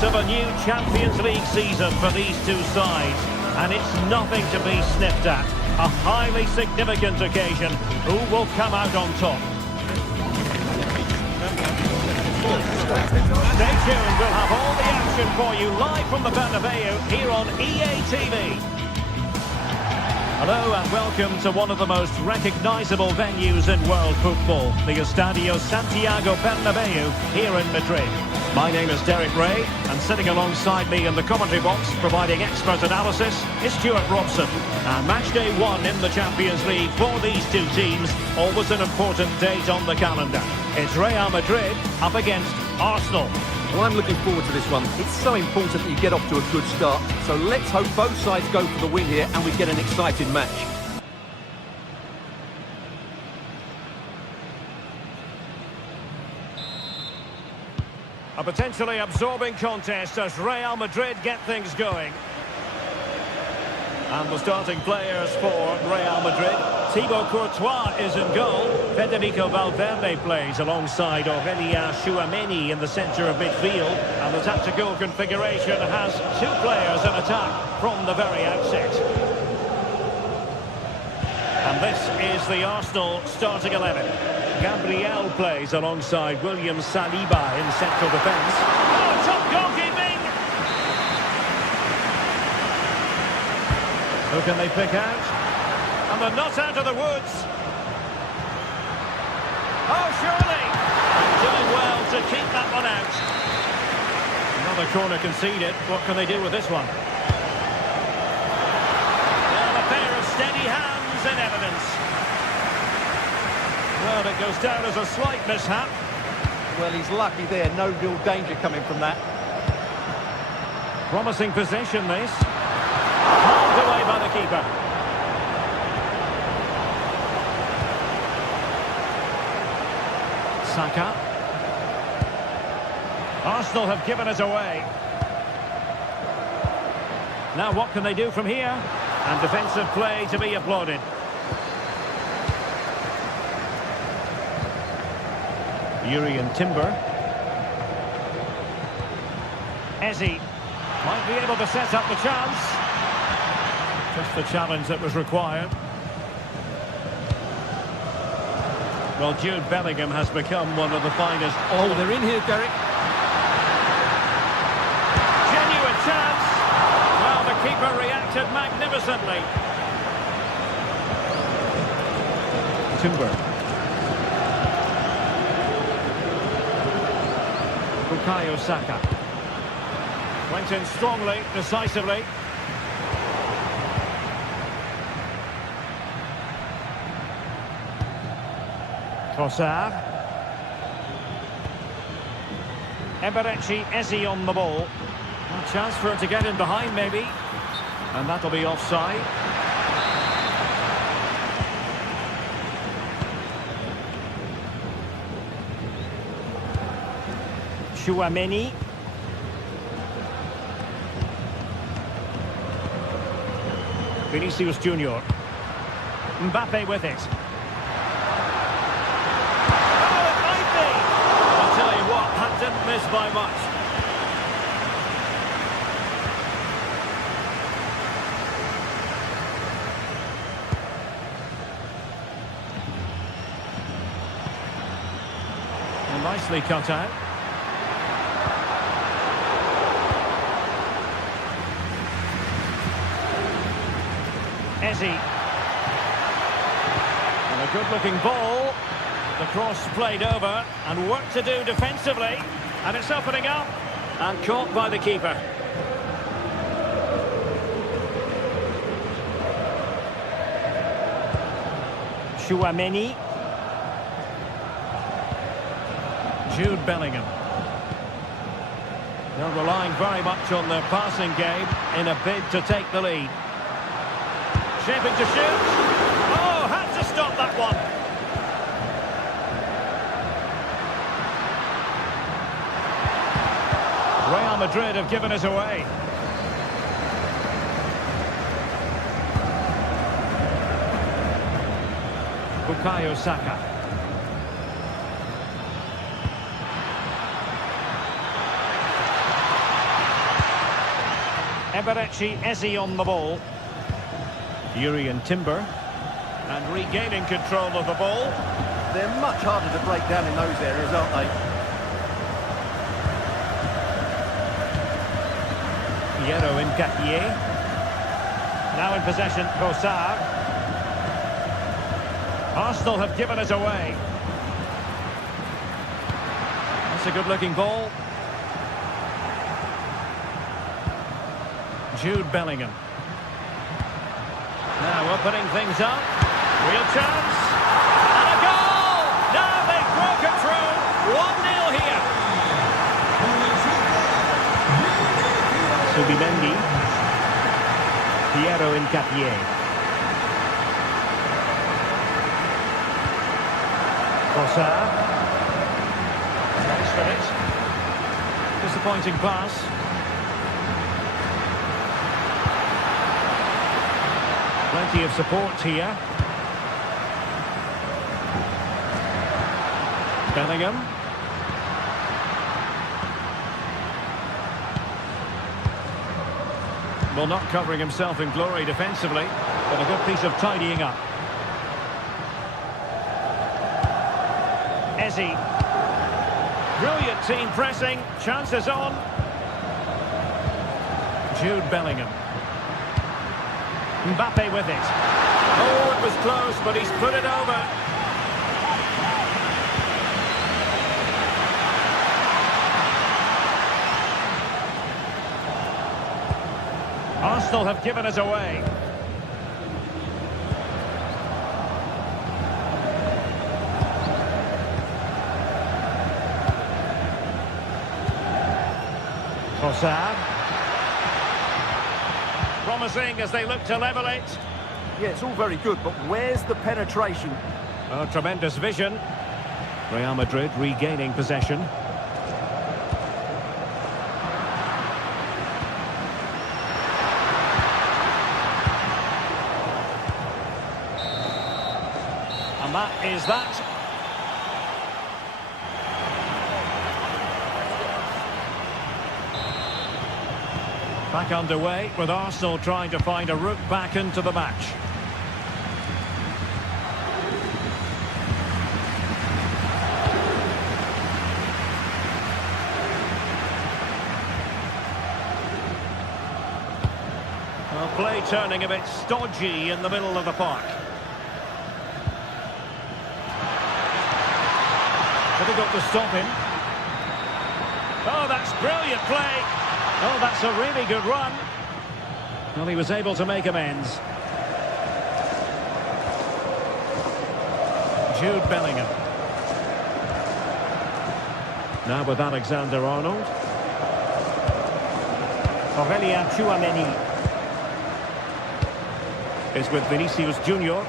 start of a new Champions League season for these two sides, and it's nothing to be sniffed at. A highly significant occasion. Who will come out on top? Stay tuned, we'll have all the action for you live from the Bernabeu here on EA TV. Hello and welcome to one of the most recognisable venues in world football, the Estadio Santiago Bernabeu here in Madrid. My name is Derek Ray, and sitting alongside me in the commentary box, providing expert analysis, is Stuart Robson. And match day one in the Champions League for these two teams, always an important date on the calendar. It's Real Madrid up against Arsenal. Well, I'm looking forward to this one. It's so important that you get off to a good start. So let's hope both sides go for the win here and we get an exciting match. A potentially absorbing contest as Real Madrid get things going. And the starting players for Real Madrid. Thibaut Courtois is in goal. Federico Valverde plays alongside Aurélien Tchouameni in the centre of midfield. And the tactical configuration has two players in attack from the very outset. And this is the Arsenal starting 11. Gabriel plays alongside William Saliba in central defence. Oh, top goalkeeping! Who can they pick out? And they're not out of the woods. Oh, surely! Doing well to keep that one out. Another corner conceded. What can they do with this one? Well, a pair of steady hands in evidence. Well, it goes down as a slight mishap. Well, he's lucky there. No real danger coming from that. Promising possession, this. Pulled away by the keeper. Saka. Arsenal have given it away. Now what can they do from here? And defensive play to be applauded. Urian Timber. Eze might be able to set up the chance. Just the challenge that was required. Well, Jude Bellingham has become one of the finest. Oh, they're in here, Derek. Genuine chance. Well, the keeper reacted magnificently. Timber. Bukayo Saka. Went in strongly, decisively. Trossard. Eberechi Eze on the ball. A chance for him to get in behind, maybe. And that'll be offside. Tchouameni. Vinicius Junior. Mbappe with it. Oh, it might be! I'll tell you what, that didn't miss by much. Well, nicely cut out. Eze. And a good-looking ball. The cross played over, and work to do defensively. And it's opening up, and caught by the keeper. Tchouameni. Jude Bellingham. They're relying very much on their passing game in a bid to take the lead. Shaping to shoot. Oh, had to stop that one. Real Madrid have given it away. Bukayo Saka. Eberechi Eze on the ball. Urian Timber. And regaining control of the ball. They're much harder to break down in those areas, aren't they? Piero Nketiah. Now in possession, Trossard. Arsenal have given it away. That's a good-looking ball. Jude Bellingham. Now opening things up. Real chance. And a goal! Now they've broken through. 1-0 here. Subimendi. Piero Nketiah. Trossard. Thanks for it. Disappointing pass. Plenty of support here. Bellingham. Well, not covering himself in glory defensively, but a good piece of tidying up. Eze. Brilliant team pressing. Chances on. Jude Bellingham. Mbappe with it. Oh, it was close, but he's put it over. Arsenal have given us away. Trossard. Promising as they look to level it. Yeah, it's all very good, but where's the penetration? Oh, tremendous vision. Real Madrid regaining possession. And that is that. Back underway with Arsenal trying to find a route back into the match. Well, play turning a bit stodgy in the middle of the park. Difficult to stop him. Oh, that's brilliant play. Oh, that's a really good run. Well, he was able to make amends. Jude Bellingham. Now with Alexander-Arnold. Aurelien Tchouameni. Is with Vinicius Junior.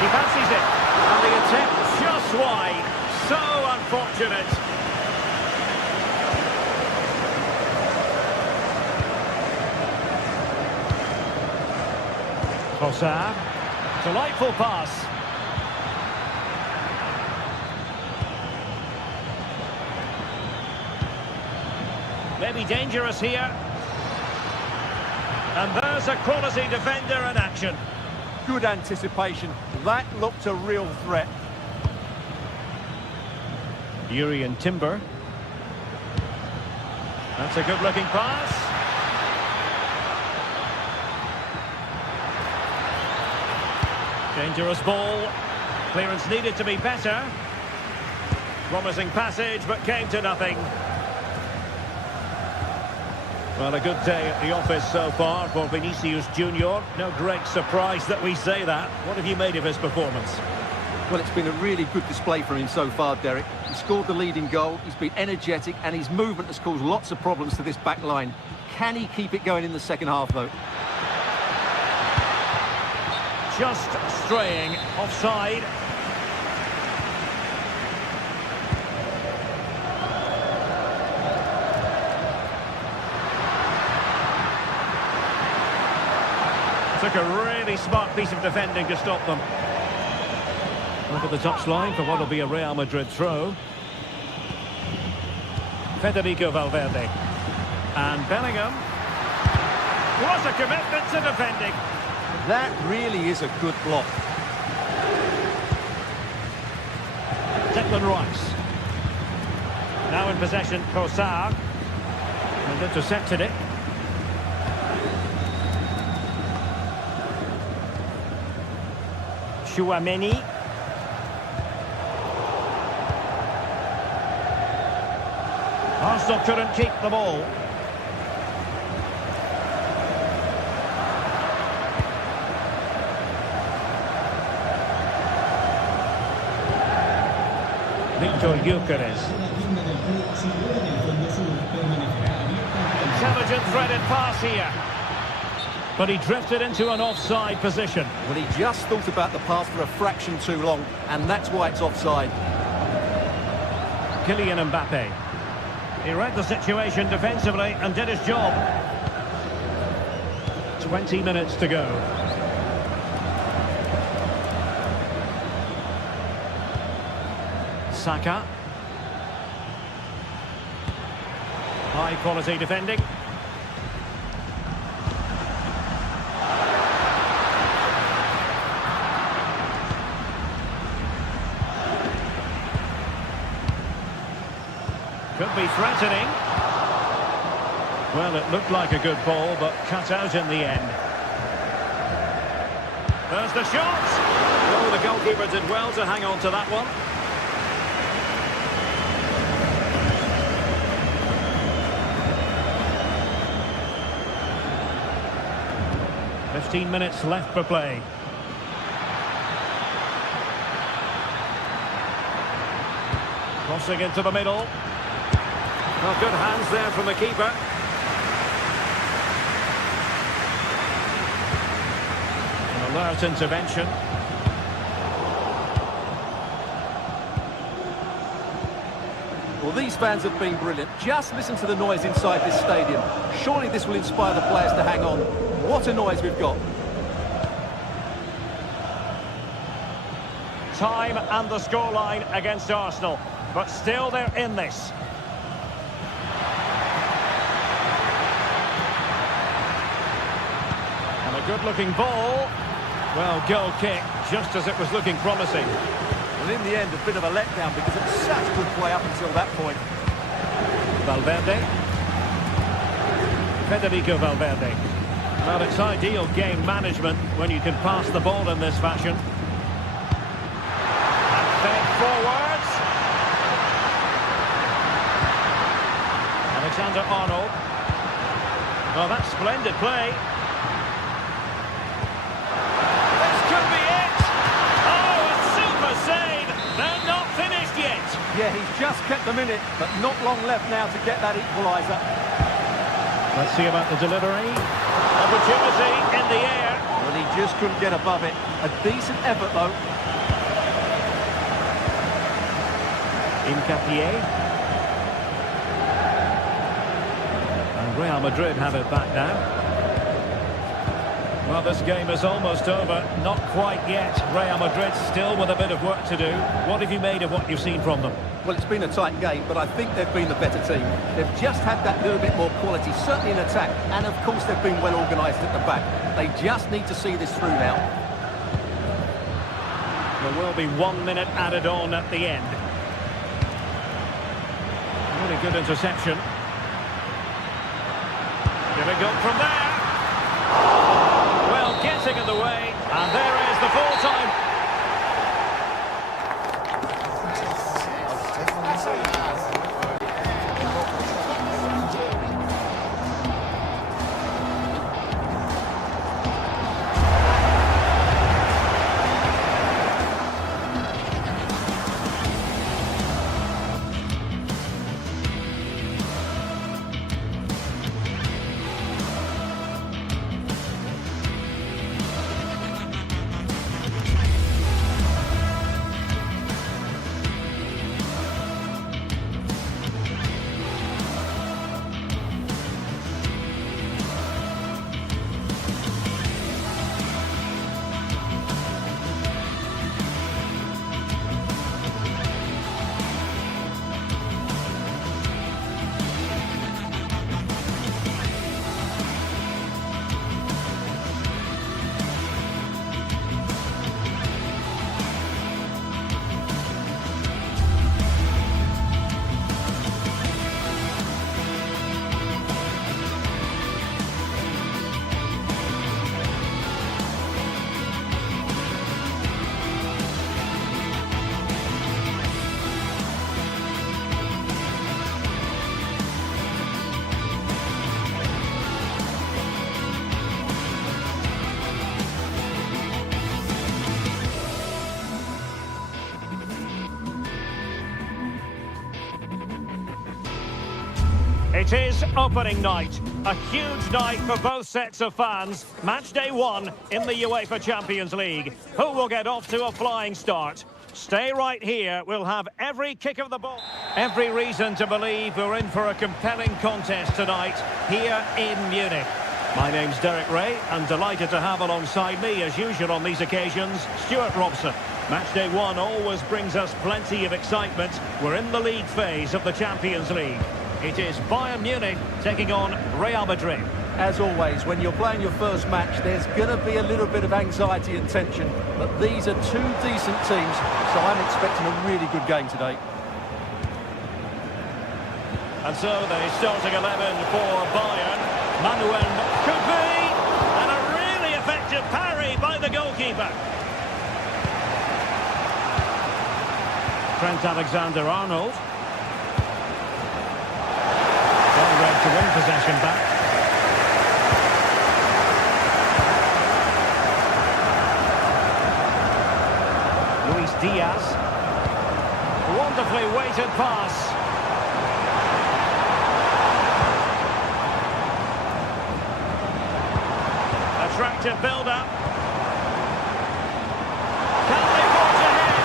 He fancies it. And the attempt just wide. So unfortunate. Trossard. Delightful pass. Maybe dangerous here. And there's a quality defender in action. Good anticipation. That looked a real threat. Urian Timber. That's a good-looking pass. Dangerous ball. Clearance needed to be better. Promising passage, but came to nothing. Well, a good day at the office so far for Vinicius Junior. No great surprise that we say that. What have you made of his performance? Well, it's been a really good display from him so far, Derek. He scored the leading goal, he's been energetic, and his movement has caused lots of problems to this back line. Can he keep it going in the second half, though? Just straying offside. Took a really smart piece of defending to stop them. Over the touchline for what will be a Real Madrid throw. Federico Valverde. And Bellingham. What a commitment to defending. That really is a good block. Declan Rice. Now in possession, Kossar. And intercepted it. Chouameni. Arsenal couldn't keep the ball. Victor Gyökeres. Intelligent threaded pass here. But he drifted into an offside position. Well, he just thought about the pass for a fraction too long, and that's why it's offside. Kylian Mbappe. He read the situation defensively and did his job. 20 minutes to go. Saka. High quality defending. Could be threatening. Well, it looked like a good ball, but cut out in the end. There's the shot. Oh, the goalkeeper did well to hang on to that one. Minutes left for play. Crossing into the middle. Well, good hands there from the keeper. An alert intervention. Well, these fans have been brilliant. Just listen to the noise inside this stadium. Surely this will inspire the players to hang on. What a noise we've got. Time and the scoreline against Arsenal, but still they're in this. And a good-looking ball. Well, goal kick, just as it was looking promising. Well, in the end, a bit of a letdown because it was such good play up until that point. Valverde. Federico Valverde. Well, it's ideal game management when you can pass the ball in this fashion. And fed forwards. Alexander-Arnold. Well, that's splendid play. This could be it. Oh, a super save. They're not finished yet. Yeah, he's just kept them in it, but not long left now to get that equaliser. Let's see about the delivery. Opportunity in the air. Well, he just couldn't get above it. A decent effort, though. Incapié. And Real Madrid have it back now. Well, this game is almost over. Not quite yet. Real Madrid still with a bit of work to do. What have you made of what you've seen from them? Well, it's been a tight game, but I think they've been the better team. They've just had that little bit more quality, certainly in attack, and of course they've been well organised at the back. They just need to see this through now. There will be 1 minute added on at the end. Really good interception. Give it go from there. Well, getting in the way, and there is the full-time. It is opening night, a huge night for both sets of fans. Match day 1 in the UEFA Champions League. Who will get off to a flying start? Stay right here, we'll have every kick of the ball. Every reason to believe we're in for a compelling contest tonight here in Munich. My name's Derek Ray, and delighted to have alongside me, as usual on these occasions, Stuart Robson. Match day 1 always brings us plenty of excitement. We're in the league phase of the Champions League. It is Bayern Munich taking on Real Madrid. As always, when you're playing your first match, there's going to be a little bit of anxiety and tension. But these are two decent teams, so I'm expecting a really good game today. And so the starting 11 for Bayern. Manuel could be, and a really effective parry by the goalkeeper. Trent Alexander-Arnold. Well read to win possession back. Luis Diaz. Wonderfully weighted pass. Attractive build-up. Can they forge ahead?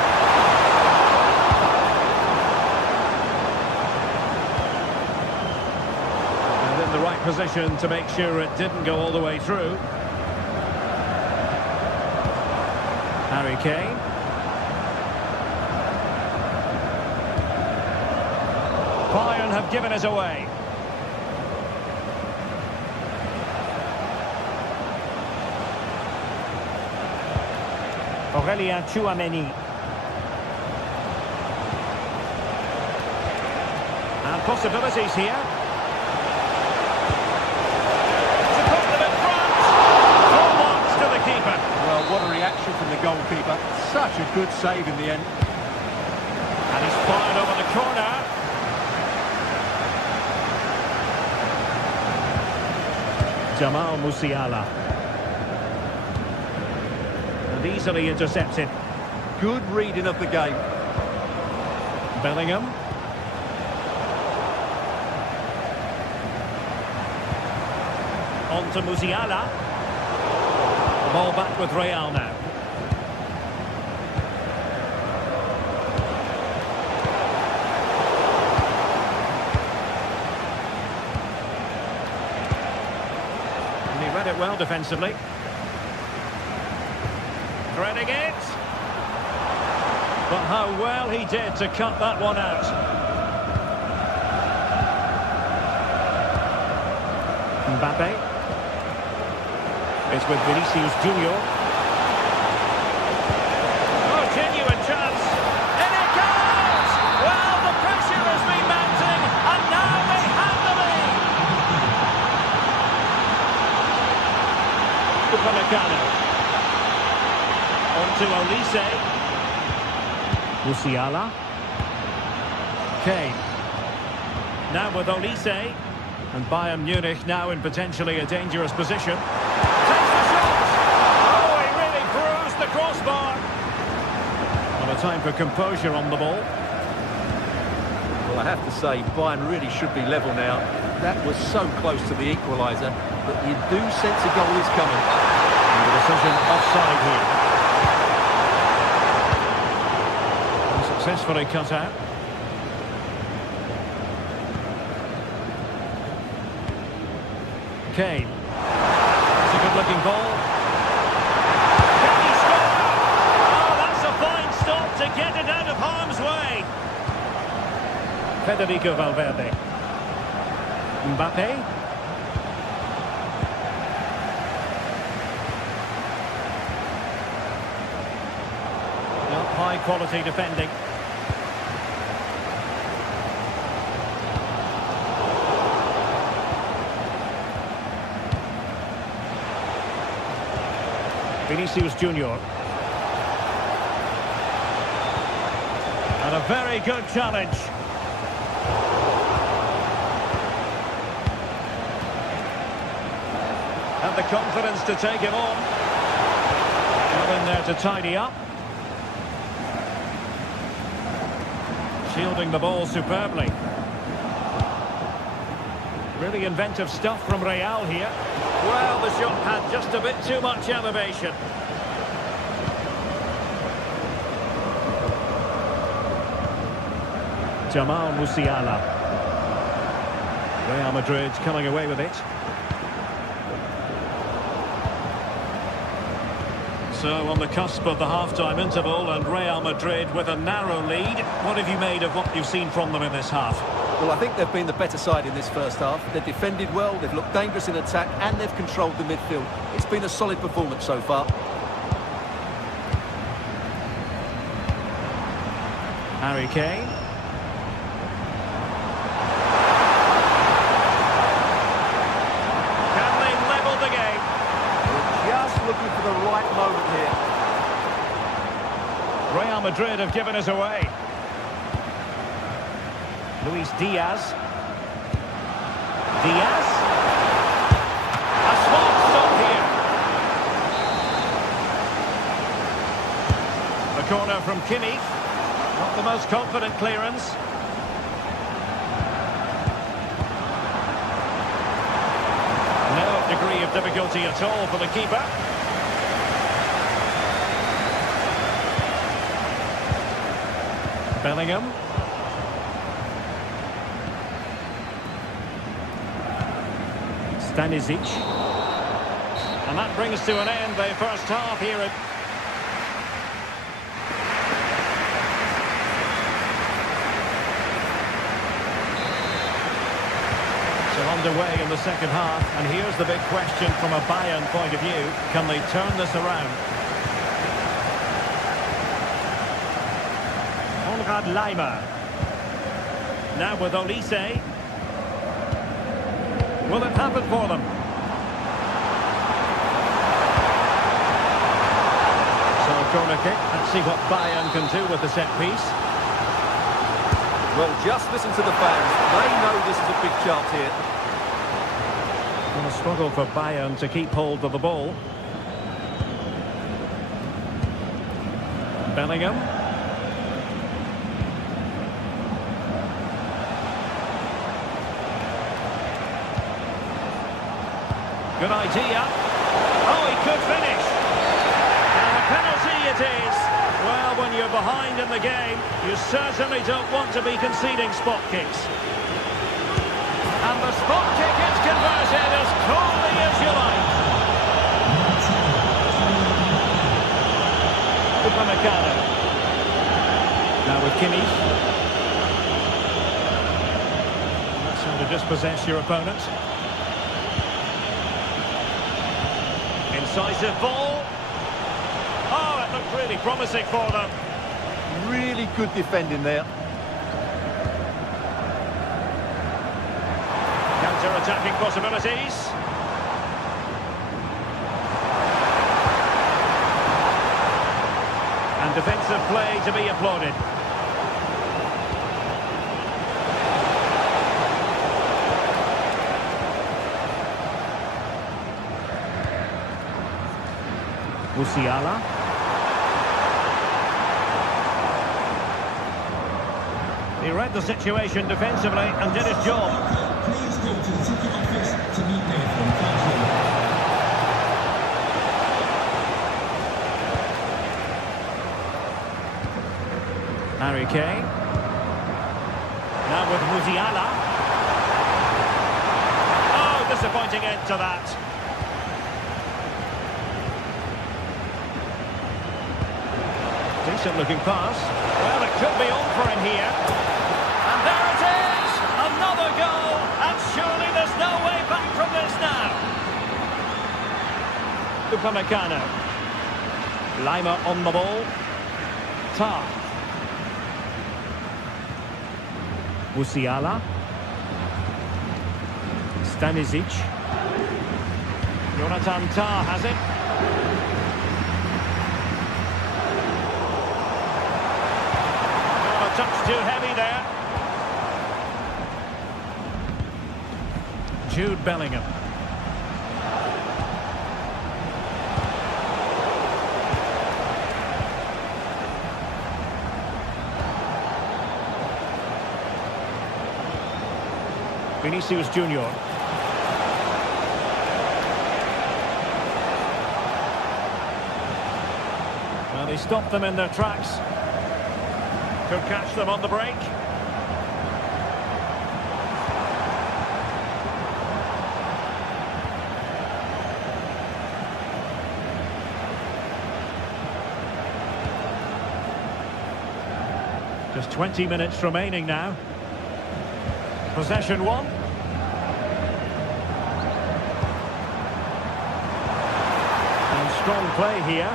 And in the right position to make sure it didn't go all the way through. Harry Kane. Bayern have given us away. Aurélien Tchouaméni. And possibilities here. To put them in front. Full marks to the keeper. Well, what a reaction from the goalkeeper. Such a good save in the end. And he's fired over the corner. Jamal Musiala. Easily intercepted. Good reading of the game. Bellingham. On to Musiala. Ball back with Real now. And he read it well defensively. Threading it. But how well he did to cut that one out. Mbappe. It's with Vinicius Junior. Oh, genuine chance. In it goes! Well, the pressure has been mounting, and now they have the lead. Upamecano. On to Olise. Musiala. Kane. Now with Olise. And Bayern Munich now in potentially a dangerous position. Takes the shot! Oh, he really bruised the crossbar. Well, a time for composure on the ball. Well, I have to say, Bayern really should be level now. That was so close to the equaliser, but you do sense a goal is coming. And the decision offside here. Successfully cut out. Kane. It's a good-looking ball. Can he score? Oh, that's a fine stop to get it out of harm's way. Federico Valverde. Mbappe. Not high-quality defending. Vinicius Junior. And a very good challenge. And the confidence to take him on. Not in there to tidy up. Shielding the ball superbly. Really inventive stuff from Real here. Well, the shot had just a bit too much elevation. Jamal Musiala. Real Madrid coming away with it. So on the cusp of the half-time interval, and Real Madrid with a narrow lead. What have you made of what you've seen from them in this half? Well, I think they've been the better side in this first half. They've defended well, they've looked dangerous in attack, and they've controlled the midfield. It's been a solid performance so far. Harry Kane. Can they level the game? Just looking for the right moment here. Real Madrid have given us away. Luis Diaz. Diaz. A smart stop here. The corner from Kimmich. Not the most confident clearance. No degree of difficulty at all for the keeper. Bellingham. Stanisic. And that brings to an end the first half here at... So underway in the second half, and here's the big question from a Bayern point of view. Can they turn this around? Konrad Laimer. Now with Olise. Will it happen for them? So a corner kick. Let's see what Bayern can do with the set piece. Well, just listen to the fans. They know this is a big chance here. And a struggle for Bayern to keep hold of the ball. Bellingham. Good idea. Oh, he could finish. And a penalty it is. Well, when you're behind in the game, you certainly don't want to be conceding spot kicks. And the spot kick is converted as coolly as you like. Upamecano. Now with Kimmich. That's how to dispossess your opponent. Incisive ball. Oh, it looked really promising for them. Really good defending there. Counter-attacking possibilities. And defensive play to be applauded. Musiala. He read the situation defensively and did his job. Please go to the ticket office to meet their from Harry Kane. Now with Musiala. Oh, disappointing end to that. Decent looking pass. Well, it could be on for him here. And there it is! Another goal! And surely there's no way back from this now. Upamecano. Laimer on the ball. Tar. Musiala. Stanisic. Jonathan Tah has it. Touch too heavy there. Jude Bellingham. Vinicius Junior. He stopped them in their tracks. Could catch them on the break. Just 20 minutes remaining now. Possession one. And strong play here.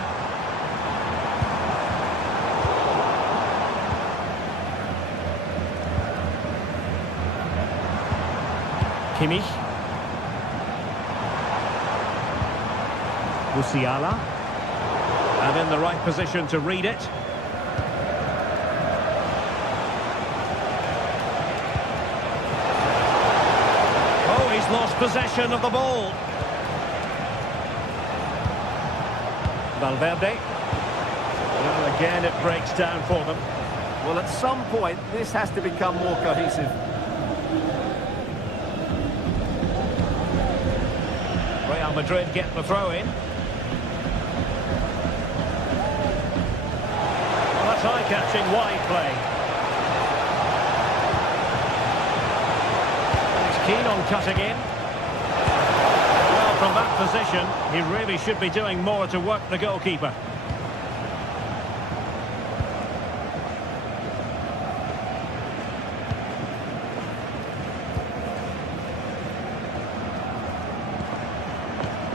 Kimmich. Musiala. And in the right position to read it. Oh, he's lost possession of the ball. Valverde. Well, again, it breaks down for them. Well, at some point, this has to become more cohesive. Real Madrid get the throw in. Well, that's eye-catching wide play. He's keen on cutting in. Well, from that position, he really should be doing more to work the goalkeeper.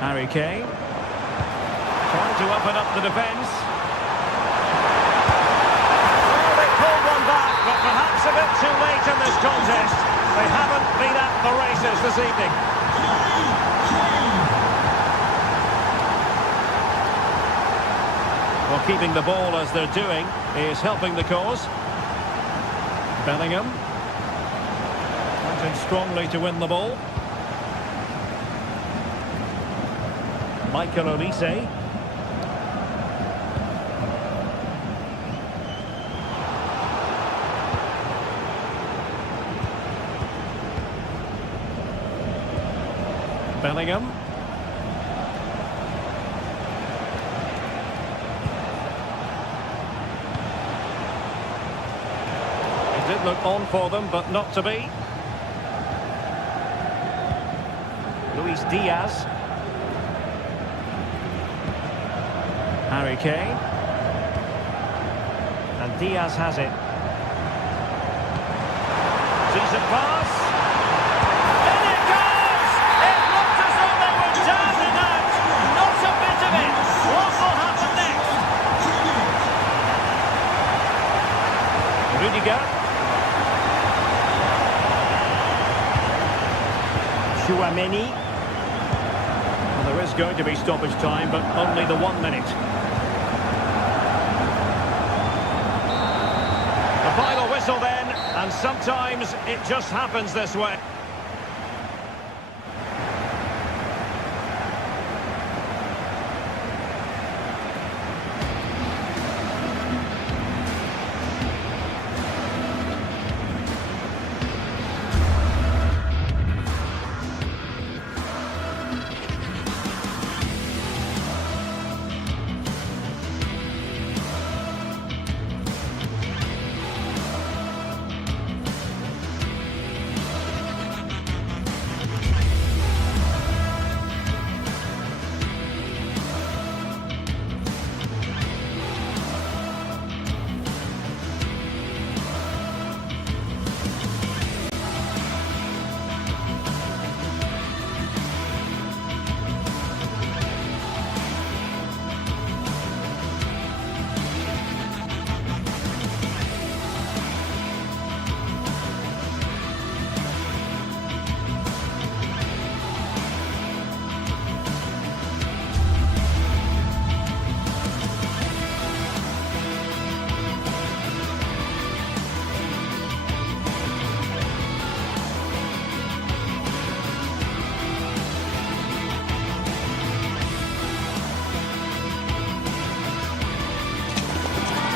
Harry Kane trying to open up the defence. Oh, they pulled one back, but perhaps a bit too late in this contest. They haven't been at the races this evening. Well, keeping the ball as they're doing is helping the cause. Bellingham fighting strongly to win the ball. Michael Olise. Bellingham. It did look on for them, but not to be. Luis Diaz. Harry Kane. And Diaz has it. Decent pass. In it goes! It looked as though they were down and out. Not a bit of it. What will happen next? Rudiger. Chouameni. Well, there is going to be stoppage time, but only the 1 minute. Final whistle then, and sometimes it just happens this way.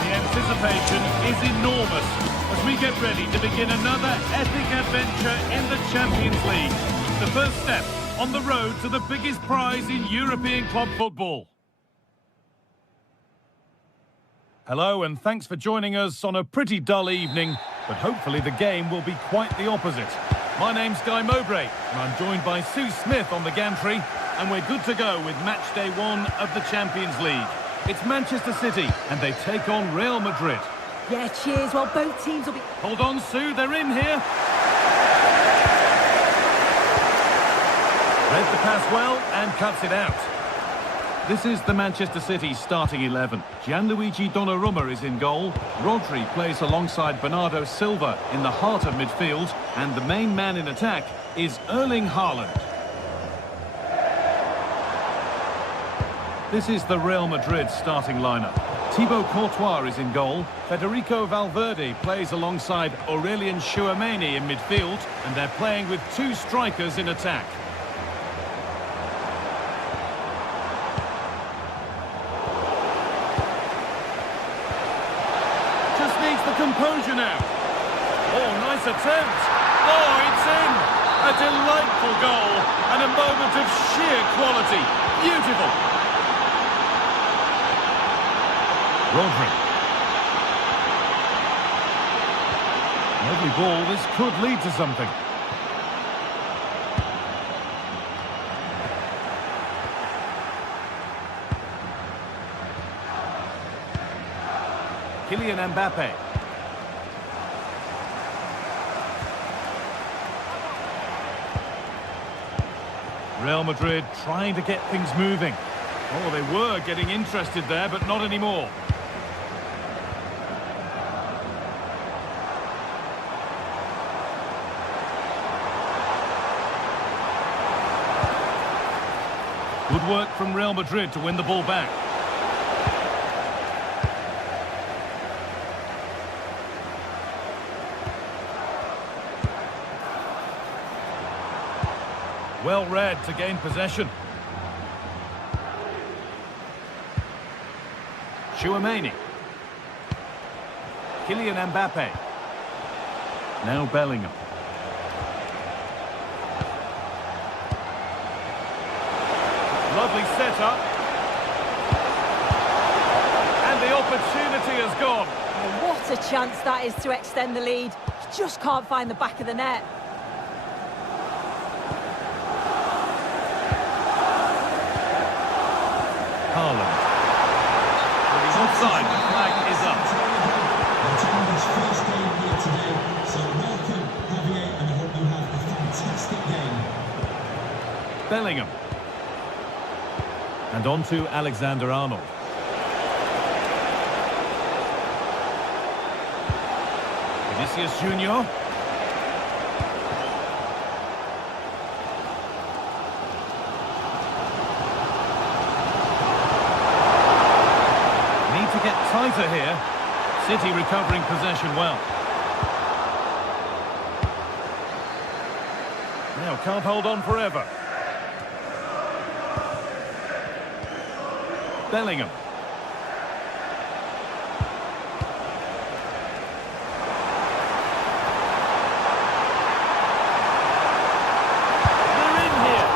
Anticipation is enormous as we get ready to begin another epic adventure in the Champions League. The first step on the road to the biggest prize in European club football. Hello and thanks for joining us on a pretty dull evening, but hopefully the game will be quite the opposite. My name's Guy Mowbray and I'm joined by Sue Smith on the gantry, and we're good to go with match day 1 of the Champions League. It's Manchester City and they take on Real Madrid. Yeah, cheers. Well, both teams will be... Hold on, Sue, they're in here. Read the pass well and cuts it out. This is the Manchester City starting 11. Gianluigi Donnarumma is in goal. Rodri plays alongside Bernardo Silva in the heart of midfield. And the main man in attack is Erling Haaland. This is the Real Madrid starting lineup. Thibaut Courtois is in goal. Federico Valverde plays alongside Aurelien Tchouameni in midfield. And they're playing with 2 strikers in attack. Composure now. Oh, nice attempt. Oh, it's in. A delightful goal and a moment of sheer quality. Beautiful. Rodri. Lovely ball. This could lead to something. Kylian Mbappe. Real Madrid trying to get things moving. Oh, they were getting interested there, but not anymore. Good work from Real Madrid to win the ball back. Well read to gain possession. Tchouameni. Kylian Mbappe. Now Bellingham. Lovely setup. And the opportunity has gone. Oh, what a chance that is to extend the lead. He just can't find the back of the net. Haaland. But he's offside, the flag is up. It's his first game here today, so welcome, Javier, and I hope you have a fantastic game. Bellingham. And on to Alexander-Arnold. Vinicius Junior. Tighter here. City recovering possession well. Now can't hold on forever. Bellingham. They're in here.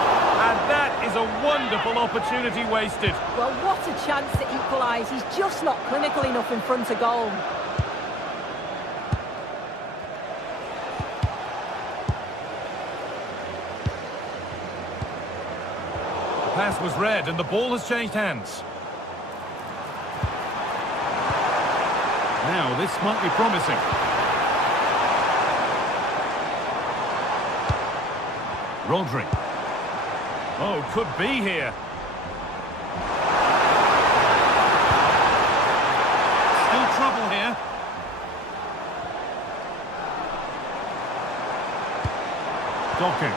And that is a wonderful opportunity wasted. Well, what a chance to equalise. He's just not clinical enough in front of goal. The pass was read and the ball has changed hands. Now, this might be promising. Rodri. Oh, could be here. Still trouble here. Doku.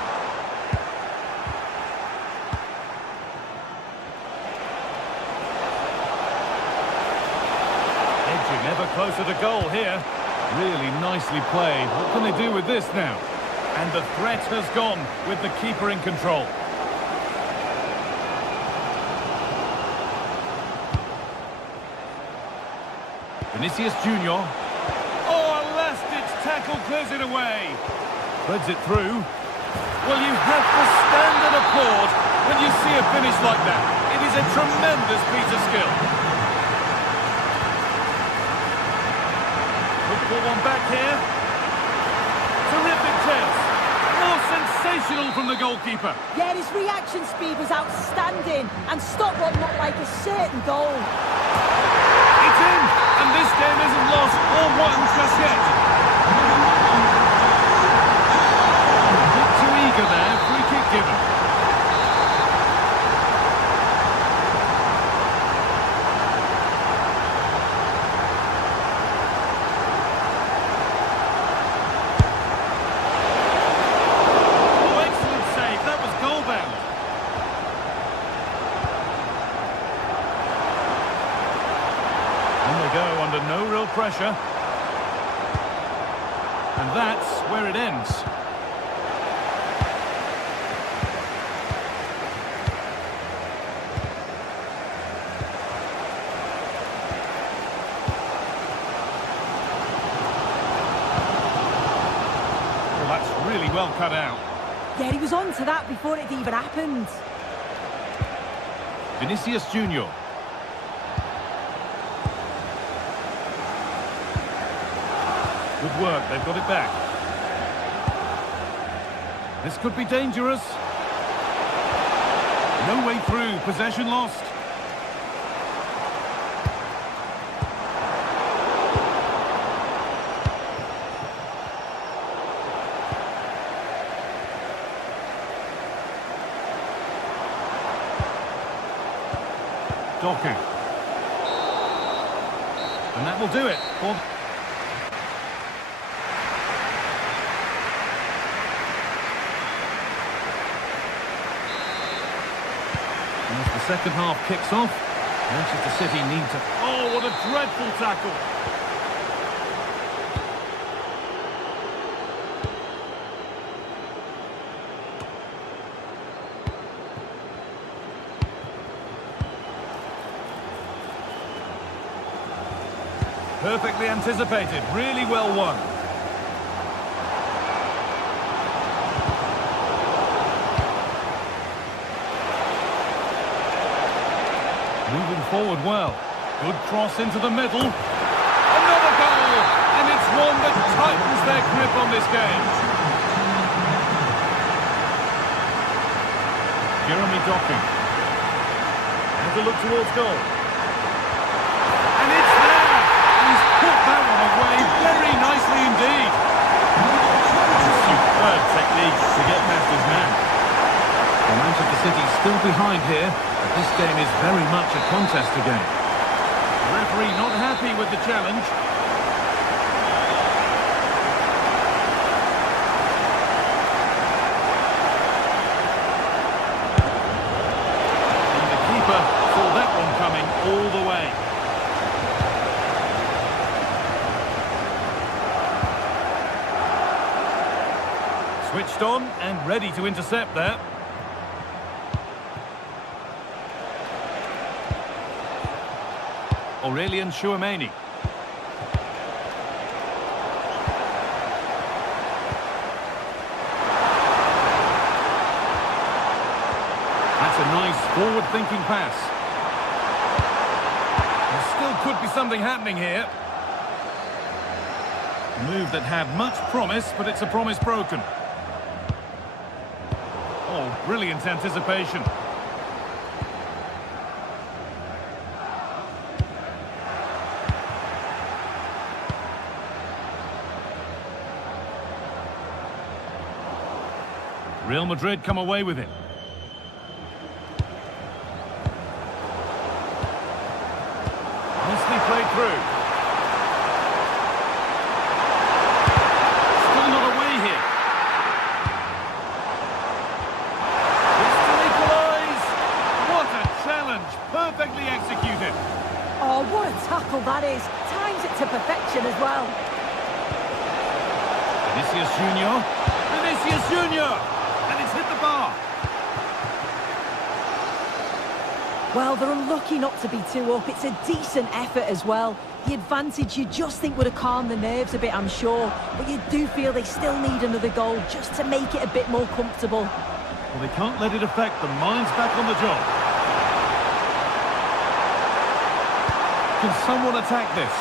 Edging ever closer to goal here. Really nicely played. What can they do with this now? And the threat has gone with the keeper in control. Vinicius Junior. Oh, a last-ditch tackle clears it away. Threads it through. Well, you have to stand and applaud when you see a finish like that. It is a tremendous piece of skill. pull one back here. Terrific chance. Oh, sensational from the goalkeeper. Yeah, his reaction speed was outstanding and stopped what looked like a certain goal. It's in, and this game isn't lost or won just yet. A bit too eager there, free kick given. Under no real pressure, and that's where it ends. Well, that's really well cut out. Yeah, he was on to that before it even happened. Vinicius Junior. Good work, they've got it back. This could be dangerous. No way through, possession lost. Doku. And that will do it for... As the second half kicks off, Manchester City need to... Oh, what a dreadful tackle! Perfectly anticipated, really well won. Moving forward well. Good cross into the middle. Another goal! And it's one that tightens their grip on this game. Jeremy Doku. Has a look towards goal. And it's there! He's put that one away very nicely indeed. Superb technique to get past his man. Well, Manchester City still behind here. This game is very much a contest again. The referee not happy with the challenge. And the keeper saw that one coming all the way. Switched on and ready to intercept there. Aurelian Chouameni. That's a nice forward-thinking pass. There still could be something happening here. A move that had much promise, but it's a promise broken. Oh, brilliant anticipation. Real Madrid come away with it. Nicely played through. Still not away here. It's to equalise. What a challenge. Perfectly executed. Oh, what a tackle that is. Times it to perfection as well. Vinicius Junior. Vinicius Junior. And it's hit the bar. Well, they're unlucky not to be 2 up. It's a decent effort as well. The advantage you just think would have calmed the nerves a bit, I'm sure. But you do feel they still need another goal just to make it a bit more comfortable. Well, they can't let it affect them. Mind's back on the job. Can someone attack this?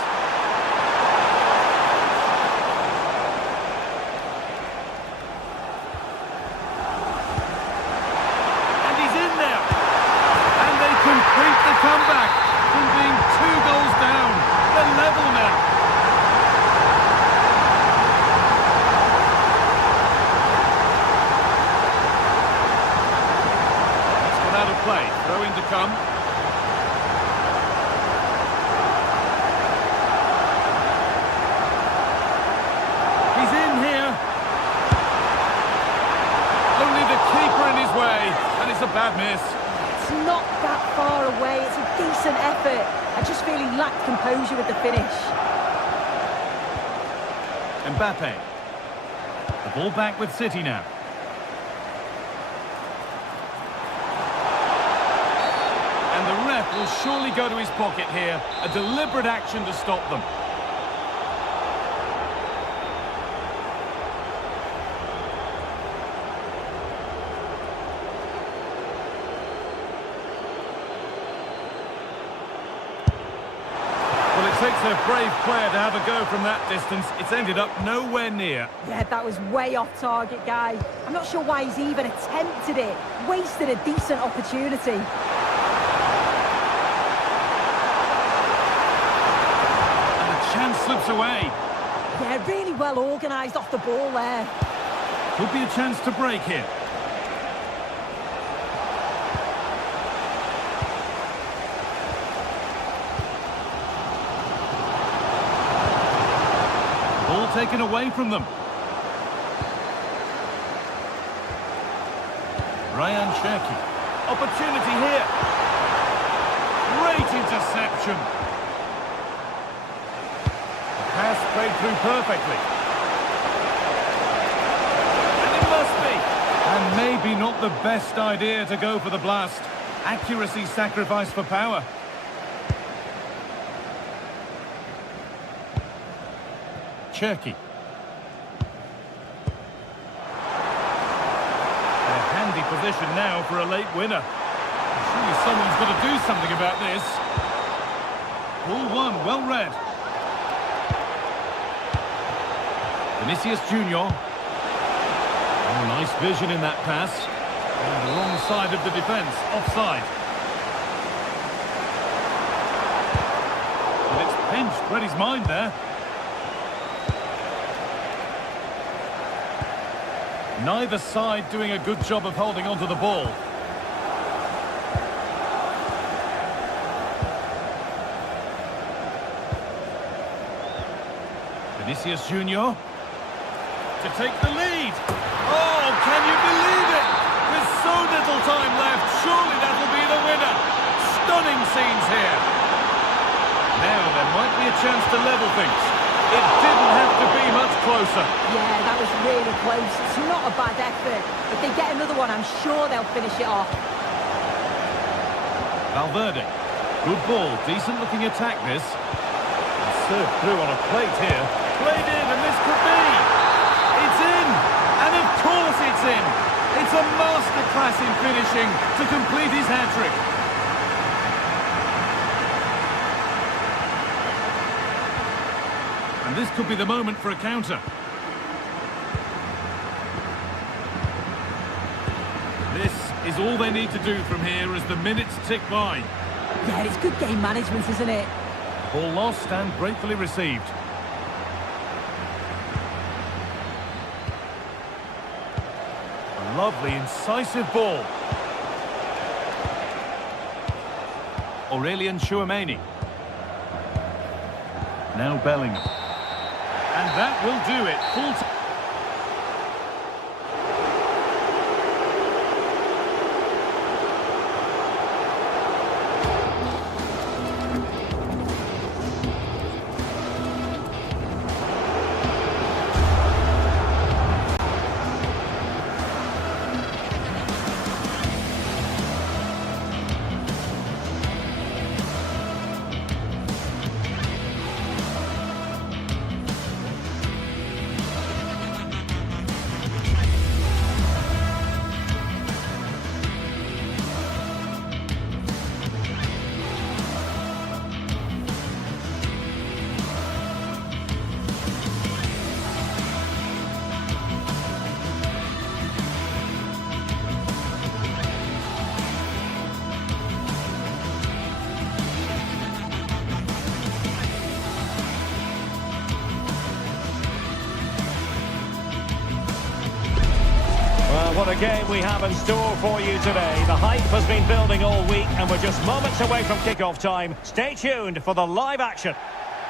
decent effort. I just feel he lacked composure with the finish. Mbappe. The ball back with City now. And the ref will surely go to his pocket here. A deliberate action to stop them. Well, it takes a brave player to have a go from that distance. It's ended up nowhere near. Yeah, that was way off target, guy. I'm not sure why he's even attempted it. Wasted a decent opportunity. Chance slips away. Yeah, really well organised off the ball there. Could be a chance to break here. Ball taken away from them. Ryan Cherki. Opportunity here. Great interception. Pass played through perfectly. And it must be. And maybe not the best idea to go for the blast. Accuracy sacrificed for power. Cherki. A handy position now for a late winner. Surely someone's got to do something about this. Ball one, well read. Vinicius Junior. Oh, nice vision in that pass. On the wrong side of the defence, offside. And it's pinched, read his mind there. Neither side doing a good job of holding onto the ball. Vinicius Junior. To take the lead. Oh, can you believe it? With so little time left, surely that will be the winner. Stunning scenes here. Now there might be a chance to level things. It didn't have to be much closer. Yeah, that was really close. It's not a bad effort. If they get another one, I'm sure they'll finish it off. Valverde. Good ball. Decent looking attack this. And served through on a plate here. Played in, and this could be. It's in! And of course it's in! It's a masterclass in finishing to complete his hat-trick. And this could be the moment for a counter. This is all they need to do from here as the minutes tick by. Yeah, it's good game management, isn't it? Ball lost and gratefully received. A lovely, incisive ball. Aurelien Tchouameni. Now Bellingham. And that will do it. Full time. What a game we have in store for you today. The hype has been building all week and we're just moments away from kick-off time. Stay tuned for the live action.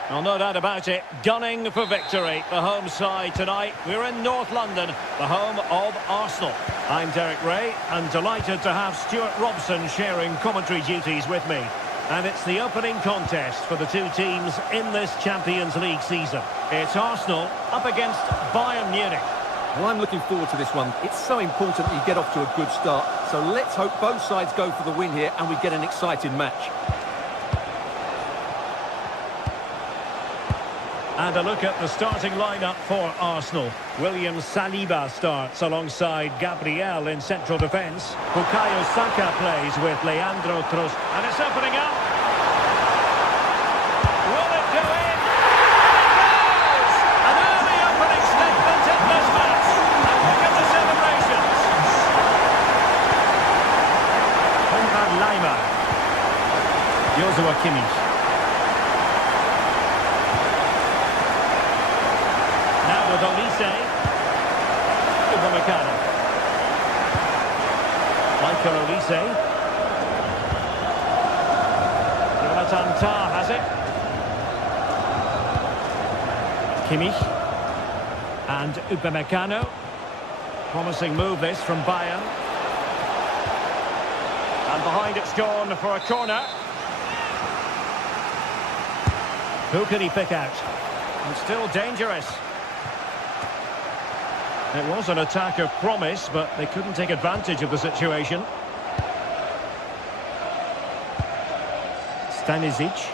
Well, no doubt about it, gunning for victory. The home side tonight. We're in North London, the home of Arsenal. I'm Derek Ray and delighted to have Stuart Robson sharing commentary duties with me. And it's the opening contest for the two teams in this Champions League season. It's Arsenal up against Bayern Munich. Well, I'm looking forward to this one. It's so important that you get off to a good start. So let's hope both sides go for the win here and we get an exciting match. And a look at the starting lineup for Arsenal. William Saliba starts alongside Gabriel in central defence. Bukayo Saka plays with Leandro Trossard. And it's opening up. Will it go in? And it goes! An early opening statement in this match. And look at the celebrations. Konrad Laimer. Joshua Kimmich. With Olise, Upamecano, Michael Olise, Jonathan Tah has it, Kimmich, and Upamecano, promising move this from Bayern, and behind it's gone for a corner. Who can he pick out? And still dangerous. It was an attack of promise, but they couldn't take advantage of the situation. Stanisic.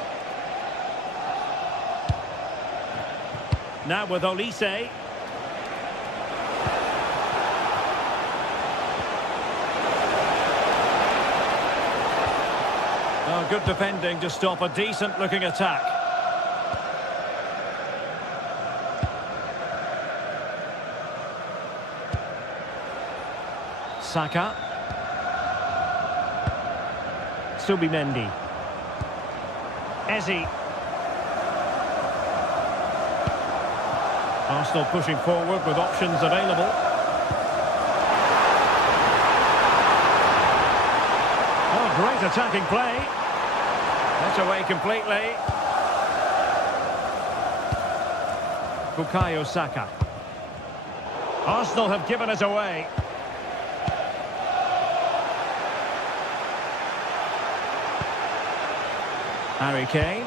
Now with Olise. Oh, good defending to stop a decent-looking attack. Saka. Subimendi. Eze. Arsenal pushing forward with options available. Oh, great attacking play. That's away completely. Bukayo Saka. Arsenal have given it away. Harry Kane.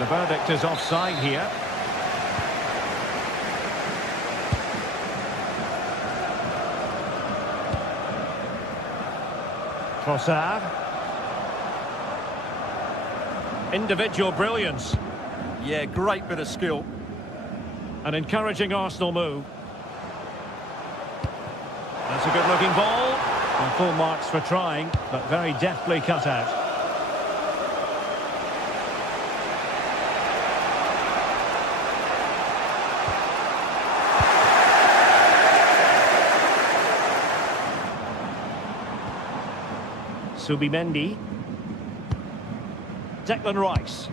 The verdict is offside here. Trossard. Individual brilliance. Yeah, great bit of skill. An encouraging Arsenal move. That's a good-looking ball. And full marks for trying, but very deftly cut out. Subimendi. Declan Rice.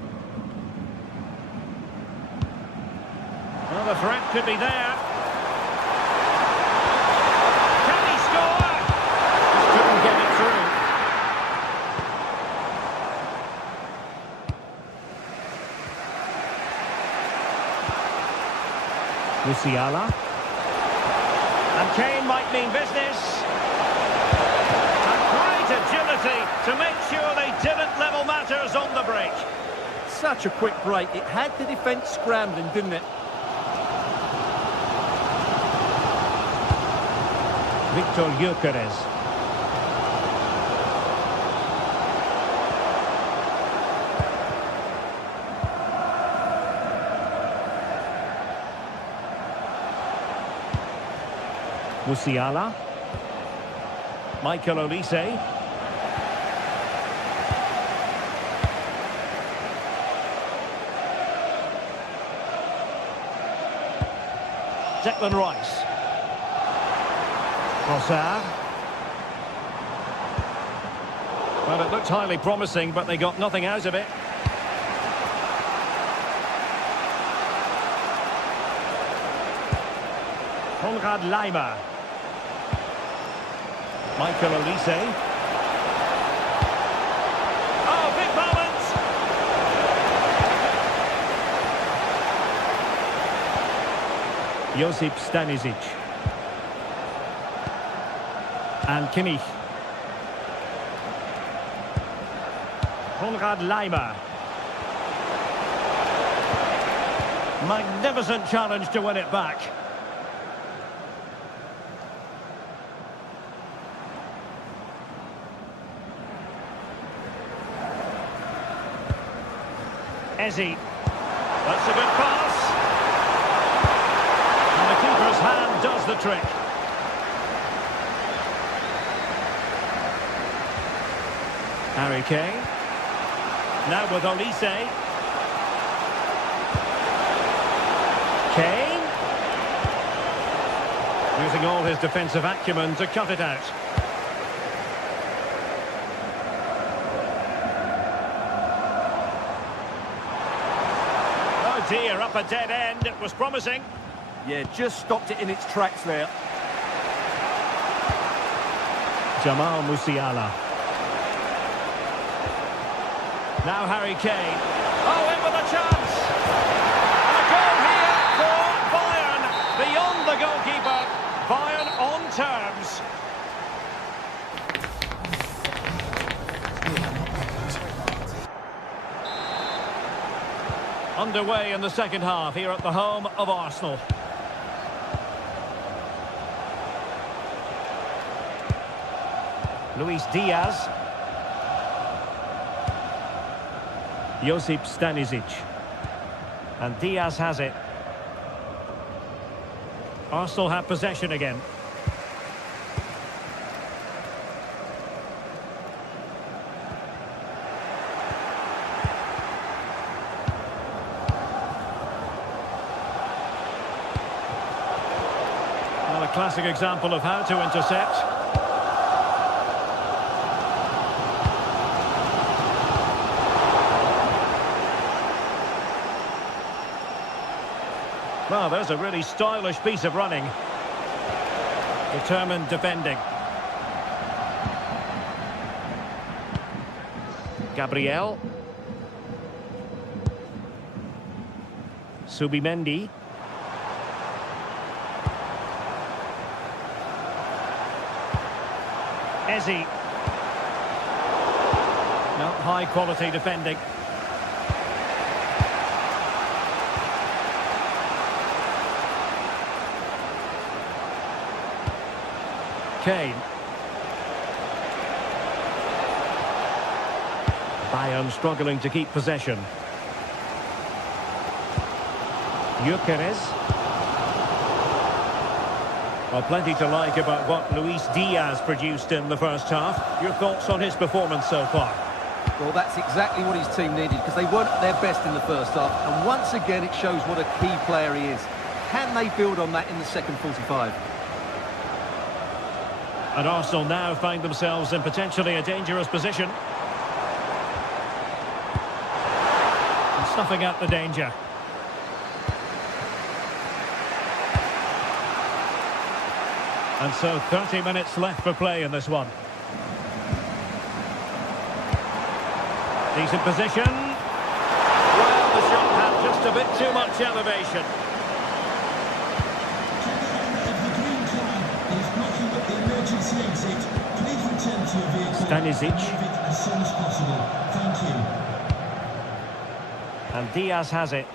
Well, the threat could be there. Can he score? Just couldn't get it through. Musiala. And Kane might mean business. Agility to make sure they didn't level matters on the break. Such a quick break. It had the defence scrambling, didn't it? Victor Gyökeres. Musiala. Michael Olise. Declan Rice. Trossard. Well, it looked highly promising, but they got nothing out of it. Konrad Laimer. Michael Olise. Oh, big moment! Josip Stanisic. And Kimmich. Konrad Leimer. Magnificent challenge to win it back. Eze. That's a good pass. And the keeper's hand does the trick. Harry Kane. Now with Olise. Kane. Using all his defensive acumen to cut it out. Oh dear, up a dead end. It was promising. Yeah, just stopped it in its tracks there. Jamal Musiala. Now Harry Kane. Oh, in with a chance. And a goal here for Bayern. Beyond the goalkeeper. Bayern on terms. Underway in the second half here at the home of Arsenal. Luis Diaz. Josip Stanisic. And Diaz has it. Arsenal have possession again. Well, a classic example of how to intercept. Well, there's a really stylish piece of running. Determined defending. Gabriel. Subimendi. Eze. No, high quality defending. Kane. Bayern struggling to keep possession. Gyökeres. Well, plenty to like about what Luis Diaz produced in the first half. Your thoughts on his performance so far? Well, that's exactly what his team needed, because they weren't at their best in the first half. And once again, it shows what a key player he is. Can they build on that in the second 45? And Arsenal now find themselves in potentially a dangerous position. And snuffing out the danger. And so 30 minutes left for play in this one. Decent position. Well, the shot had just a bit too much elevation. Stanisic. As soon as possible. Thank you. And Diaz has it.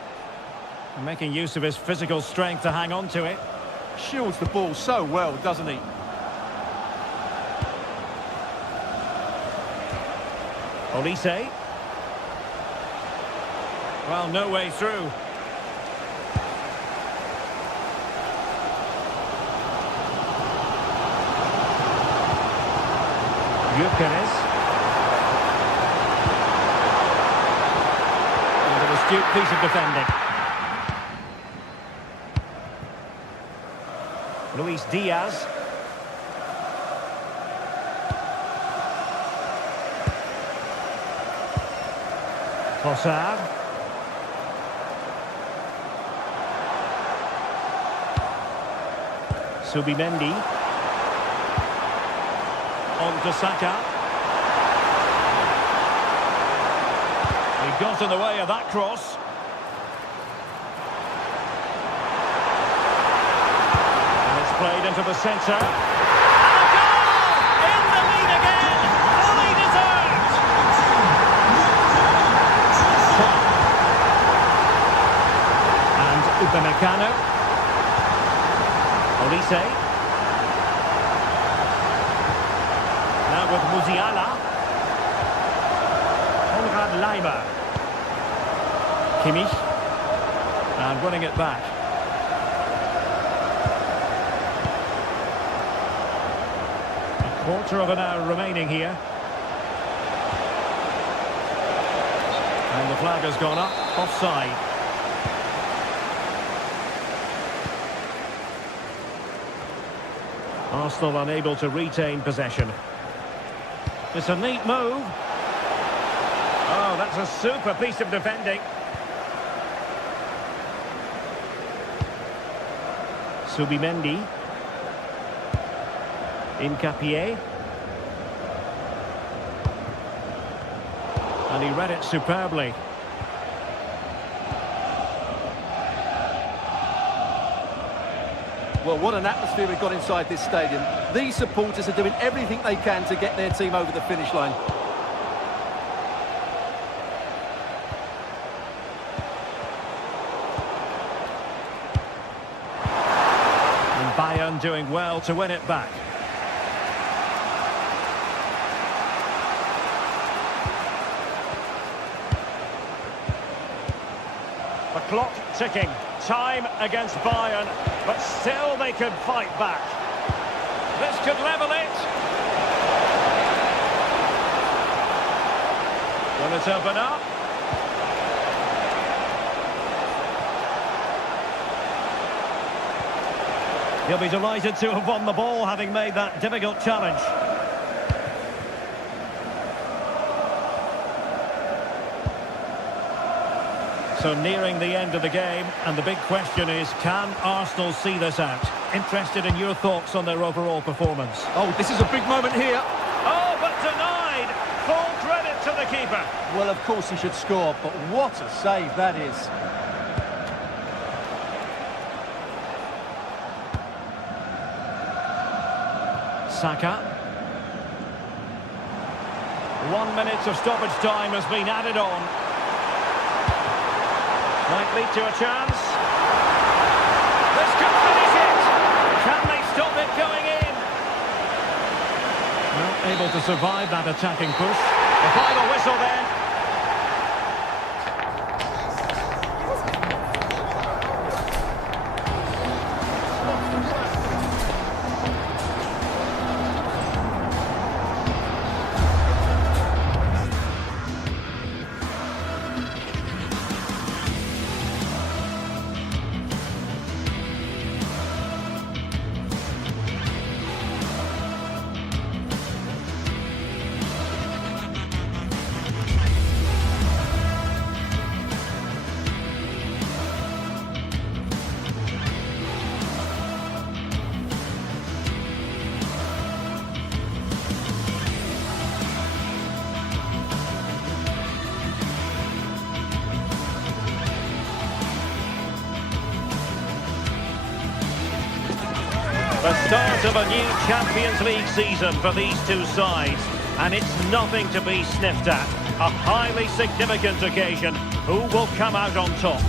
Making use of his physical strength to hang on to it. Shields the ball so well, doesn't he? Olise. Well, no way through. Gyökeres. And an astute piece of defending. Luis Diaz. Trossard. Subimendi. On to Saka. He got in the way of that cross. And it's played into the centre. And a goal! In the lead again! Fully deserved! Upamecano. Olise. Now with Musiala. Konrad Laimer. Kimmich. And winning it back. A quarter of an hour remaining here. And the flag has gone up. Offside. Arsenal unable to retain possession. It's a neat move. Oh, that's a super piece of defending. Subimendi. Incapié. And he read it superbly. Well, what an atmosphere we've got inside this stadium. These supporters are doing everything they can to get their team over the finish line. And Bayern doing well to win it back. The clock ticking. Time against Bayern, but still they could fight back. This could level it. Will it open up? He'll be delighted to have won the ball, having made that difficult challenge. So nearing the end of the game, and the big question is, can Arsenal see this out? Interested in your thoughts on their overall performance. Oh, this is a big moment here. Oh, but denied! Full credit to the keeper. Well, of course he should score, but what a save that is. Saka. 1 minute of stoppage time has been added on. Might lead to a chance. This could finish it. Can they stop it going in? Not able to survive that attacking push. The final whistle then. The start of a new Champions League season for these two sides, and it's nothing to be sniffed at. A highly significant occasion. Who will come out on top?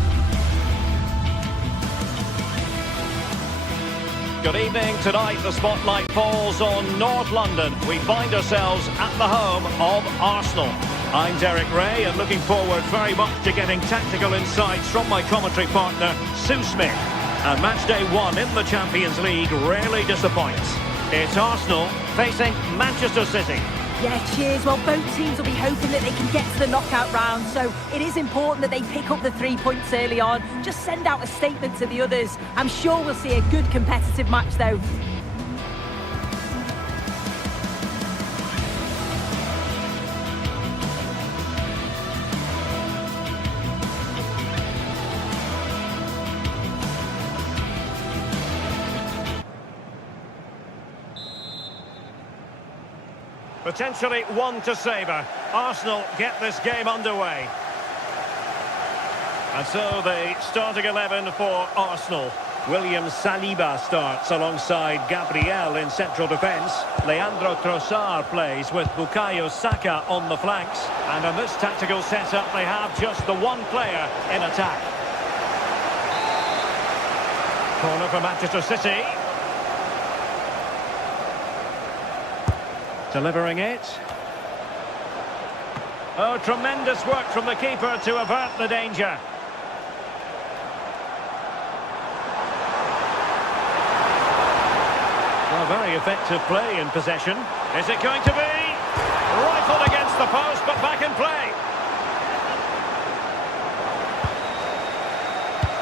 Good evening. Tonight the spotlight falls on North London. We find ourselves at the home of Arsenal. I'm Derek Ray, and looking forward very much to getting tactical insights from my commentary partner, Sue Smith. And match day one in the Champions League rarely disappoints. It's Arsenal facing Manchester City. Yeah, cheers. Well, both teams will be hoping that they can get to the knockout round, so it is important that they pick up the 3 points early on. Just send out a statement to the others. I'm sure we'll see a good competitive match, though. Potentially one to savour. Arsenal get this game underway. And so the starting 11 for Arsenal. William Saliba starts alongside Gabriel in central defence. Leandro Trossard plays with Bukayo Saka on the flanks. And in this tactical setup, they have just the one player in attack. Corner for Manchester City. Delivering it. Oh, tremendous work from the keeper to avert the danger. Well, very effective play in possession. Is it going to be? Rifled against the post, but back in play.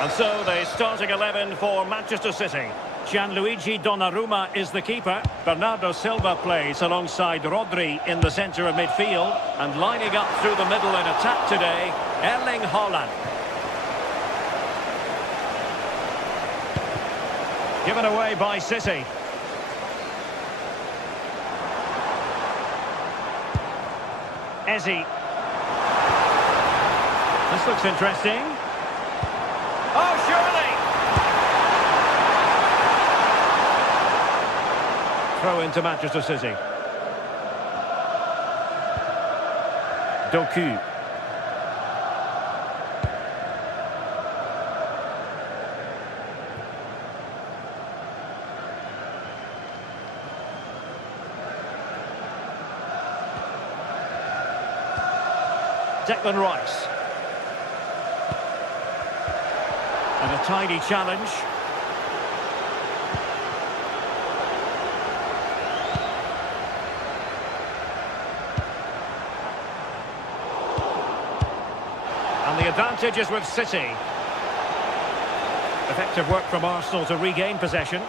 And so the starting 11 for Manchester City. Gianluigi Donnarumma is the keeper. Bernardo Silva plays alongside Rodri in the centre of midfield. And lining up through the middle in attack today, Erling Haaland. Given away by City. Eze. This looks interesting. Oh, surely! Throw into Manchester City. Doku. Declan Rice. And a tidy challenge. And the advantage is with City. Effective work from Arsenal to regain possession.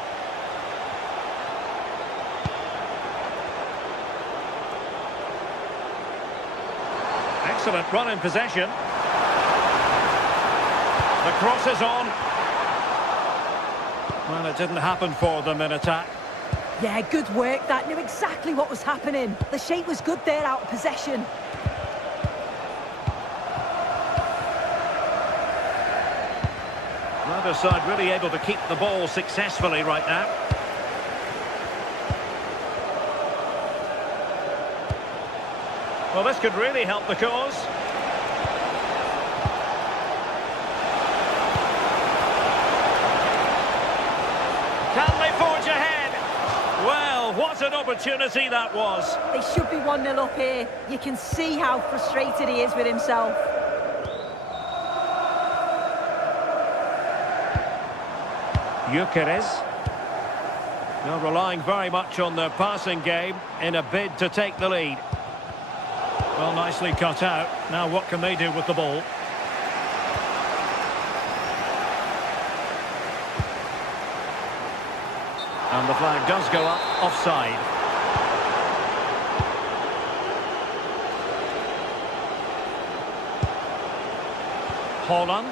Excellent run in possession. The cross is on. Well, it didn't happen for them in attack. Yeah, good work. That knew exactly what was happening. The shape was good there out of possession. Neither side really able to keep the ball successfully right now. Well, this could really help the cause. Can they forge ahead? Well, what an opportunity that was. They should be 1-0 up here. You can see how frustrated he is with himself. Gyökeres. Now relying very much on their passing game in a bid to take the lead. Well, nicely cut out. Now what can they do with the ball? And the flag does go up, offside. Haaland.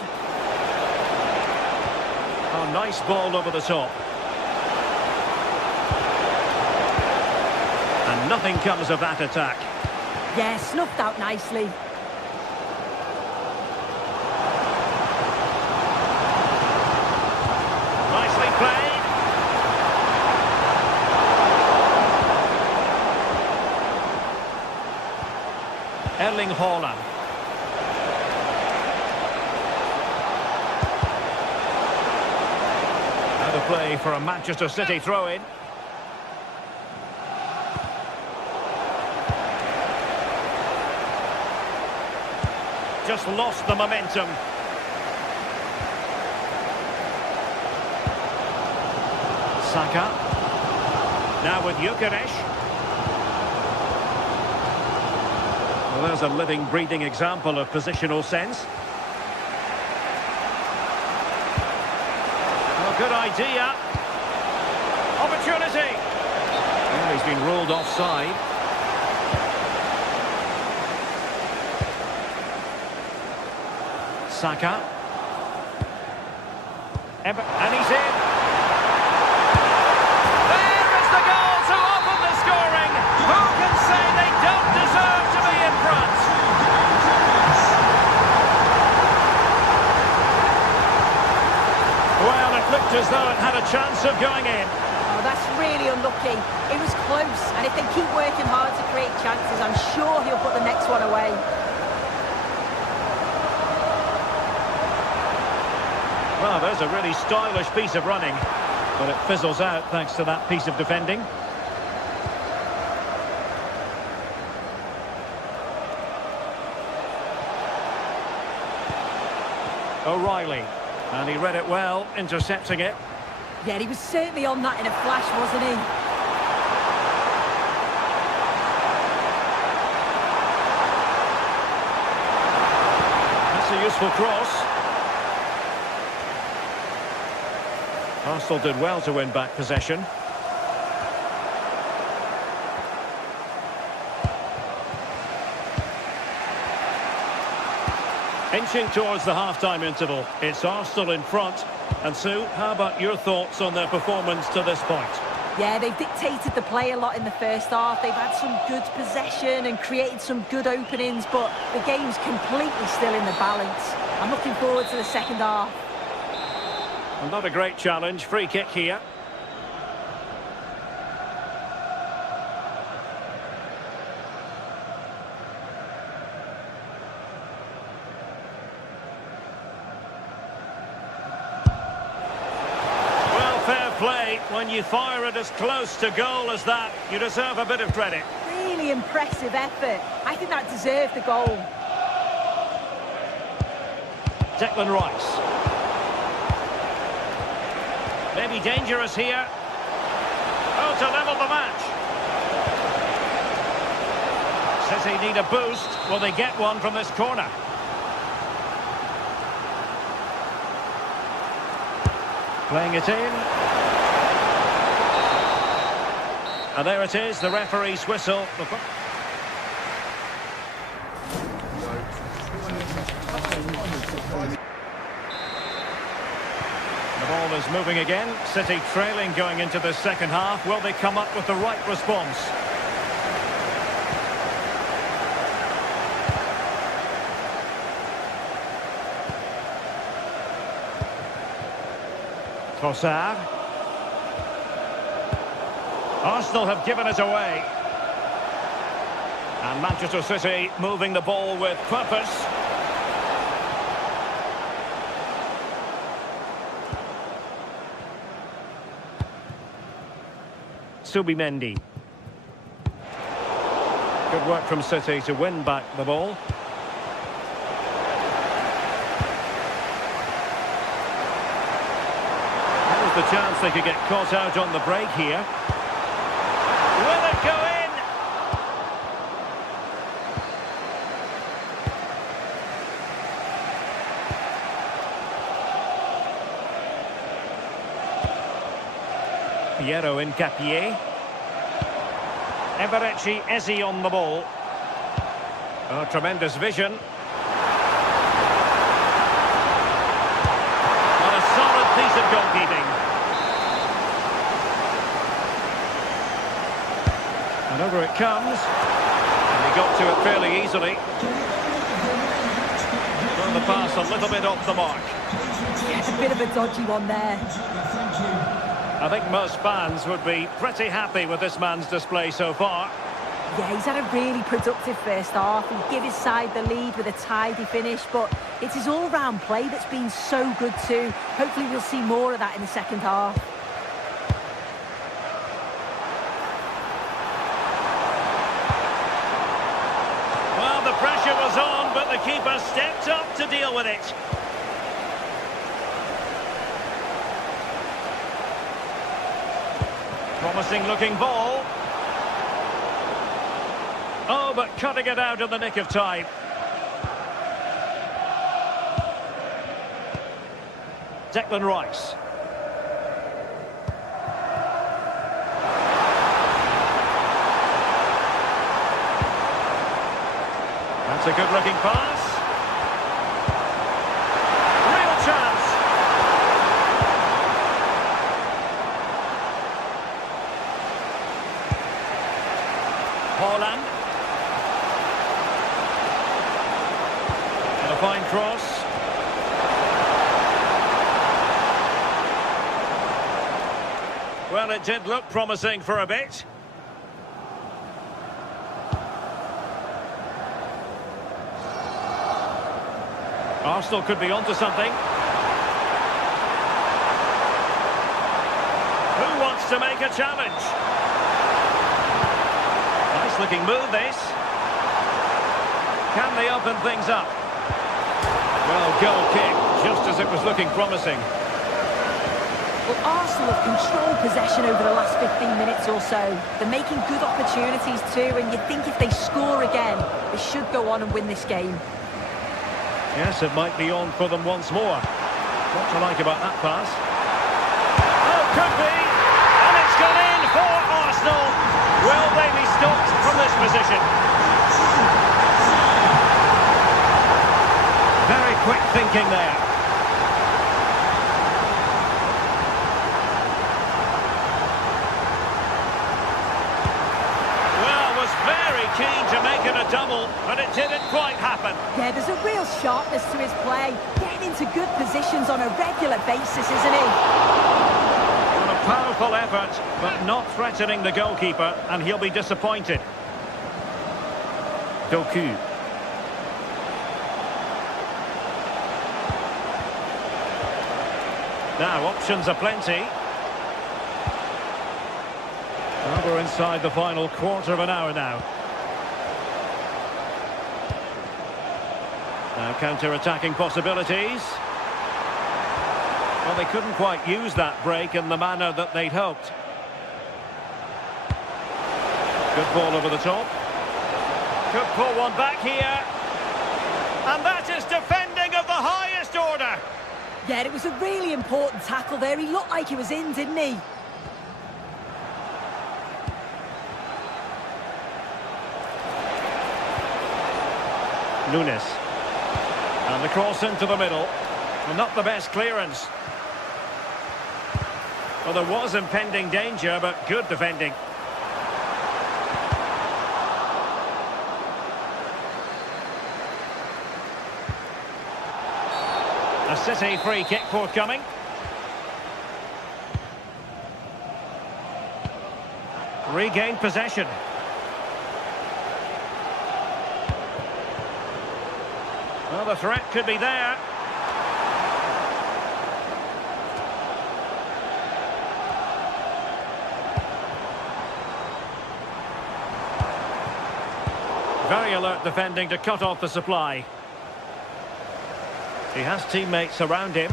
Oh, nice ball over the top. And nothing comes of that attack. Yeah, snuffed out nicely. Nicely played. Erling Haaland. Out of play for a Manchester City throw-in. Just lost the momentum. Saka. Now with Gyökeres. Well, there's a living, breathing example of positional sense. Well, good idea. Opportunity. Well, he's been ruled offside. Saka. And he's in. There is the goal to open the scoring. Who can say they don't deserve to be in front? Well, it looked as though it had a chance of going in. Oh, that's really unlucky. It was close, and if they keep working hard to create chances, I'm sure he'll put the next one away. Well, There's a really stylish piece of running, but it fizzles out thanks to that piece of defending. O'Reilly, and he read it well, intercepting it. Yeah, he was certainly on that in a flash, wasn't he? That's a useful cross. Arsenal did well to win back possession. Inching towards the half-time interval. It's Arsenal in front. And Sue, how about your thoughts on their performance to this point? Yeah, they've dictated the play a lot in the first half. They've had some good possession and created some good openings, but the game's completely still in the balance. I'm looking forward to the second half. Well, not a great challenge. Free kick here. Fair play. When you fire it as close to goal as that, you deserve a bit of credit. Really impressive effort. I think that deserved the goal. Declan Rice. Maybe dangerous here. Oh, to level the match. City need a boost. Will they get one from this corner? Playing it in. And there it is, the referee's whistle. The ball is moving again. City trailing going into the second half. Will they come up with the right response? Trossard. Arsenal have given it away. And Manchester City moving the ball with purpose. Subimendi. Good work from City to win back the ball. The chance they could get caught out on the break here. Will it go in? Piero Incapié. Eberechi Eze on the ball. Oh, tremendous vision. What a solid piece of goalkeeping. And over it comes. And he got to it fairly easily. Throw the pass a little bit off the mark. It's a bit of a dodgy one there. I think most fans would be pretty happy with this man's display so far. Yeah, he's had a really productive first half. He'll give his side the lead with a tidy finish, but it's his all-round play that's been so good too. Hopefully we'll see more of that in the second half. Well, the pressure was on, but the keeper stepped up to deal with it. Promising looking ball. Oh, but cutting it out in the nick of time. Declan Rice. That's a good-looking pass. Real chance. Haaland. And a fine cross. Well, it did look promising for a bit. Arsenal could be onto something. to make a challenge. Nice looking move, this. Can they open things up? Well, goal kick, just as it was looking promising. Well, Arsenal have controlled possession over the last 15 minutes or so. They're making good opportunities too, and you think if they score again, they should go on and win this game. Yes, it might be on for them once more. What to like about that pass? Oh, could be! And it's gone in for Arsenal! Will they be stopped from this position? Very quick thinking there. Very keen to make it a double, but it didn't quite happen. Yeah, there's a real sharpness to his play. Getting into good positions on a regular basis, isn't he? Well, a powerful effort, but not threatening the goalkeeper, and he'll be disappointed. Doku. Now, options are plenty. Well, we're inside the final quarter of an hour now. Now counter-attacking possibilities. Well, they couldn't quite use that break in the manner that they'd hoped. Good ball over the top. Could pull one back here. And that is defending of the highest order. Yeah, it was a really important tackle there. He looked like he was in, didn't he? Nunes. And the cross into the middle. Well, not the best clearance. Well, there was impending danger, but good defending. A City free kick forthcoming. Regained possession. Well, the threat could be there. Very alert defending to cut off the supply. He has teammates around him.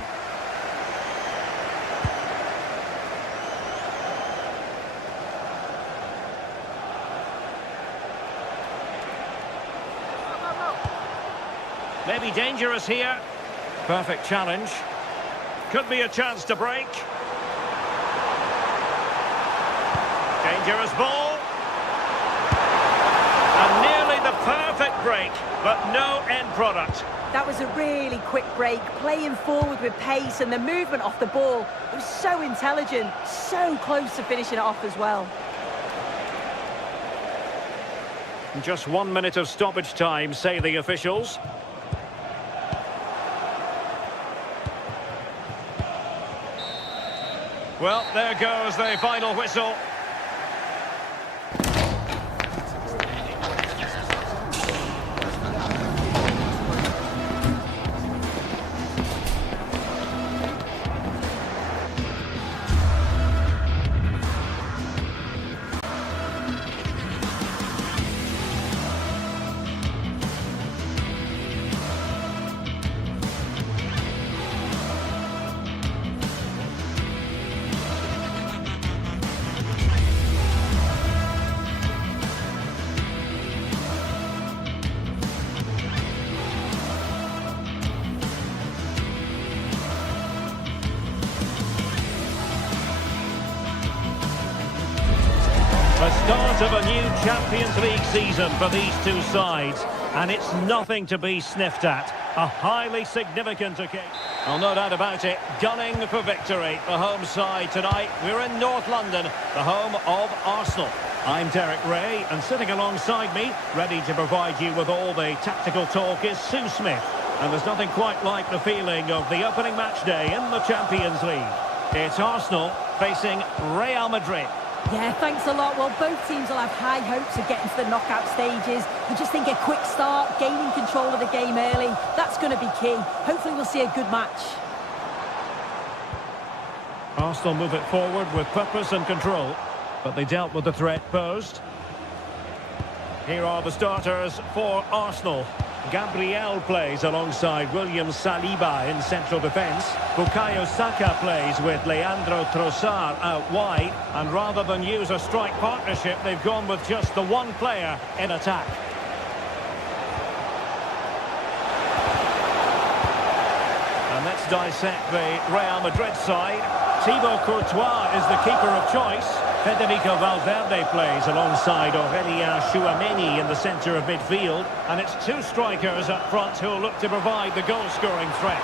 Maybe dangerous here. Perfect challenge. Could be a chance to break. Dangerous ball. And nearly the perfect break, but no end product. That was a really quick break, playing forward with pace, and the movement off the ball. It was so intelligent, so close to finishing it off as well. Just 1 minute of stoppage time, say the officials. Well, there goes the final whistle. The start of a new Champions League season for these two sides, and it's nothing to be sniffed at. A highly significant occasion. Well, no doubt about it, gunning for victory. The home side tonight, we're in North London, the home of Arsenal. I'm Derek Ray, and sitting alongside me, ready to provide you with all the tactical talk, is Sue Smith. And there's nothing quite like the feeling of the opening match day in the Champions League. It's Arsenal facing Real Madrid. Yeah, thanks a lot. Well, both teams will have high hopes of getting to the knockout stages. I just think a quick start, gaining control of the game early, that's going to be key. Hopefully we'll see a good match. Arsenal move it forward with purpose and control, but they dealt with the threat posed. Here are the starters for Arsenal. Gabriel plays alongside William Saliba in central defence. Bukayo Saka plays with Leandro Trossard out wide. And rather than use a strike partnership, they've gone with just the one player in attack. And let's dissect the Real Madrid side. Thibaut Courtois is the keeper of choice. Federico Valverde plays alongside Aurelien Tchouameni in the centre of midfield. And it's two strikers up front who will look to provide the goal-scoring threat.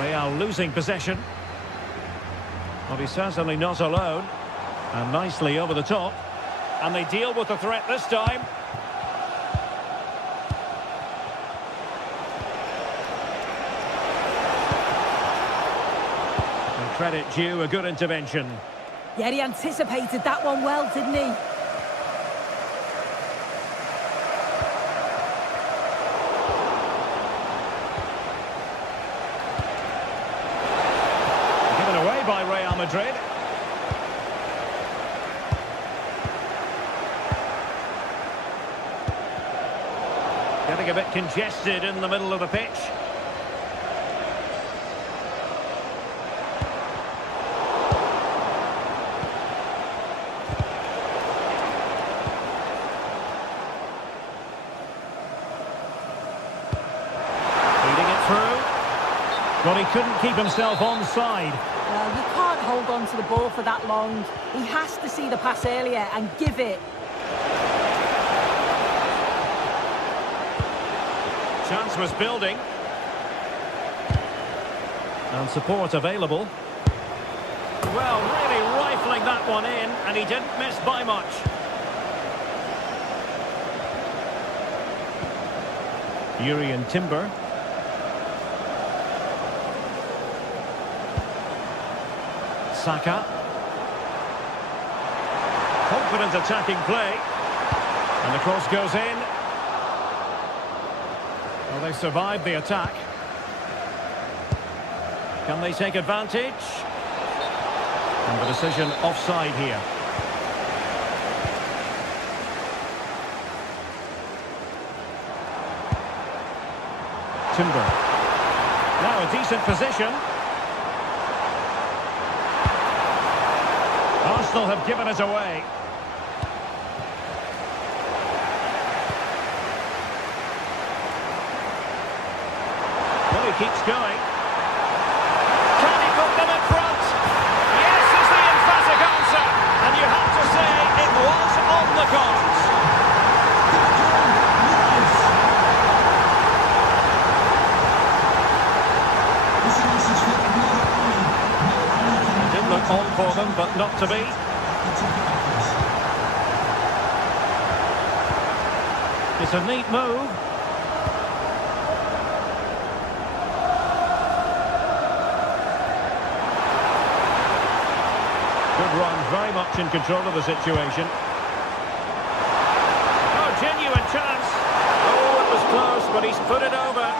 Real losing possession. Well, he's certainly not alone. And nicely over the top. And they deal with the threat this time. Credit due, a good intervention. Yeah, he anticipated that one well, didn't he? Given away by Real Madrid. Getting a bit congested in the middle of the pitch. Well, he couldn't keep himself onside. Well, you can't hold on to the ball for that long. He has to see the pass earlier and give it. Chance was building. And support available. Well, really rifling that one in, and he didn't miss by much. Urian Timber. Saka. Confident attacking play. And the cross goes in. Well, they survived the attack. Can they take advantage? And the decision offside here. Timber. Now a decent position. Arsenal have given it away. Well, he keeps going. Can he put them in front? Yes is the emphatic answer. And you have to say it was on the cards. Didn't look on for them, but not to be. It's a neat move. Good run, very much in control of the situation. Oh, genuine chance. Oh, it was close, but he's put it over.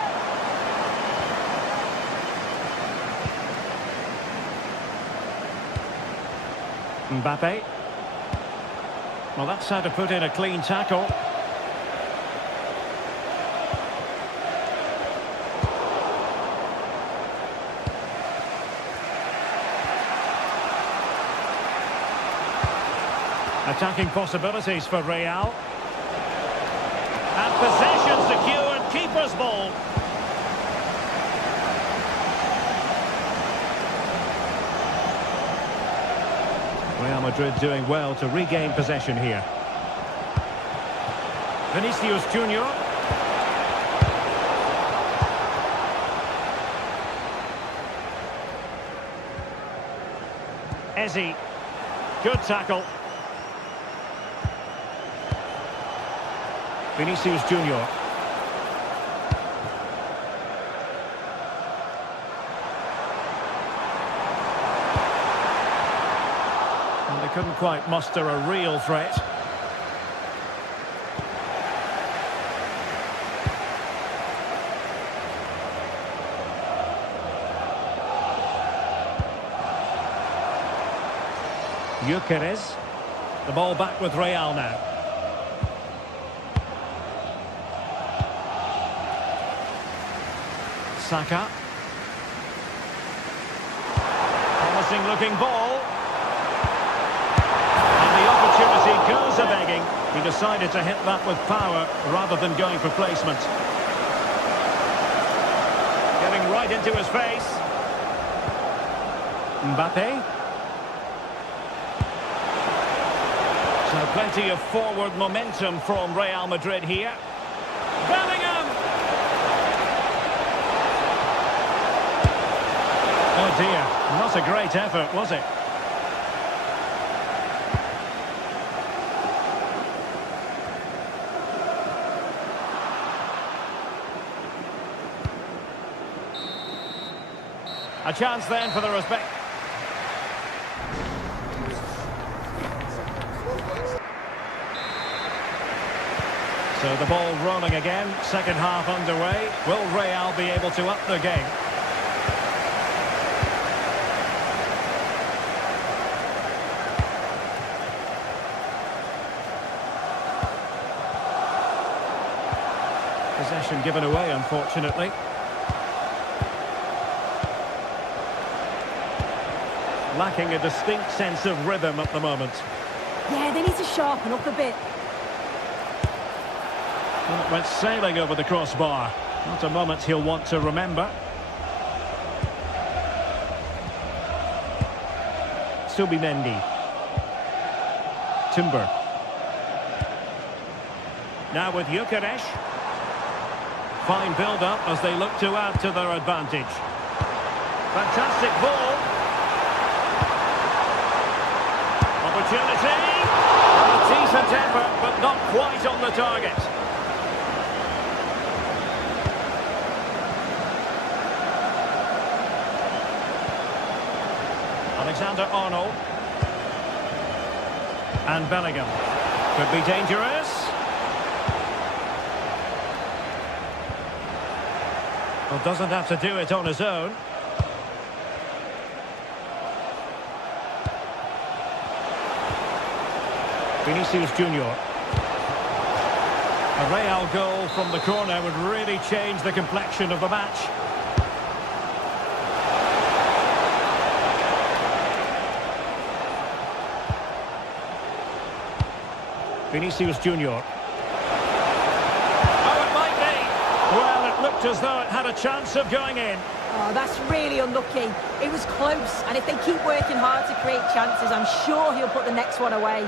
Mbappe. Well, that's how to put in a clean tackle. Attacking possibilities for Real. And possession secured, keeper's ball. Real Madrid doing well to regain possession here. Vinicius Junior. Eze. Good tackle. Vinicius Junior. And they couldn't quite muster a real threat. Gyökeres. The ball back with Real now. Saka. Promising looking ball. And the opportunity goes a-begging. He decided to hit that with power rather than going for placement. Getting right into his face. Mbappe. So plenty of forward momentum from Real Madrid here. Bellingham! Oh dear, not a great effort, was it? A chance then for the respect. So the ball rolling again, second half underway. Will Real be able to up the game? Possession given away, unfortunately. Lacking a distinct sense of rhythm at the moment. Yeah, they need to sharpen up a bit. Well, it went sailing over the crossbar. Not a moment he'll want to remember. Subimendi. Timber. Now with Gyökeres. Fine build-up as they look to add to their advantage. Fantastic ball. Opportunity. A decent effort, but not quite on the target. Alexander-Arnold. And Bellingham. Could be dangerous. Well, doesn't have to do it on his own. Vinicius Junior. A Real goal from the corner would really change the complexion of the match. Vinicius Junior. Oh, it might be. Well, it looked as though it had a chance of going in. Oh, that's really unlucky. It was close, and if they keep working hard to create chances, I'm sure he'll put the next one away.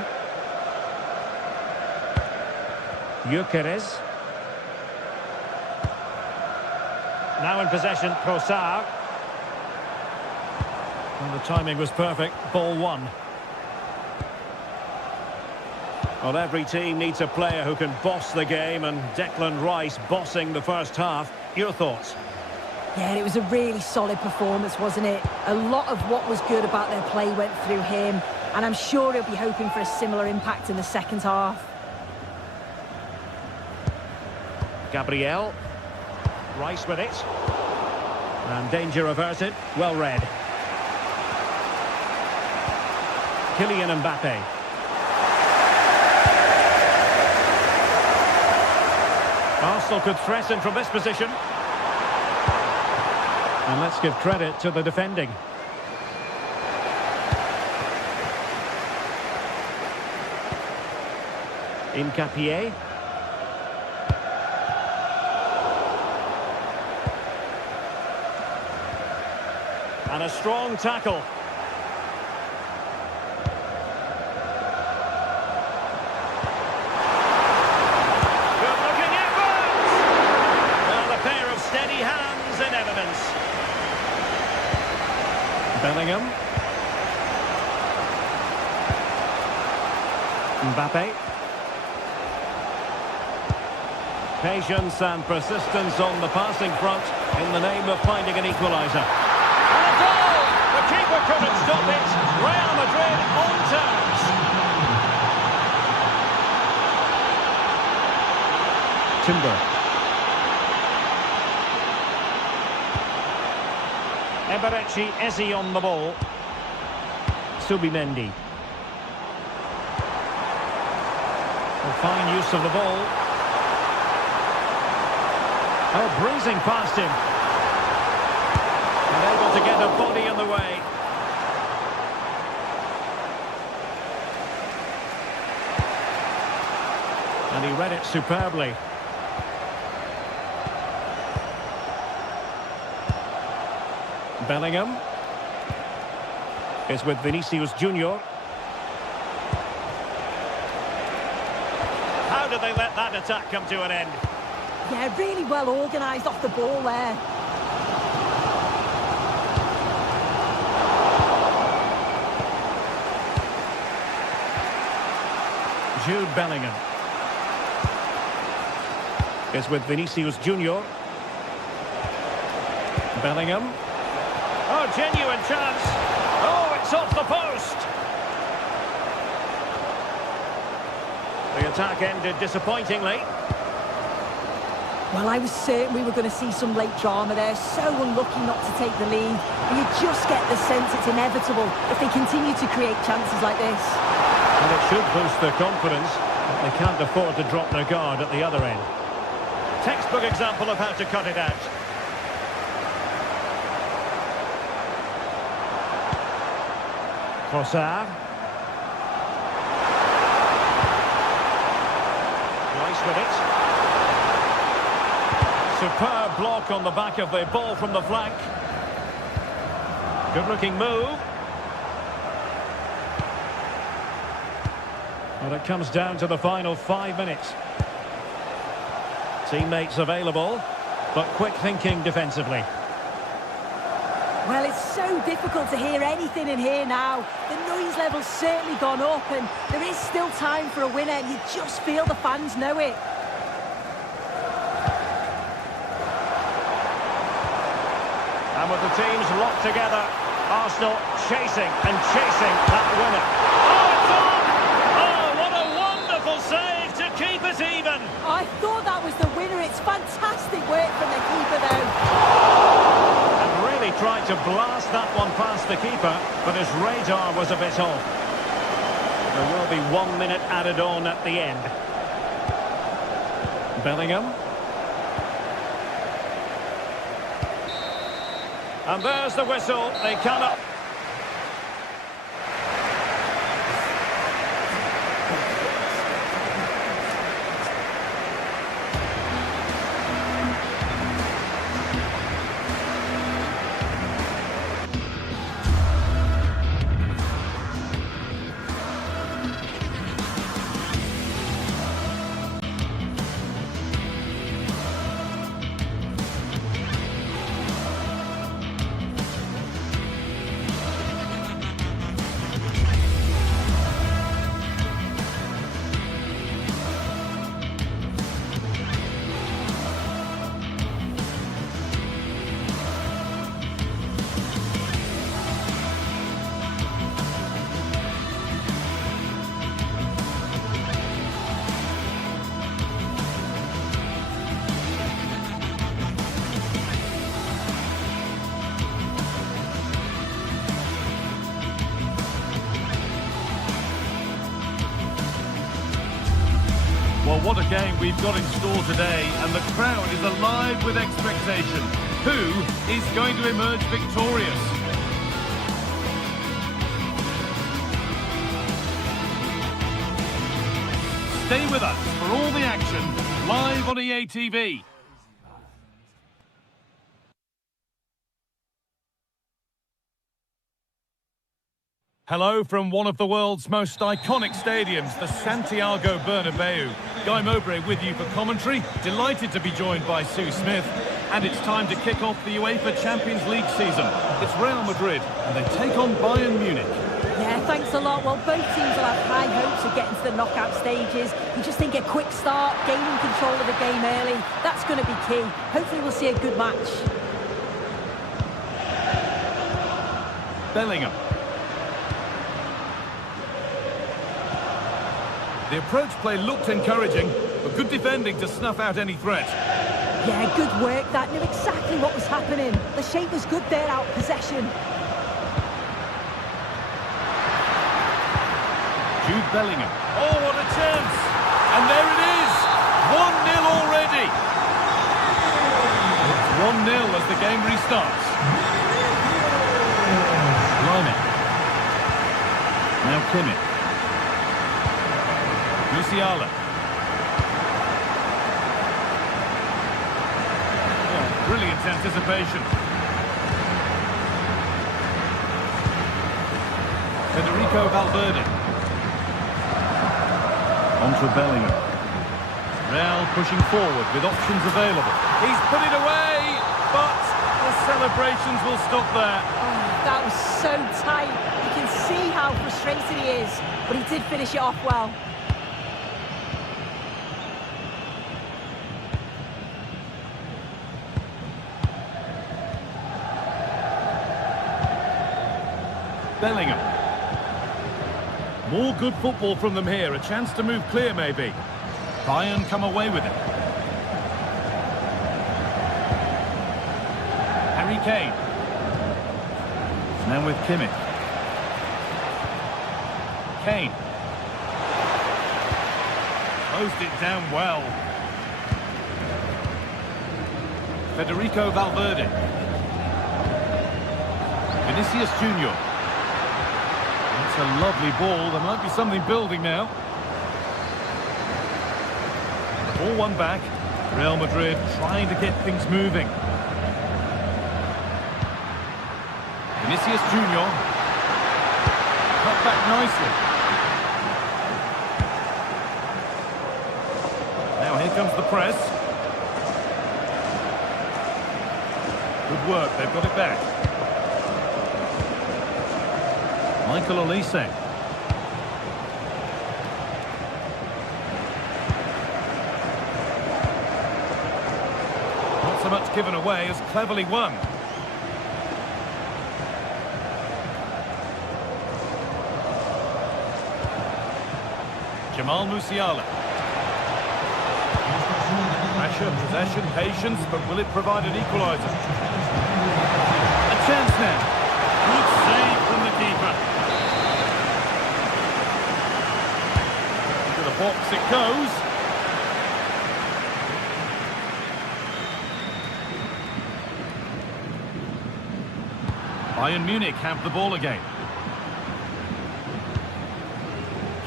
Gyökeres. Now in possession, Trossard. And the timing was perfect. Ball one. Well, every team needs a player who can boss the game, and Declan Rice bossing the first half. Your thoughts? Yeah, it was a really solid performance, wasn't it? A lot of what was good about their play went through him, and I'm sure he'll be hoping for a similar impact in the second half. Gabriel. Rice with it. And danger averted. Well read. Kylian Mbappe. Arsenal could threaten from this position. And let's give credit to the defending. Incapié. And a strong tackle. Good-looking effort! Well, a pair of steady hands in evidence. Bellingham. Mbappe. Patience and persistence on the passing front in the name of finding an equaliser. And a goal! The keeper couldn't stop it. Real Madrid on terms. Timber. Eberechi Eze on the ball. Subimendi. Fine use of the ball. Oh, breezing past him. And able to get a body in the way. And he read it superbly. Bellingham is with Vinicius Junior. How did they let that attack come to an end? Yeah, really well organised off the ball there. Jude Bellingham is with Vinicius Junior. Bellingham. Oh, genuine chance. Oh, it's off the post. The attack ended disappointingly. Well, I was certain we were going to see some late drama there. So unlucky not to take the lead. And you just get the sense it's inevitable if they continue to create chances like this. And it should boost their confidence. But they can't afford to drop their guard at the other end. Textbook example of how to cut it out. Trossard. Rice with it. Superb block on the back of the ball from the flank. Good looking move. Well, it comes down to the final 5 minutes. Teammates available, but quick thinking defensively. Well, it's so difficult to hear anything in here now. The noise level's certainly gone up, and there is still time for a winner, and you just feel the fans know it. And with the teams locked together, Arsenal chasing and chasing that winner. Oh, it's on! Oh, what a wonderful save to keep it even! I thought that was the winner. It's fantastic work from the keeper, though. And really tried to blast that one past the keeper, but his radar was a bit off. There will be 1 minute added on at the end. Bellingham. And there's the whistle. They cannot... Well, what a game we've got in store today, and the crowd is alive with expectation. Who is going to emerge victorious? Stay with us for all the action, live on EA TV. Hello from one of the world's most iconic stadiums, the Santiago Bernabeu. Guy Mowbray with you for commentary. Delighted to be joined by Sue Smith. And it's time to kick off the UEFA Champions League season. It's Real Madrid, and they take on Bayern Munich. Yeah, thanks a lot. Well, both teams will have high hopes of getting to the knockout stages. You just think a quick start, gaining control of the game early, that's going to be key. Hopefully we'll see a good match. Bellingham. The approach play looked encouraging, but good defending to snuff out any threat. Yeah, good work. That knew exactly what was happening. The shape was good there, out possession. Jude Bellingham. Oh, what a chance! And there it is! 1-0 already! It's 1-0 as the game restarts. Blimey. Now Kimmich. Musiala. Oh, brilliant anticipation. Federico Valverde. On to Bellingham. Real pushing forward with options available. He's put it away, but the celebrations will stop there. Oh, that was so tight. You can see how frustrated he is, but he did finish it off well. Bellingham. More good football from them here. A chance to move clear, maybe. Bayern come away with it. Harry Kane. Now with Kimmich. Kane. Closed it down well. Federico Valverde. Vinicius Junior. It's a lovely ball. There might be something building now. Ball one back. Real Madrid trying to get things moving. Vinicius Junior. Cut back nicely. Now here comes the press. Good work. They've got it back. Michael Olise. Not so much given away as cleverly won. Jamal Musiala. Pressure, possession, patience, but will it provide an equaliser? A chance now. Good save from the keeper. Into the box it goes. Bayern Munich have the ball again.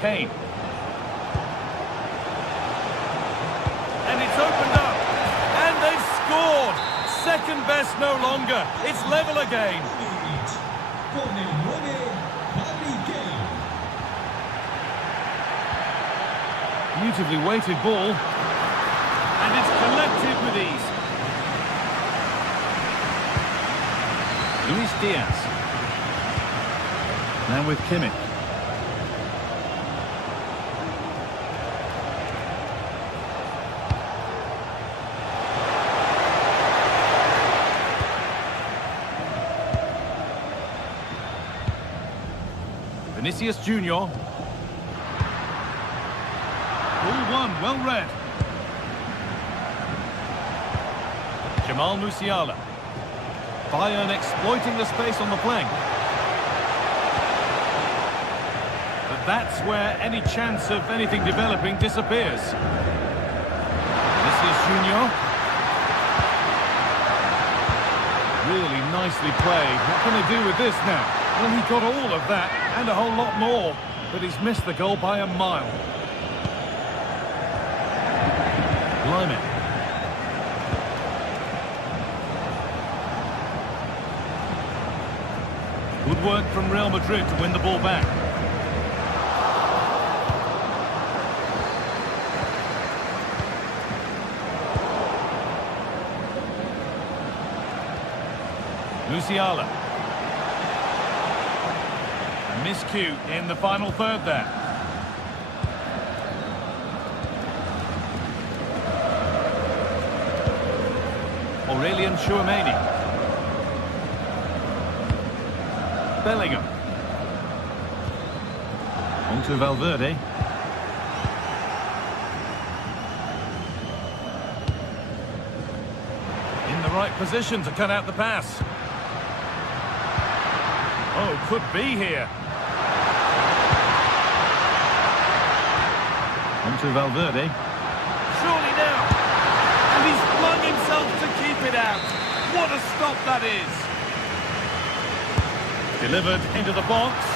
Kane. And it's opened up. And they've scored. Second best no longer. It's level again. Beautifully weighted ball. And it's collected with ease. Luis Diaz. Now with Kimmich. Vinicius Junior. Ball one, well read. Jamal Musiala. Bayern exploiting the space on the flank. But that's where any chance of anything developing disappears. Vinicius Junior. Really nicely played. What can they do with this now? Well, he got all of that and a whole lot more, but he's missed the goal by a mile. Blimey. Good work from Real Madrid to win the ball back. Musiala. A miscue in the final third there. Aurelian Tchouameni. Bellingham. On to Valverde. In the right position to cut out the pass. Oh, could be here. On On to Valverde. Surely now. And he's flung himself to keep it out. What a stop that is. Delivered into the box.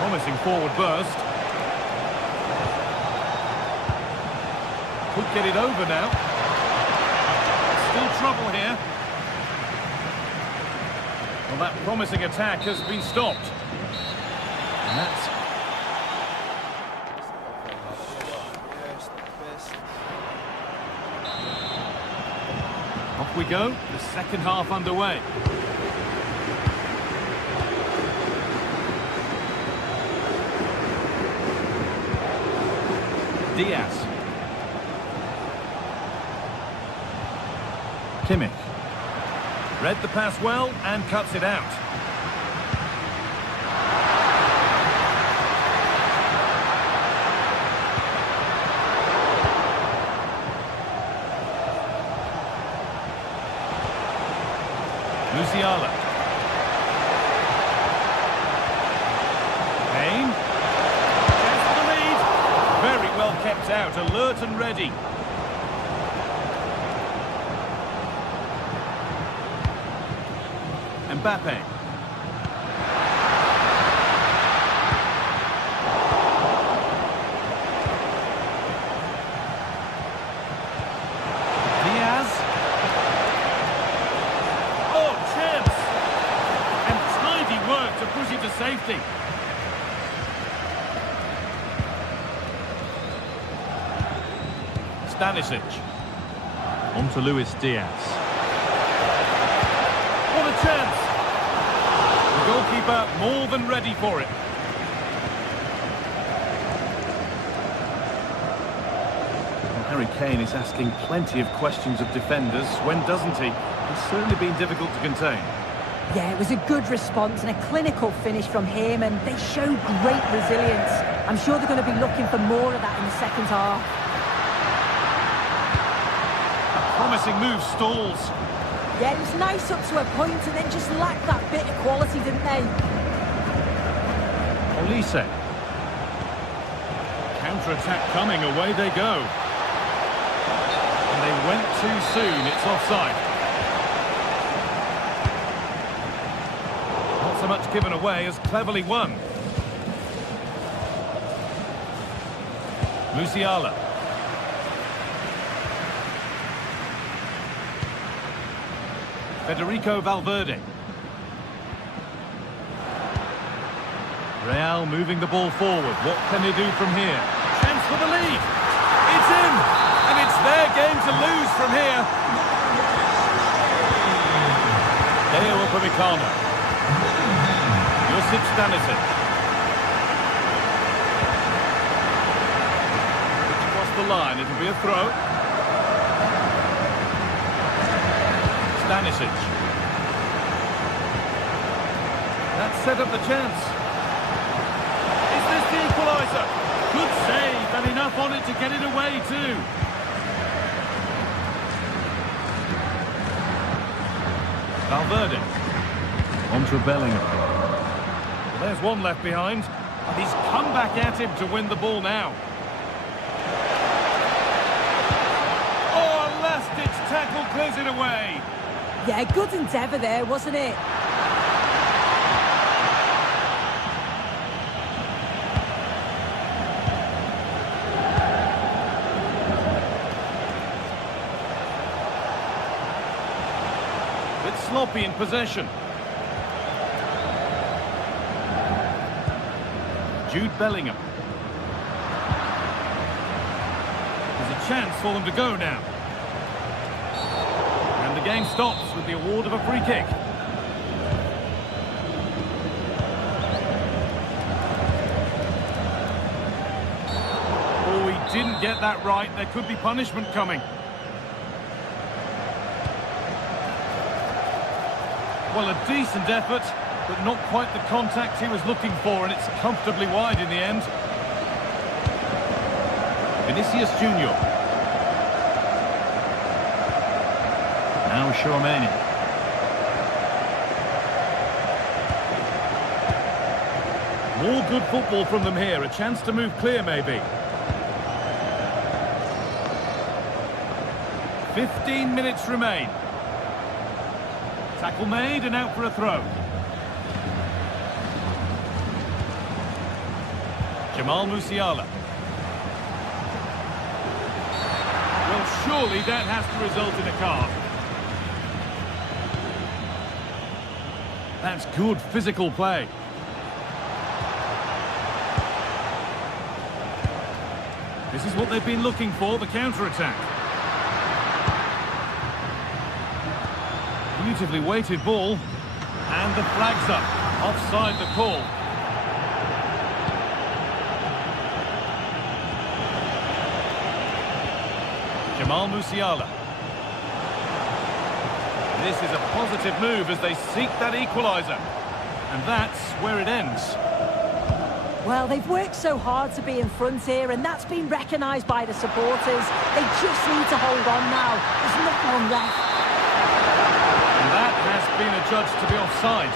Promising forward burst. Could get it over now. Still trouble here. Well, that promising attack has been stopped. And that's... Off we go. The second half underway. Diaz. Kimmich. Read the pass well and cuts it out. Musiala. Kane. Chance for the lead. Very well kept out, alert and ready. Mbappe. Diaz. Oh, chance! And tidy work to push it to safety. Stanisic. On to Luis Diaz. What a chance! The goalkeeper more than ready for it. Well, Harry Kane is asking plenty of questions of defenders. When doesn't he? It's certainly been difficult to contain. Yeah, it was a good response and a clinical finish from him, and they showed great resilience. I'm sure they're going to be looking for more of that in the second half. A promising move stalls. Yeah, it was nice up to a point and then just lacked that bit of quality, didn't they? Olise. Counter-attack coming, away they go. And they went too soon, it's offside. Not so much given away as cleverly won. Musiala. Federico Valverde. Real moving the ball forward. What can they do from here? Chance for the lead. It's in. And it's their game to lose from here. Deo Upamecano. Josip Stanisic. Across the line. It'll be a throw. Stanisic. That set up the chance. Is this the equaliser? Good save and enough on it to get it away too. Valverde. On to Bellingham. Well, there's one left behind. And he's come back at him to win the ball now. Oh, a last-ditch tackle clears it away. Yeah, good endeavour there, wasn't it? Bit sloppy in possession. Jude Bellingham. There's a chance for them to go now. And the game stops with the award of a free kick. Oh, he didn't get that right. There could be punishment coming. Well, a decent effort, but not quite the contact he was looking for, and it's comfortably wide in the end. Vinicius Junior. Now Chouameni. More good football from them here. A chance to move clear, maybe. 15 minutes remain. Tackle made and out for a throw. Jamal Musiala. Well, surely that has to result in a card. That's good physical play. This is what they've been looking for, the counter-attack. Beautifully weighted ball. And the flag's up. Offside the call. Jamal Musiala. This is a positive move as they seek that equaliser. And that's where it ends. Well, they've worked so hard to be in front here, and that's been recognised by the supporters. They just need to hold on now. There's not long left. And that has been adjudged to be offside.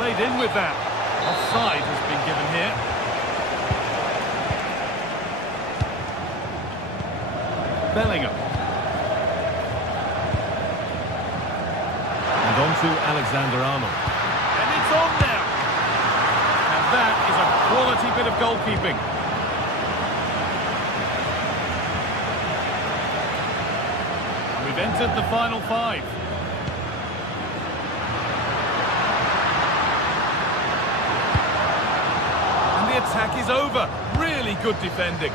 Played in with that. Offside has been given here. Bellingham. And on to Alexander-Arnold. And it's on now. And that is a quality bit of goalkeeping. We've entered the final five. And the attack is over. Really good defending.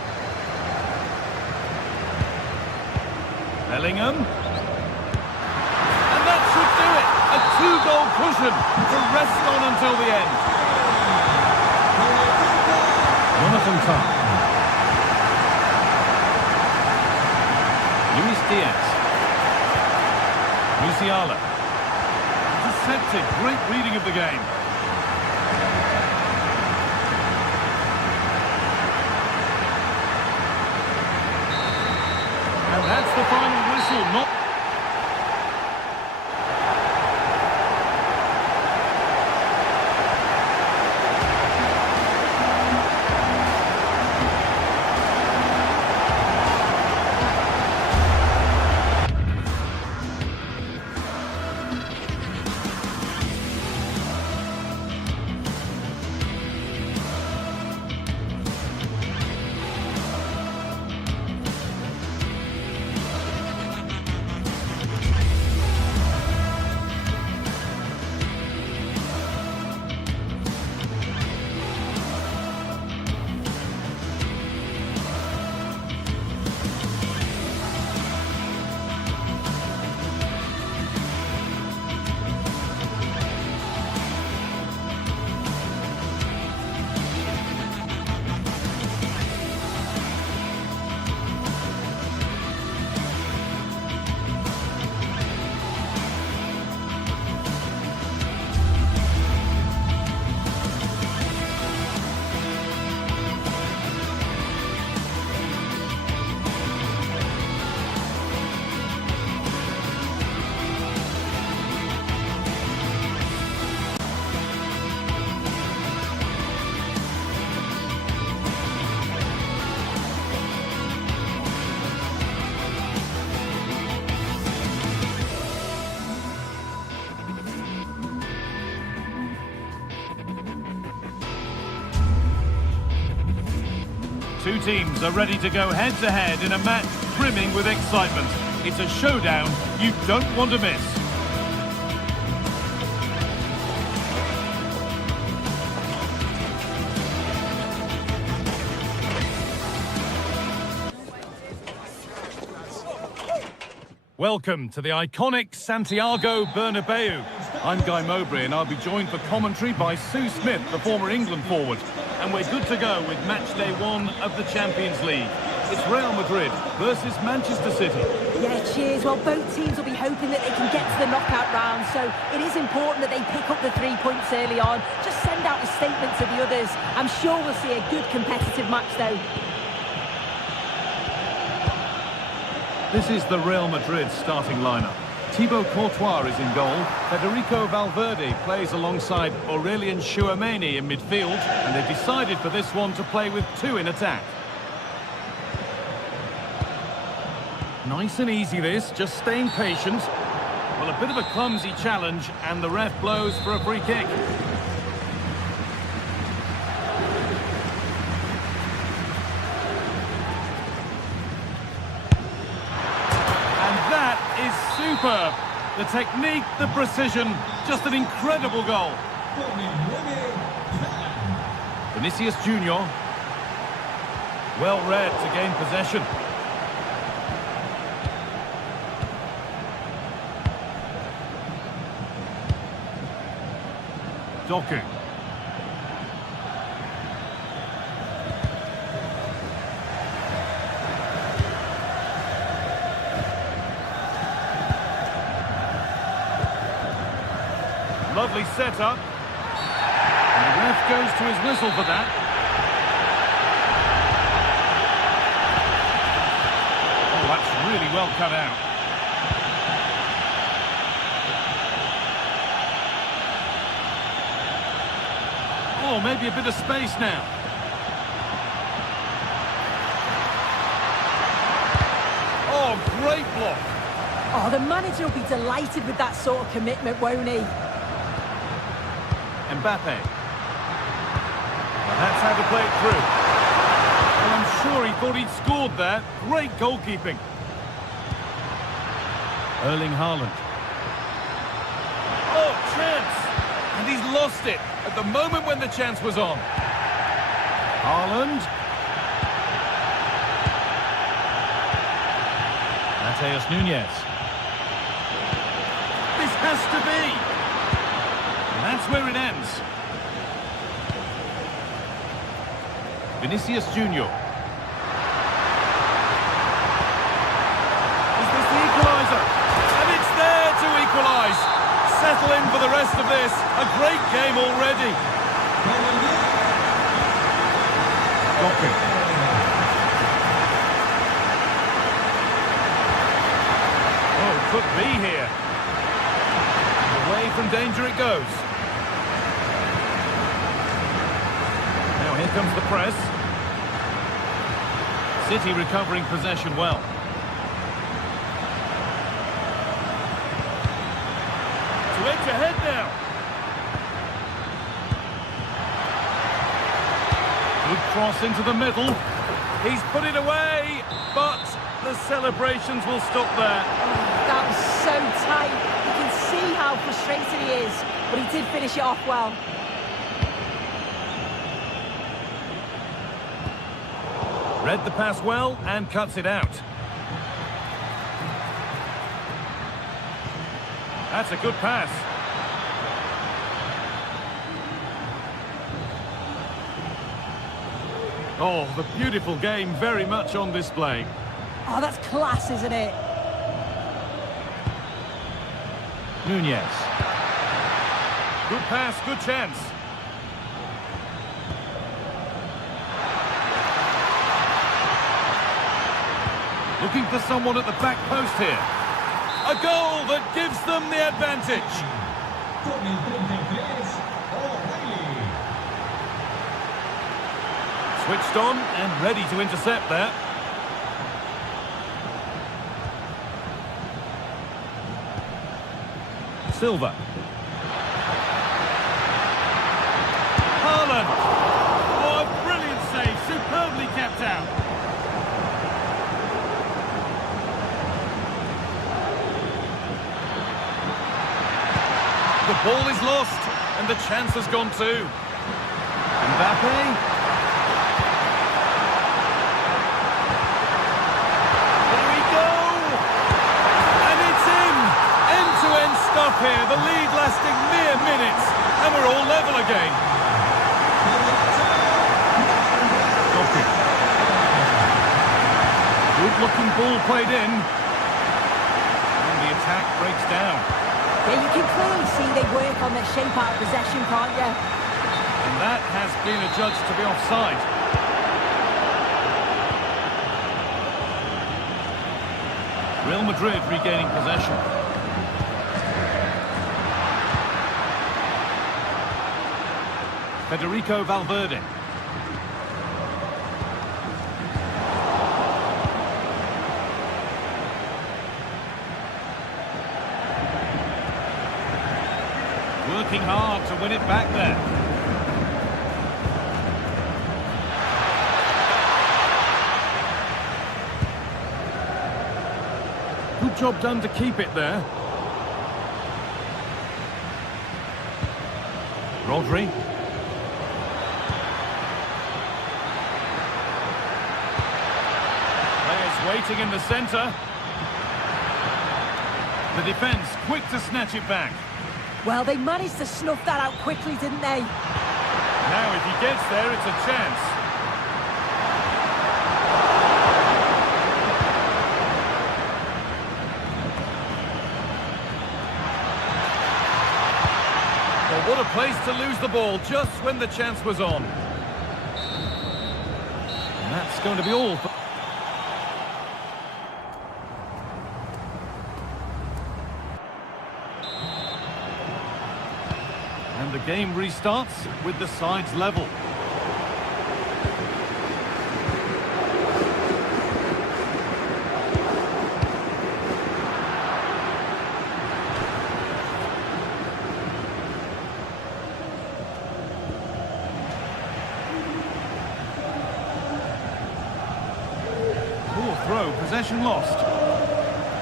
Bellingham. And that should do it. A two-goal cushion to rest on until the end. Jonathan Tah. Luis Diaz. Musiala. Intercepted. Great reading of the game. And that's the final whistle. Not. Two teams are ready to go head-to-head in a match brimming with excitement. It's a showdown you don't want to miss. Welcome to the iconic Santiago Bernabeu. I'm Guy Mowbray and I'll be joined for commentary by Sue Smith, the former England forward. And we're good to go with match day one of the Champions League. It's Real Madrid versus Manchester City. Yeah, cheers. Well, both teams will be hoping that they can get to the knockout round, so it is important that they pick up the 3 points early on. Just send out a statement to the others. I'm sure we'll see a good competitive match though. This is the Real Madrid starting lineup. Thibaut Courtois is in goal. Federico Valverde plays alongside Aurelien Tchouameni in midfield. And they've decided for this one to play with two in attack. Nice and easy this, just staying patient. Well, a bit of a clumsy challenge, and the ref blows for a free kick. Superb. The technique, the precision, just an incredible goal. Vinicius Junior. Well read to gain possession. Doku. Lovely setup. And the ref goes to his whistle for that. Oh, that's really well cut out. Oh, maybe a bit of space now. Oh, great block. Oh, the manager will be delighted with that sort of commitment, won't he? Mbappe. Well, that's how to play it through. Well, I'm sure he thought he'd scored there. Great goalkeeping. Erling Haaland. Oh, chance! And he's lost it at the moment when the chance was on. Haaland. Mateus Nunes. This has to be. That's where it ends. Vinicius Junior. Is this the equaliser? And it's there to equalise. Settle in for the rest of this. A great game already. Doku. Oh, could be here. Away from danger it goes. Here comes the press. City recovering possession well. To edge ahead now. Good cross into the middle. He's put it away, but the celebrations will stop there. Oh, that was so tight. You can see how frustrated he is, but he did finish it off well. Read the pass well and cuts it out. That's a good pass. Oh, the beautiful game very much on display. Oh, that's class, isn't it? Nunez. Good pass, good chance. Looking for someone at the back post here. A goal that gives them the advantage. Switched on and ready to intercept there. Silva. Haaland. Oh, a brilliant save. Superbly kept out. The ball is lost, and the chance has gone too. Mbappe. There we go! And it's in! End-to-end stuff here, the lead lasting mere minutes, and we're all level again. Good-looking ball played in, and the attack breaks down. Yeah, you can clearly see they work on their shape out of possession, can't you? And that has been adjudged to be offside. Real Madrid regaining possession. Federico Valverde. Working hard to win it back there. Good job done to keep it there. Rodri. Players waiting in the centre. The defence quick to snatch it back. Well, they managed to snuff that out quickly, didn't they? Now, if he gets there, it's a chance. Well, what a place to lose the ball just when the chance was on. And that's going to be all for... And the game restarts with the sides level. Poor throw, possession lost.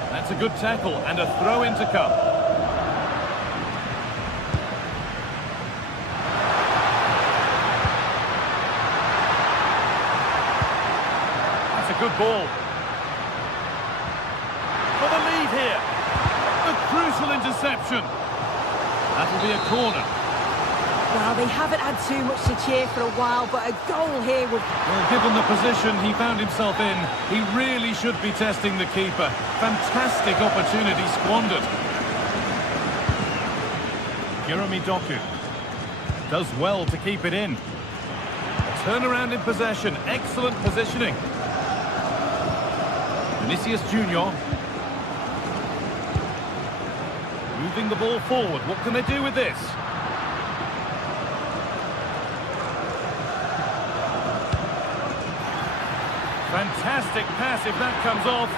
That's a good tackle and a throw in to come. Good ball. For the lead here. A crucial interception. That'll be a corner. Well, they haven't had too much to cheer for a while, but a goal here would... Well, given the position he found himself in, he really should be testing the keeper. Fantastic opportunity squandered. Jeremy Doku does well to keep it in. A turnaround in possession. Excellent positioning. Vinicius Junior. Moving the ball forward. What can they do with this? Fantastic pass if that comes off.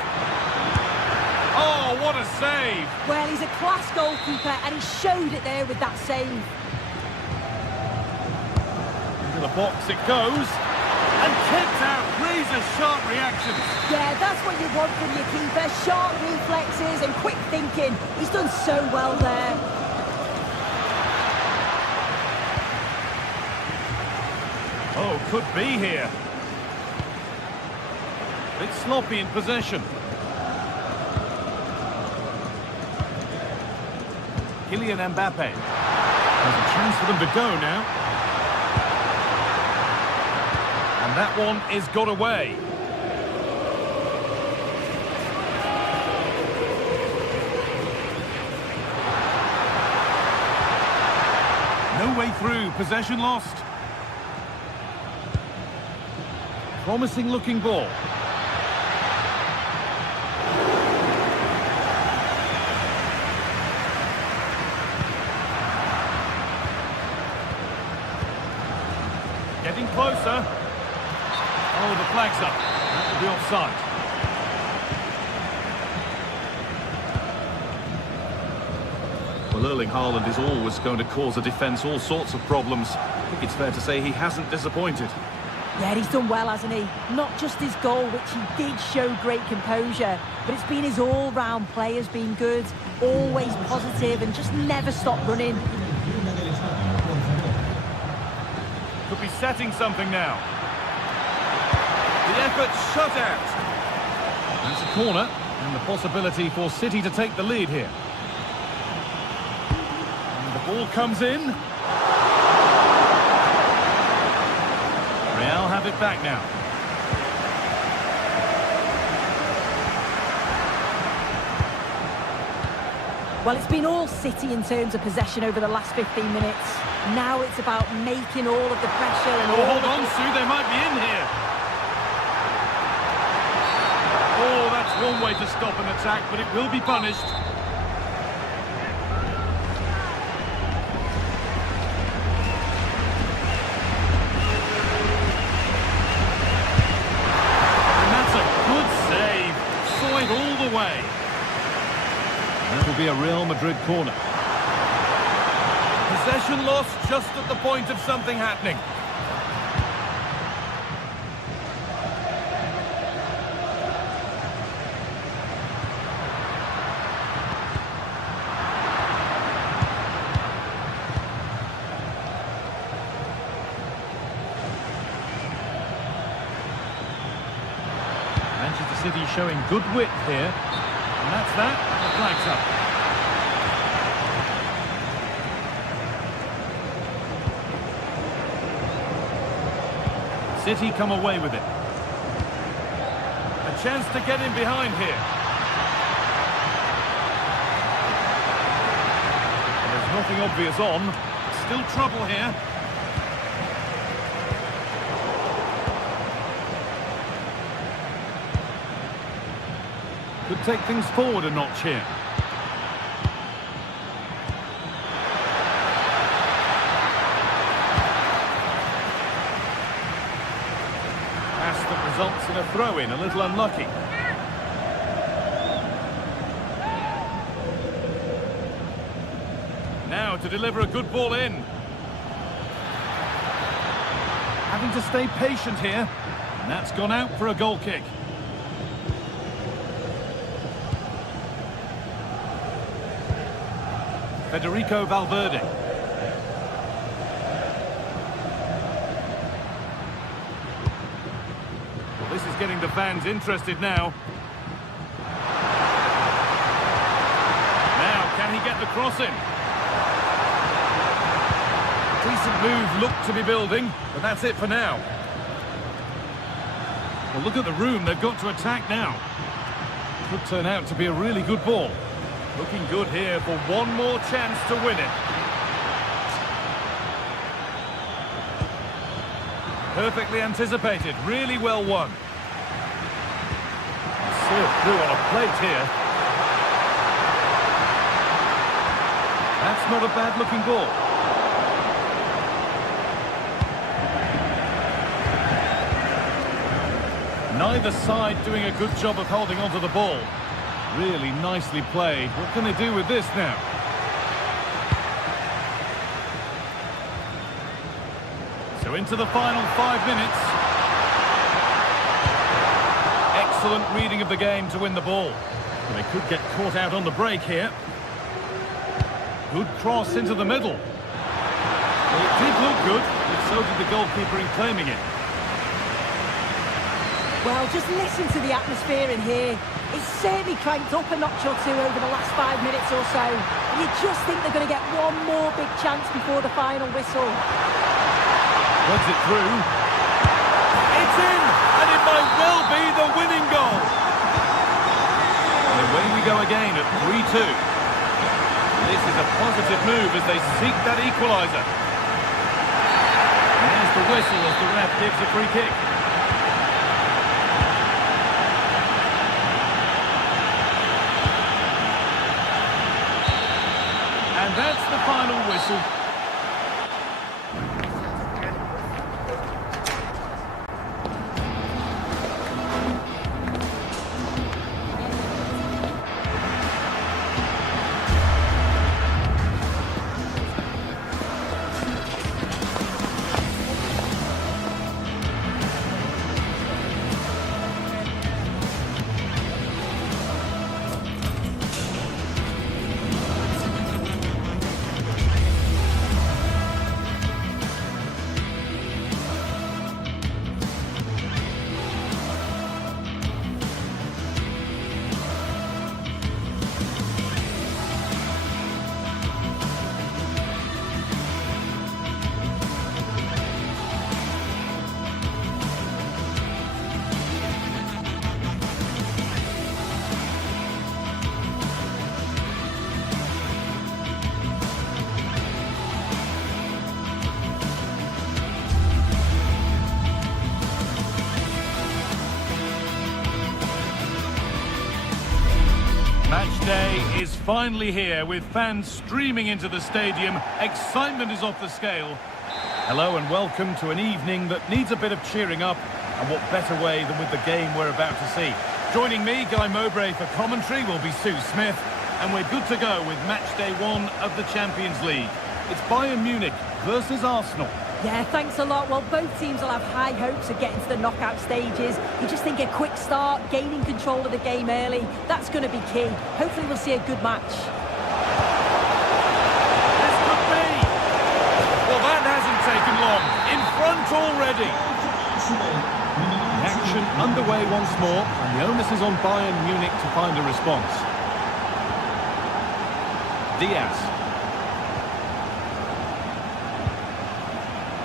Oh, what a save! Well, he's a class goalkeeper and he showed it there with that save. Into the box it goes. And kicked out, razor-sharp reactions. Yeah, that's what you want from your keeper. Sharp reflexes and quick thinking. He's done so well there. Oh, could be here. Bit sloppy in possession. Kylian Mbappe. There's a chance for them to go now. And that one is got away. No way through, possession lost. Promising looking ball. Getting closer. Oh, the flag's up. That will be offside. Well, Erling Haaland is always going to cause a defence all sorts of problems. I think it's fair to say he hasn't disappointed. Yeah, he's done well, hasn't he? Not just his goal, which he did show great composure, but it's been his all-round play has been good, always positive and just never stopped running. Could be setting something now. The effort shut out. That's a corner, and the possibility for City to take the lead here. And the ball comes in. Real have it back now. Well, it's been all City in terms of possession over the last 15 minutes. Now it's about making all of the pressure and hold on, Sue, they might be in here. Oh, that's one way to stop an attack, but it will be punished. And that's a good save. Saw it all the way. That'll be a Real Madrid corner. Possession lost just at the point of something happening. Manchester City showing good width here. And that's that. The flag's up. City come away with it. A chance to get in behind here. There's nothing obvious on. Still trouble here. Could take things forward a notch here. Pass that results in a throw-in, a little unlucky. Now to deliver a good ball in. Having to stay patient here. And that's gone out for a goal kick. Federico Valverde. Well, this is getting the fans interested now. Now, can he get the cross in? Decent move looked to be building, but that's it for now. Well, look at the room they've got to attack now. Could turn out to be a really good ball. Looking good here for one more chance to win it. Perfectly anticipated, really well won. Served through on a plate here. That's not a bad looking ball. Neither side doing a good job of holding onto the ball. Really nicely played. What can they do with this now? So into the final 5 minutes. Excellent reading of the game to win the ball. But they could get caught out on the break here. Good cross into the middle. Well, it did look good, but so did the goalkeeper in claiming it. Well, just listen to the atmosphere in here. It's certainly cranked up a notch or two over the last 5 minutes or so. You just think they're going to get one more big chance before the final whistle. Runs it through. It's in! And it might well be the winning goal. And away we go again at 3-2. This is a positive move as they seek that equaliser. And there's the whistle as the ref gives a free kick. And that's the final whistle. Match day is finally here with fans streaming into the stadium. Excitement is off the scale. Hello and welcome to an evening that needs a bit of cheering up, and what better way than with the game we're about to see. Joining me, Guy Mowbray, for commentary will be Sue Smith, and we're good to go with match day 1 of the Champions League. It's Bayern Munich versus Arsenal. Yeah, thanks a lot. Well, both teams will have high hopes of getting to the knockout stages. You just think a quick start, gaining control of the game early, that's going to be key. Hopefully we'll see a good match. This could be! Well, that hasn't taken long. In front already. The action underway once more, and the onus is on Bayern Munich to find a response. Diaz.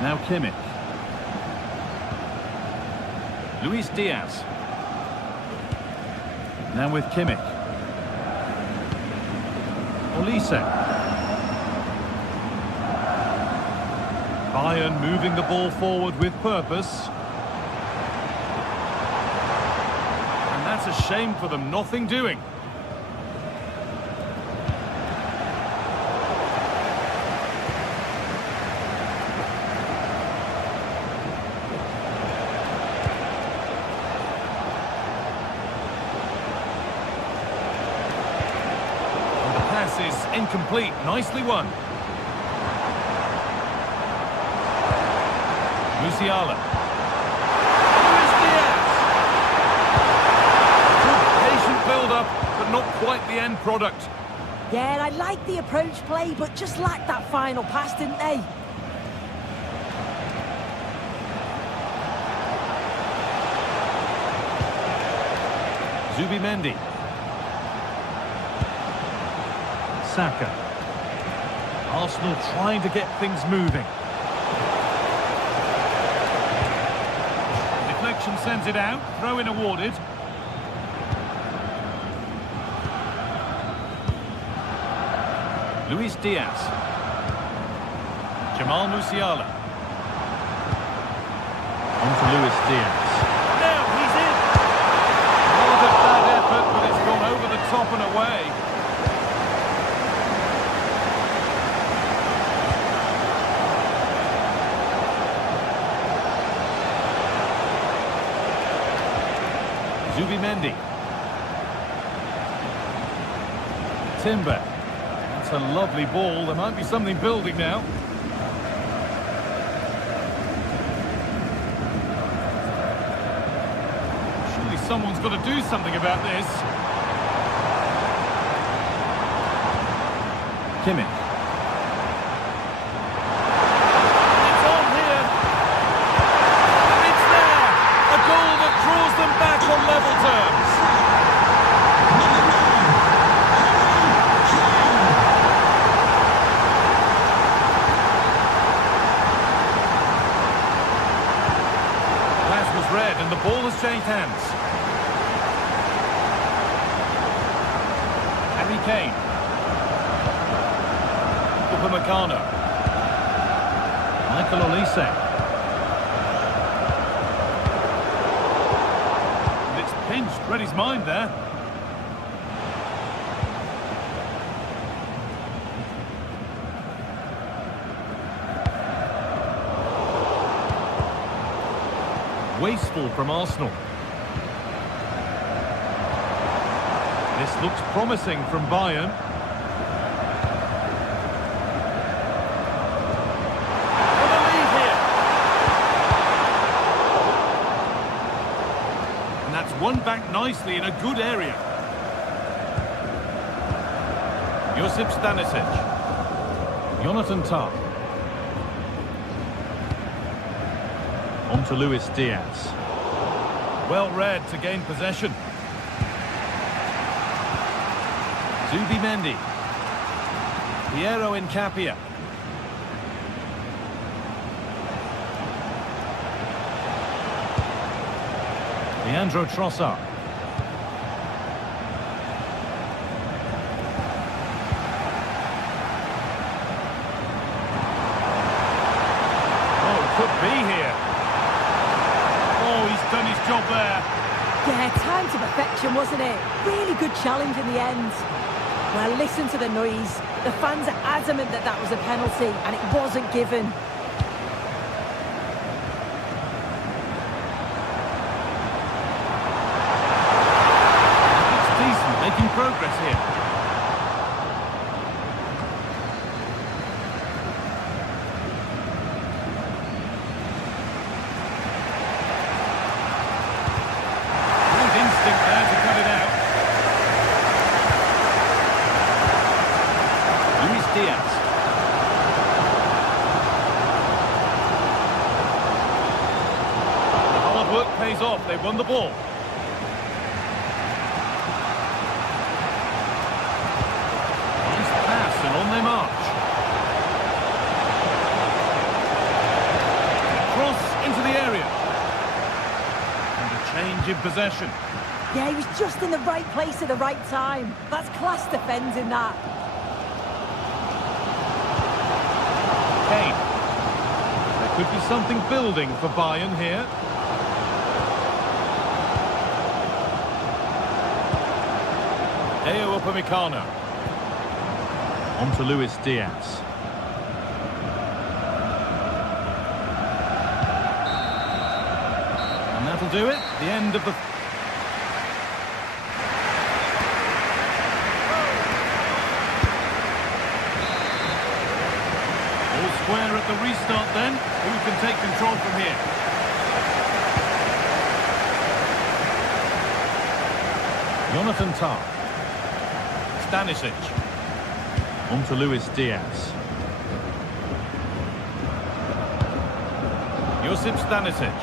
Now Kimmich. Luis Diaz. Now with Kimmich. Olise. Bayern moving the ball forward with purpose. And that's a shame for them, nothing doing. Is incomplete. Nicely won. Musiala. Luis Diaz. Good patient build-up, but not quite the end product. Yeah, and I like the approach play, but just lacked that final pass, didn't they? Zubimendi. Saka. Arsenal trying to get things moving. Deflection sends it out. Throw-in awarded. Luis Diaz. Jamal Musiala. On to Luis Diaz. Now he's in. Not a bad effort, but it's gone over the top and away. Zubimendi. Timber. That's a lovely ball. There might be something building now. Surely someone's got to do something about this. Kimmich. It's on here. It's there. A goal that draws them back on level terms. Flash was red and the ball has changed hands. Harry Kane. Upamecano. Michael Olise. Pinched, read his mind there. Wasteful from Arsenal. This looks promising from Bayern. Won back nicely in a good area. Josip Stanisic. Jonathan Tah. On to Luis Diaz. Well read to gain possession. Zubimendi. Piero Incapia. Leandro Trossard. Oh, could be here. Oh, he's done his job there. Yeah, time to perfection, wasn't it? Really good challenge in the end. Well, listen to the noise. The fans are adamant that that was a penalty, and it wasn't given. Looks decent, making progress here. Good instinct there to cut it out. Luis Diaz. The hard work pays off. They won the ball. Nice pass and on they march. Cross into the area. And a change in possession. Yeah, he was just in the right place at the right time. That's class defending, that. Kane. There could be something building for Bayern here. Deo Upamecano. On to Luis Diaz. And that'll do it. The end of the... All square at the restart then. Who can take control from here? Jonathan Tah. Stanisic. On to Luis Diaz. Josip Stanisic.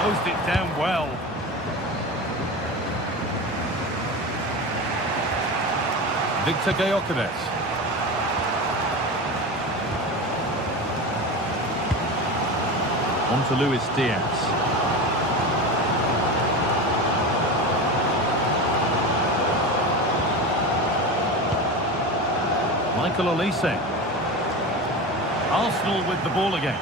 Closed it down well. Victor Gyökeres. On to Luis Diaz. Michael Olise. Arsenal with the ball again.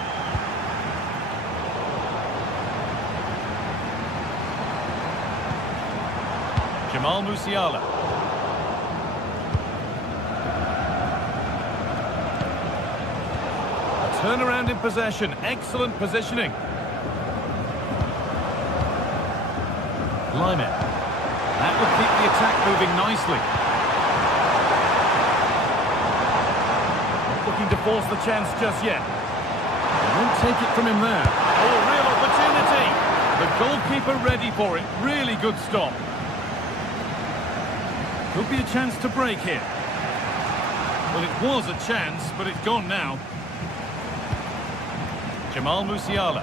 Jamal Musiala. Turnaround in possession. Excellent positioning. Lyman. That would keep the attack moving nicely. Not looking to force the chance just yet. Won't take it from him there. Oh, real opportunity. The goalkeeper ready for it. Really good stop. Could be a chance to break here. Well, it was a chance, but it's gone now. Jamal Musiala.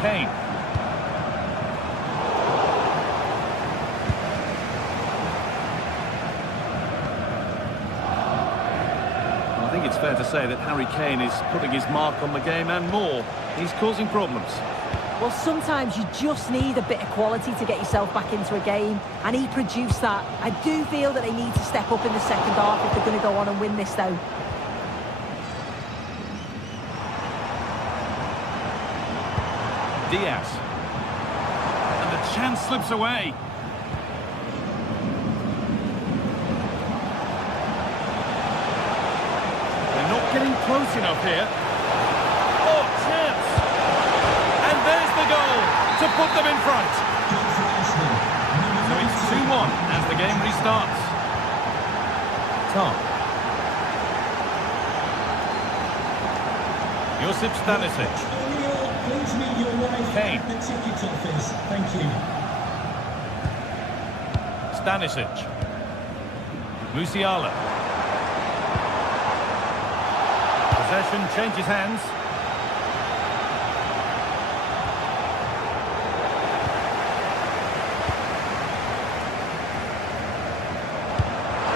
Kane. Well, I think it's fair to say that Harry Kane is putting his mark on the game and more. He's causing problems. Well, sometimes you just need a bit of quality to get yourself back into a game, and he produced that. I do feel that they need to step up in the second half if they're going to go on and win this, though. Diaz. And the chance slips away. They're not getting close enough here. Oh, chance! And there's the goal to put them in front. So it's 2-1 as the game restarts. Tom. Josip Stanisic. Please meet your wife Kane. at the ticket office. Thank you. Stanisic. Musiala. Possession changes hands.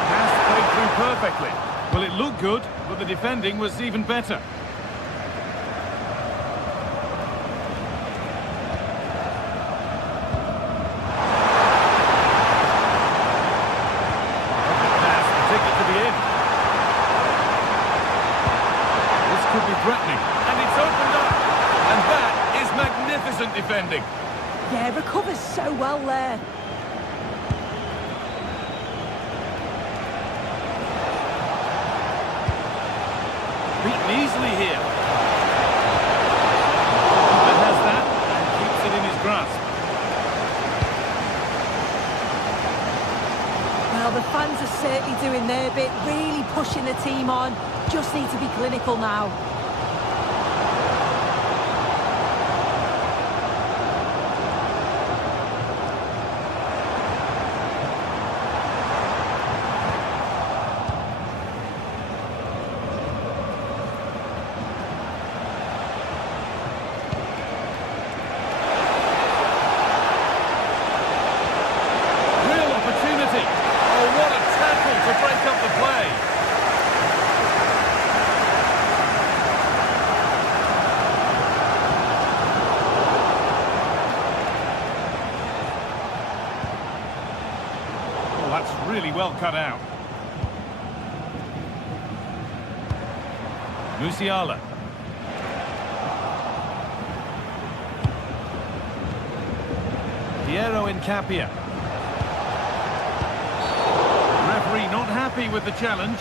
Pass played through perfectly. Well, it looked good, but the defending was even better. Threatening, and it's opened up, and that is magnificent. magnificent defending. Yeah, recovers so well there. Beaten easily here. Keeper has that and keeps it in his grasp. Well, the fans are certainly doing their bit, really pushing the team on. Just need to be clinical now. Really well cut out. Musiala. Piero Incapia. Referee not happy with the challenge.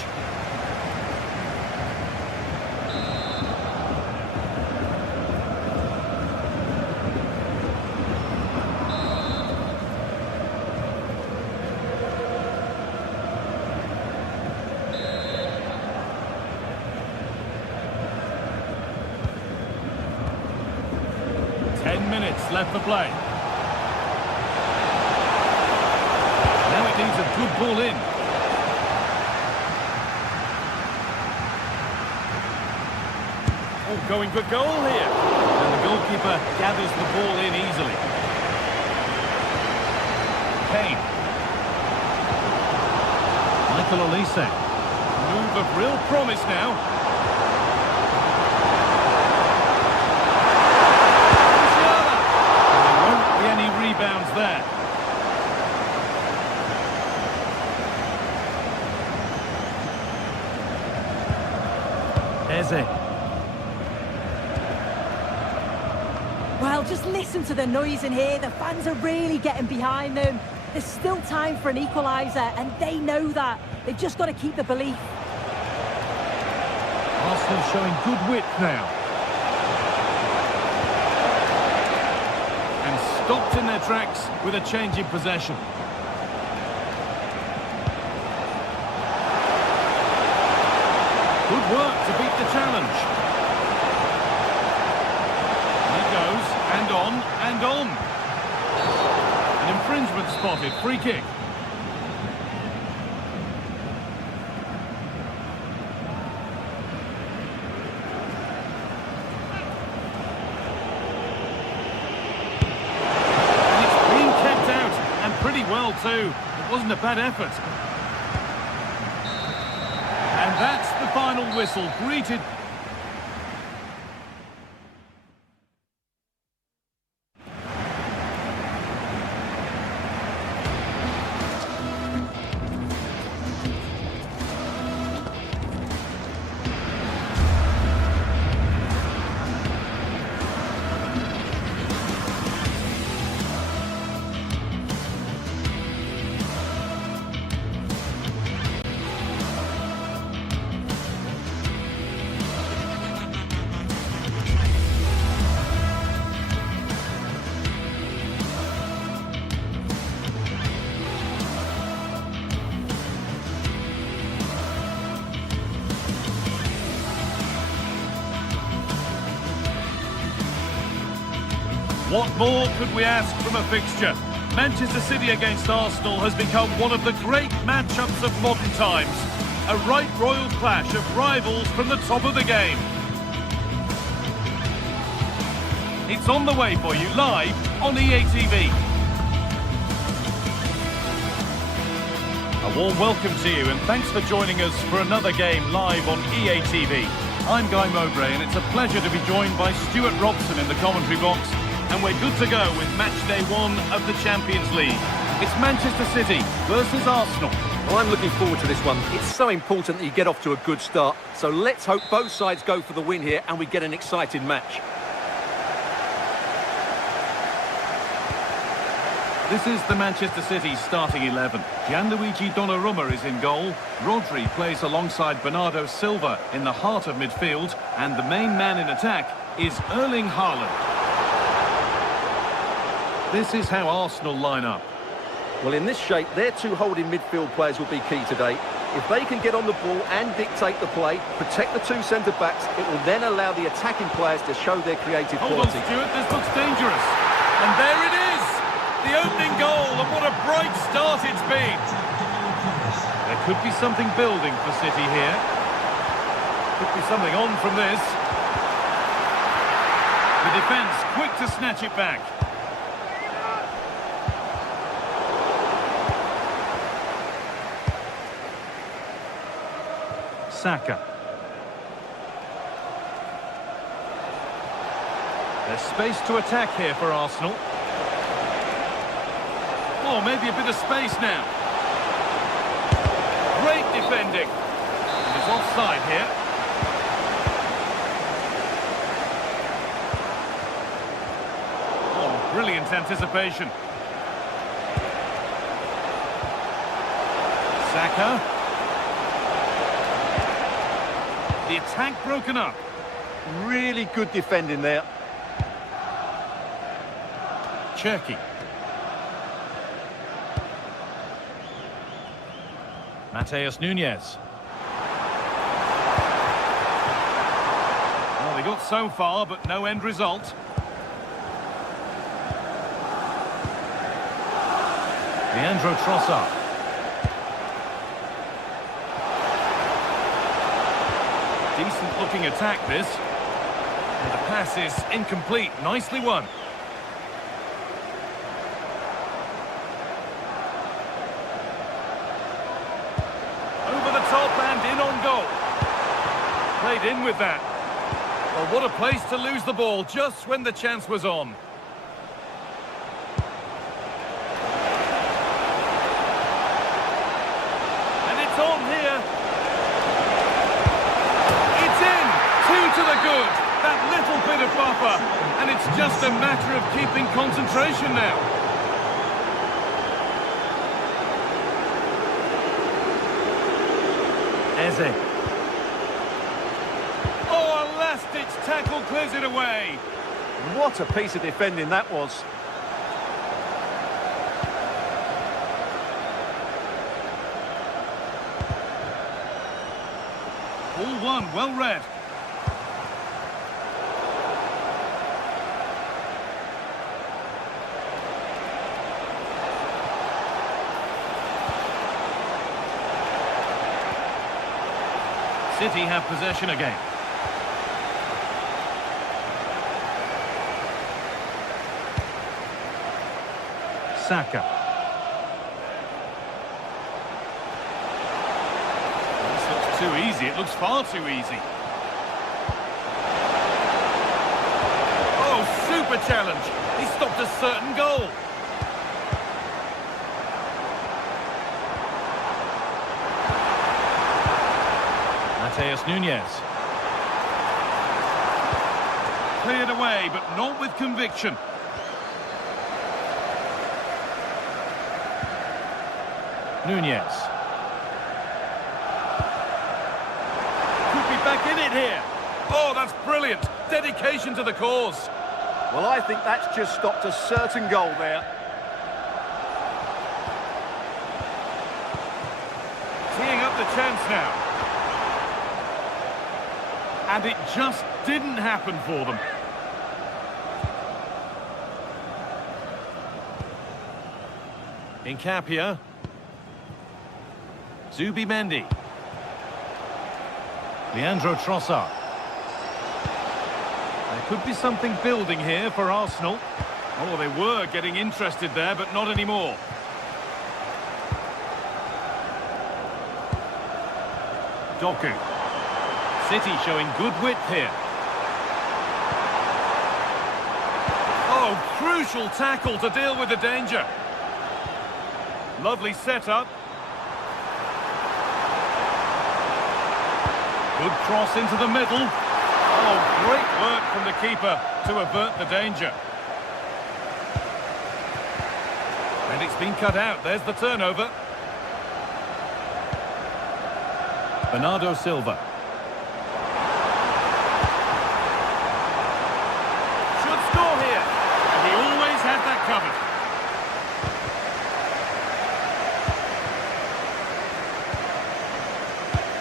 Left for play. Now it needs a good ball in. Oh, going for goal here. And the goalkeeper gathers the ball in easily. Kane. Michael Olise. Move of real promise now. Rebounds there. Eze. Well, just listen to the noise in here. The fans are really getting behind them. There's still time for an equaliser, and they know that. They've just got to keep the belief. Arsenal showing good width now. Stopped in their tracks with a change in possession. Good work to beat the challenge. He goes, and on, and on. An infringement spotted, free kick. Well too. It wasn't a bad effort. And that's the final whistle. Greeted. What more could we ask from a fixture? Manchester City against Arsenal has become one of the great matchups of modern times. A right royal clash of rivals from the top of the game. It's on the way for you live on EA TV. A warm welcome to you and thanks for joining us for another game live on EA TV. I'm Guy Mowbray and it's a pleasure to be joined by Stuart Robson in the commentary box. And we're good to go with match day 1 of the Champions League. It's Manchester City versus Arsenal. Well, I'm looking forward to this one. It's so important that you get off to a good start. So let's hope both sides go for the win here and we get an exciting match. This is the Manchester City starting 11. Gianluigi Donnarumma is in goal. Rodri plays alongside Bernardo Silva in the heart of midfield. And the main man in attack is Erling Haaland. This is how Arsenal line up. Well, in this shape, their two holding midfield players will be key today. If they can get on the ball and dictate the play, protect the two centre-backs, it will then allow the attacking players to show their creative Hold quality. on, Stuart, this looks dangerous. And there it is! The opening goal, and what a bright start it's been. There could be something building for City here. Could be something on from this. The defence quick to snatch it back. Saka. There's space to attack here for Arsenal. Oh, maybe a bit of space now. Great defending. He's offside here. Oh, brilliant anticipation. Saka. The attack broken up. Really good defending there. Cherky. Mateus Nunes. Well, they got so far, but no end result. Leandro Trossard. Decent-looking attack, this. And the pass is incomplete. Nicely won. Over the top and in on goal. Played in with that. Well, what a place to lose the ball just when the chance was on. And it's on here. To the good, that little bit of buffer, and it's just a matter of keeping concentration now. Eze. Oh, a last-ditch tackle clears it away. What a piece of defending that was. All one, well read. City have possession again. Saka. This looks too easy. It looks far too easy. Oh, super challenge. He stopped a certain goal. Mateus Nunes. Cleared away, but not with conviction. Nunes. Could be back in it here. Oh, that's brilliant. Dedication to the cause. Well, I think that's just stopped a certain goal there. Teeing up the chance now. And it just didn't happen for them. Nkapia. Zubimendi. Leandro Trossard. There could be something building here for Arsenal. Oh, they were getting interested there, but not anymore. Doku. City showing good width here. Oh, crucial tackle to deal with the danger. Lovely setup. Good cross into the middle. Oh, great work from the keeper to avert the danger. And it's been cut out. There's the turnover. Bernardo Silva. Should score here. And he always had that covered.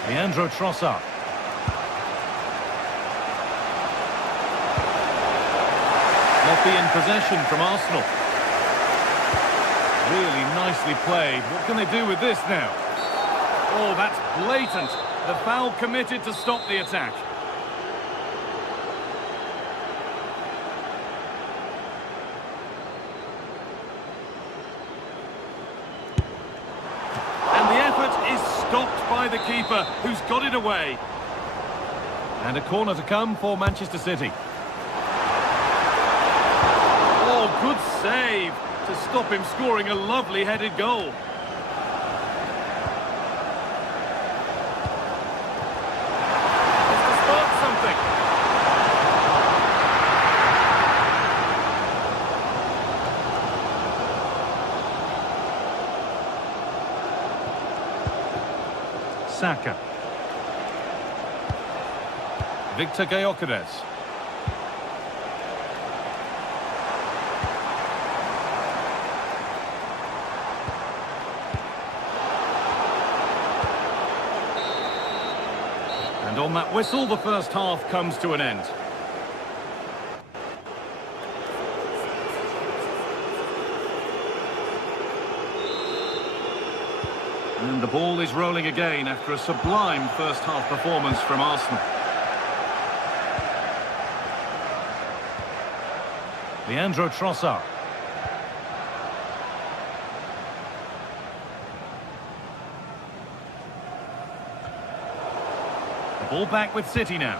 Leandro Trossard. Lofty in possession from Arsenal. Really nicely played. What can they do with this now? Oh, that's blatant. The foul committed to stop the attack. And the effort is stopped by the keeper, who's got it away. And a corner to come for Manchester City. Oh, good save to stop him scoring a lovely headed goal. It's to start something. Saka. Victor Gyökeres. And on that whistle, the first half comes to an end. And the ball is rolling again after a sublime first half performance from Arsenal. Leandro Trossard. The ball back with City now.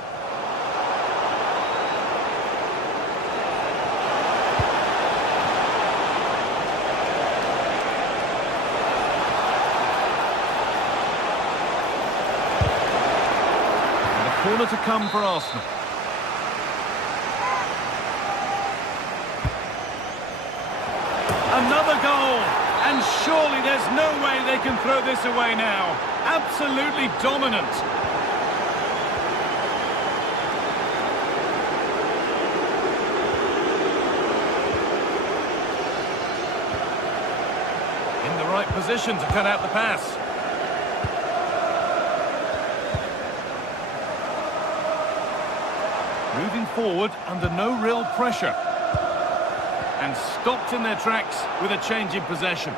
And a corner to come for Arsenal. Another goal, and surely there's no way they can throw this away now. Absolutely dominant. In the right position to cut out the pass. Moving forward under no real pressure. And stopped in their tracks with a change in possession.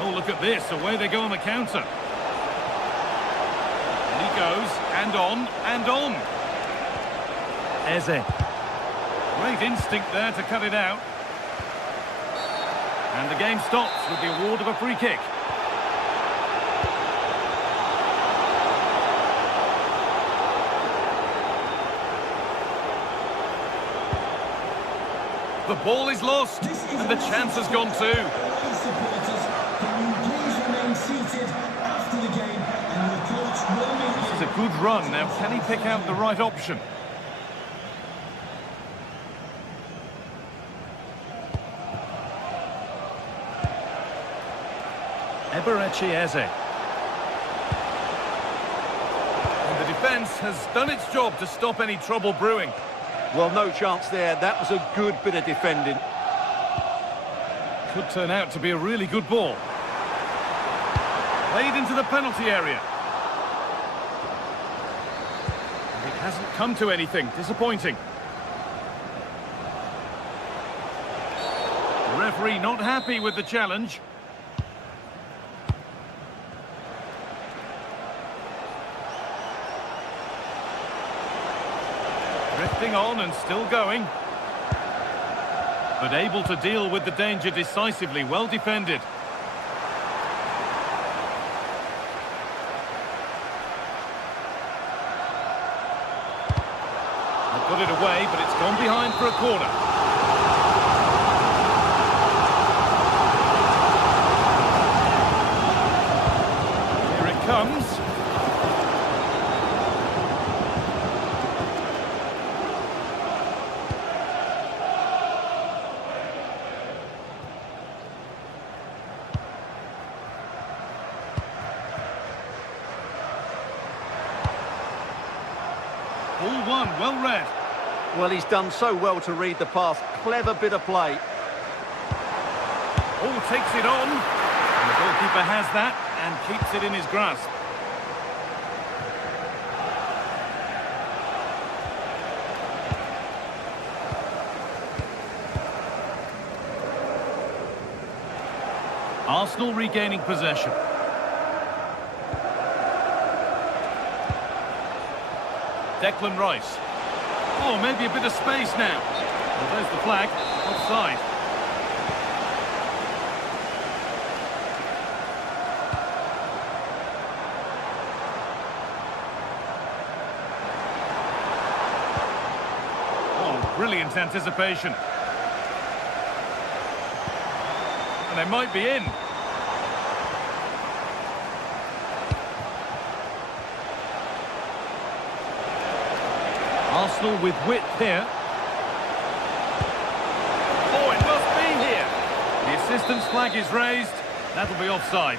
Oh, look at this. Away they go on the counter. And he goes, and on, and on. Eze. Great instinct there to cut it out. And the game stops with the award of a free kick. The ball is lost, and the chance has gone too. This is a good run. Now, can he pick out the right option? Eberechi Eze. And the defence has done its job to stop any trouble brewing. Well, no chance there. That was a good bit of defending. Could turn out to be a really good ball. Played into the penalty area. It hasn't come to anything. Disappointing. The referee not happy with the challenge. Drifting on and still going. But able to deal with the danger decisively. Well defended. They've got it away, but it's gone behind for a corner. Here it comes. 2-1, well read. Well, he's done so well to read the pass. Clever bit of play. Oh, takes it on. And the goalkeeper has that and keeps it in his grasp. Arsenal regaining possession. Declan Rice. Oh, maybe a bit of space now. Well, there's the flag. Offside. Oh, brilliant anticipation. And they might be in. Arsenal with width here. Oh, it must be here. The assistant's flag is raised. That'll be offside.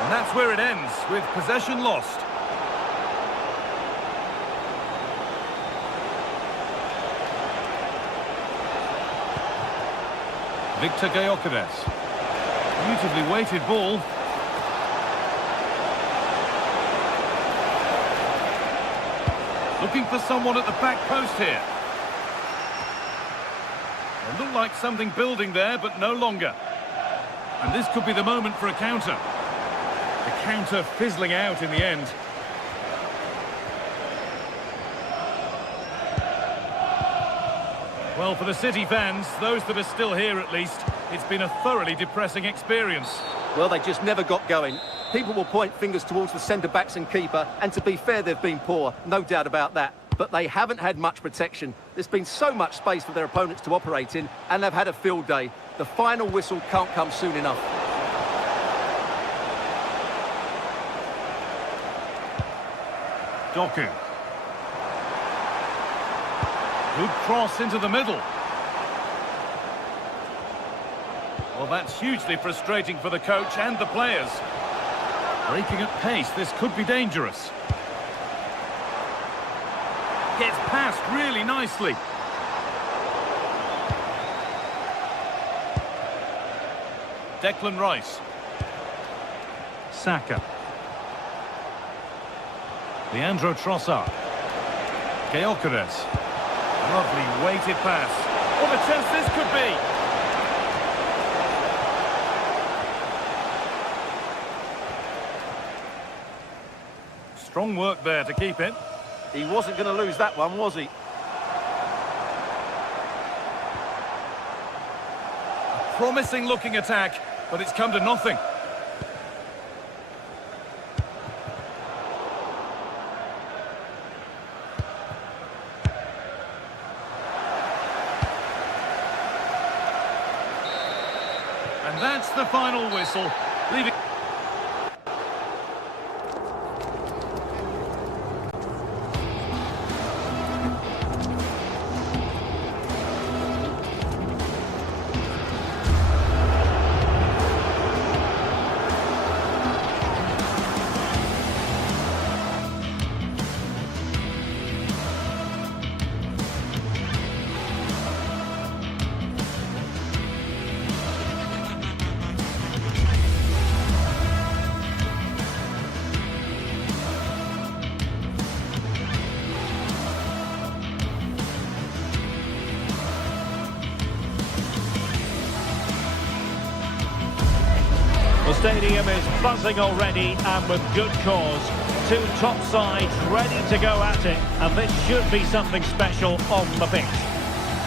And that's where it ends, with possession lost. Victor Gyökeres. Beautifully weighted ball. Looking for someone at the back post here. It looked like something building there, but no longer. And this could be the moment for a counter. The counter fizzling out in the end. Well, for the City fans, those that are still here at least, it's been a thoroughly depressing experience. Well, they just never got going. People will point fingers towards the centre-backs and keeper, and to be fair, they've been poor, no doubt about that. But they haven't had much protection. There's been so much space for their opponents to operate in, and they've had a field day. The final whistle can't come soon enough. Doku. Good cross into the middle. Well, that's hugely frustrating for the coach and the players. Breaking at pace, this could be dangerous. Gets past really nicely. Declan Rice. Saka. Leandro Trossard. Gyökeres. Lovely weighted pass. What a chance this could be! Strong work there to keep it. He wasn't going to lose that one, was he? A promising looking attack, but it's come to nothing. And that's the final whistle, leaving... The stadium is buzzing already, and with good cause. Two top sides ready to go at it, and this should be something special on the pitch.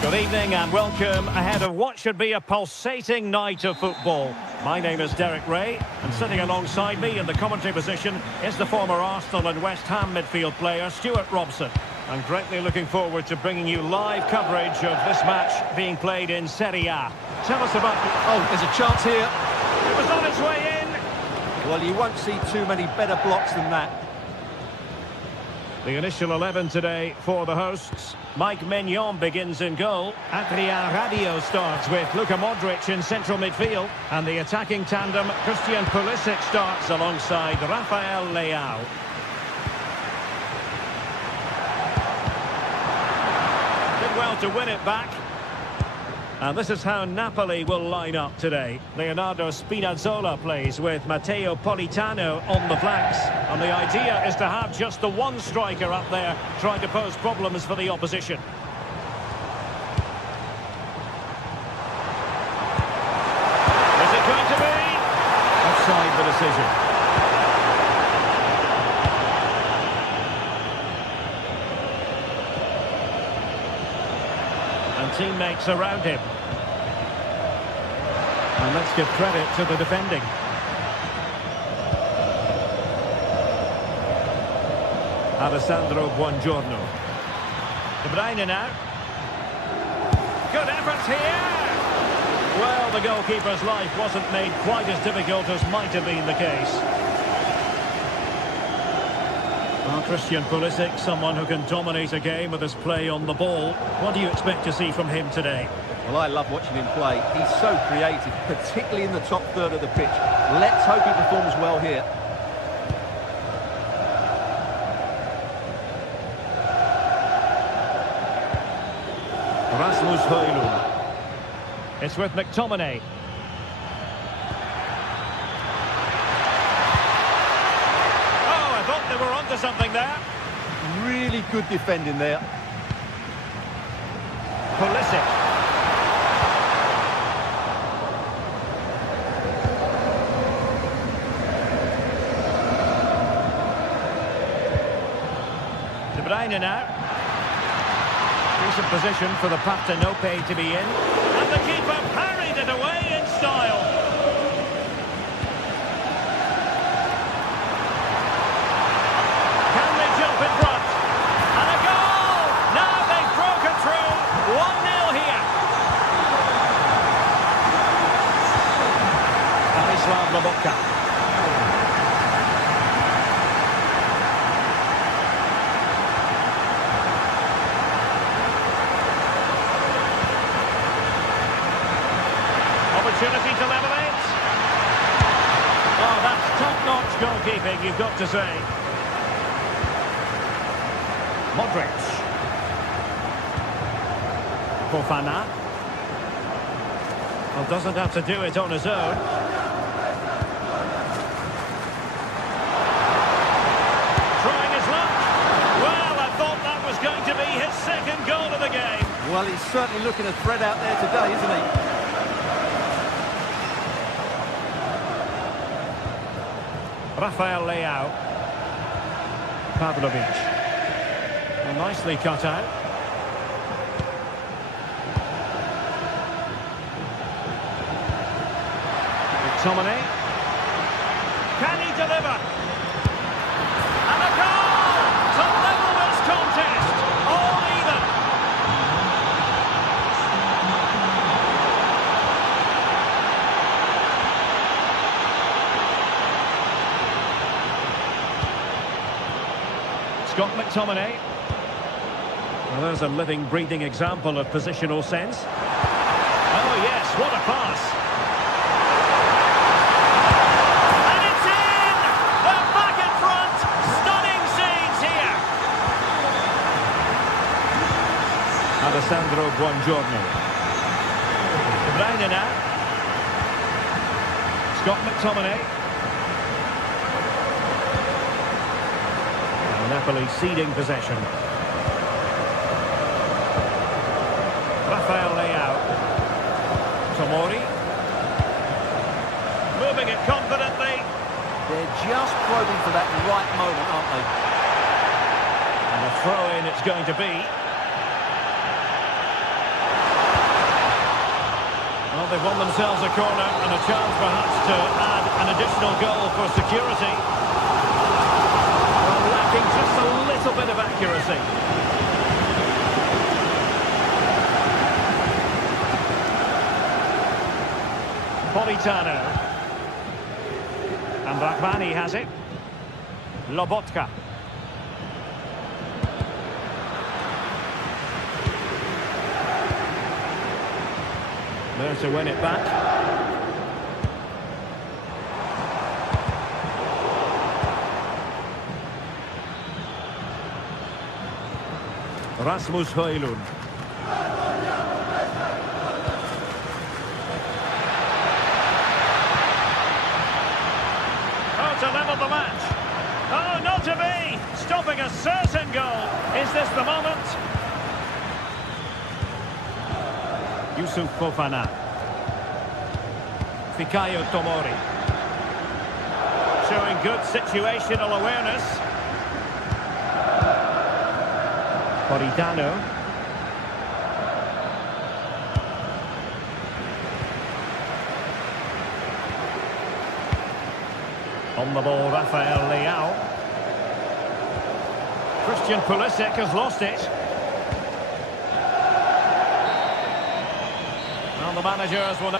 Good evening and welcome ahead of what should be a pulsating night of football. My name is Derek Ray, and sitting alongside me in the commentary position is the former Arsenal and West Ham midfield player Stuart Robson. I'm greatly looking forward to bringing you live coverage of this match being played in Serie A. Tell us about... Oh, there's a chance here. It was on its way in. Well, you won't see too many better blocks than that. The initial 11 today for the hosts. Mike Maignan begins in goal. Adrien Rabiot starts with Luka Modric in central midfield. And the attacking tandem, Christian Pulisic, starts alongside Rafael Leao. Did well to win it back. And this is how Napoli will line up today. Leonardo Spinazzola plays with Matteo Politano on the flanks. And the idea is to have just the one striker up there trying to pose problems for the opposition. Is it going to be? Offside the decision. And teammates around him. And let's give credit to the defending. Alessandro Buongiorno. De Bruyne now. Good efforts here! Well, the goalkeeper's life wasn't made quite as difficult as might have been the case. Well, Christian Pulisic, someone who can dominate a game with his play on the ball. What do you expect to see from him today? Well, I love watching him play. He's so creative, particularly in the top third of the pitch. Let's hope he performs well here. Rasmus Højlund. It's with McTominay. Oh, I thought they were onto something there. Really good defending there. Pulisic. De Bruyne now. Decent position for the Partenope to be in. And the keeper parried it away in style. Can they jump in front? And a goal! Now they've broken through. 1-0 here. Stanislav Lobotka. Opportunity to level it. Oh, that's top-notch goalkeeping, you've got to say. Modric. Fofana. Well, doesn't have to do it on his own. Trying his luck. Well, I thought that was going to be his second goal of the game. Well, he's certainly looking a threat out there today, isn't he? Rafael Leao. Pavlovic. Well, nicely cut out. McTominay. Can he deliver? And a goal to level this contest. All even. Scott McTominay. Well, there's a living, breathing example of positional sense. Oh, yes, what a pass. And it's in! They're back in front! Stunning scenes here! Alessandro Buongiorno. De Bruyne now. Scott McTominay. Napoli ceding possession. Rafael Leao. Tomori. Moving it confidently. They're just probing for that right moment, aren't they? And a throw-in it's going to be. Well, they've won themselves a corner and a chance perhaps to add an additional goal for security. Just a little bit of accuracy. Politano. And Rahmani has it. Lobotka. There to win it back. Rasmus Højlund. Oh, to level the match. Oh, not to be! Stopping a certain goal. Is this the moment? Yusuf Fofana. Fikayo Tomori. Showing good situational awareness. Politano. On the ball, Rafael Leao. Christian Pulisic has lost it. Well, the managers will...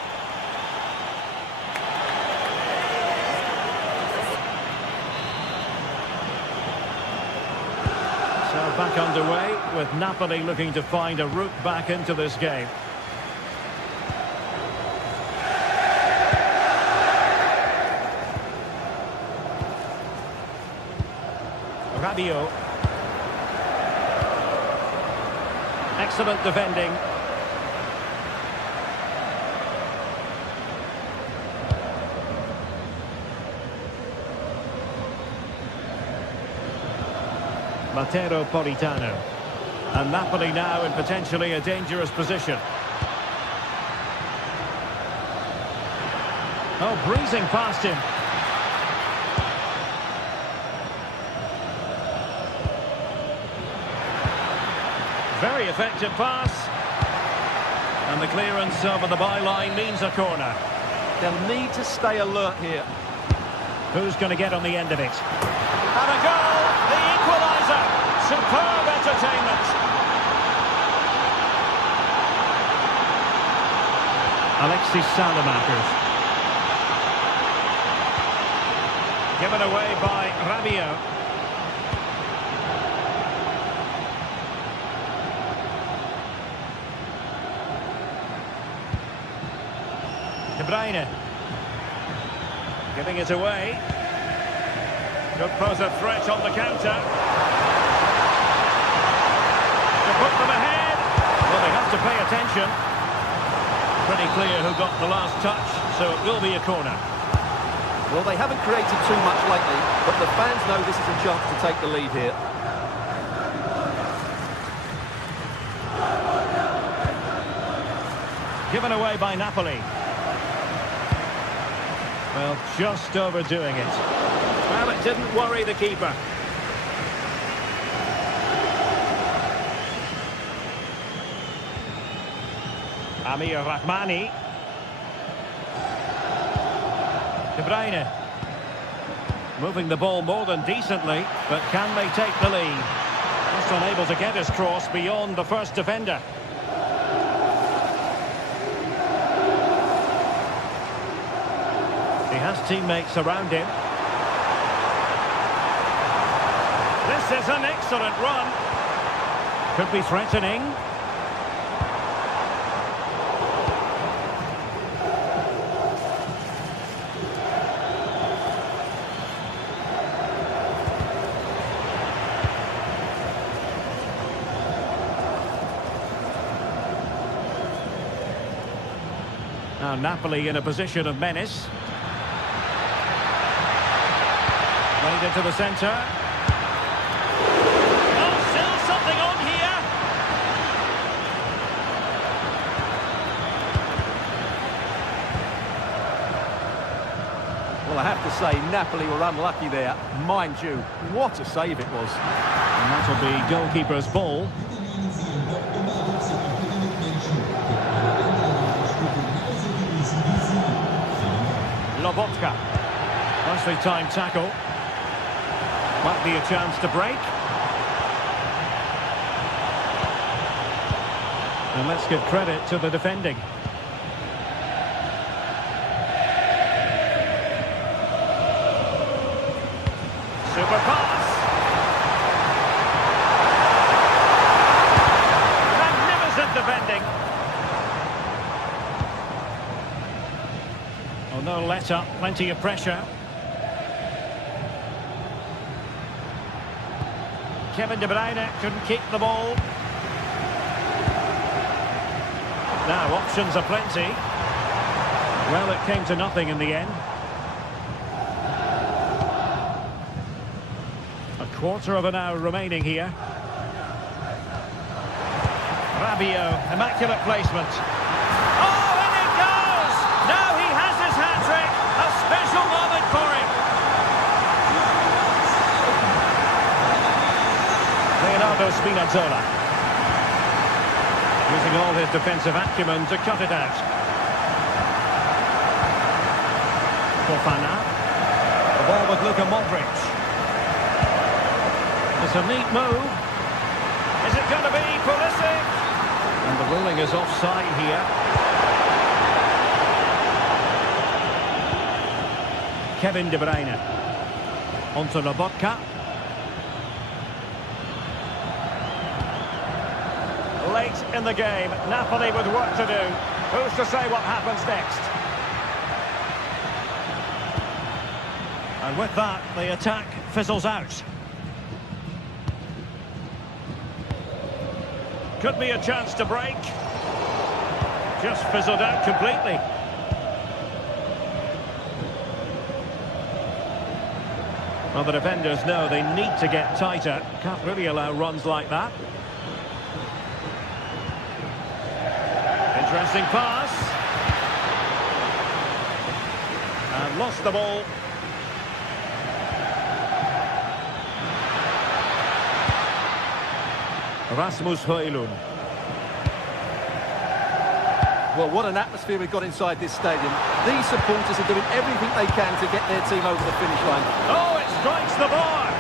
So back underway, with Napoli looking to find a route back into this game. Rabiot. Excellent defending. Matteo Politano. And Napoli now in potentially a dangerous position. Oh, breezing past him. Very effective pass. And the clearance over the byline means a corner. They'll need to stay alert here. Who's going to get on the end of it? And a goal! The equaliser! Superb entertainment! Alexis Salamakers. Given away by Rabiot. De Bruyne. Giving it away. Could pose a threat on the counter. To put them ahead. Well, they have to pay attention. Pretty clear who got the last touch, so it will be a corner. Well, they haven't created too much lately, but the fans know this is a chance to take the lead here. Given away by Napoli. Well, just overdoing it. Well, it didn't worry the keeper. Amir Rahmani. De Bruyne. Moving the ball more than decently, but can they take the lead? Just unable to get his cross beyond the first defender. He has teammates around him. This is an excellent run. Could be threatening. Now Napoli in a position of menace. Played into the centre. Oh, still something on here. Well, I have to say, Napoli were unlucky there. Mind you, what a save it was. And that'll be goalkeeper's ball. Lobotka. Nicely timed tackle. Might be a chance to break. And let's give credit to the defending. Super pass. Magnificent defending. No let up, plenty of pressure. Kevin De Bruyne couldn't keep the ball. Now options are plenty. Well, it came to nothing in the end. A quarter of an hour remaining here. Rabiot, immaculate placement. Oh, and it goes! Now he has his hat-trick. A special moment for him. Leonardo Spinazzola. Using all his defensive acumen to cut it out. Fofana. The ball with Luka Modric. It's a neat move. Is it going to be Pulisic? And the ruling is offside here. Kevin De Bruyne. Onto Lobotka. Late in the game, Napoli with work to do. Who's to say what happens next? And with that, the attack fizzles out. Could be a chance to break. Just fizzled out completely. Well, the defenders know they need to get tighter. Can't really allow runs like that. Interesting pass. And lost the ball. Rasmus Højlund. Well, what an atmosphere we've got inside this stadium. These supporters are doing everything they can to get their team over the finish line. Oh, it strikes the bar.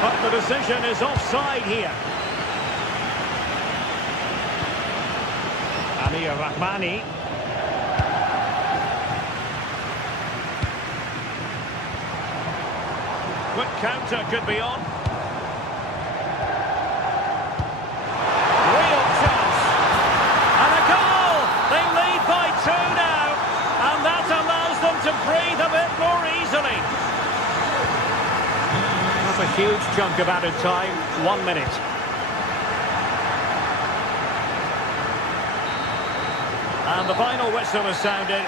But the decision is offside here. Amir Rahmani. Quick counter could be on. Real chance. And a goal! They lead by 2 now. And that allows them to breathe a bit more easily. That's a huge chunk of added time. 1 minute. And the final whistle is sounded.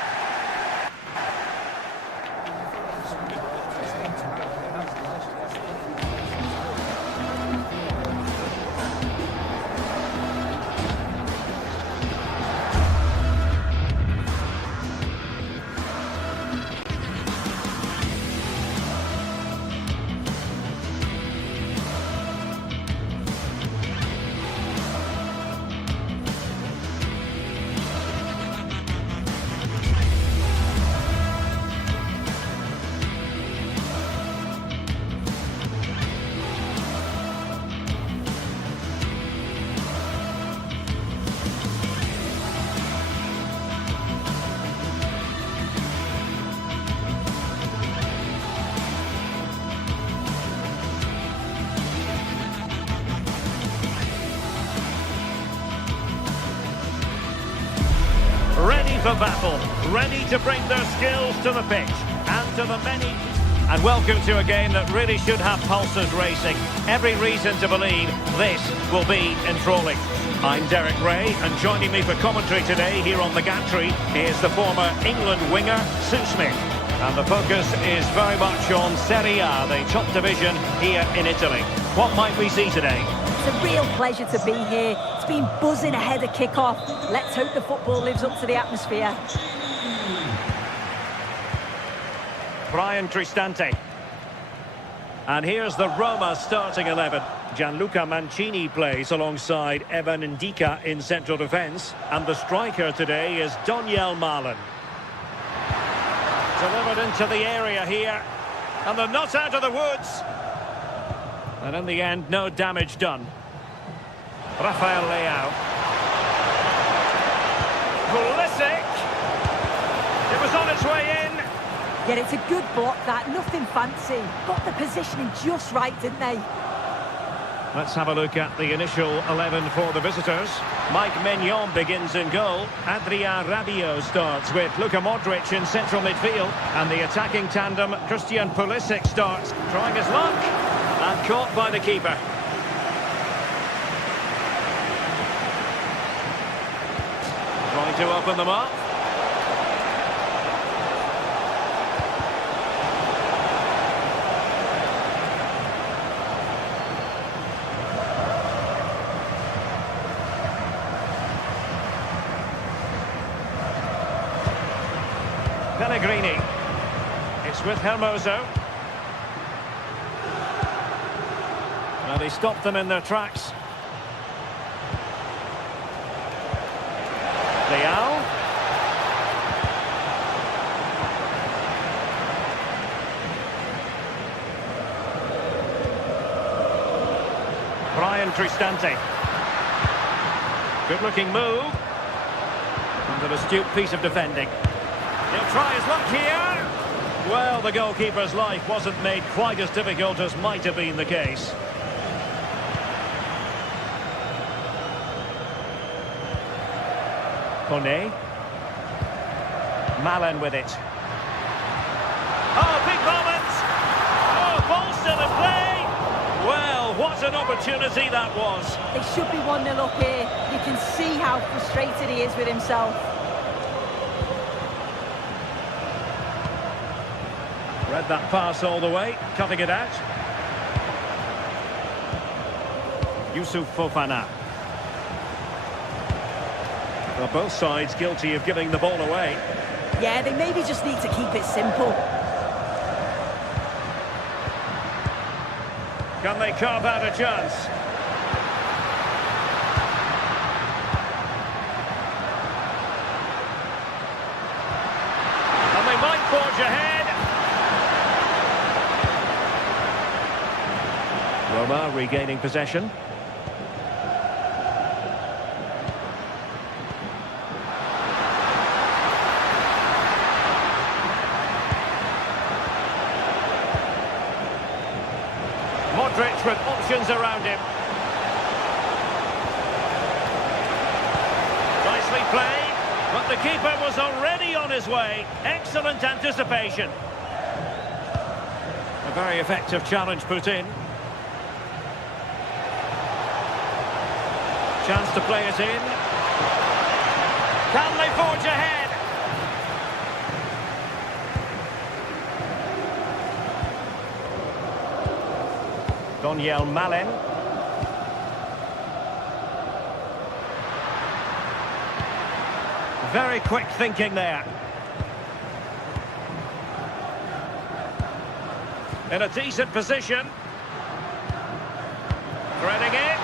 Ready for battle, ready to bring their skills to the pitch and to the many. And welcome to a game that really should have pulses racing. Every reason to believe this will be enthralling. I'm Derek Ray, and joining me for commentary today here on the gantry is the former England winger, Sue Smith. And the focus is very much on Serie A, the top division here in Italy. What might we see today? It's a real pleasure to be here. It's been buzzing ahead of kick-off. Let's hope the football lives up to the atmosphere. Brian Cristante. And here's the Roma starting 11. Gianluca Mancini plays alongside Evan Ndika in central defence. And the striker today is Daniel Malen. Delivered into the area here. And they're not out of the woods. And in the end, no damage done. Rafael Leao. Pulisic. It was on its way in. Yeah, it's a good block, that. Nothing fancy. Got the positioning just right, didn't they? Let's have a look at the initial 11 for the visitors. Mike Maignan begins in goal. Adrien Rabiot starts with Luka Modric in central midfield. And the attacking tandem, Christian Pulisic, starts, trying his luck. And caught by the keeper. Trying to open them up. Pellegrini. It's with Hermoso. Now they stopped them in their tracks. Leal. Brian Cristante. Good looking move. And an astute piece of defending. He'll try his luck here. Well, the goalkeeper's life wasn't made quite as difficult as might have been the case. Kone. Malen with it. Oh, big moment! Oh, ball still in play! Well, what an opportunity that was. They should be 1-0 up here. You can see how frustrated he is with himself. Read that pass all the way, cutting it out. Youssouf Fofana. Well, both sides guilty of giving the ball away. Yeah, they maybe just need to keep it simple. Can they carve out a chance? And they might forge ahead. Roma regaining possession. Modric with options around him. Nicely played, but the keeper was already on his way. Excellent anticipation. A very effective challenge put in. Chance to play it in. Can they forge ahead? Daniel Malen. Very quick thinking there. In a decent position. Threading it.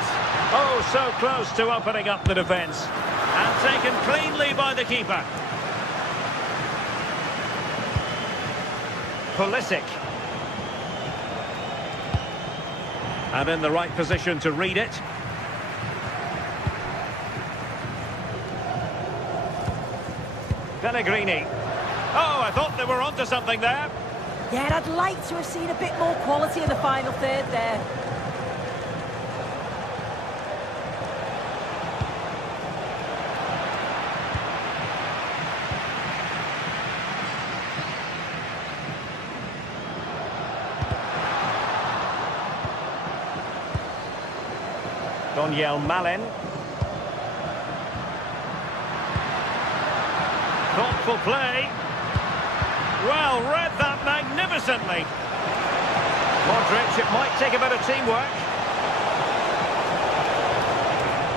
Oh, so close to opening up the defence. And taken cleanly by the keeper. Pulisic. And in the right position to read it. Pellegrini. Oh, I thought they were onto something there. Yeah, I'd like to have seen a bit more quality in the final third there. Daniel Malen. Thoughtful play. Well, read that magnificently. Modric, it might take a bit of teamwork.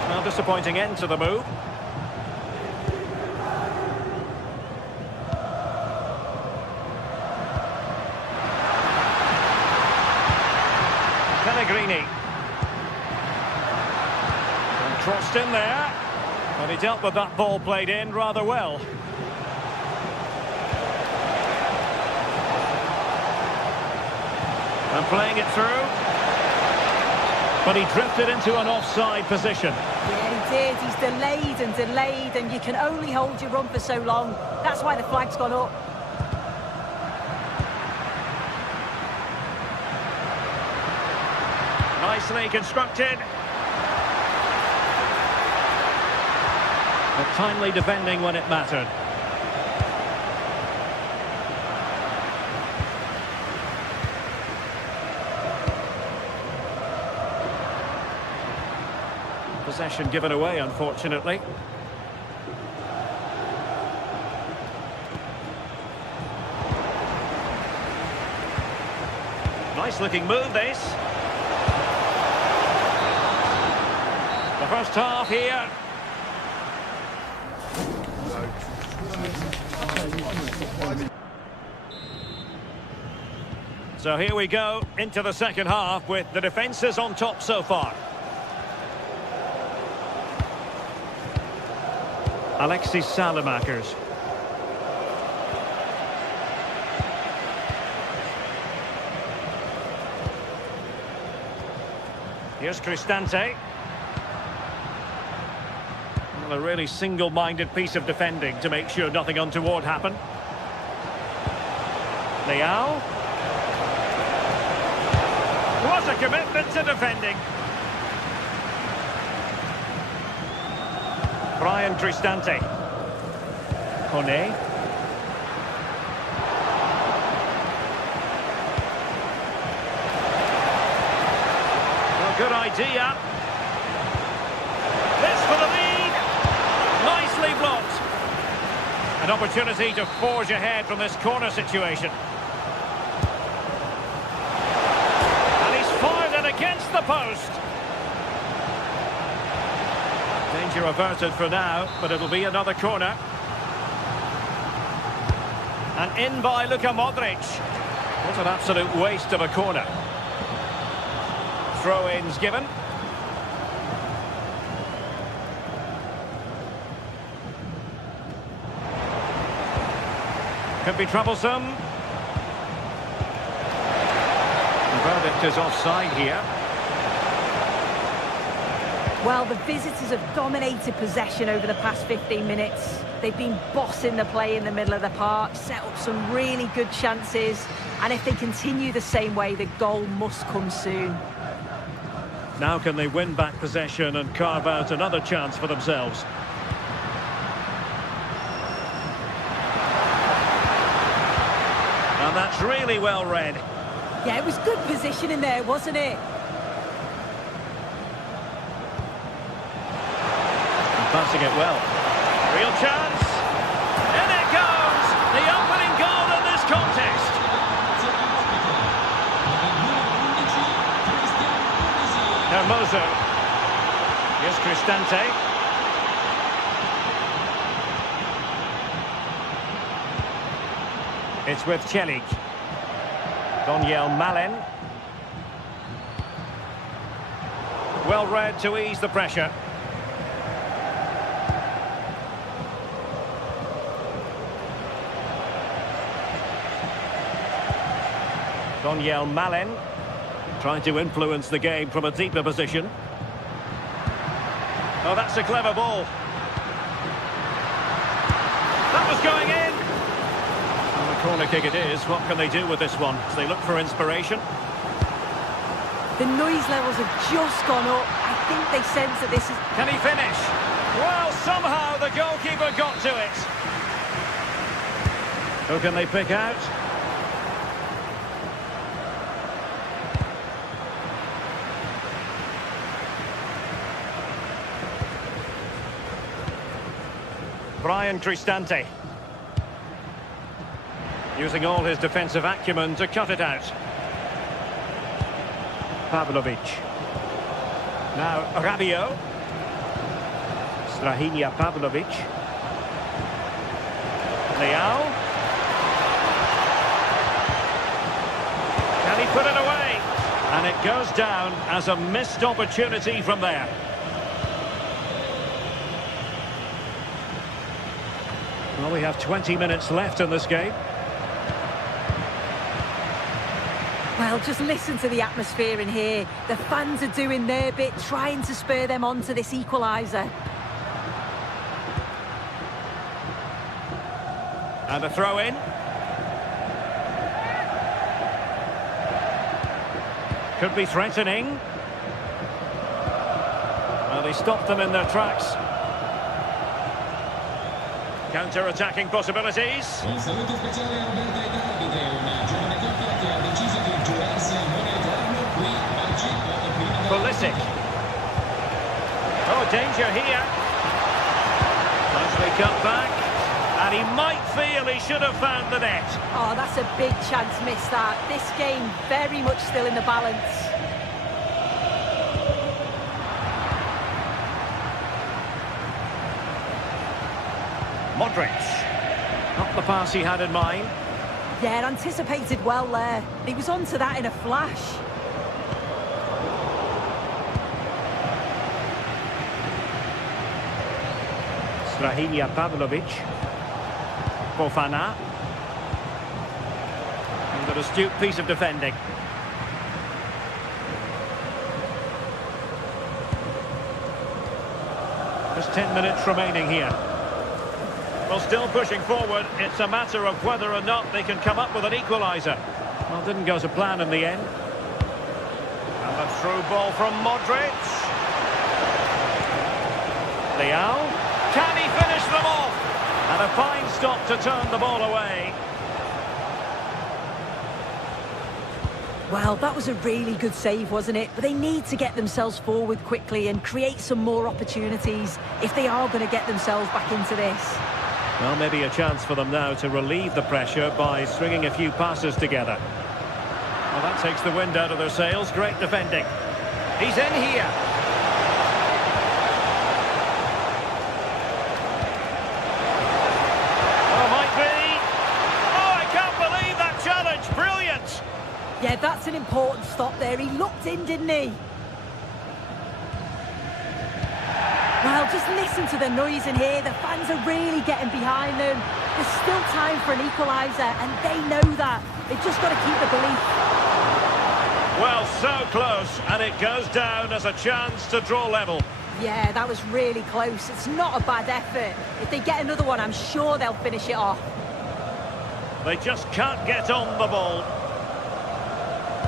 Well, disappointing end to the move. Pellegrini. Crossed in there, but he dealt with that ball played in rather well. And playing it through, but he drifted into an offside position. Yeah, he did. He's delayed, and you can only hold your run for so long. That's why the flag's gone up. nicely constructed. But timely defending when it mattered. Possession given away, unfortunately. Nice looking move, this. The first half here. So here we go into the second half with the defences on top so far. Alexis Salamakers. Here's Cristante. Well, a really single-minded piece of defending to make sure nothing untoward happened. Leao. What a commitment to defending. Brian Cristante. Kone. Well, good idea. This for the lead. Nicely blocked. An opportunity to forge ahead from this corner situation. And he's fired it against the post. Danger averted for now, but it'll be another corner. And in by Luka Modric. What an absolute waste of a corner. Throw-ins given. Could be troublesome. The verdict is offside here. Well, the visitors have dominated possession over the past 15 minutes. They've been bossing the play in the middle of the park, set up some really good chances, and if they continue the same way, the goal must come soon. Now can they win back possession and carve out another chance for themselves? And that's really well read. Yeah, it was good positioning there, wasn't it? Passing it well. Real chance. In it goes! The opening goal in this contest. Hermoso. Here's Cristante. It's with Celik. Daniel Malen. Well read to ease the pressure. Daniel Malen trying to influence the game from a deeper position. Oh, that's a clever ball. That was going in. And the corner kick it is. What can they do with this one? As they look for inspiration. The noise levels have just gone up. I think they sense that this is... Can he finish? Well, somehow the goalkeeper got to it. Who can they pick out? Brian Cristante. Using all his defensive acumen to cut it out. Pavlovic. Now Rabiot. Strahinja Pavlovic. Leao. Can he put it away? And it goes down as a missed opportunity from there. Well, we have 20 minutes left in this game. Well, just listen to the atmosphere in here. The fans are doing their bit, trying to spur them on to this equaliser. And a throw-in. Could be threatening. Well, they stopped them in their tracks. Counter-attacking possibilities. Un saluto speciale a Roberta e Davide, una giovane coppia che ha deciso di giurarsi amore eterno qui oggi alla prima della... Pulisic. Oh, danger here. Nicely cut back. And he might feel he should have found the net. Oh, that's a big chance missed that. This game very much still in the balance. Modric. Not the pass he had in mind. Yeah, anticipated well there. He was onto that in a flash. Strahinja Pavlovic. Fofana. And an astute piece of defending. Just 10 minutes remaining here. Well, still pushing forward. It's a matter of whether or not they can come up with an equaliser. Well, didn't go to plan in the end. And a through ball from Modric. Leao. Can he finish them off? And a fine stop to turn the ball away. Well, that was a really good save, wasn't it? But they need to get themselves forward quickly and create some more opportunities if they are going to get themselves back into this. Well, maybe a chance for them now to relieve the pressure by stringing a few passes together. Well, that takes the wind out of their sails. Great defending. He's in here. Oh, might be. Oh, I can't believe that challenge. Brilliant. Yeah, that's an important stop there. He looked in, didn't he? Well, just listen to the noise in here. The fans are really getting behind them. There's still time for an equaliser, and they know that. They've just got to keep the belief. Well, so close, and it goes down as a chance to draw level. Yeah, that was really close. It's not a bad effort. If they get another one, I'm sure they'll finish it off. They just can't get on the ball.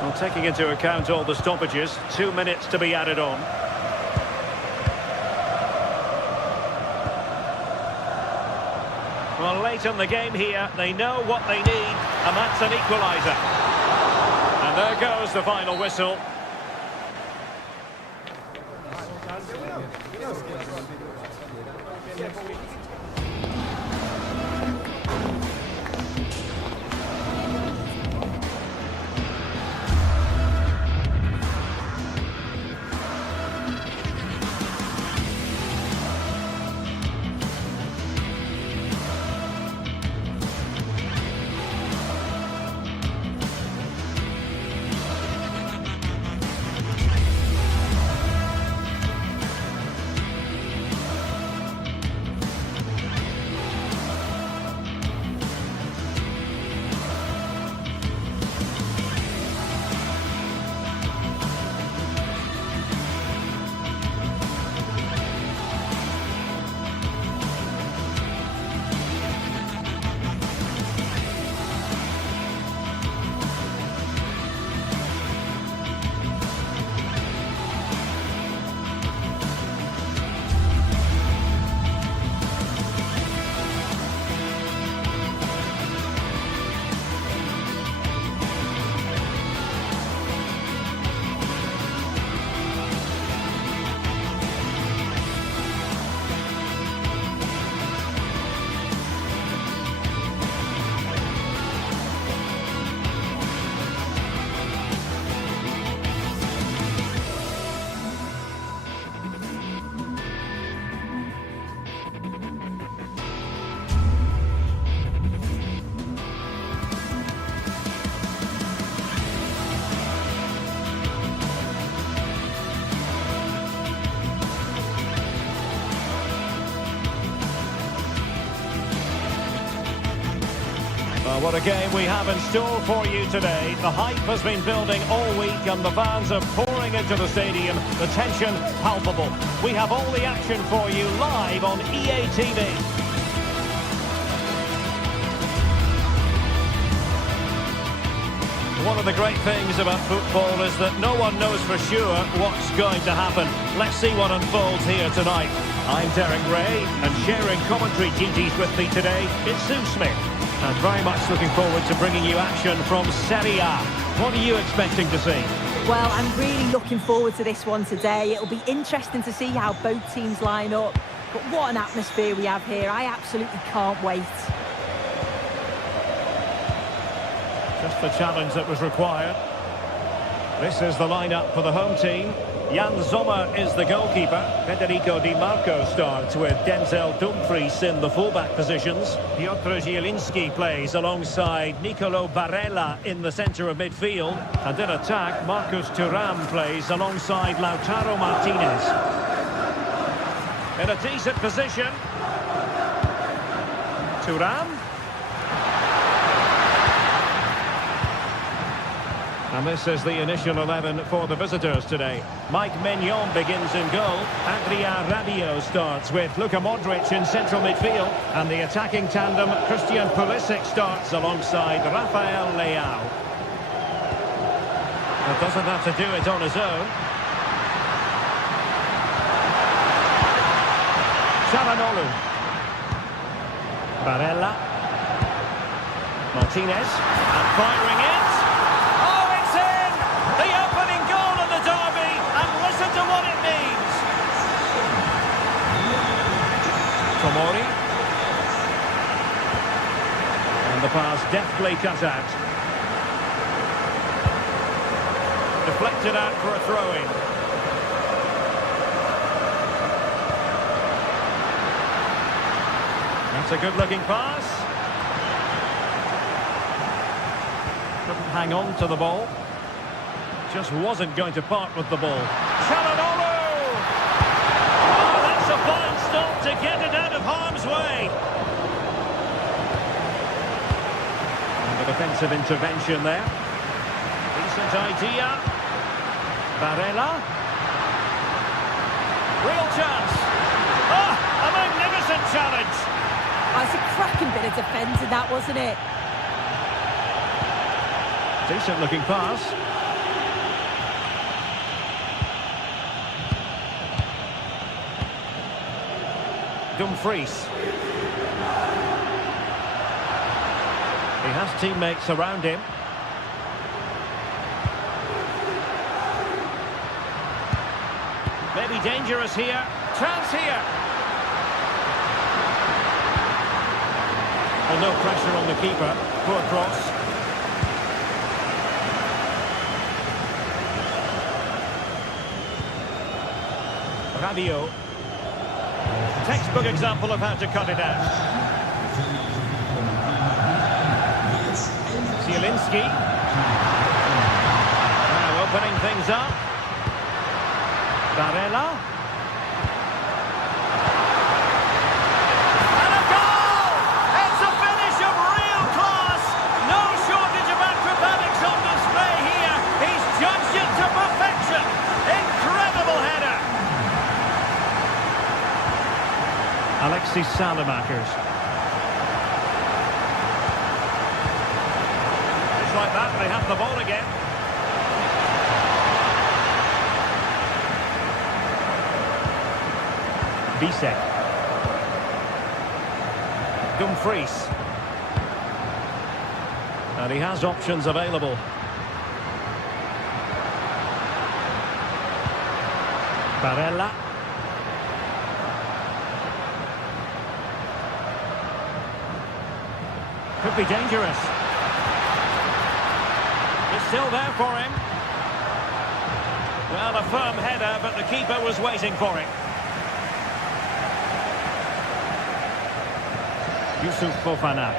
Well, taking into account all the stoppages, 2 minutes to be added on. Well, late in the game here, they know what they need, and that's an equaliser. And there goes the final whistle. Well, what a game we have in store for you today. The hype has been building all week and the fans are pouring into the stadium. The tension palpable. We have all the action for you live on EA TV. One of of the great things about football is that no one knows for sure what's going to happen. Let's see what unfolds here tonight. I'm Derek Ray, and sharing commentary duties with me today, it's Sue Smith. And very much looking forward to bringing you action from Serie A. What are you expecting to see? Well, I'm really looking forward to this one today. It'll be interesting to see how both teams line up. But what an atmosphere we have here. I absolutely can't wait. Just the challenge that was required. This is the lineup for the home team. Jan Sommer is the goalkeeper. Federico Di Marco starts with Denzel Dumfries in the fullback positions. Piotr Zielinski plays alongside Nicolo Barella in the centre of midfield. And in attack, Marcus Thuram plays alongside Lautaro Martinez. In a decent position. Thuram. And this is the initial 11 for the visitors today. Mike Maignan begins in goal. Adrien Rabiot starts with Luka Modric in central midfield. And the attacking tandem, Christian Pulisic, starts alongside Rafael Leao. But doesn't have to do it on his own. Çalhanoğlu. Barella. Martinez. And firing it. Tomori. And the pass deftly cut out. Deflected out for a throw-in. That's a good-looking pass. Couldn't hang on to the ball. Just wasn't going to part with the ball. Çalhanoğlu! Oh, that's a fine stop to get it out of harm's way. And the defensive intervention there. Decent idea. Barella. Real chance. Oh, a magnificent challenge. Oh, it's a cracking bit of defending, that, wasn't it? Decent looking pass. Dumfries. He has teammates around him. Maybe dangerous here. Chance here. Well, no pressure on the keeper. Poor cross. Rabiot. Textbook example of how to cut it out. Zielinski. Now opening things up. Barella. And a goal! It's a finish of real class. No shortage of acrobatics on display here. He's judged it to perfection. Incredible header. Alexis Salamakers. Just like that, they have the ball again. Bisek. Dumfries. And he has options available. Barella. Could be dangerous. It's still there for him. Well, a firm header, but the keeper was waiting for it. Youssouf Fofana.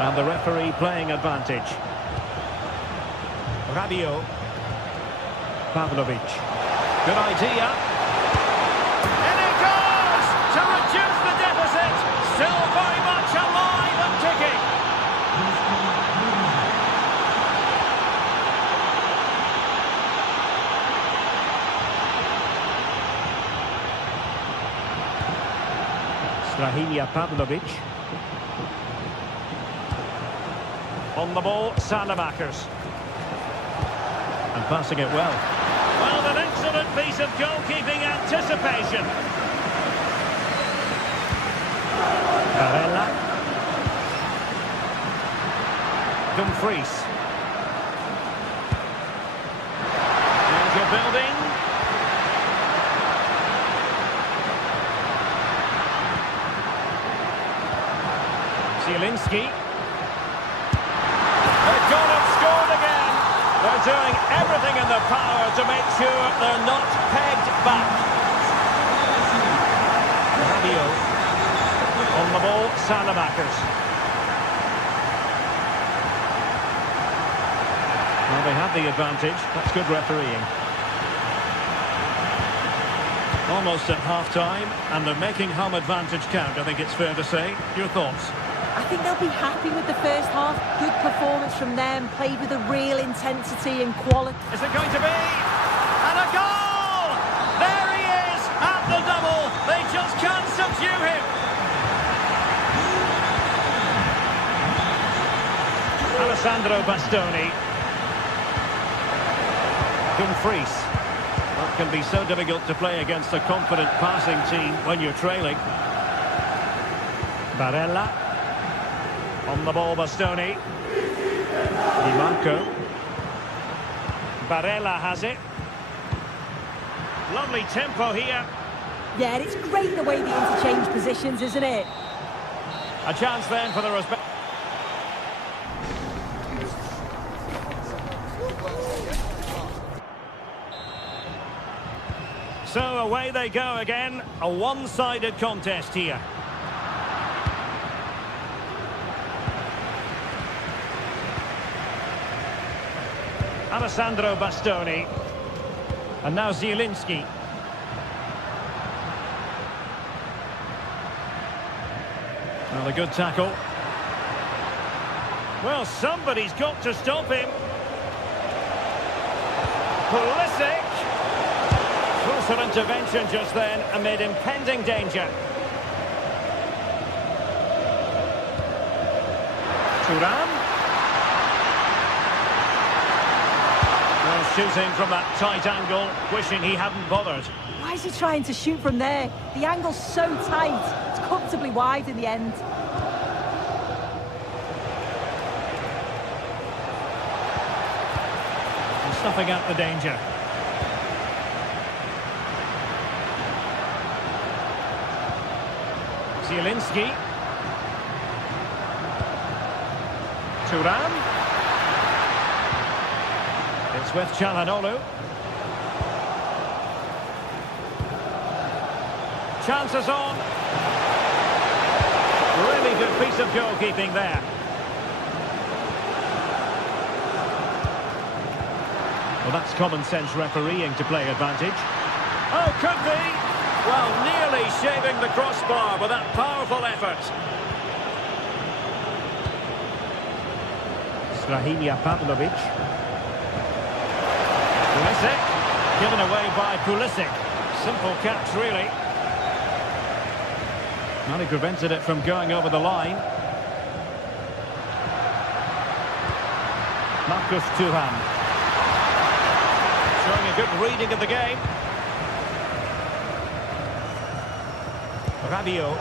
And the referee playing advantage. Rabiot. Pavlovic. Good idea. And it goes to reduce the deficit. Still very much alive and kicking. Strahinja Pavlovic. On the ball, Salamakers. And passing it well. Well, an excellent piece of goalkeeping anticipation. Barella. Dumfries. Danger building. Zielinski. They've gone and scored again. They're doing everything in their power to make sure they're not pegged back. Rabiot. On the ball, Salamakers. Well, they have the advantage. That's good refereeing. Almost at half-time, and they're making home advantage count, I think it's fair to say. Your thoughts? I think they'll be happy with the first half. Good performance from them, played with a real intensity and quality. Is it going to be? And a goal! There he is at the double. They just can't subdue him. Alessandro Bastoni. Dumfries. That can be so difficult to play against a confident passing team when you're trailing. Barella. On the ball, Bastoni. Di Marco. Barella has it. Lovely tempo here. Yeah, and it's great the way they interchange positions, isn't it? A chance then for the respect. So away they go again. A one-sided contest here. Alessandro Bastoni. And now Zielinski. Well, a good tackle. Well, somebody's got to stop him. Pulisic. Closer intervention just then amid impending danger. Thuram. Well, shooting from that tight angle, wishing he hadn't bothered. Why is he trying to shoot from there? The angle's so tight. It's comfortably wide in the end. And snuffing out the danger. Zielinski. Thuram. It's with Çalhanoğlu. Chances on. Really good piece of goalkeeping there. Well, that's common sense refereeing to play advantage. Oh, could be. Well, nearly shaving the crossbar with that powerful effort. Strahimia Pavlovic. Pulisic. Given away by Pulisic. Simple catch, really. Well, he prevented it from going over the line. Marcus Thuram. Showing a good reading of the game. Rabiot.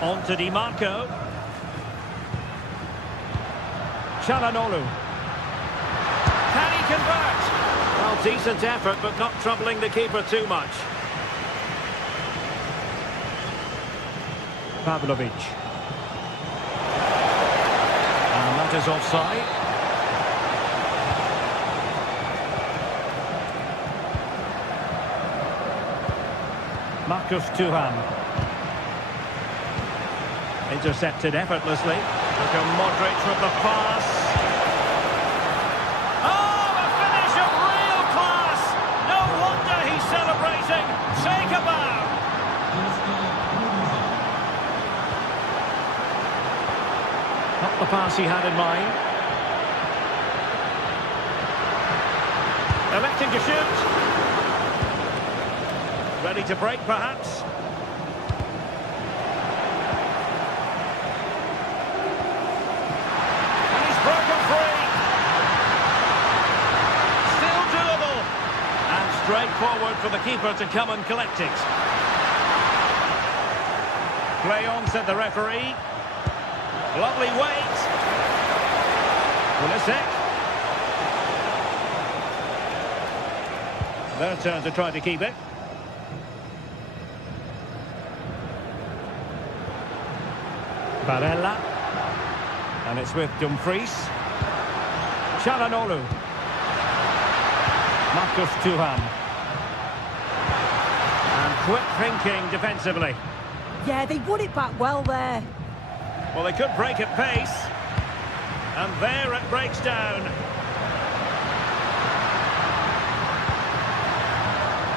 On to Di Marco. Çalhanoğlu. Can he convert? Well, decent effort, but not troubling the keeper too much. Pavlovic. And that is offside. Marcus Thuram. Intercepted effortlessly. Look at Modric with the pass. Oh, a finish of real class! No wonder he's celebrating. Take a bow. Not the pass he had in mind. Electing to shoot. Ready to break, perhaps. forward for the keeper to come and collect it. Play on, said the referee. Lovely wait. Pulisic. Their turn to try to keep it. Barella. And it's with Dumfries. Çalhanoğlu. Marcus Thuram. And quick thinking defensively. Yeah, they won it back well there. Well, they could break at pace. And there it breaks down.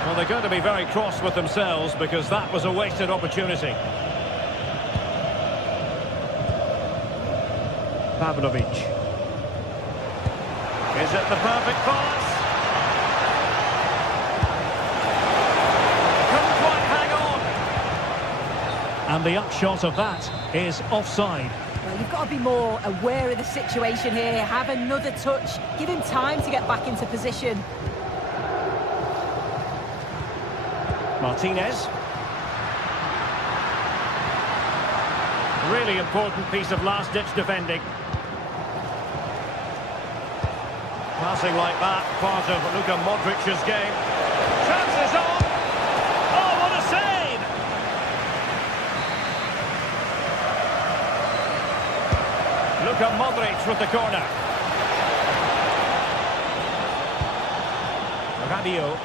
Well, they're going to be very cross with themselves because that was a wasted opportunity. Pavlovic. Is it the perfect pass? Couldn't quite hang on. And the upshot of that is offside. Well, you've got to be more aware of the situation here. Have another touch. Give him time to get back into position. Martinez. Really important piece of last-ditch defending. Passing like that, part of Luka Modric's game. Chances on! Oh, what a save! Luka Modric with the corner. Rabiot.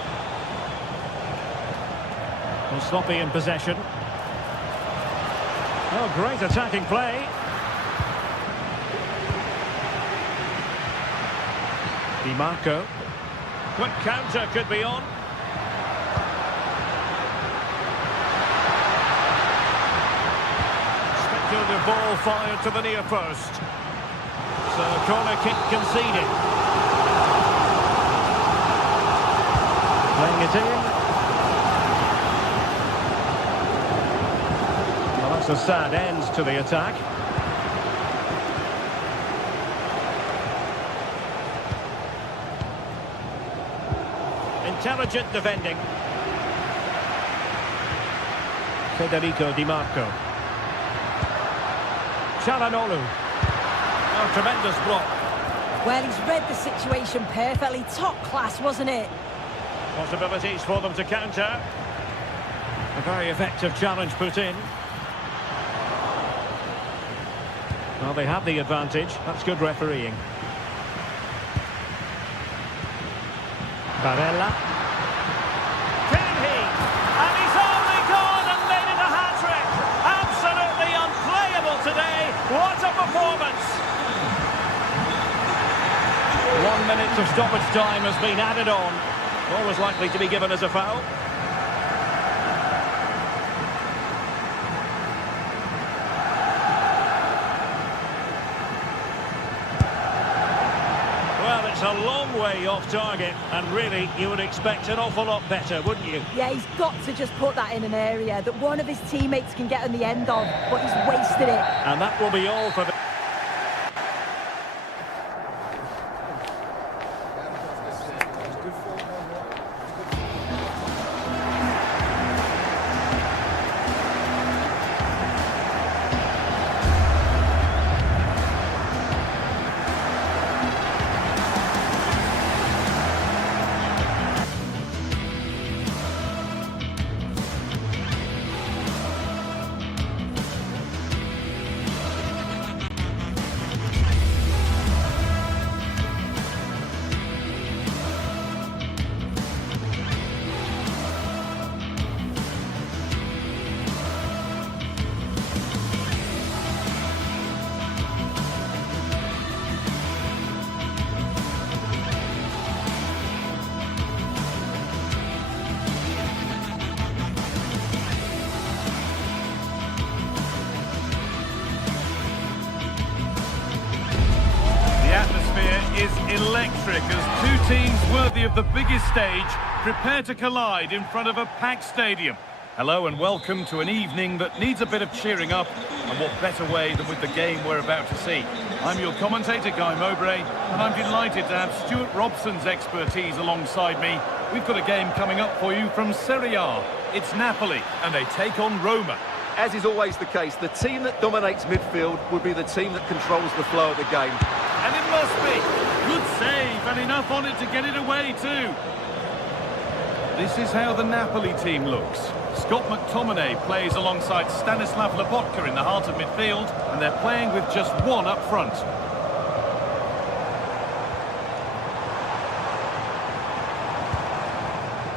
Well, sloppy in possession. Oh, great attacking play. Di Marco. Quick counter could be on. Speculative ball fired to the near post. So, corner kick conceded. Playing it in. Well, that's a sad end to the attack. Intelligent defending. Federico Di Marco. Çalhanoğlu. Oh, tremendous block. Well, he's read the situation perfectly. Top class, wasn't it? Possibilities for them to counter. A very effective challenge put in. Well, they have the advantage. That's good refereeing. Barella. Can he? And he's only gone and made it a hat-trick. Absolutely unplayable today. What a performance. 1 minute of stoppage time has been added on. Always likely to be given as a foul. Well, it's a long way off target, and really, you would expect an awful lot better, wouldn't you? Yeah, he's got to just put that in an area that one of his teammates can get on the end of, but he's wasted it. And that will be all for the... Is electric as two teams worthy of the biggest stage prepare to collide in front of a packed stadium. Hello and welcome to an evening that needs a bit of cheering up, and what better way than with the game we're about to see. I'm your commentator, Guy Mowbray, and I'm delighted to have Stuart Robson's expertise alongside me We've got a game coming up for you from Serie A. It's Napoli, and they take on Roma. As is always the case, the team that dominates midfield would be the team that controls the flow of the game. And it must be. Good save, and enough on it to get it away too. This is how the Napoli team looks. Scott McTominay plays alongside Stanislav Lobotka in the heart of midfield, and they're playing with just one up front.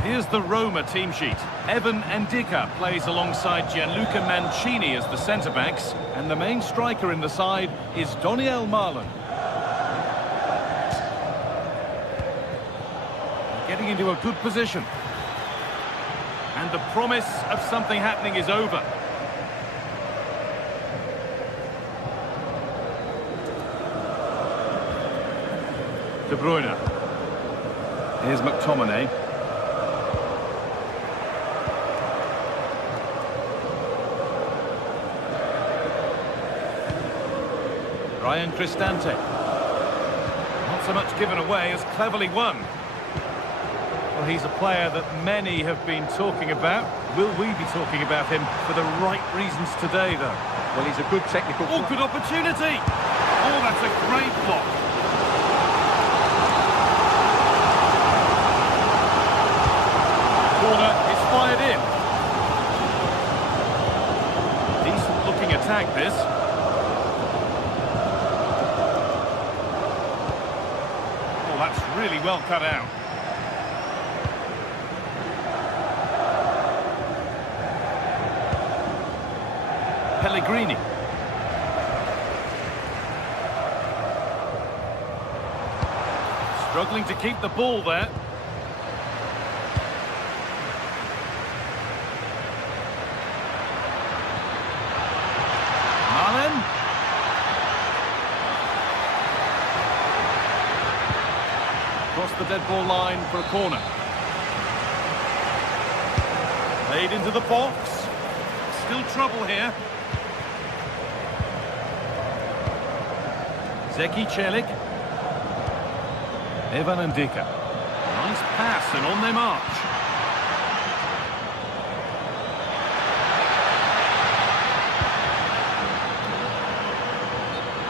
Here's the Roma team sheet. Evan Ndicka plays alongside Gianluca Mancini as the centre-backs, and the main striker in the side is Doniel Marlon. Getting into a good position. And the promise of something happening is over. De Bruyne. Here's McTominay. Ryan Cristante. Not so much given away as cleverly won. Well, he's a player that many have been talking about. Will we be talking about him for the right reasons today, though? Well, he's a good technical... Oh, good opportunity! Oh, that's a great block. Corner is fired in. Decent-looking attack, this. Oh, that's really well cut out. Pellegrini. Struggling to keep the ball there. Malen. Across the dead ball line for a corner. Played into the box. Still trouble here. Zeki Celik. Evan Ndicka. Nice pass and on they march.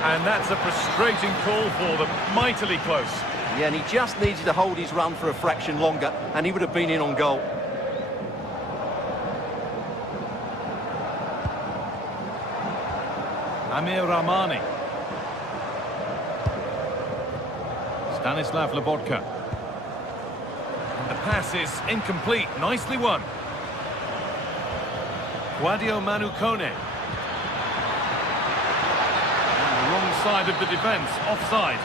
And that's a frustrating call for them. Mightily close. Yeah, and he just needed to hold his run for a fraction longer, and he would have been in on goal. Amir Rahmani. Stanislav Lobotka. And the pass is incomplete. Nicely won. Guadio Manu Kone. On the wrong side of the defence. Offside.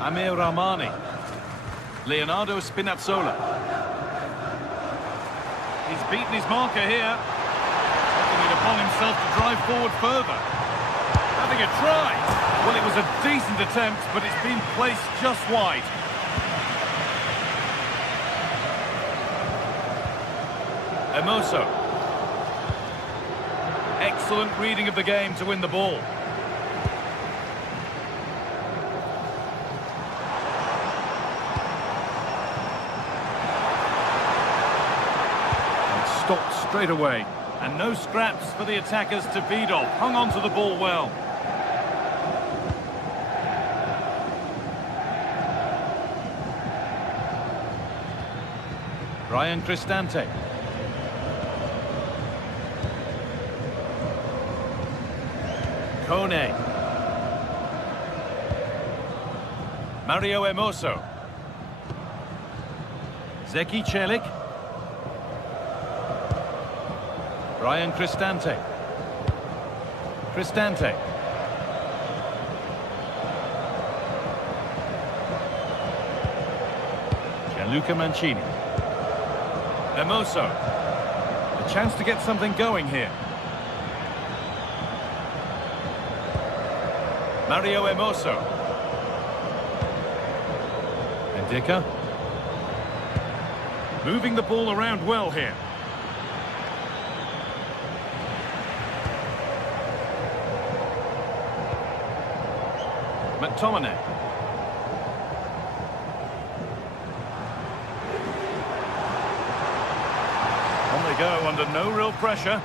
Amir Rahmani. Leonardo Spinazzola. He's beaten his marker here. Taking it upon himself to drive forward further. Having a try. Well, it was a decent attempt, but it's been placed just wide. Emoso. Excellent reading of the game to win the ball. Stopped straight away, and no scraps for the attackers to feed off. Hung on to the ball well. Ryan Cristante. Kone. Mario Emoso. Zeki Celik. Ryan Cristante. Cristante. Gianluca Mancini. Emoso. A chance to get something going here. Mario Emoso. Ndicka. Moving the ball around well here. McTominay. go, under no real pressure.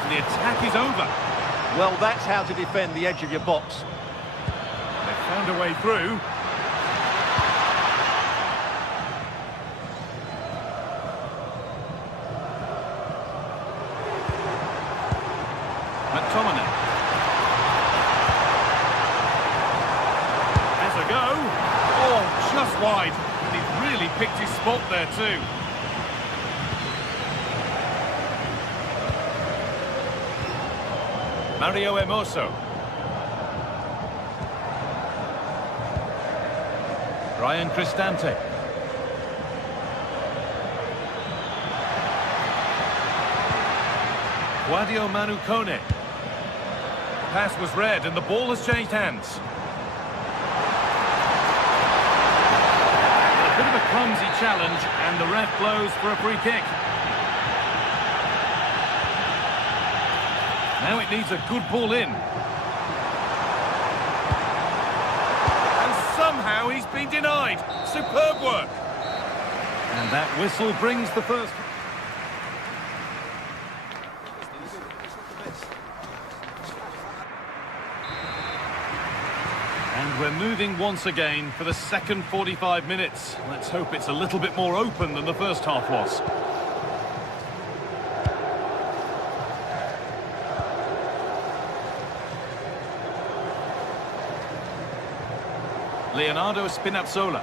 And the attack is over. Well, that's how to defend the edge of your box. They've found a way through. McTominay. There's a go. Oh, just wide. And he's really picked his spot there too. Mario Hermoso. Ryan Cristante. Guadio Manu Kone. Pass was read and the ball has changed hands. A bit of a clumsy challenge and the ref blows for a free kick. Now it needs a good ball in. And somehow he's been denied. Superb work. And that whistle brings the first... And we're moving once again for the second 45 minutes. Let's hope it's a little bit more open than the first half was. Leonardo Spinazzola.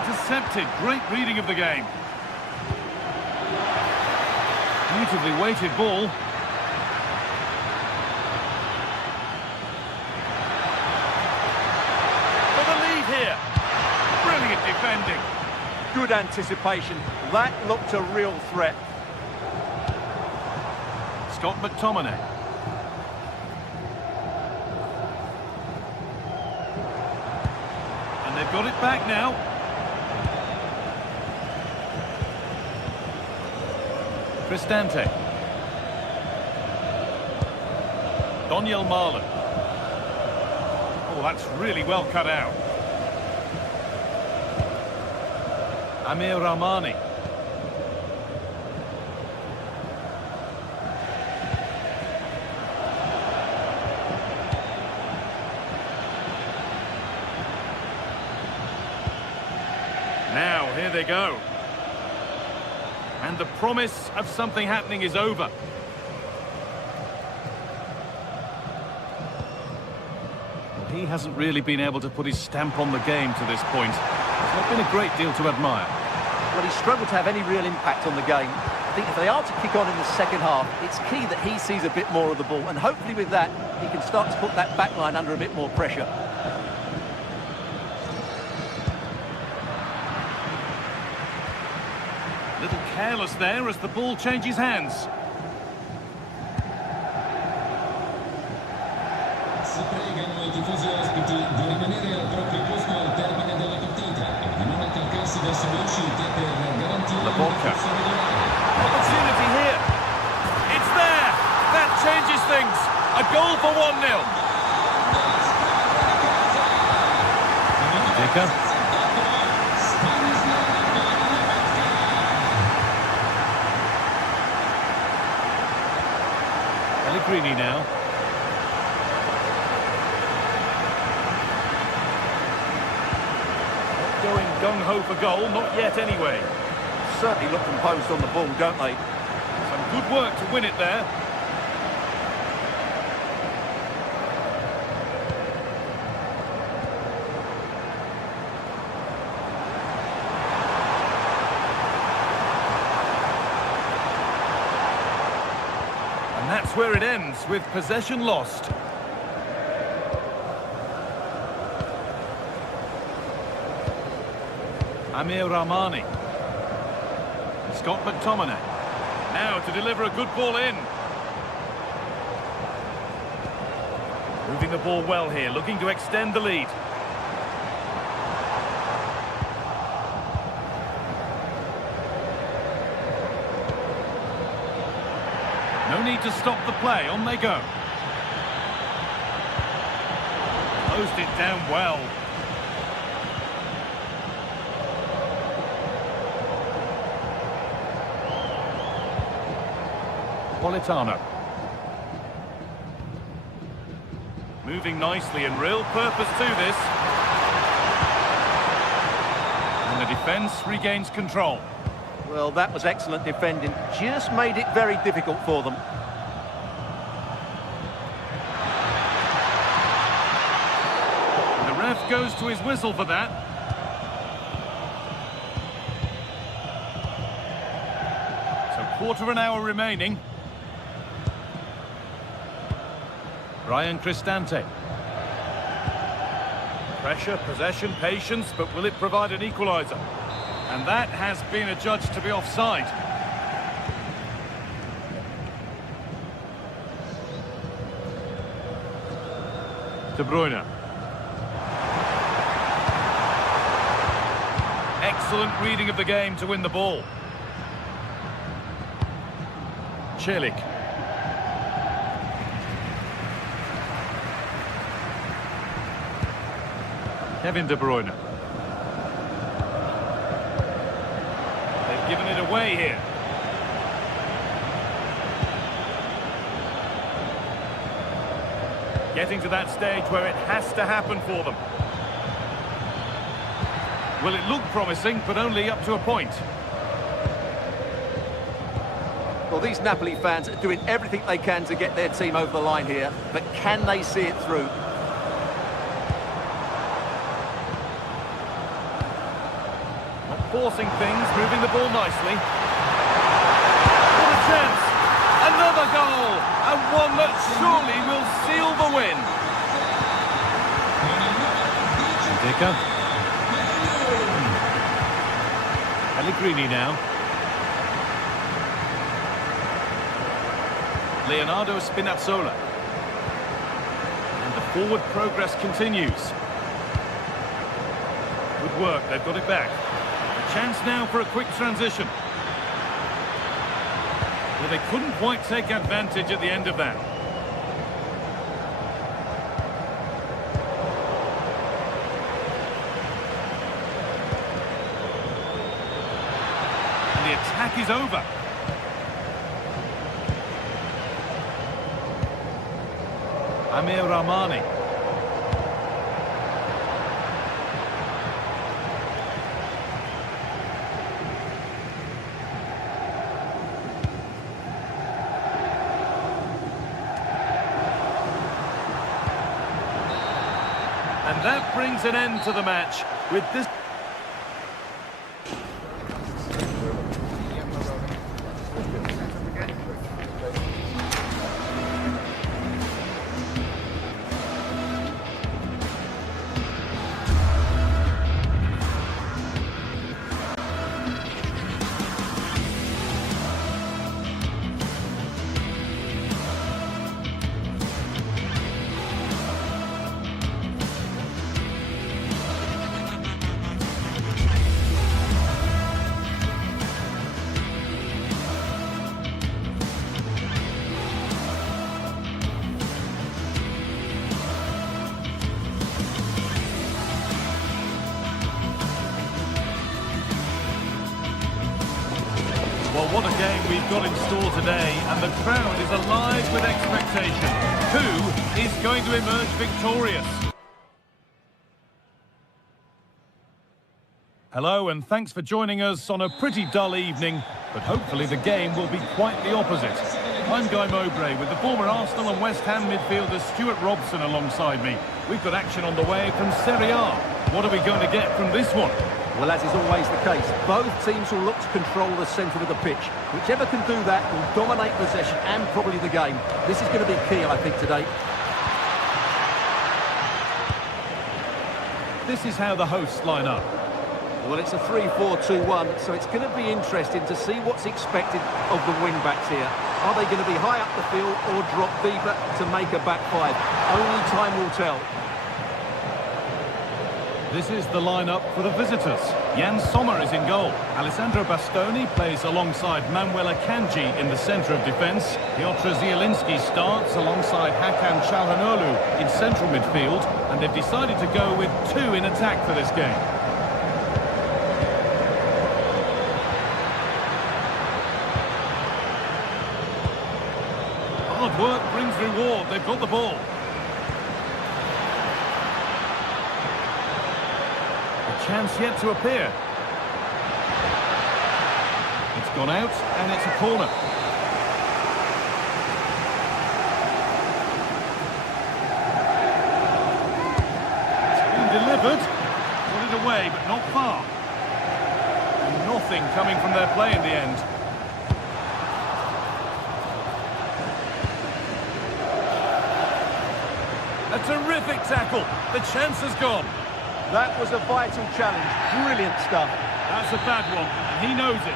Intercepted. Great reading of the game. Beautifully weighted ball. For the lead here. Brilliant defending. Good anticipation. That looked a real threat. Scott McTominay. They've got it back now. Cristante. Daniel Marlon. Oh, that's really well cut out. Amir Rahmani. Now, here they go. And the promise of something happening is over. Well, he hasn't really been able to put his stamp on the game to this point. There's not been a great deal to admire. Well, he's struggled to have any real impact on the game. I think if they are to kick on in the second half, it's key that he sees a bit more of the ball. And hopefully with that, he can start to put that back line under a bit more pressure. Little careless there as the ball changes hands. Si pregano I tifosi ospiti di rimanere al proprio posto al termine della partita e di non attaccarsi verso le uscite per garantire La Bocca. Opportunity here. It's there. That changes things. A goal for 1-0. Dicker. Pellegrini now. Not going gung-ho for goal, not yet anyway. Certainly look composed on the ball, don't they? Some good work to win it there. And that's where it ends, with possession lost. Amir Rahmani. Scott McTominay. Now to deliver a good ball in. Moving the ball well here, looking to extend the lead. No need to stop the play, on they go. Closed it down well. Politano. Moving nicely and real purpose to this. And the defence regains control. Well, that was excellent defending. Just made it very difficult for them. And the ref goes to his whistle for that. So quarter of an hour remaining. Ryan Cristante. Pressure, possession, patience, but will it provide an equaliser? And that has been adjudged to be offside. De Bruyne. Excellent reading of the game to win the ball. Celik. Kevin De Bruyne. They've given it away here. Getting to that stage where it has to happen for them. Well, it looked promising, but only up to a point. Well, these Napoli fans are doing everything they can to get their team over the line here, but can they see it through? Forcing things, moving the ball nicely. What a chance! Another goal! And one that surely will seal the win. Dicker. Pellegrini now. Leonardo Spinazzola. And the forward progress continues. Good work, they've got it back. Chance now for a quick transition. Well, they couldn't quite take advantage at the end of that. And the attack is over. Amir Rahmani. And that brings an end to the match with this. Well, what a game we've got in store today, and the crowd is alive with expectation. Who is going to emerge victorious? Hello, and thanks for joining us on a pretty dull evening, but hopefully the game will be quite the opposite. I'm Guy Mowbray with the former Arsenal and West Ham midfielder Stuart Robson alongside me. We've got action on the way from Serie A. What are we going to get from this one? Well, as is always the case, both teams will look to control the centre of the pitch. Whichever can do that will dominate possession and probably the game. This is going to be key, I think, today. This is how the hosts line up. Well, it's a 3-4-2-1, so it's going to be interesting to see what's expected of the wing-backs here. Are they going to be high up the field or drop deeper to make a back five? Only time will tell. This is the lineup for the visitors. Jan Sommer is in goal. Alessandro Bastoni plays alongside Manuel Akanji in the centre of defence. Piotr Zielinski starts alongside Hakan Çalhanoğlu in central midfield, and they've decided to go with two in attack for this game. reward. They've got the ball. A chance yet to appear. It's gone out, and it's a corner. It's been delivered. Got it away, but not far. And nothing coming from their play in the end. A terrific tackle. The chance has gone. That was a vital challenge. Brilliant stuff. That's a bad one, and he knows it.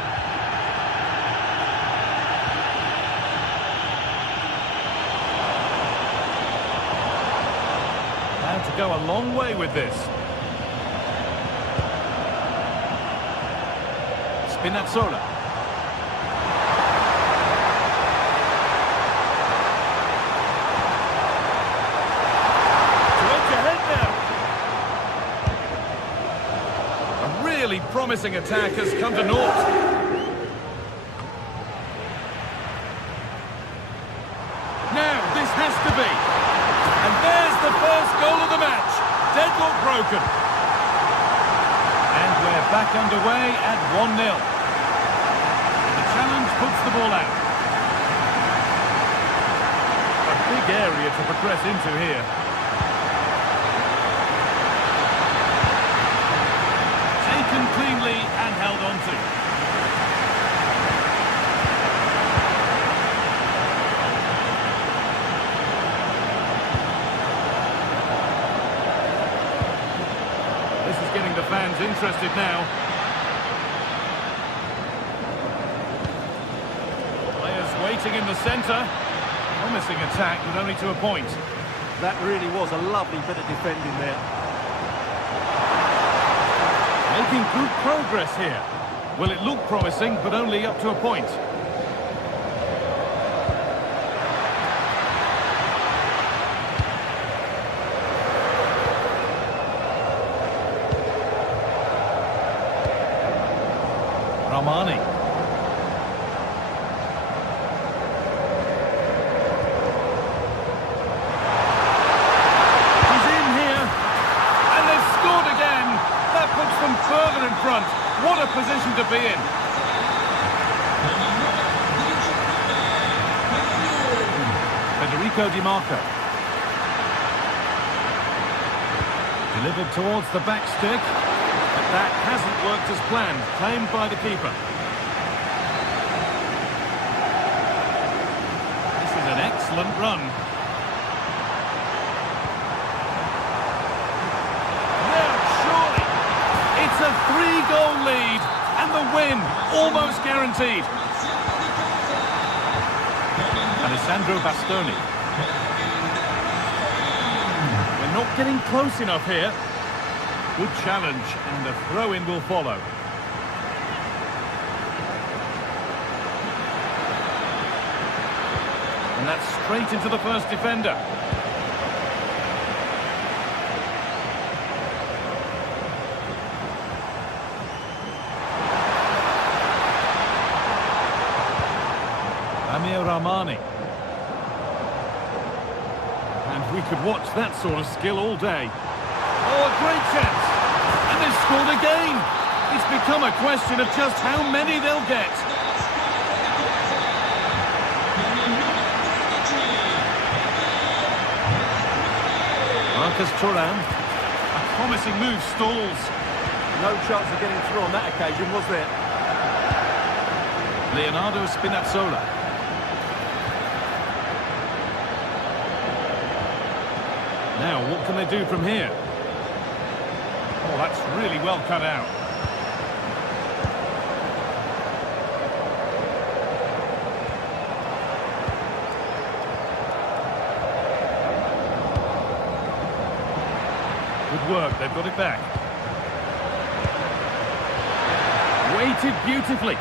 Had to go a long way with this. Spinazzola. Really promising attack has come to naught. Now, this has to be. And there's the first goal of the match. Deadlock broken. And we're back underway at 1-0. The challenge puts the ball out. A big area to progress into here. Cleanly and held on to. This is getting the fans interested now. Players waiting in the centre. Promising attack, but only to a point. That really was a lovely bit of defending there. Making good progress here. Well, it looked promising, but only up to a point. Ramani. He's in here, and they've scored again. That puts them further in front. What a position to be in. Federico Di Marco. Delivered towards the back stick. But that hasn't worked as planned. Claimed by the keeper. This is an excellent run. It's a 3-goal lead, and the win almost guaranteed. Alessandro Bastoni. We're not getting close enough here. Good challenge, and the throw-in will follow. And that's straight into the first defender. Ramani. And we could watch that sort of skill all day. Oh, a great chance! And they've scored again! It's become a question of just how many they'll get. Marcus Thuram. A promising move stalls. No chance of getting through on that occasion, was there? Leonardo Spinazzola. Now, what can they do from here? Oh, that's really well cut out. Good work, they've got it back. Weighted beautifully.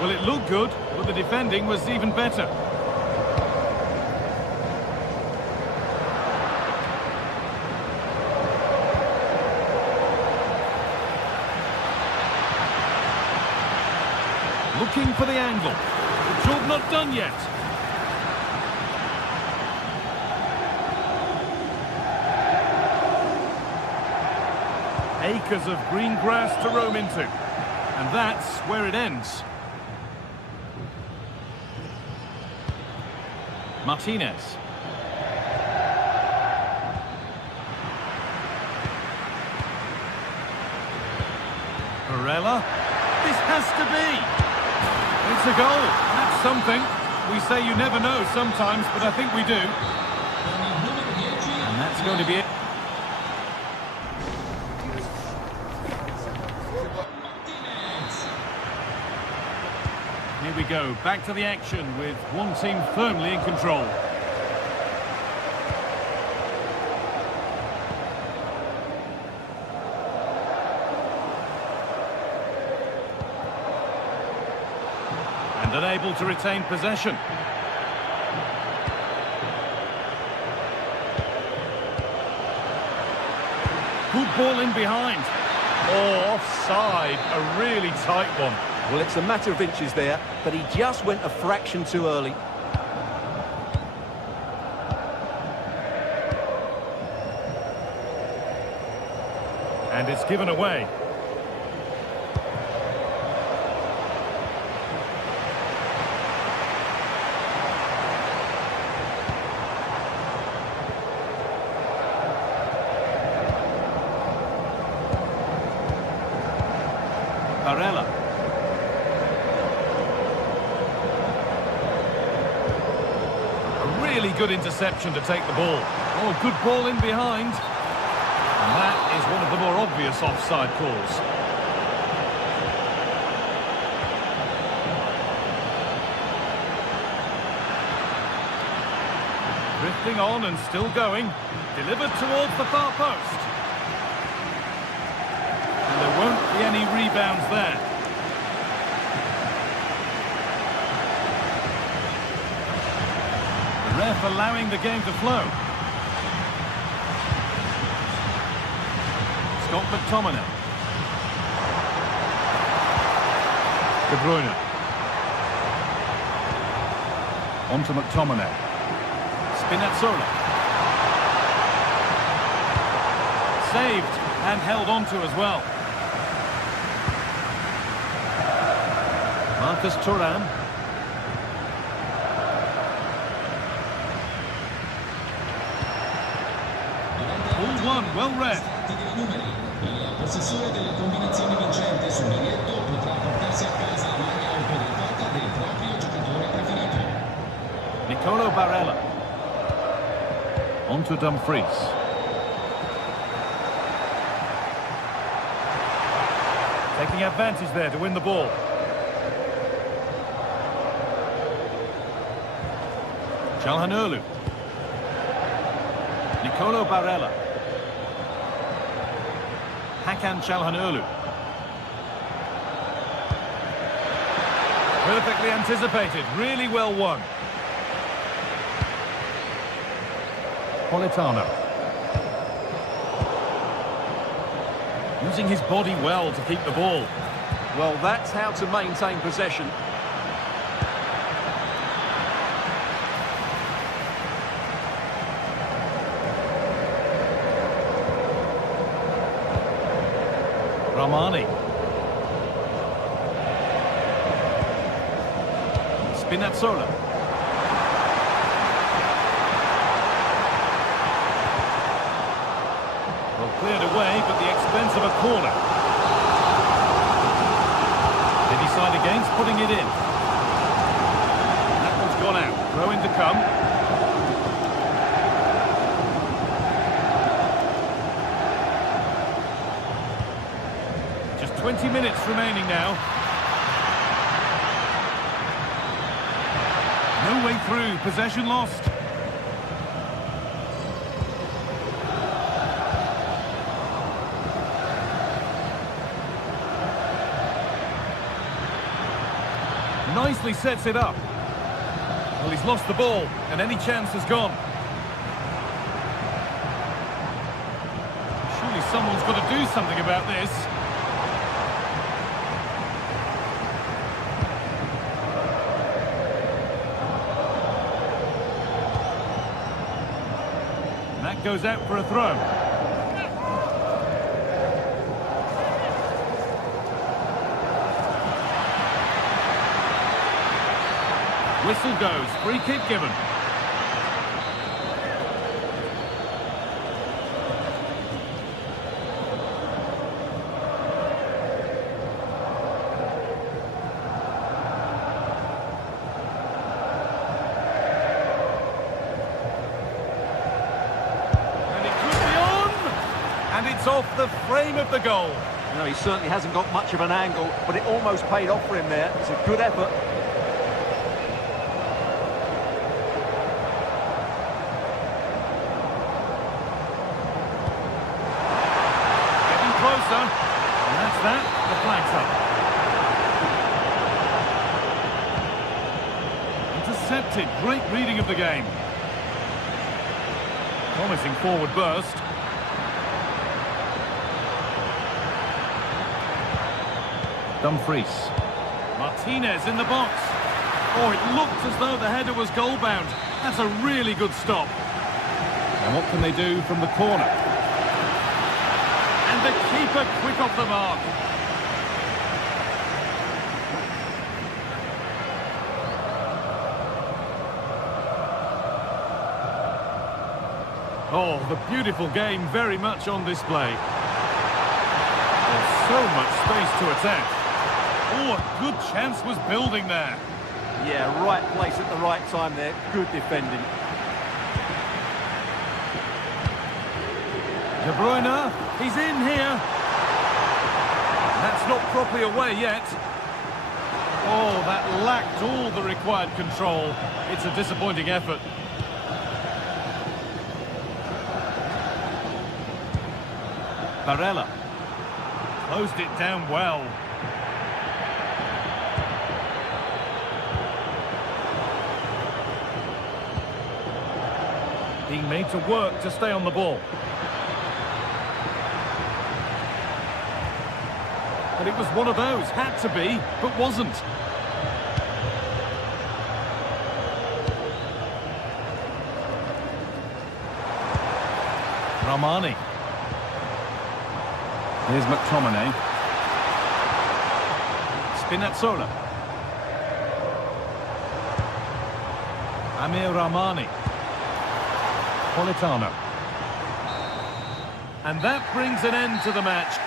Well, it looked good, but the defending was even better. Looking for the angle. The job not done yet. Acres of green grass to roam into. And that's where it ends. Martinez. Barella. This has to be. It's a goal. That's something. We say you never know sometimes, but I think we do. And that's going to be it. Here we go, back to the action with one team firmly in control. And unable to retain possession. Good ball in behind. Oh, offside, a really tight one. Well, it's a matter of inches there, but he just went a fraction too early. And it's given away. Barella. A really good interception to take the ball. Oh, good ball in behind. And that is one of the more obvious offside calls. Drifting on and still going. Delivered towards the far post. And there won't be any rebounds there. The ref allowing the game to flow. Scott McTominay. De Bruyne. On to McTominay. Spinazzola. Saved and held on to as well. Marcus Thuram. All one, well read. Il possessore della combinazione vincente sul biglietto potrà portarsi a casa la maglia autografata del proprio giocatore preferito. Nicolo Barella. On to Dumfries. Taking advantage there to win the ball. Çalhanoğlu. Nicolo Barella. Hakan Çalhanoğlu. Perfectly anticipated, really well won. Politano. Using his body well to keep the ball. Well, that's how to maintain possession. Ramani. Spinazzola. Well, cleared away, but the expense of a corner. They decide against putting it in. That one's gone out. Throw in to come. Just 20 minutes remaining now. No way through. Possession lost. Nicely sets it up. Well, he's lost the ball, and any chance has gone. Surely someone's got to do something about this. And that goes out for a throw. Whistle goes, free kick given. And it could be on! And it's off the frame of the goal. No, he certainly hasn't got much of an angle, but it almost paid off for him there. It's a good effort. Getting closer. And that's that. The flag's up. Intercepted. Great reading of the game. Promising forward burst. Dumfries. Martinez in the box. Oh, it looked as though the header was goal-bound. That's a really good stop. And what can they do from the corner? And the keeper quick off the mark. Oh, the beautiful game very much on display. There's so much space to attack. Oh, a good chance was building there. Yeah, right place at the right time there. Good defending. De Bruyne, he's in here. That's not properly away yet. Oh, that lacked all the required control. It's a disappointing effort. Barella. Closed it down well. Being made to work to stay on the ball. But it was one of those, had to be, but wasn't. Ramani. Here's McTominay. Spinazzola. Amir Ramani. Politano. And that brings an end to the match.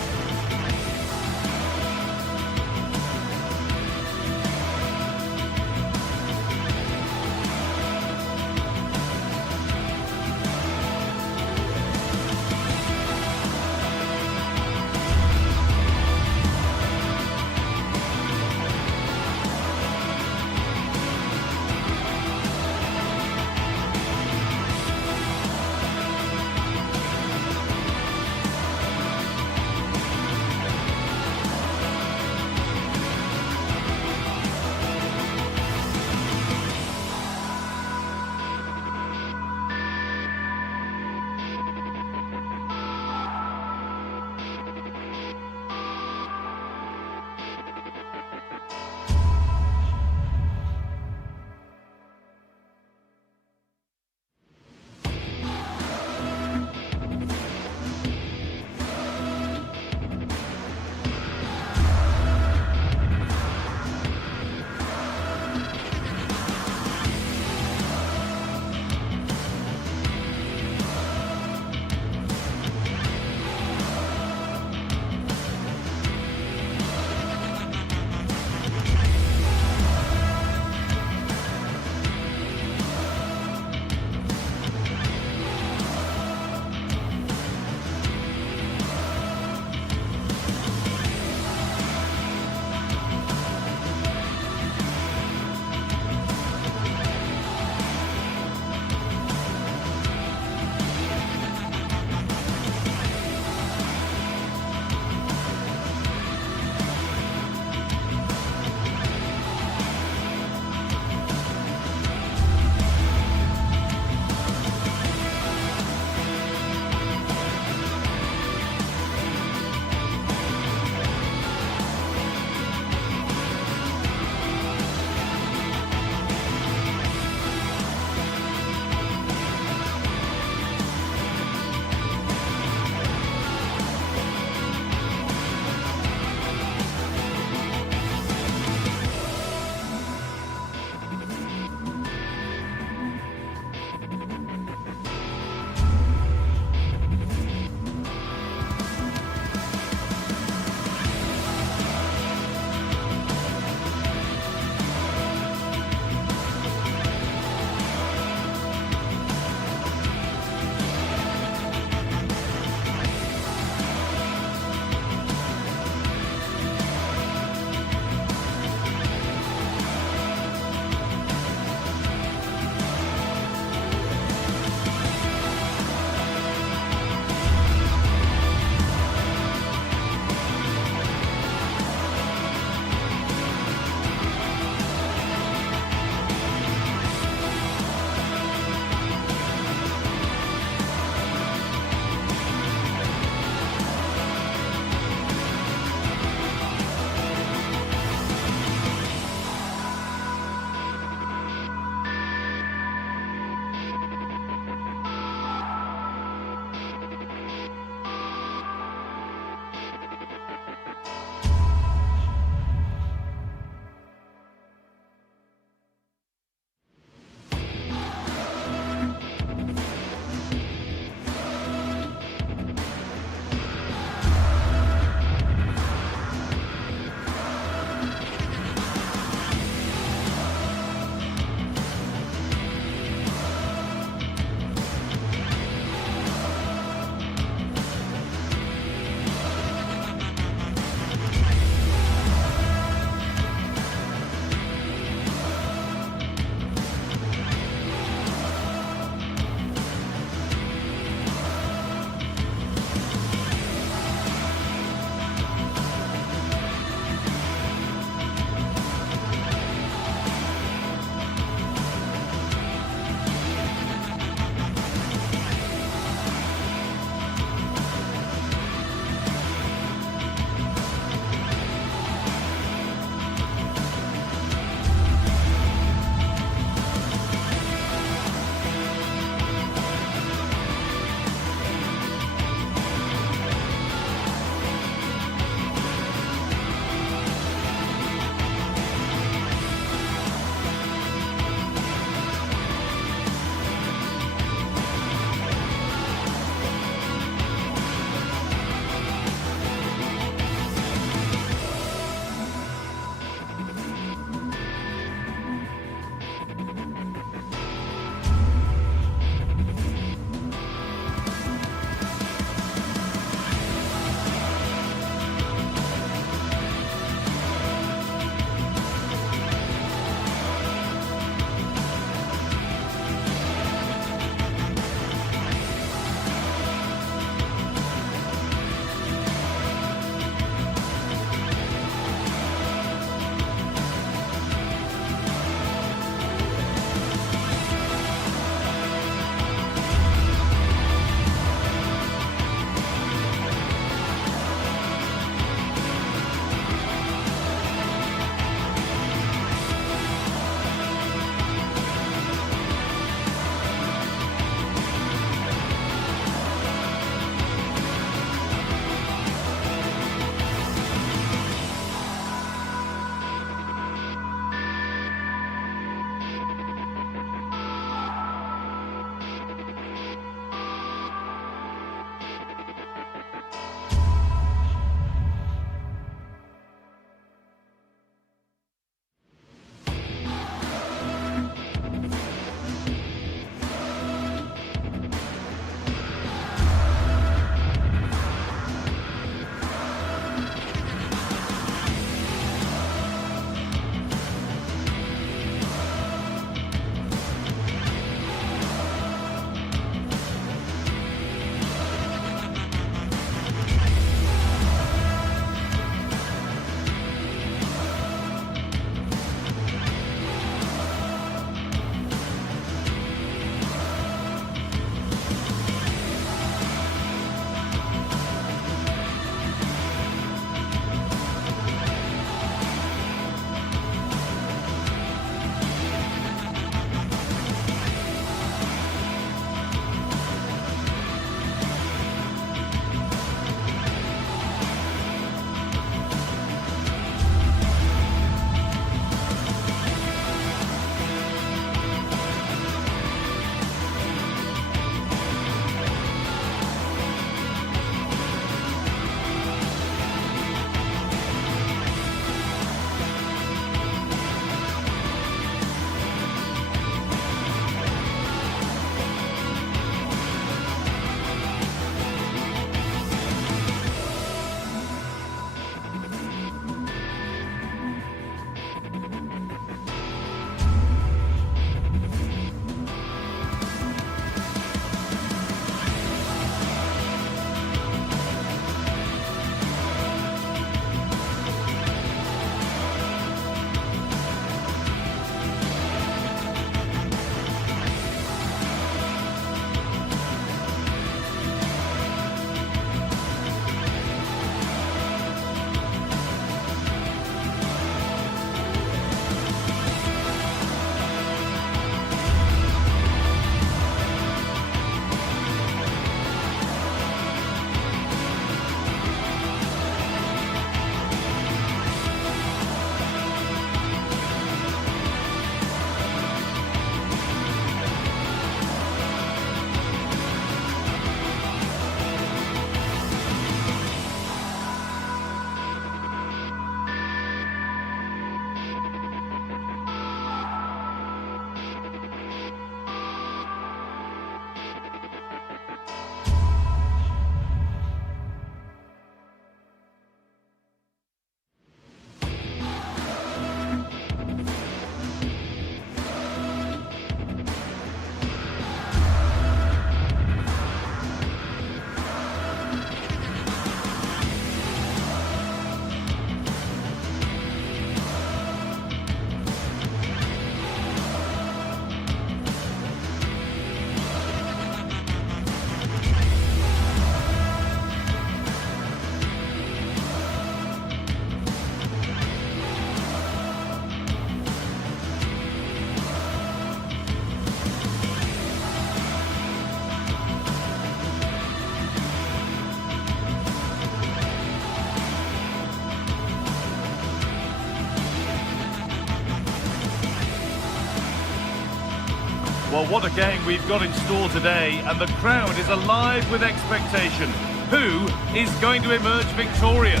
Well, what a game we've got in store today, and the crowd is alive with expectation. Who is going to emerge victorious?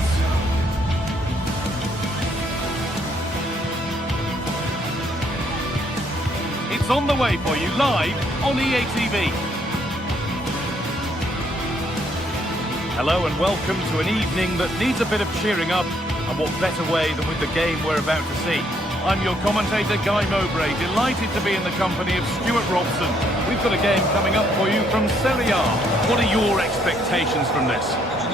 It's on the way for you live on EA TV. Hello and welcome to an evening that needs a bit of cheering up, and what better way than with the game we're about to see. I'm your commentator, Guy Mowbray, delighted to be in the company of Stuart Robson. We've got a game coming up for you from Serie A. What are your expectations from this?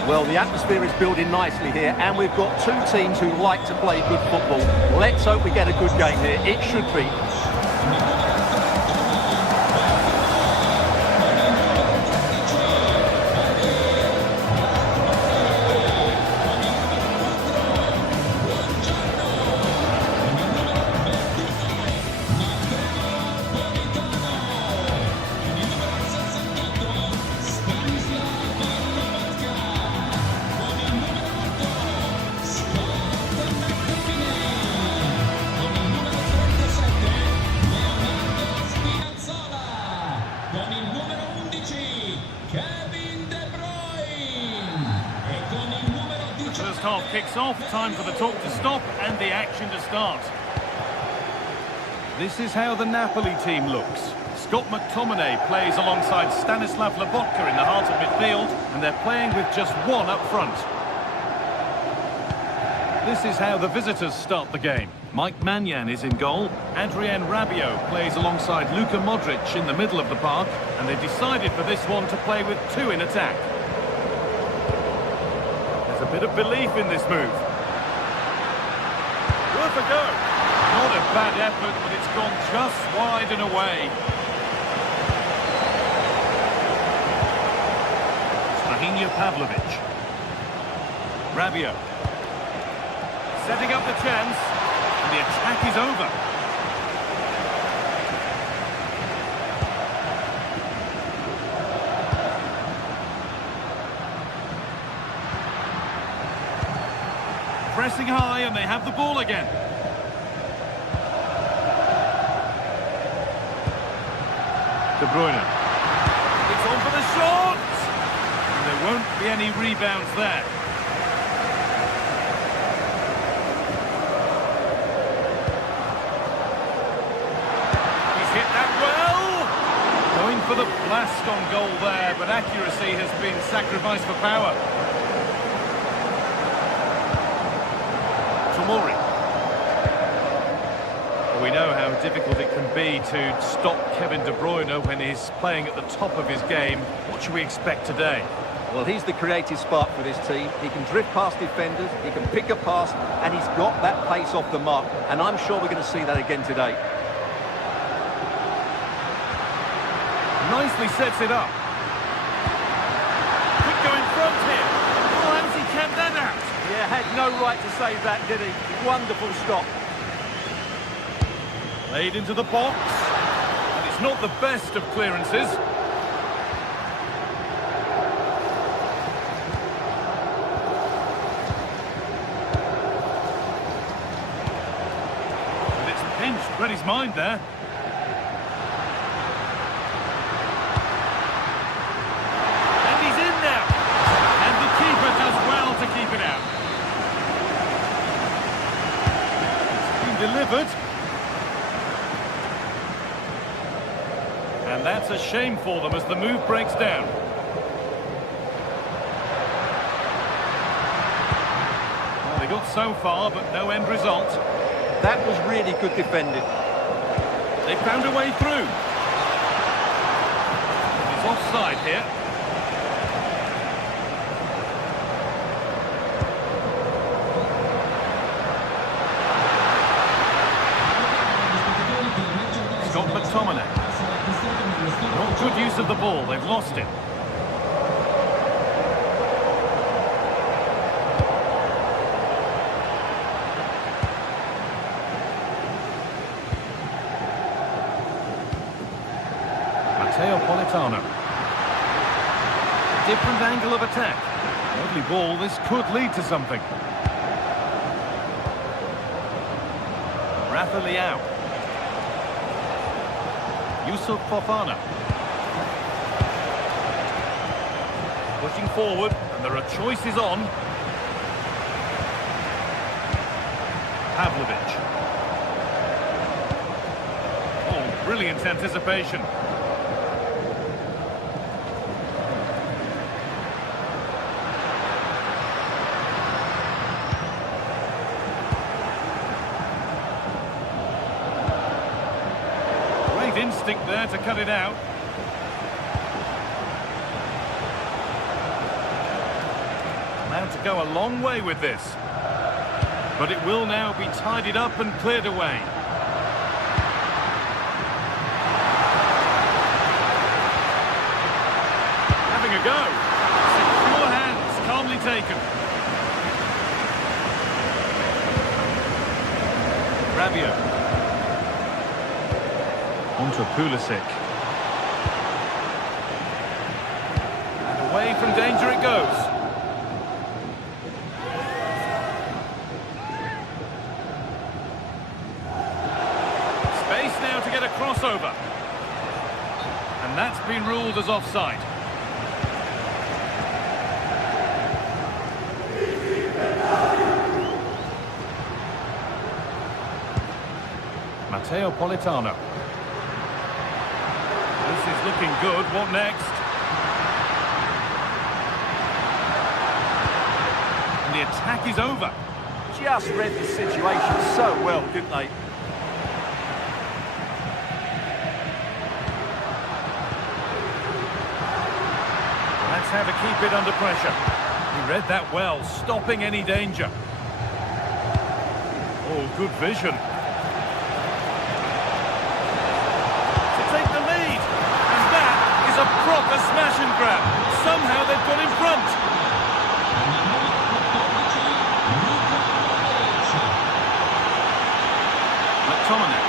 Well, the atmosphere is building nicely here, and we've got two teams who like to play good football. Let's hope we get a good game here. It should be. First half kicks off, time for the talk to stop and the action to start. This is how the Napoli team looks. Scott McTominay plays alongside Stanislav Lobotka in the heart of midfield, and they're playing with just one up front. This is how the visitors start the game. Mike Maignan is in goal. Adrien Rabiot plays alongside Luka Modric in the middle of the park, and they've decided for this one to play with two in attack. There's a bit of belief in this move. Worth a go. Not a bad effort, but it's gone just wide and away. Strahinja Pavlovic. Rabiot. Setting up the chance, and the attack is over. Pressing high, and they have the ball again. De Bruyne. It's on for the shot! And there won't be any rebounds there. Going for the blast on goal there, but accuracy has been sacrificed for power. Tomori. We know how difficult it can be to stop Kevin De Bruyne when he's playing at the top of his game. What should we expect today? Well, he's the creative spark for this team. He can drift past defenders, he can pick a pass, and he's got that pace off the mark. And I'm sure we're going to see that again today. Nicely sets it up. Could go in front here. Oh, how does he kept that out? Yeah, had no right to save that, did he? Wonderful stop. Laid into the box. And it's not the best of clearances. And it's pinched Reddy's mind there. Delivered. And that's a shame for them as the move breaks down. Well, they got so far, but no end result. That was really good defending. They found a way through. He's offside here. McTominay. Not good use of the ball, they've lost it. Matteo Politano. Different angle of attack. Lovely ball, this could lead to something. Rafa Leao. Yusuf Fofana. Pushing forward, and there are choices on. Pavlovic. Oh, brilliant anticipation. Great instinct there to cut it out. Allowed to go a long way with this. But it will now be tidied up and cleared away. Having a go. Secure hands, calmly taken. Rabiot. Onto Pulisic. And away from danger it goes. Now to get a crossover, and that's been ruled as offside. Matteo Politano. This is looking good. What next? And the attack is over. Just read the situation so well, didn't they? That's how to keep it under pressure. He read that well, stopping any danger. Oh, good vision. To take the lead. And that is a proper smash and grab. Somehow they've got in front. McTominay.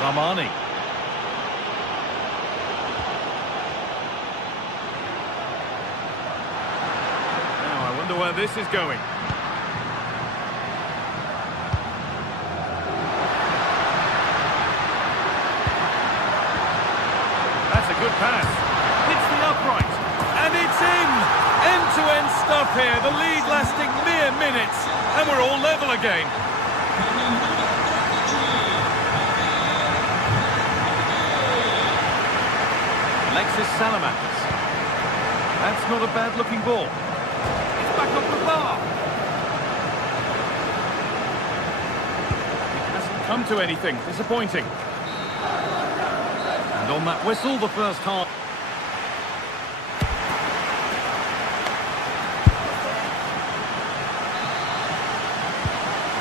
Ramani. Where this is going. That's a good pass. Hits the upright. And it's in! End-to-end stuff here. The lead lasting mere minutes. And we're all level again. Alexis Salamanca. That's not a bad-looking ball. Back up the bar. It hasn't come to anything. Disappointing. And on that whistle, the first half.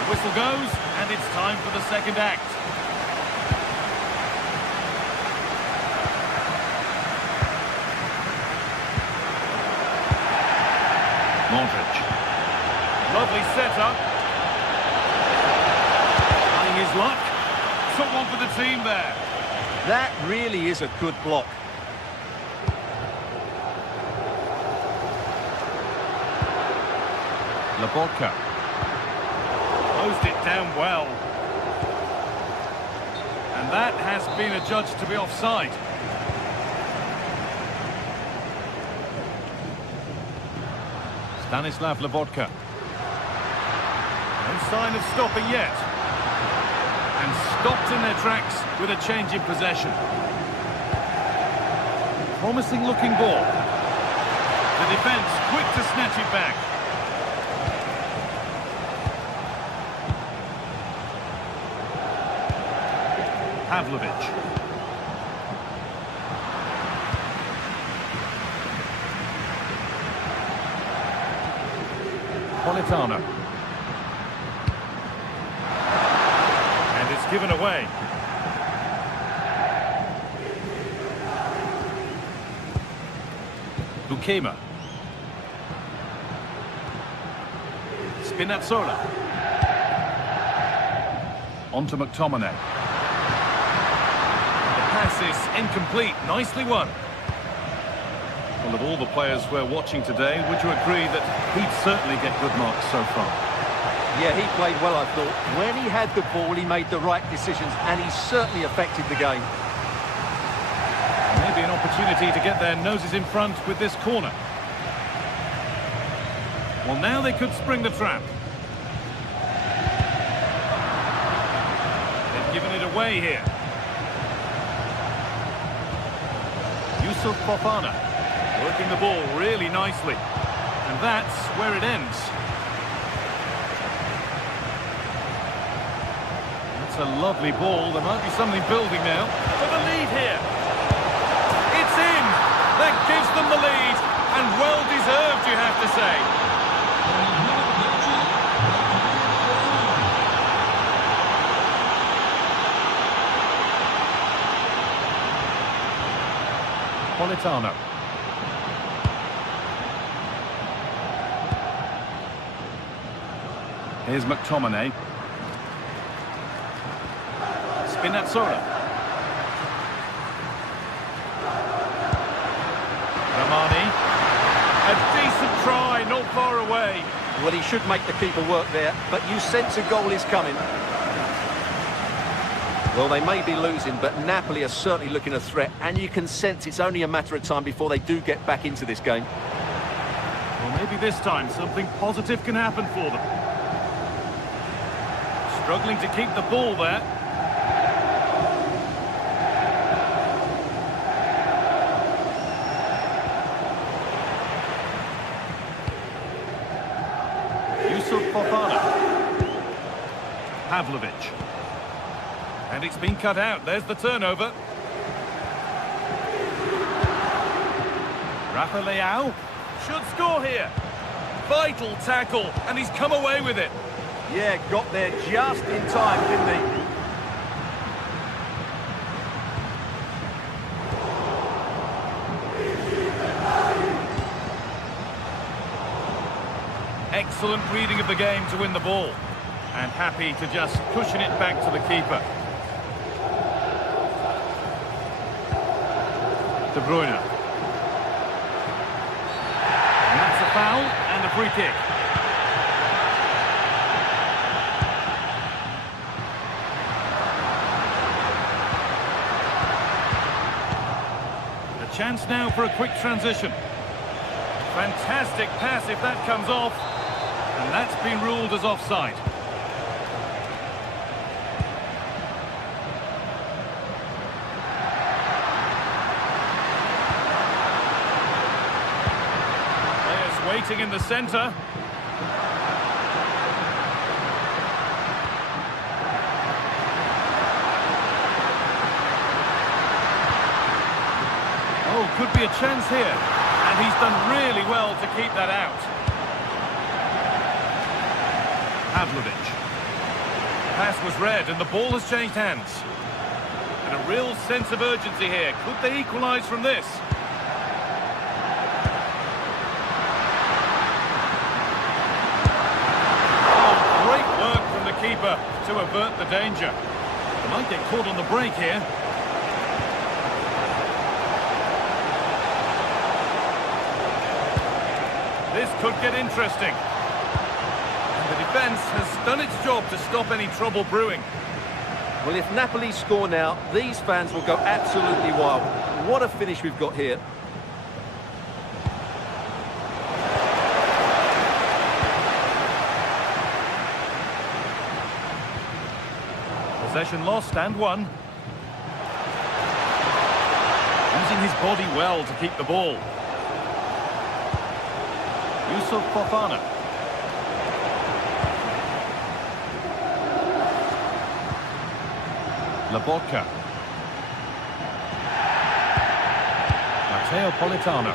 The whistle goes, and it's time for the second act. Modric. Lovely setup. Trying his luck. Took one for the team there. That really is a good block. Lobotka. Closed it down well. And that has been adjudged to be offside. Stanislav Lobotka. No sign of stopping yet. And stopped in their tracks with a change in possession. Promising looking ball. The defence quick to snatch it back. Pavlovic. Politano. And it's given away. Bukema. Spinazzola. On to McTominay. The pass is incomplete. Nicely won. Well, of all the players we're watching today, would you agree that he'd certainly get good marks so far? Yeah, he played well, I thought. When he had the ball, he made the right decisions, and he certainly affected the game. Maybe an opportunity to get their noses in front with this corner. Well, now they could spring the trap. They've given it away here. Fofana working the ball really nicely, and that's where it ends. That's a lovely ball. There might be something building now for the lead here. It's in. That gives them the lead, and well deserved, you have to say. Politano. Here's McTominay. Spinazzola. Ramani. A decent try, not far away. Well, he should make the keeper work there, but you sense a goal is coming. Well, they may be losing, but Napoli are certainly looking a threat, and you can sense it's only a matter of time before they do get back into this game. Well, maybe this time something positive can happen for them. Struggling to keep the ball there. Fofana. Pavlovic. And it's been cut out. There's the turnover. Rafa Leao should score here. Vital tackle, and he's come away with it. Yeah, got there just in time, didn't he? Excellent reading of the game to win the ball. And happy to just cushion it back to the keeper. De Bruyne. And that's a foul and a free kick. A chance now for a quick transition. Fantastic pass if that comes off. And that's been ruled as offside. Waiting in the centre. Oh, could be a chance here. And he's done really well to keep that out. Pavlovic. Pass was read and the ball has changed hands. And a real sense of urgency here. Could they equalise from this? Keeper to avert the danger. They might get caught on the break here. This could get interesting. And the defence has done its job to stop any trouble brewing. Well, if Napoli score now, these fans will go absolutely wild. What a finish we've got here. Possession lost and won. Using his body well to keep the ball. Fofana. Lobotka. Matteo Politano.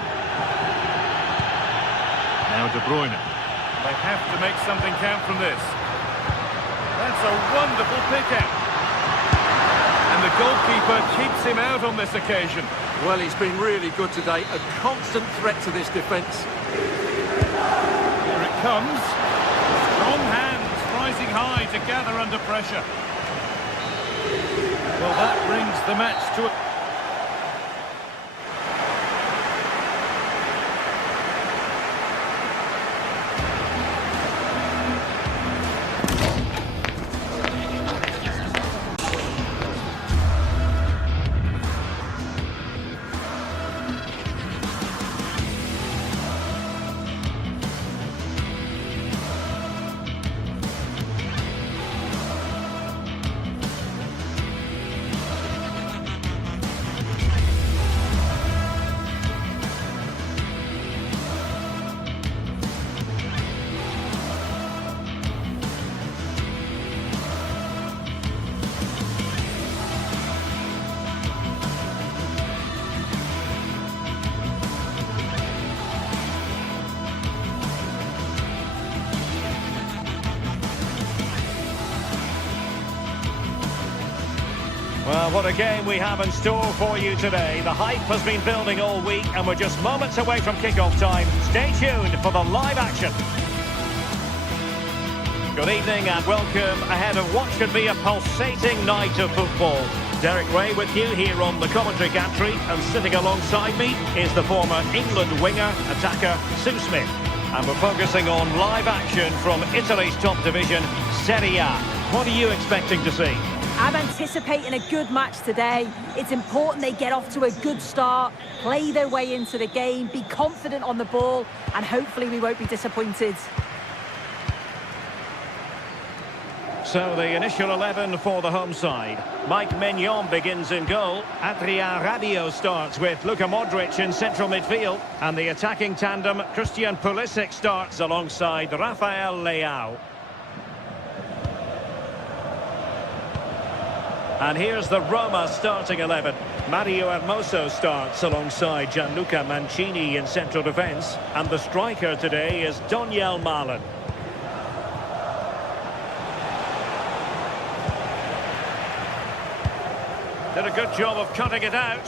Now De Bruyne. They have to make something count from this. That's a wonderful pick-out. And the goalkeeper keeps him out on this occasion. Well, he's been really good today. A constant threat to this defence. Here it comes. Strong hands rising high to gather under pressure. Well, that brings the match to a... Well, what a game we have in store for you today. The hype has been building all week and we're just moments away from kick-off time. Stay tuned for the live action. Good evening and welcome ahead of what should be a pulsating night of football. Derek Ray with you here on the commentary gantry, and sitting alongside me is the former England winger, attacker, Sue Smith. And we're focusing on live action from Italy's top division, Serie A. What are you expecting to see? I'm anticipating a good match today. It's important they get off to a good start, play their way into the game, be confident on the ball, and hopefully we won't be disappointed. So the initial 11 for the home side. Mike Maignan begins in goal. Adrien Rabiot starts with Luka Modric in central midfield. And the attacking tandem, Christian Pulisic, starts alongside Rafael Leao. And here's the Roma starting 11. Mario Hermoso starts alongside Gianluca Mancini in central defence. And the striker today is Daniel Malen. Did a good job of cutting it out.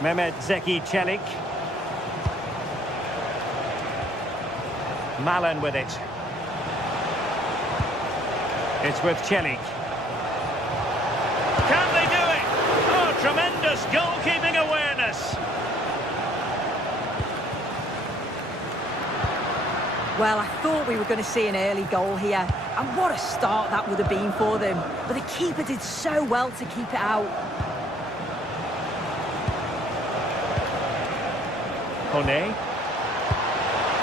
Mehmet Zeki Çelik. Malen with it. It's with Çelik. Can they do it? Oh, tremendous goalkeeping awareness. Well, I thought we were going to see an early goal here, and what a start that would have been for them. But the keeper did so well to keep it out. Kone.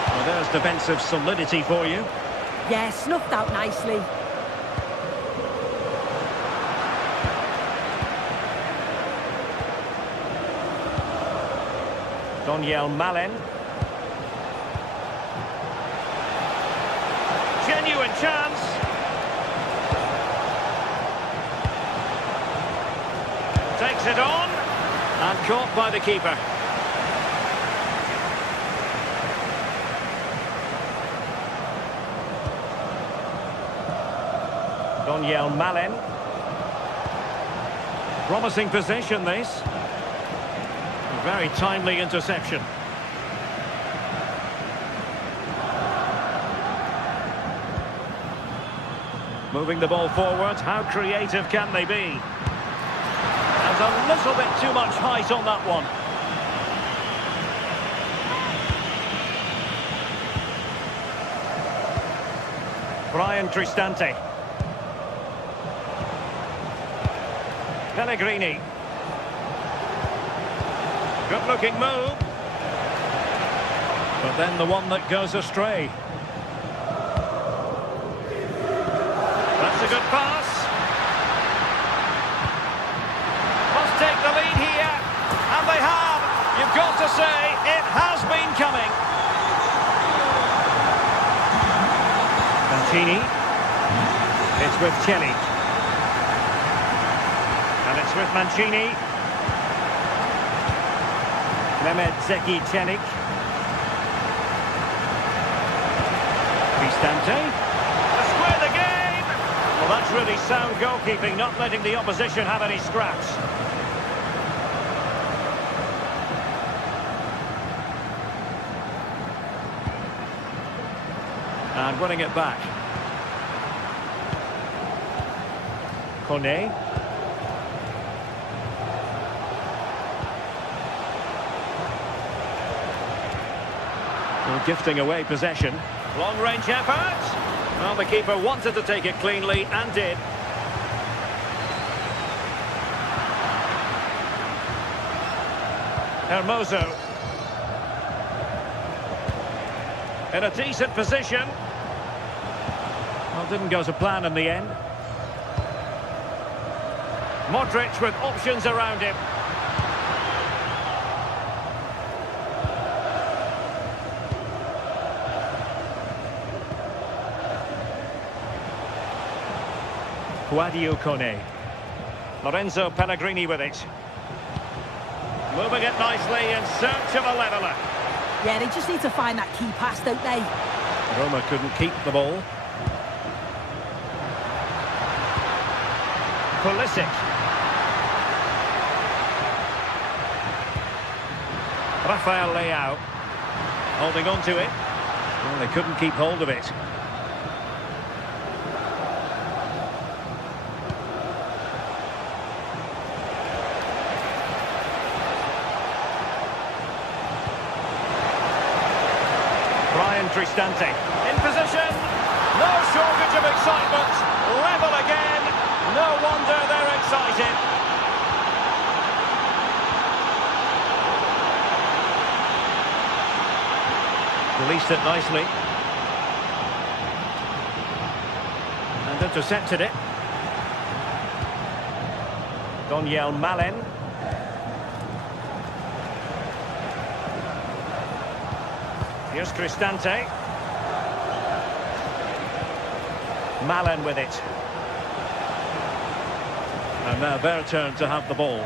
Well, there's defensive solidity for you. Yeah, snuffed out nicely. Daniel Malen. Genuine chance. Takes it on. And caught by the keeper. Daniel Malen. Promising possession, this. A very timely interception. Moving the ball forward, how creative can they be? And a little bit too much height on that one. Brian Cristante. Pellegrini. Good looking move. But then the one that goes astray. That's a good pass. Must take the lead here. And they have. You've got to say, it has been coming. Mancini. It's with Çelik. And it's with Mancini. Mehmet Zeki Çelik. Cristante. To square the game. Well, that's really sound goalkeeping, not letting the opposition have any scraps. And winning it back. Kone. Gifting away possession. Long-range effort. Well, the keeper wanted to take it cleanly and did. Hermoso. In a decent position. Well, didn't go to plan in the end. Modric with options around him. Guadio Kone. Lorenzo Pellegrini with it. Moving it nicely in search of a leveller. Yeah, they just need to find that key pass, don't they? Roma couldn't keep the ball. Pulisic. Rafael Leao. Holding on to it. Well, they couldn't keep hold of it. Cristante in position, no shortage of excitement, level again, no wonder they're excited. Released it nicely and intercepted it. Daniel Malen. Here's Cristante. Malen with it. And now their turn to have the ball.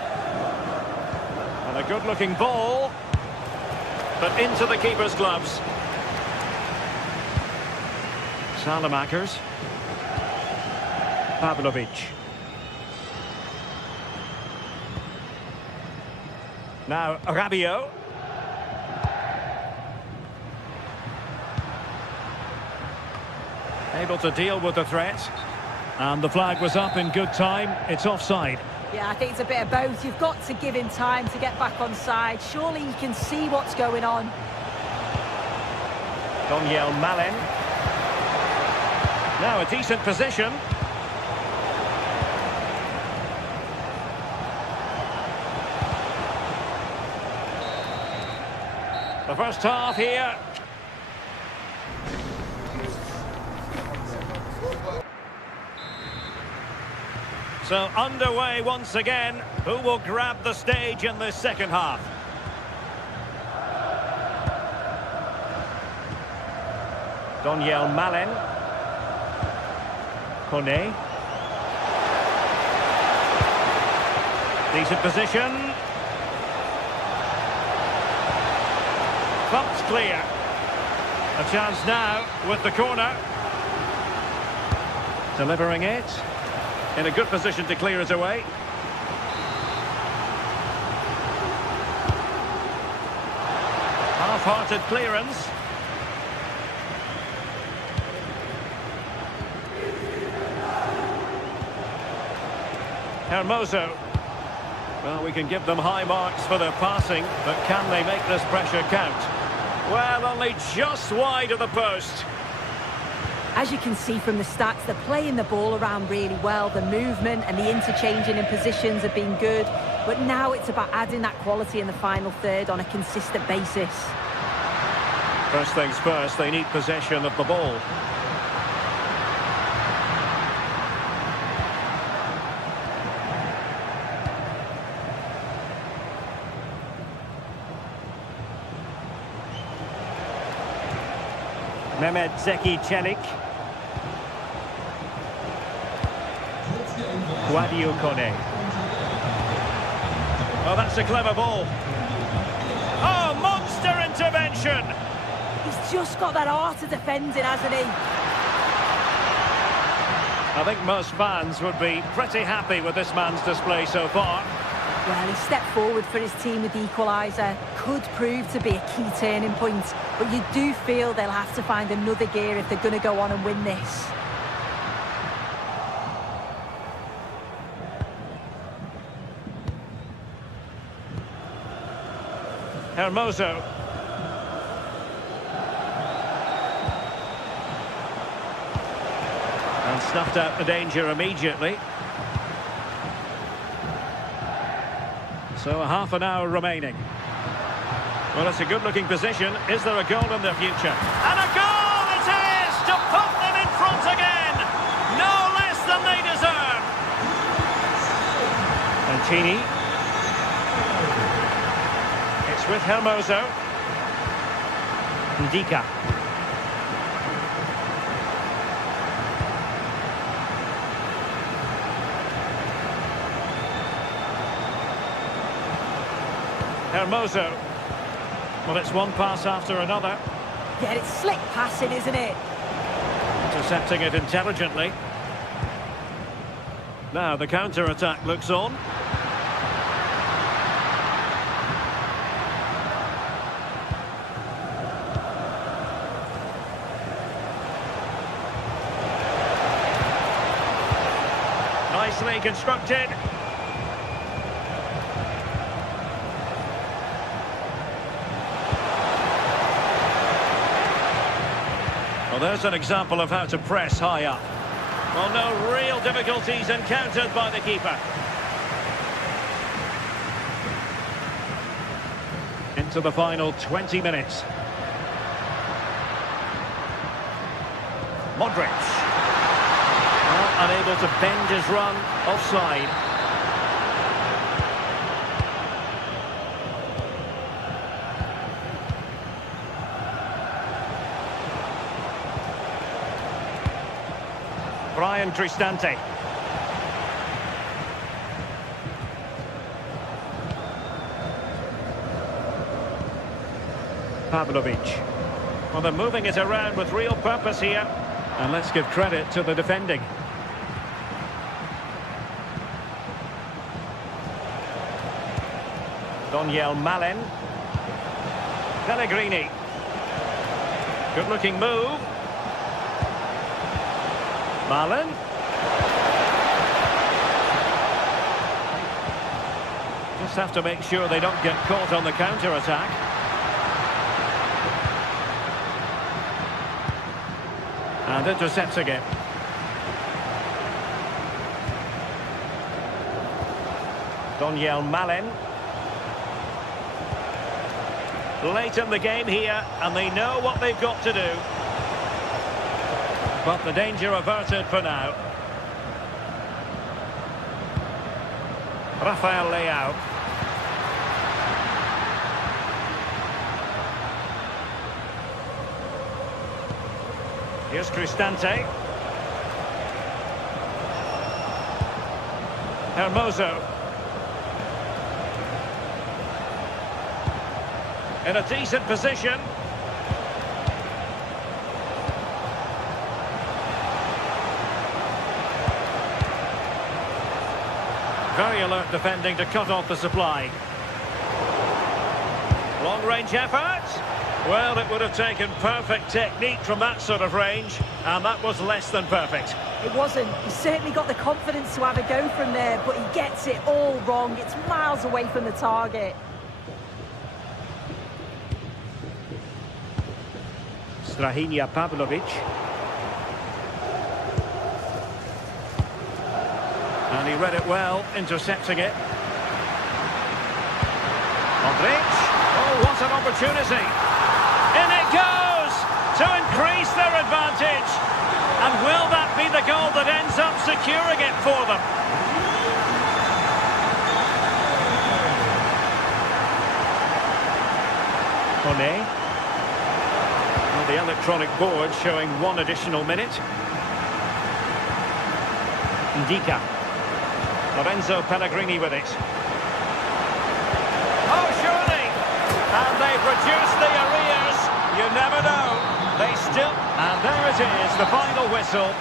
And a good-looking ball. But into the keeper's gloves. Salamakers. Pavlovic. Now Rabiot. Able to deal with the threat. And the flag was up in good time. It's offside. Yeah, I think it's a bit of both. You've got to give him time to get back on side. Surely you can see what's going on. Daniel Malen. Now a decent position. The first half here. So underway once again. Who will grab the stage in this second half? Daniel Malen. Kone. Decent position. Bumped clear. A chance now with the corner. Delivering it. In a good position to clear it away. Half-hearted clearance. Hermoso. Well, we can give them high marks for their passing, but can they make this pressure count? Well, only just wide of the post. As you can see from the stats, they're playing the ball around really well. The movement and the interchanging in positions have been good. But now it's about adding that quality in the final third on a consistent basis. First things first, they need possession of the ball. Mehmet Zeki Çelik. Guadio Kone. Oh, that's a clever ball. Oh, monster intervention! He's just got that art of defending, hasn't he? I think most fans would be pretty happy with this man's display so far. Well, he stepped forward for his team with the equaliser. Could prove to be a key turning point. But you do feel they'll have to find another gear if they're going to go on and win this. Hermoso. And snuffed out the danger immediately. So a half an hour remaining. Well, it's a good-looking position. Is there a goal in the future? And a goal it is to put them in front again. No less than they deserve. Mancini. It's with Hermoso. Ndika. Hermoso. Well, it's one pass after another. Yeah, it's slick passing, isn't it? Intercepting it intelligently. Now the counter-attack looks on. Nicely constructed. Well, there's an example of how to press high up. Well, no real difficulties encountered by the keeper. Into the final 20 minutes. Modric. Well, unable to bend his run, offside. Brian Cristante. Pavlovic. Well, they're moving it around with real purpose here. And let's give credit to the defending. Daniel Malen. Pellegrini. Good-looking move. Malen. Just have to make sure they don't get caught on the counter-attack. And intercepts again. Daniel Malen. Late in the game here, and they know what they've got to do. But the danger averted for now. Rafael Leao. Here's Cristante. Hermoso. In a decent position. Very alert defending to cut off the supply. Long-range effort. Well, it would have taken perfect technique from that sort of range, and that was less than perfect. It wasn't. He certainly got the confidence to have a go from there, but he gets it all wrong. It's miles away from the target. Strahinja Pavlovic. And he read it well, intercepting it. Modric. Oh, what an opportunity. In it goes to increase their advantage. And will that be the goal that ends up securing it for them? Kone. Well, the electronic board showing 1 additional minute. Indica. Lorenzo Pellegrini with it. Oh, surely! And they produce the arrears. You never know. They still... And there it is, the final whistle.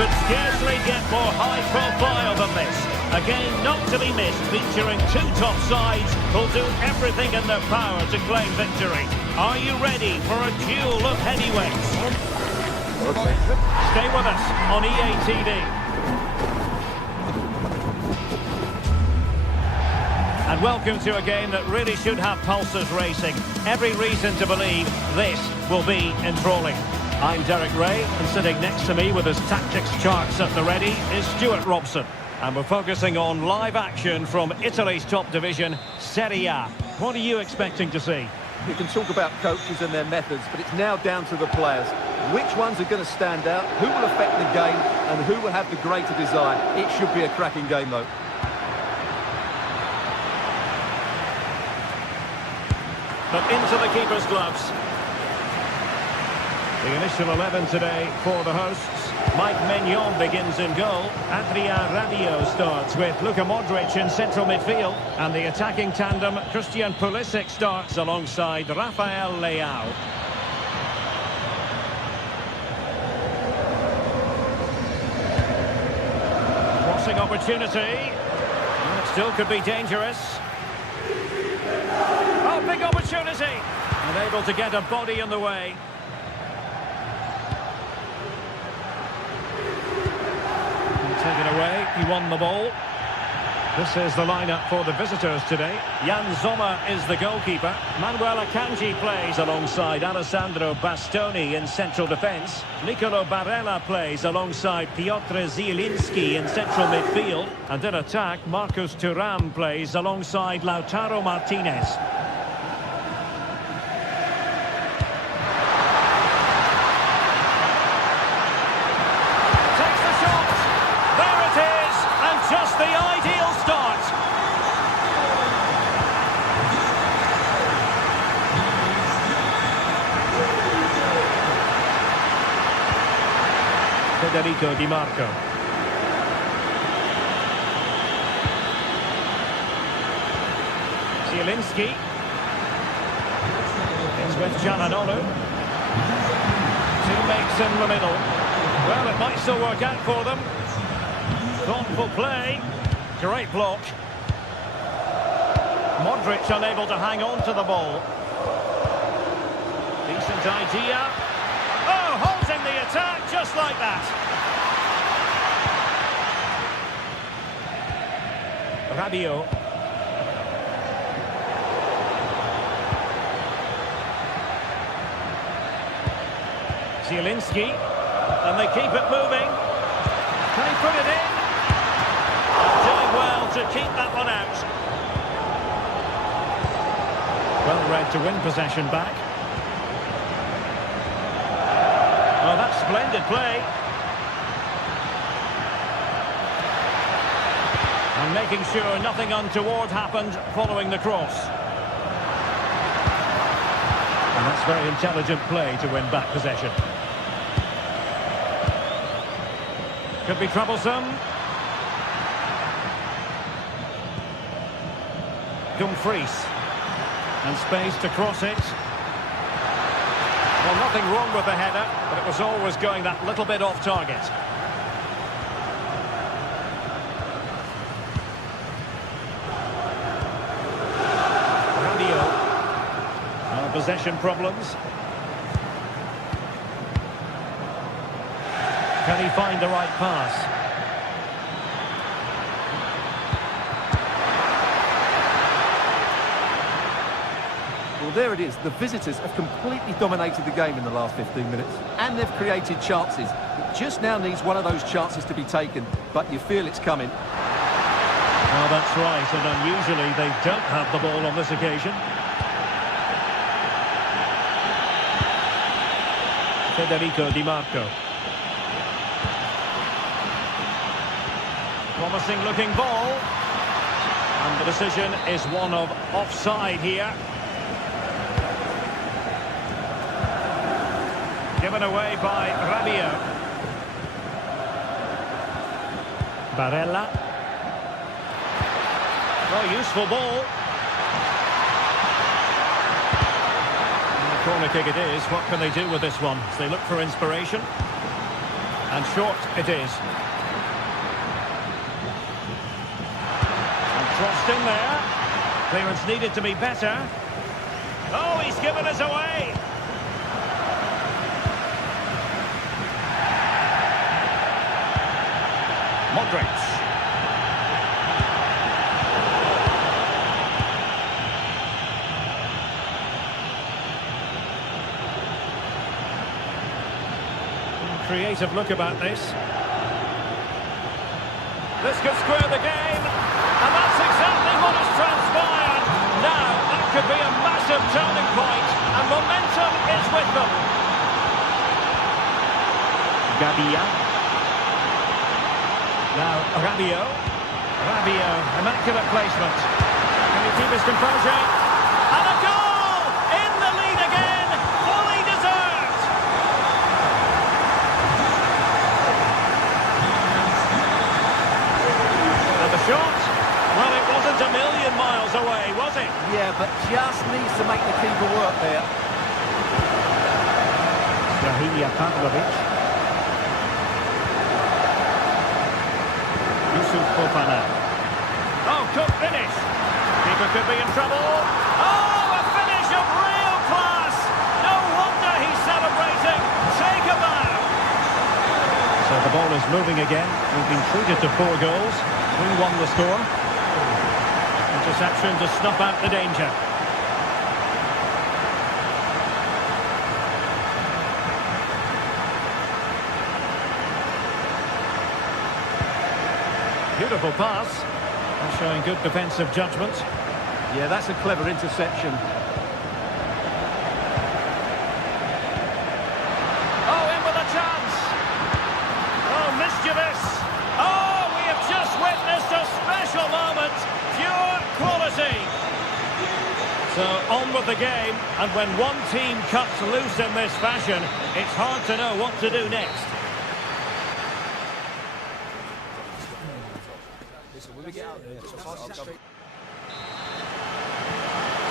could scarcely get more high profile than this. A game not to be missed, featuring two top sides who'll do everything in their power to claim victory. Are you ready for a duel of heavyweights? Stay with us on EA TV. And welcome to a game that really should have pulses racing. Every reason to believe this will be enthralling. I'm Derek Ray, and sitting next to me with his tactics charts at the ready is Stuart Robson. And we're focusing on live action from Italy's top division, Serie A. What are you expecting to see? You can talk about coaches and their methods, but it's now down to the players. Which ones are going to stand out, who will affect the game, and who will have the greater desire? It should be a cracking game, though. But into the keeper's gloves. The initial 11 today for the hosts. Mike Maignan begins in goal. Adrien Rabiot starts with Luka Modric in central midfield. And the attacking tandem, Christian Pulisic, starts alongside Rafael Leao. Crossing opportunity. It still could be dangerous. Oh, big opportunity! And able to get a body in the way. Taken away, he won the ball. This is the lineup for the visitors today. Jan Sommer is the goalkeeper. Manuel Akanji plays alongside Alessandro Bastoni in central defence. Nicolo Barella plays alongside Piotr Zielinski in central midfield. And in attack, Marcus Thuram plays alongside Lautaro Martinez. Just the ideal start. Federico Di Marco. Zielinski. It's with Çalhanoğlu. Teammates in the middle. Well, it might still work out for them. Thoughtful play. Great block. Modric unable to hang on to the ball. Decent idea. Oh, halting the attack just like that. Rabiot. Zielinski. And they keep it moving. Can he put it in? Doing well to keep that one out. Well read to win possession back. Oh, that's splendid play. And making sure nothing untoward happened following the cross. And that's very intelligent play to win back possession. Could be troublesome. Dumfries. And space to cross it. Well, nothing wrong with the header, but it was always going that little bit off target. Rabiot. Possession problems. Can he find the right pass? Well, there it is. The visitors have completely dominated the game in the last 15 minutes. And they've created chances. It just now needs one of those chances to be taken. But you feel it's coming. Well, that's right. And unusually, they don't have the ball on this occasion. Federico Di Marco. Promising looking ball. And the decision is one of offside here. Given away by Rabiot. Barella. Oh, useful ball. And the corner kick it is. What can they do with this one as they look for inspiration? And short it is. And crossed in there. Clearance needed to be better. Oh, he's given us away. Modric. Creative look about this. This could square the game, and that's exactly what has transpired. Now, that could be a massive turning point, and momentum is with them. Gabia. Now, Rabiot, immaculate placement. Can he keep his composure? And a goal! In the lead again, fully deserved. And the shot? Well, it wasn't a million miles away, was it? Yeah, but just needs to make the keeper work there. Fofana. Oh, could finish. Keeper could be in trouble. Oh, a finish of real class. No wonder he's celebrating. Take a bow. So the ball is moving again. We've been treated to 4 goals. 3-1 the score. Interception to snuff out the danger. Beautiful pass. And showing good defensive judgment. Yeah, that's a clever interception. Oh, in with a chance. Oh, mischievous. Oh, we have just witnessed a special moment. Pure quality. So, on with the game. And when one team cuts loose in this fashion, it's hard to know what to do next.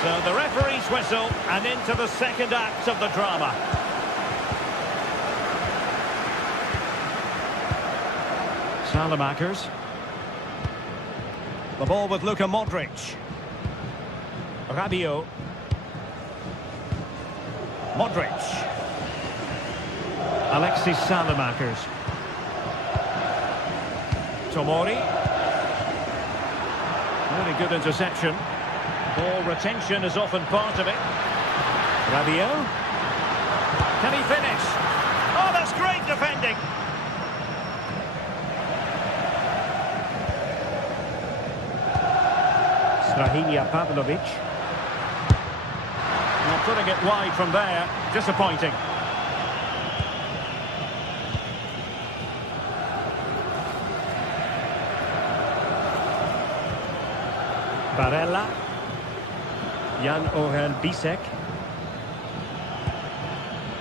So the referee's whistle, and into the second act of the drama. Salamakers. The ball with Luka Modric. Rabiot. Modric. Alexis Salamakers. Tomori. Really good interception. Ball retention is often part of it. Rabiot. Can he finish? Oh, that's great defending. Strahinja Pavlovic. Not putting it wide from there. Disappointing. Barella. Jan-Orel Bisek.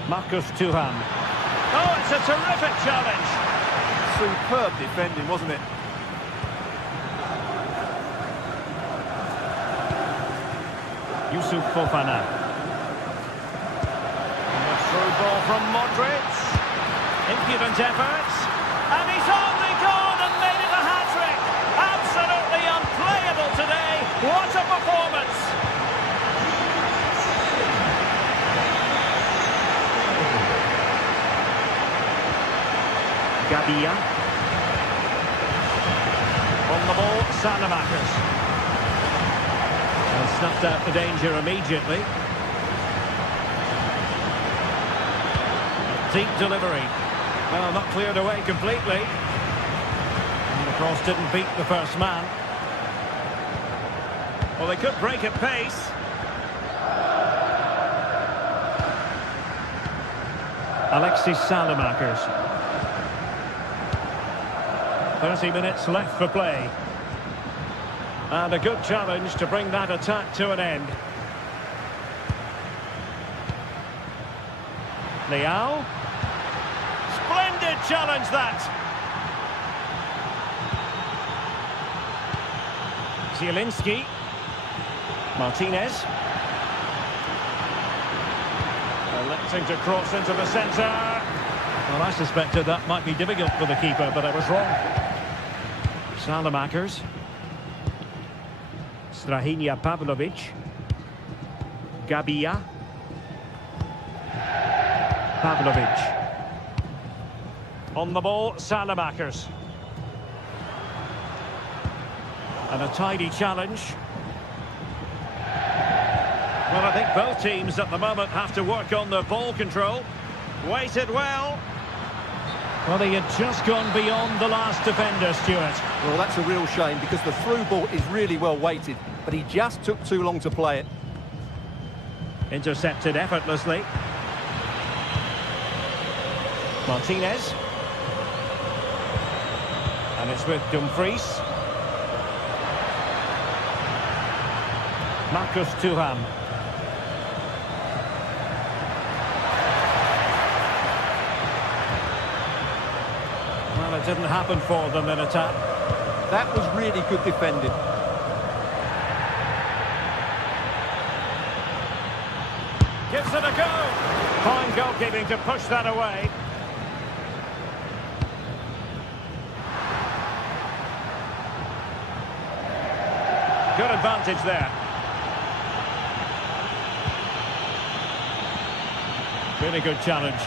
Marcus Thuram. Oh, it's a terrific challenge. Superb defending, wasn't it? Yusuf Fofana. And a through ball from Modric. Impudent efforts. And he's only gone and made it a hat-trick. Absolutely unplayable today. What a performance. Gabia. On the ball, Salamakers. And snuffed out the danger immediately. Deep delivery. Well, not cleared away completely. And the cross didn't beat the first man. Well, they could break at pace. Alexis Salamakers. 30 minutes left for play. And a good challenge to bring that attack to an end. Leao. Splendid challenge that. Zielinski. Martinez. Electing to cross into the centre. Well, I suspected that might be difficult for the keeper, but I was wrong. Salamakers. Strahinja Pavlovic. Gabia. Pavlovic. On the ball, Salamakers. And a tidy challenge. Well, I think both teams at the moment have to work on their ball control. Waited well. Well, he had just gone beyond the last defender, Stuart. Well, that's a real shame because the through ball is really well weighted, but he just took too long to play it. Intercepted effortlessly. Martinez. And it's with Dumfries. Marcus Thuram. Well, it didn't happen for them in attack. That was really good defending. Gives it a go. Fine goalkeeping to push that away. Good advantage there. Really good challenge.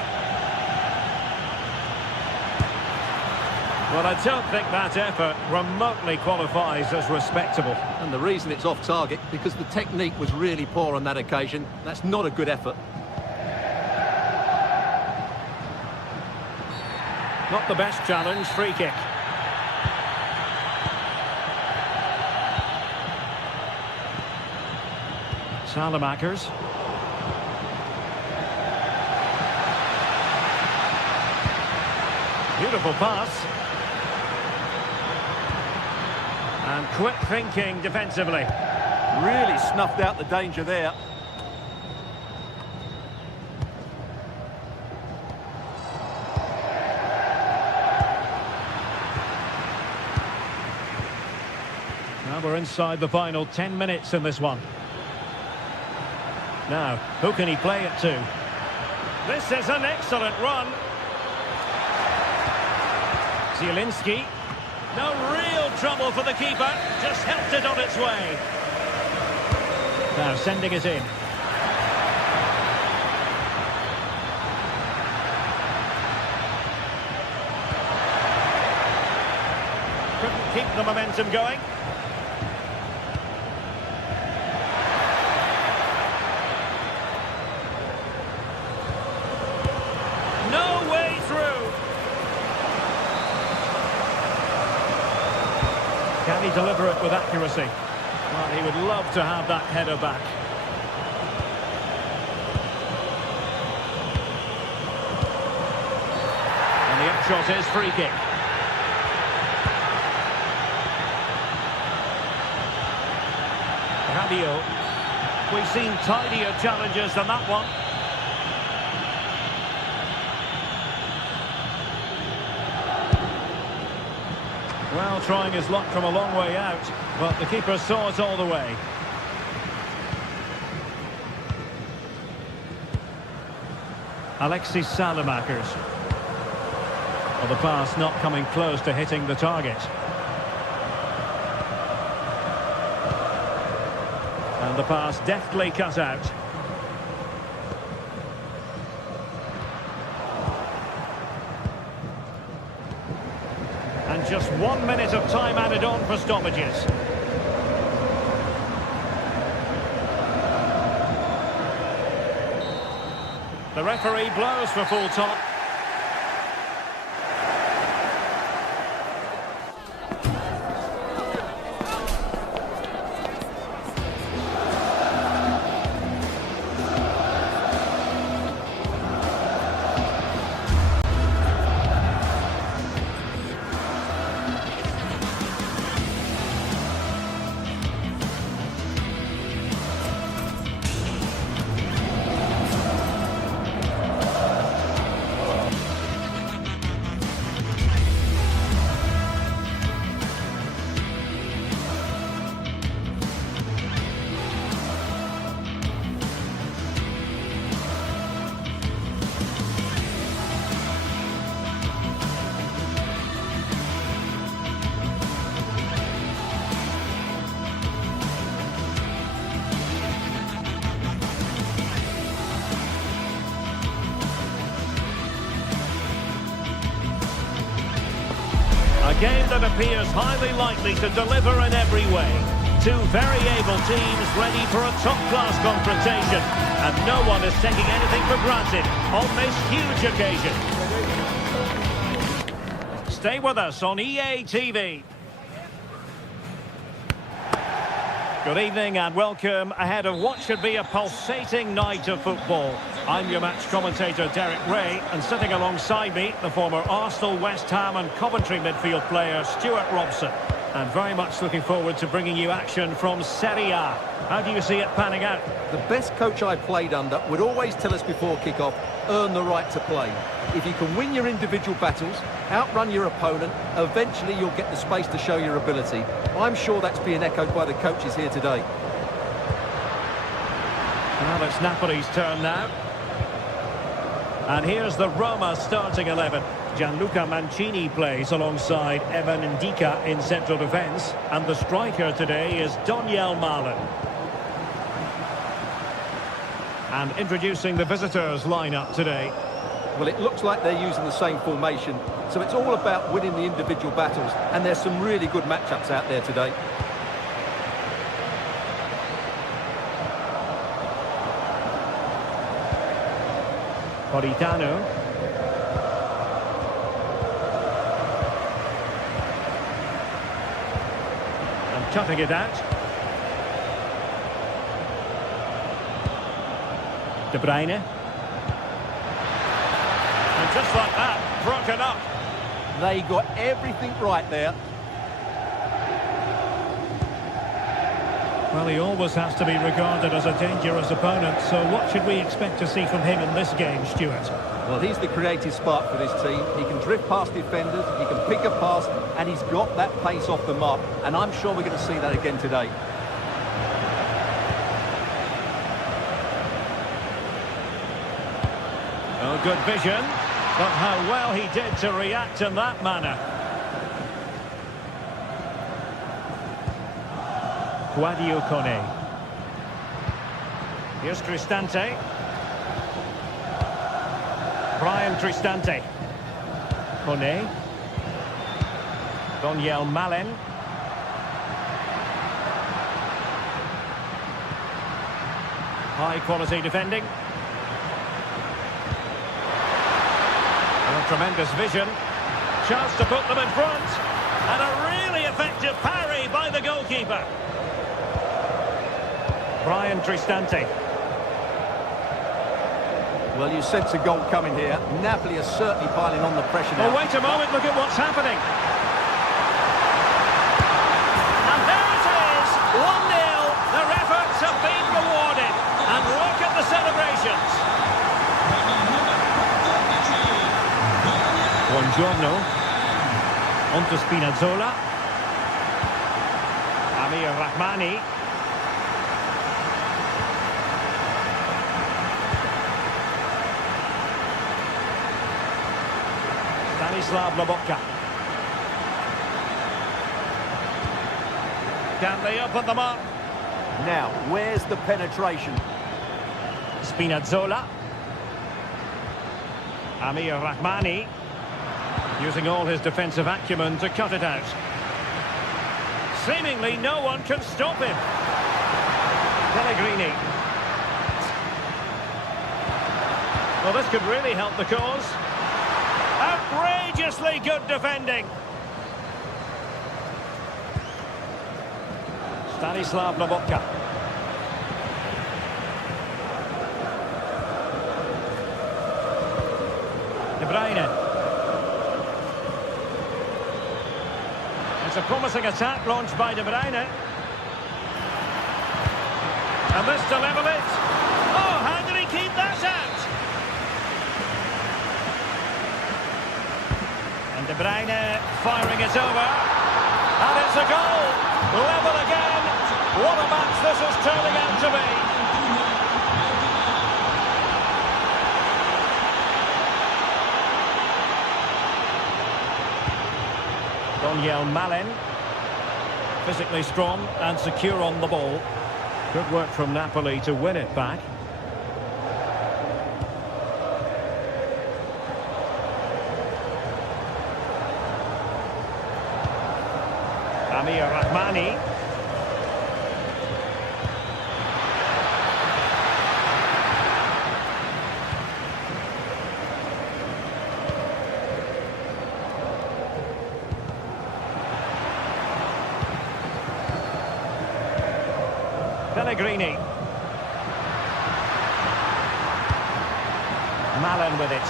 Well, I don't think that effort remotely qualifies as respectable. And the reason it's off target, because the technique was really poor on that occasion. That's not a good effort. Not the best challenge, free kick. Salamakers. Beautiful pass. And quick thinking defensively. Really snuffed out the danger there. Now we're inside the final 10 minutes in this one. Now, who can he play it to? This is an excellent run. Zielinski. No real trouble for the keeper. Just helped it on its way. Now sending it in. Couldn't keep the momentum going. No way through. Can he deliver it with accuracy? Well, he would love to have that header back. And the upshot is free kick. Rabiot. We've seen tidier challenges than that one. Well, trying his luck from a long way out, but the keeper saw it all the way. Alexis Salamakers. Well, the pass not coming close to hitting the target. And the pass deftly cut out. And just 1 minute of time added on for stoppages. The referee blows for full time. A game that appears highly likely to deliver in every way. Two very able teams ready for a top-class confrontation. And no one is taking anything for granted on this huge occasion. Stay with us on EA TV. Good evening and welcome ahead of what should be a pulsating night of football. I'm your match commentator Derek Ray, and sitting alongside me, the former Arsenal, West Ham and Coventry midfield player Stuart Robson. And very much looking forward to bringing you action from Serie A. How do you see it panning out? The best coach I played under would always tell us before kick-off, earn the right to play. If you can win your individual battles, outrun your opponent, eventually you'll get the space to show your ability. I'm sure that's being echoed by the coaches here today. Well, it's Napoli's turn now. And here's the Roma starting 11. Gianluca Mancini plays alongside Evan Ndika in central defence. And the striker today is Daniel Malen. And introducing the visitors lineup today. Well, it looks like they're using the same formation, so it's all about winning the individual battles, and there's some really good matchups out there today. Politano. And cutting it out. De Bruyne. And just like that, broken up. They got everything right there. Well, he always has to be regarded as a dangerous opponent, so what should we expect to see from him in this game, Stuart? Well, he's the creative spark for this team. He can drift past defenders, he can pick a pass, and he's got that pace off the mark. And I'm sure we're going to see that again today. Oh, good vision, but how well he did to react in that manner. Guadio Kone. Here's Cristante. Brian Cristante. Kone. Daniel Malen. High quality defending. Tremendous vision. Chance to put them in front. And a really effective parry by the goalkeeper. Brian Cristante. Well, you sense a goal coming here. Napoli are certainly piling on the pressure now. Oh, wait a moment, look at what's happening. And there it is, 1-0. Their efforts have been rewarded. And look at the celebrations. Buongiorno. On to Spinazzola. Amir Rahmani. Stanislav Lobotka. Can they open them up? Now, where's the penetration? Spinazzola. Amir Rahmani. Using all his defensive acumen to cut it out. Seemingly no one can stop him. Pellegrini. Well, this could really help the cause. Outrageously good defending. Stanislav Lobotka. De Bruyne. It's a promising attack launched by De Bruyne. And this to level it. Oh, how did he keep that out? And De Bruyne firing it over. And it's a goal. Level again. What a match this is turning out to be. Daniel Malen, physically strong and secure on the ball. Good work from Napoli to win it back. Amir Rahmani. Pellegrini. Malen with it.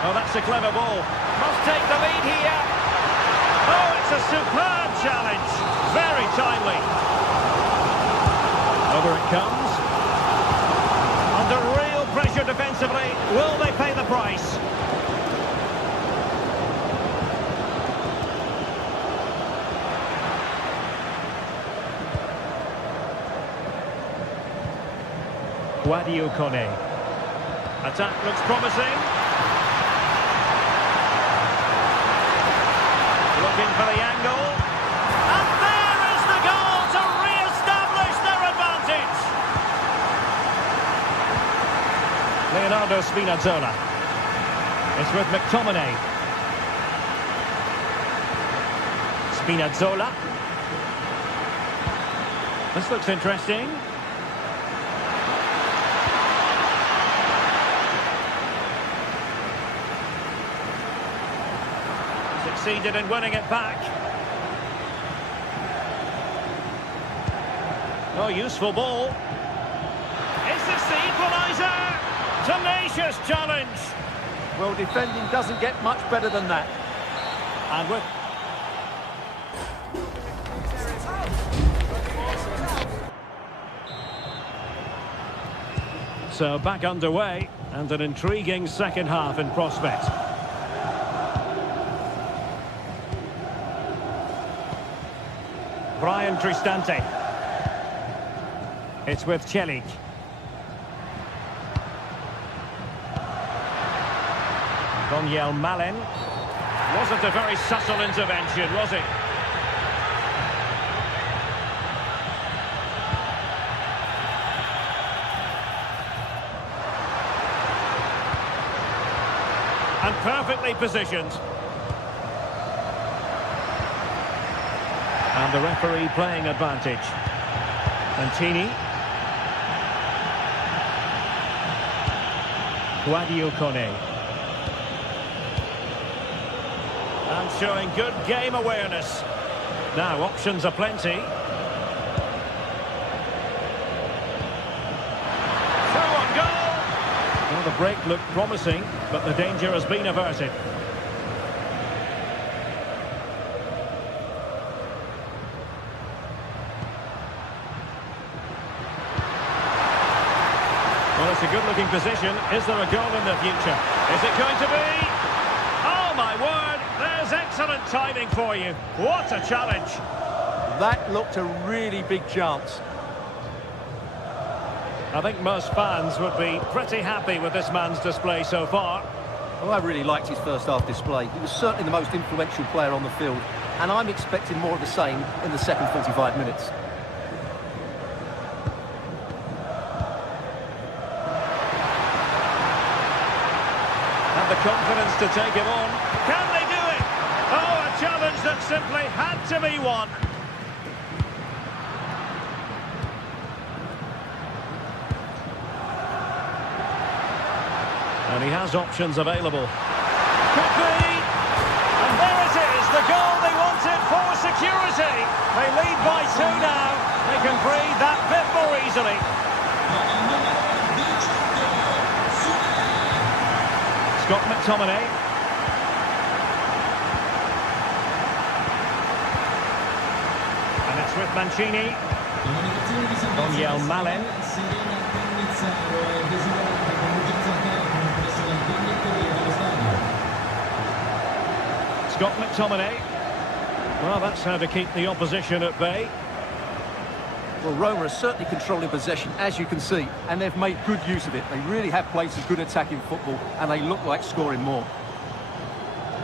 Oh, that's a clever ball. Must take the lead here. Oh, it's a superb challenge. Very timely. Over it comes. Under real pressure defensively. Will they pay the price? Sadio Kone. Attack looks promising. Looking for the angle. And there is the goal to re-establish their advantage. Leonardo Spinazzola. It's with McTominay. Spinazzola. This looks interesting. Succeeded in winning it back. Oh, useful ball. Is this the equaliser? Tenacious challenge. Well, defending doesn't get much better than that. And with... So back underway, and an intriguing second half in prospect. Brian Cristante. It's with Celik. Daniel Malen. Wasn't a very subtle intervention, was it? And perfectly positioned. And the referee playing advantage. Mantini. Sadio Kone. And showing good game awareness. Now options are plenty. Through on goal. Well, the break looked promising, but the danger has been averted. Well, it's a good-looking position. Is there a goal in the future? Is it going to be? Oh, my word! There's excellent timing for you. What a challenge. That looked a really big chance. I think most fans would be pretty happy with this man's display so far. Well, I really liked his first half display. He was certainly the most influential player on the field, and I'm expecting more of the same in the second 45 minutes. The confidence to take him on. Can they do it? Oh, a challenge that simply had to be won. And he has options available. Could be. And there it is, the goal they wanted for security. They lead by 2 now. They can breathe that bit more easily. Scott McTominay. And it's with Mancini. Daniel Malen. Scott McTominay. Well, that's how to keep the opposition at bay. Well, Roma are certainly controlling possession, as you can see, and they've made good use of it. They really have played some good attacking football, and they look like scoring more.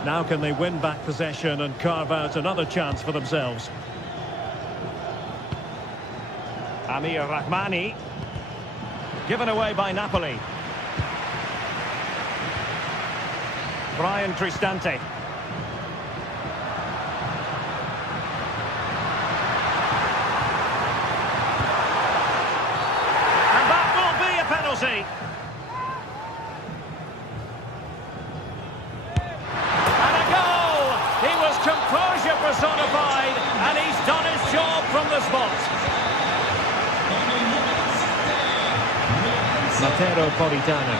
Now can they win back possession and carve out another chance for themselves? Amir Rahmani. Given away by Napoli. Brian Cristante. see. And a goal! He was composure personified, and he's done his job from the spot. Matero Politano.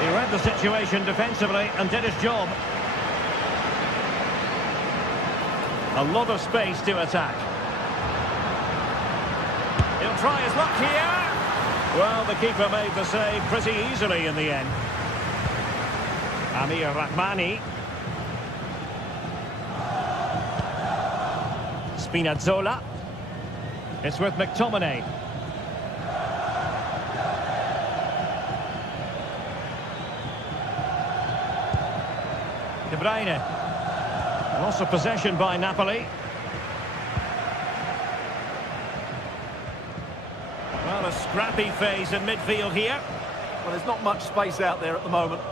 He read the situation defensively and did his job. A lot of space to attack. He'll try his luck here. Well, the keeper made the save pretty easily in the end. Amir Rahmani. Spinazzola. It's with McTominay. De Bruyne. Loss of possession by Napoli. Well, a scrappy phase in midfield here. Well, there's not much space out there at the moment.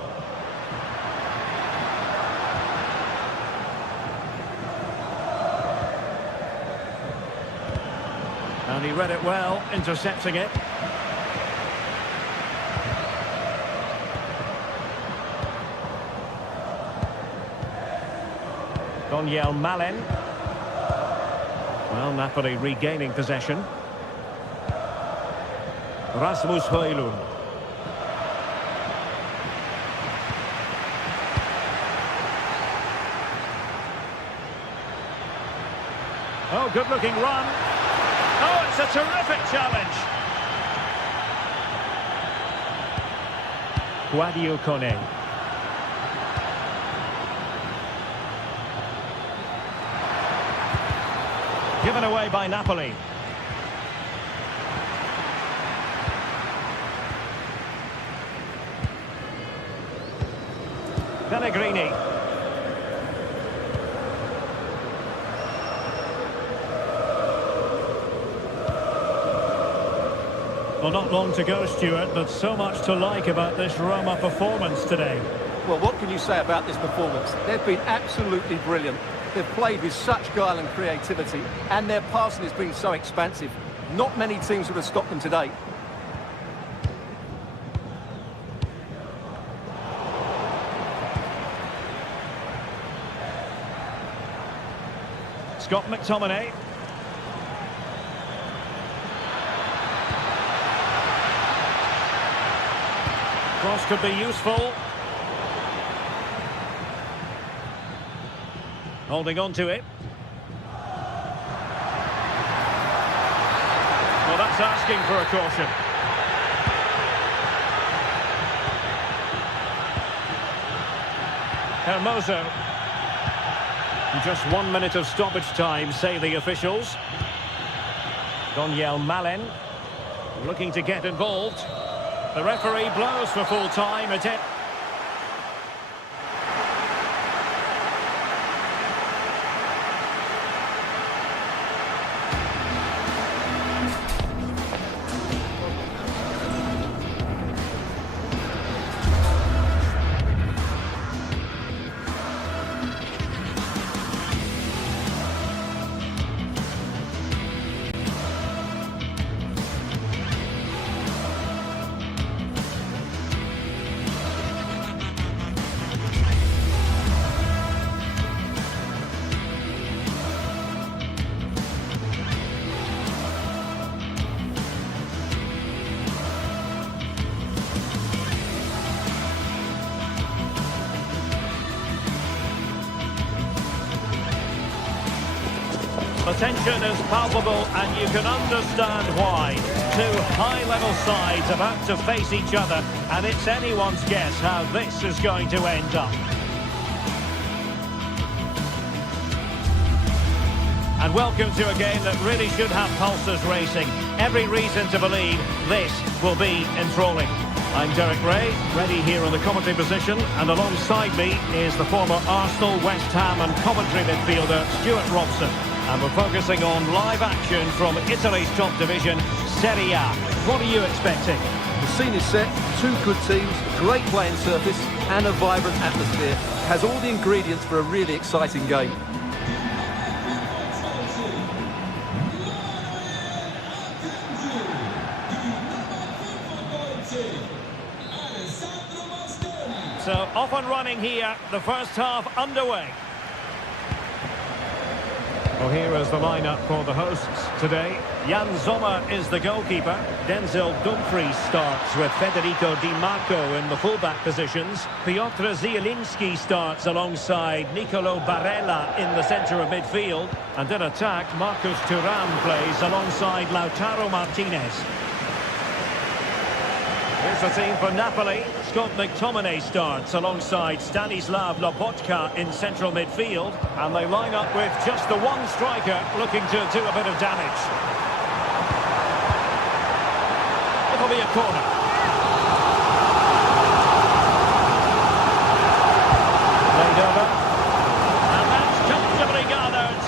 And he read it well, intercepting it. Daniel Malen. Well, Napoli regaining possession. Rasmus Højlund. Oh, good-looking run. Oh, it's a terrific challenge. Guadio Kone. Given away by Napoli. Pellegrini. Well, not long to go, Stuart, but so much to like about this Roma performance today. Well, what can you say about this performance? They've been absolutely brilliant. They've played with such guile and creativity, and their passing has been so expansive. Not many teams would have stopped them today. Scott McTominay. Cross could be useful. Holding on to it. Well, that's asking for a caution. Hermoso. Just 1 minute of stoppage time, say the officials. Daniel Malen looking to get involved. The referee blows for full time. The tension is palpable, and you can understand why. Two high-level sides about to face each other, and it's anyone's guess how this is going to end up. And welcome to a game that really should have pulses racing. Every reason to believe this will be enthralling. I'm Derek Ray, ready here in the commentary position, and alongside me is the former Arsenal, West Ham and Coventry midfielder Stuart Robson. And we're focusing on live action from Italy's top division, Serie A. What are you expecting? The scene is set, two good teams, great playing surface and a vibrant atmosphere. Has all the ingredients for a really exciting game. So off and running here, the first half underway. Well, here is the lineup for the hosts today. Jan Sommer is the goalkeeper. Denzel Dumfries starts with Federico Di Marco in the fullback positions. Piotr Zielinski starts alongside Nicolo Barella in the centre of midfield. And in attack, Marcus Thuram plays alongside Lautaro Martinez. Here's the team for Napoli. Scott McTominay starts alongside Stanislav Lobotka in central midfield. And they line up with just the one striker looking to do a bit of damage. It'll be a corner. Played over. And that's comfortably gathered.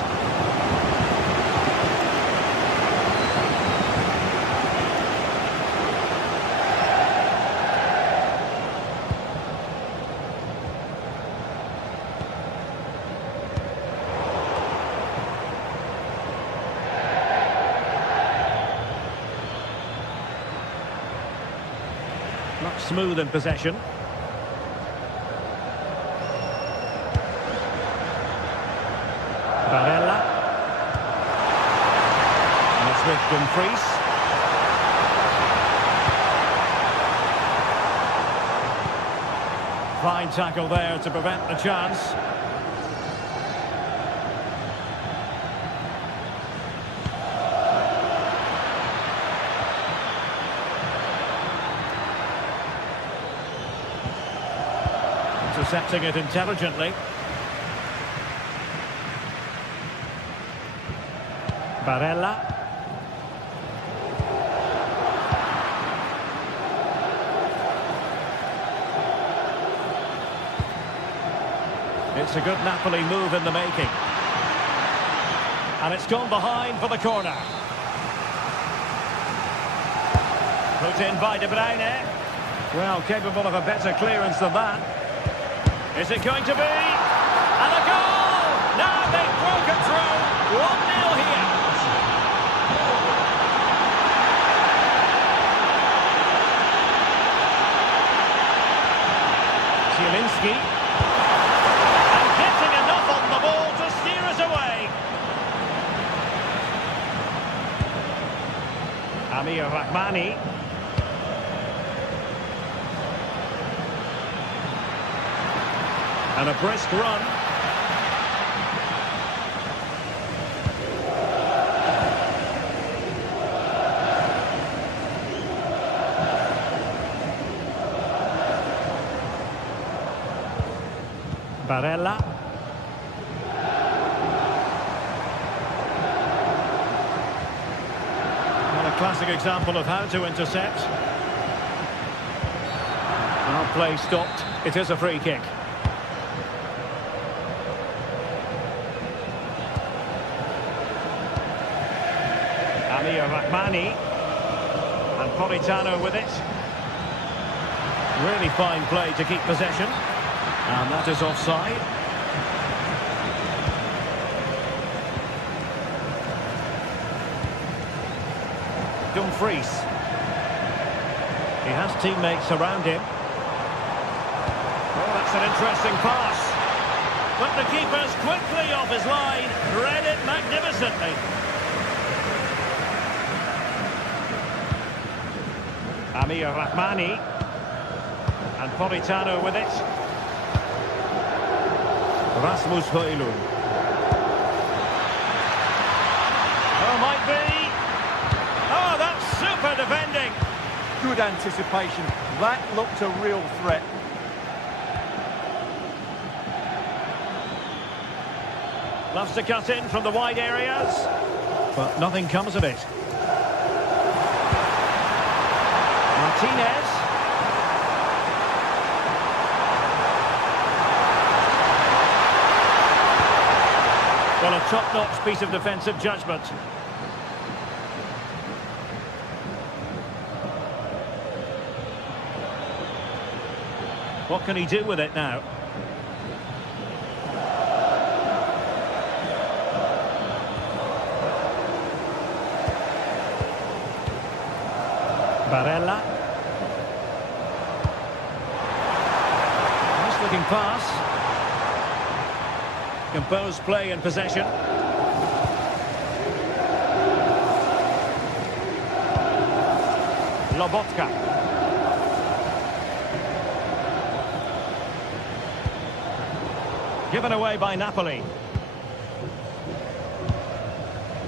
Not smooth in possession. Barella. And it's with Dumfries. Fine tackle there to prevent the chance. Intercepting it intelligently. Barella. It's a good Napoli move in the making. And it's gone behind for the corner. Put in by De Bruyne. Well, capable of a better clearance than that. Is it going to be? And a goal! Now they've broken through. 1-0 here. Zielinski. And getting enough on the ball to steer us away. Amir Rahmani. And a brisk run. Barella. Well, a classic example of how to intercept. Well, play stopped. It is a free kick. Amir Rahmani. And Politano with it. Really fine play to keep possession. And that is offside. Dumfries. He has teammates around him. Oh, that's an interesting pass. But the keeper's quickly off his line. Read it magnificently. Amir Rahmani. And Politano with it. Rasmus Højlund. Oh, might be. Oh, that's super defending. Good anticipation. That looked a real threat. Loves to cut in from the wide areas, but nothing comes of it. Martinez. Well, a top-notch piece of defensive judgment. What can he do with it now? Barella. looking pass. Composed play in possession. Lobotka. Given away by Napoli.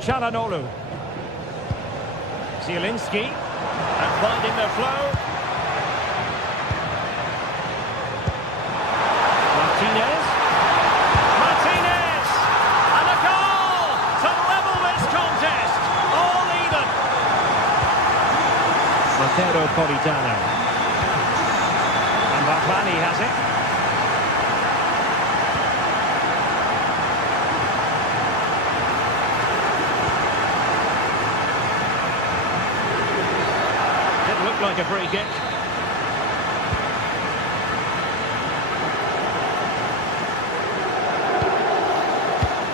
Çalhanoğlu. Zielinski. And finding their flow. Martinez. Martinez! And a goal to level this contest. All even. Matteo Politano. And Rahmani has it. Didn't look like a free kick.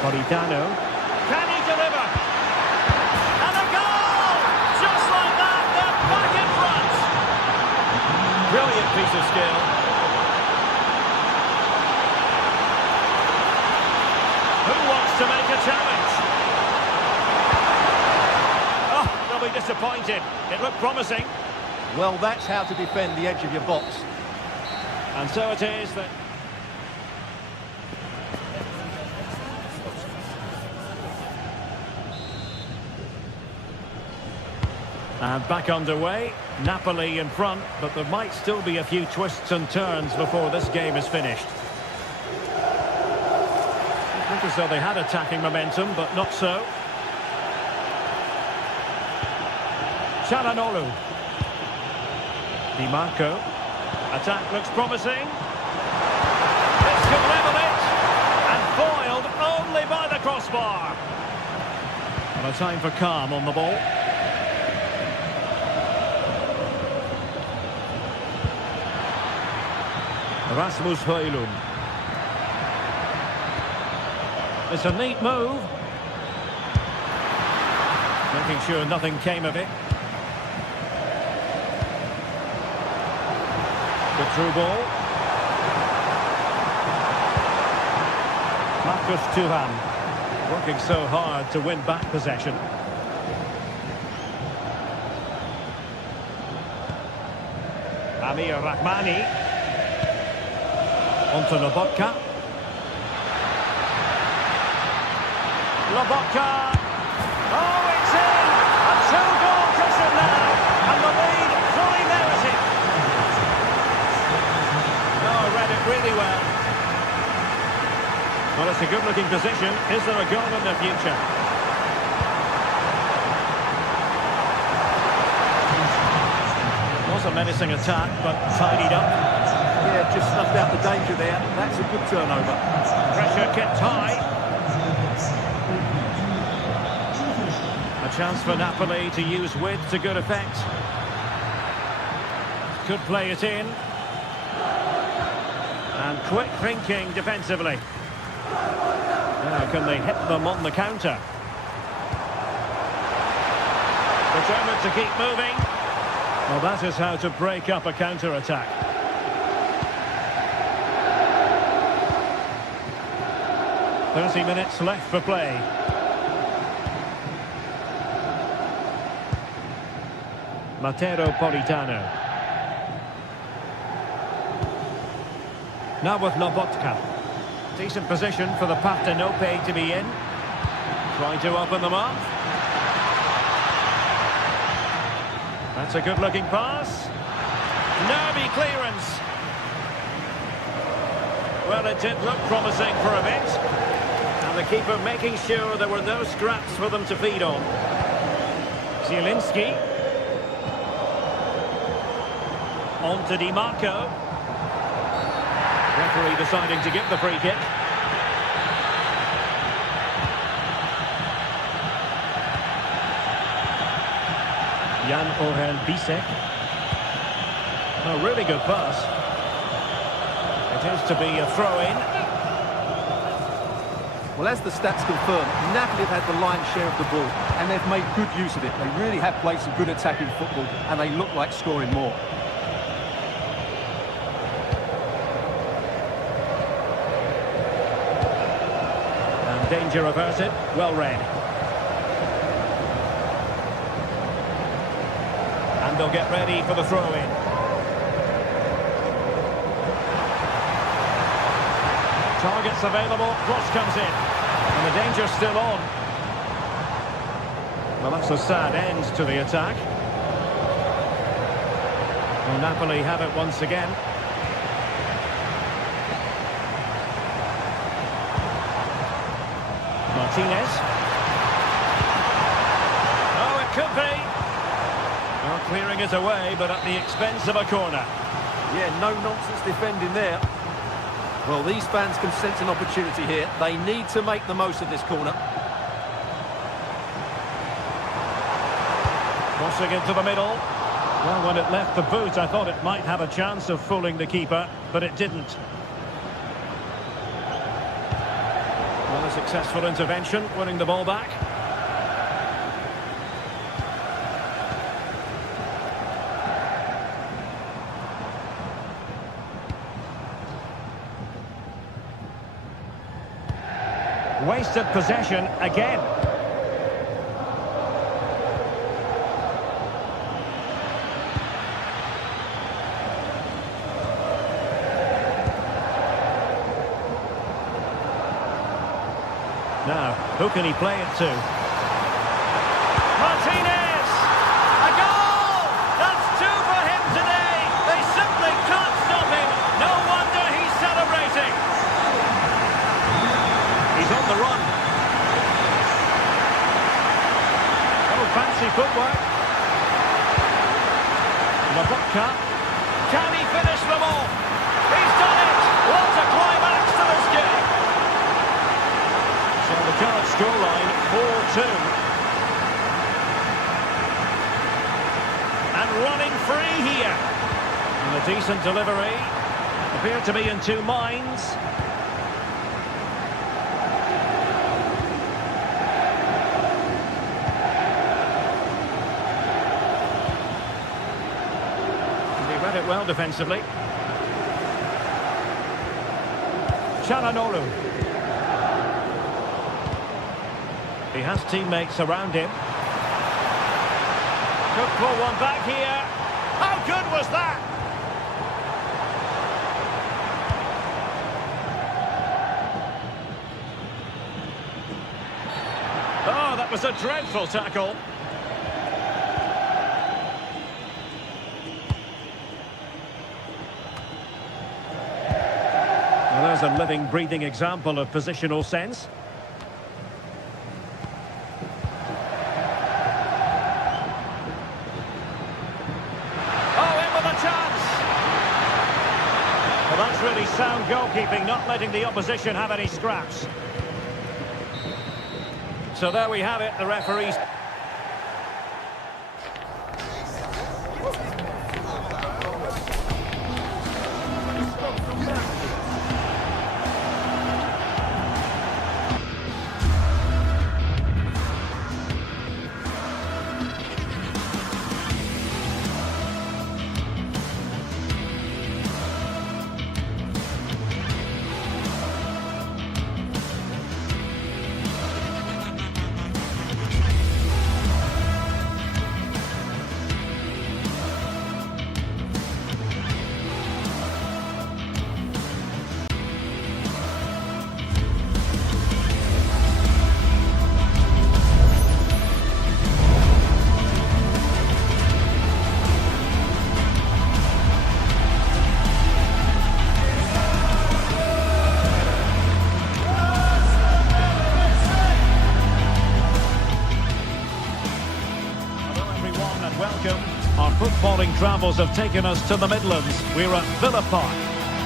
Politano. Can he deliver? And a goal! Just like that, they're back in front. Brilliant piece of skill. Who wants to make a challenge? Oh, they'll be disappointed. It looked promising. Well, that's how to defend the edge of your box. And so it is that... And back underway, Napoli in front, but there might still be a few twists and turns before this game is finished. It looked as though they had attacking momentum, but not so. Çalhanoğlu. Di Marco. Attack looks promising. This could level it. And foiled only by the crossbar. And a time for calm on the ball. Rasmus Højlund. It's a neat move. Making sure nothing came of it. The through ball. Marcus Thuram. Working so hard to win back possession. Amir Rahmani. On to Lobotka. Lobotka! Oh, it's in! A two-goal cushion now! And the lead fully merited. Oh, read it really well. Well, it's a good-looking position. Is there a goal in the future? It was a menacing attack, but tidied up. Yeah, just snuffed out the danger there. That's a good turnover. Pressure kept high. A chance for Napoli to use width to good effect. Could play it in. And quick thinking defensively. Now can they hit them on the counter? Determined to keep moving. Well, that is how to break up a counter-attack. .30 minutes left for play. Matteo Politano. Now with Lobotka. Decent position for the Partenope to be in. Trying to open them up. That's a good-looking pass. Nervy clearance. Well, it did look promising for a bit. And the keeper making sure there were no scraps for them to feed on. Zielinski. On to Di Marco. Referee deciding to give the free kick. Jan-Orel Bisek. A really good pass. It is to be a throw-in. Well, as the stats confirm, Napoli have had the lion's share of the ball, and they've made good use of it. They really have played some good attacking football, and they look like scoring more. Danger averted. Well read. And they'll get ready for the throw-in. Targets available. Cross comes in. And the danger's still on. Well, that's a sad end to the attack. Well, Napoli have it once again. Martinez. Oh, it could be. Well, clearing it away, but at the expense of a corner. Yeah, no-nonsense defending there. Well, these fans can sense an opportunity here. They need to make the most of this corner. Crossing into the middle. Well, when it left the boot, I thought it might have a chance of fooling the keeper, but it didn't. Well, a successful intervention, winning the ball back. Wasted possession again. Now, who can he play it to? Martinez! A goal! That's two for him today! They simply can't stop him! No wonder he's celebrating! He's on the run. Oh, fancy footwork. Labotka. Can he finish them all? He's done it! What a climax to this game! So the current scoreline, 4-2. And running free here. And a decent delivery. Appear to be in two minds. He read it well defensively. Çalhanoğlu. He has teammates around him. Could pull one back here. How good was that? Oh, that was a dreadful tackle. Well, there's a living, breathing example of positional sense. Well, that's really sound goalkeeping, not letting the opposition have any scraps. So there we have it, the referees. Our footballing travels have taken us to the Midlands. We're at Villa Park.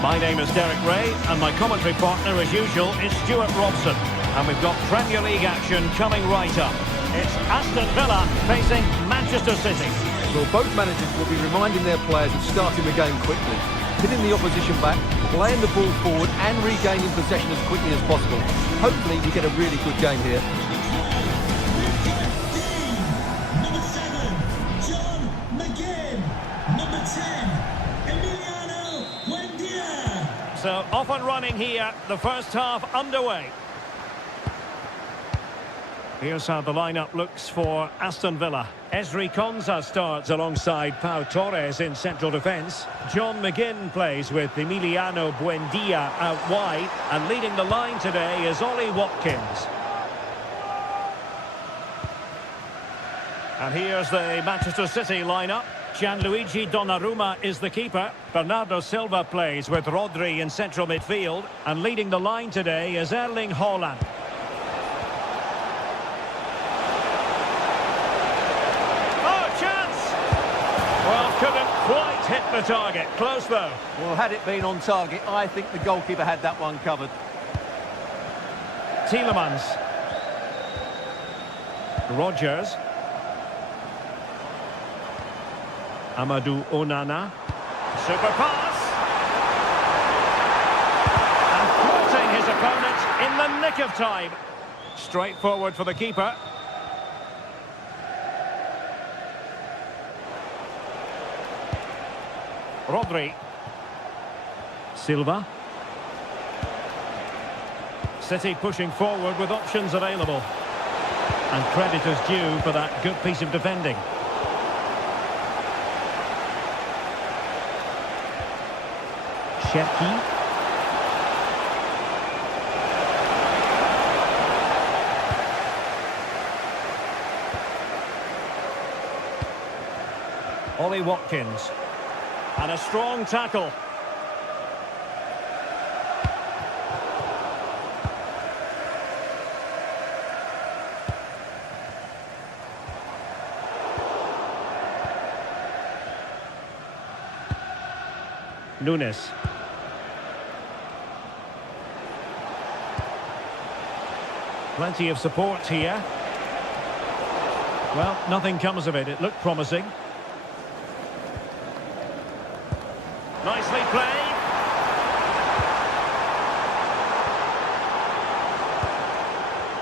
My name is Derek Ray, and my commentary partner, as usual, is Stuart Robson. And we've got Premier League action coming right up. It's Aston Villa facing Manchester City. Well, both managers will be reminding their players of starting the game quickly, hitting the opposition back, playing the ball forward and regaining possession as quickly as possible. Hopefully we get a really good game here. So off and running here, the first half underway. Here's how the lineup looks for Aston Villa. Esri Konsa starts alongside Pau Torres in central defence. John McGinn plays with Emiliano Buendia out wide. And leading the line today is Ollie Watkins. And here's the Manchester City lineup. Gianluigi Donnarumma is the keeper. Bernardo Silva plays with Rodri in central midfield. And leading the line today is Erling Haaland. Well, couldn't quite hit the target. Close, though. Well, had it been on target, I think the goalkeeper had that one covered. Tielemans. Rodgers. Amadou Onana. Super pass. And thwarting his opponent in the nick of time. Straight forward for the keeper. Rodri. Silva. City pushing forward with options available. And credit is due for that good piece of defending. Cherki. Ollie Watkins. And a strong tackle. Nunes. Plenty of support here. Well, nothing comes of it. It looked promising. Nicely played.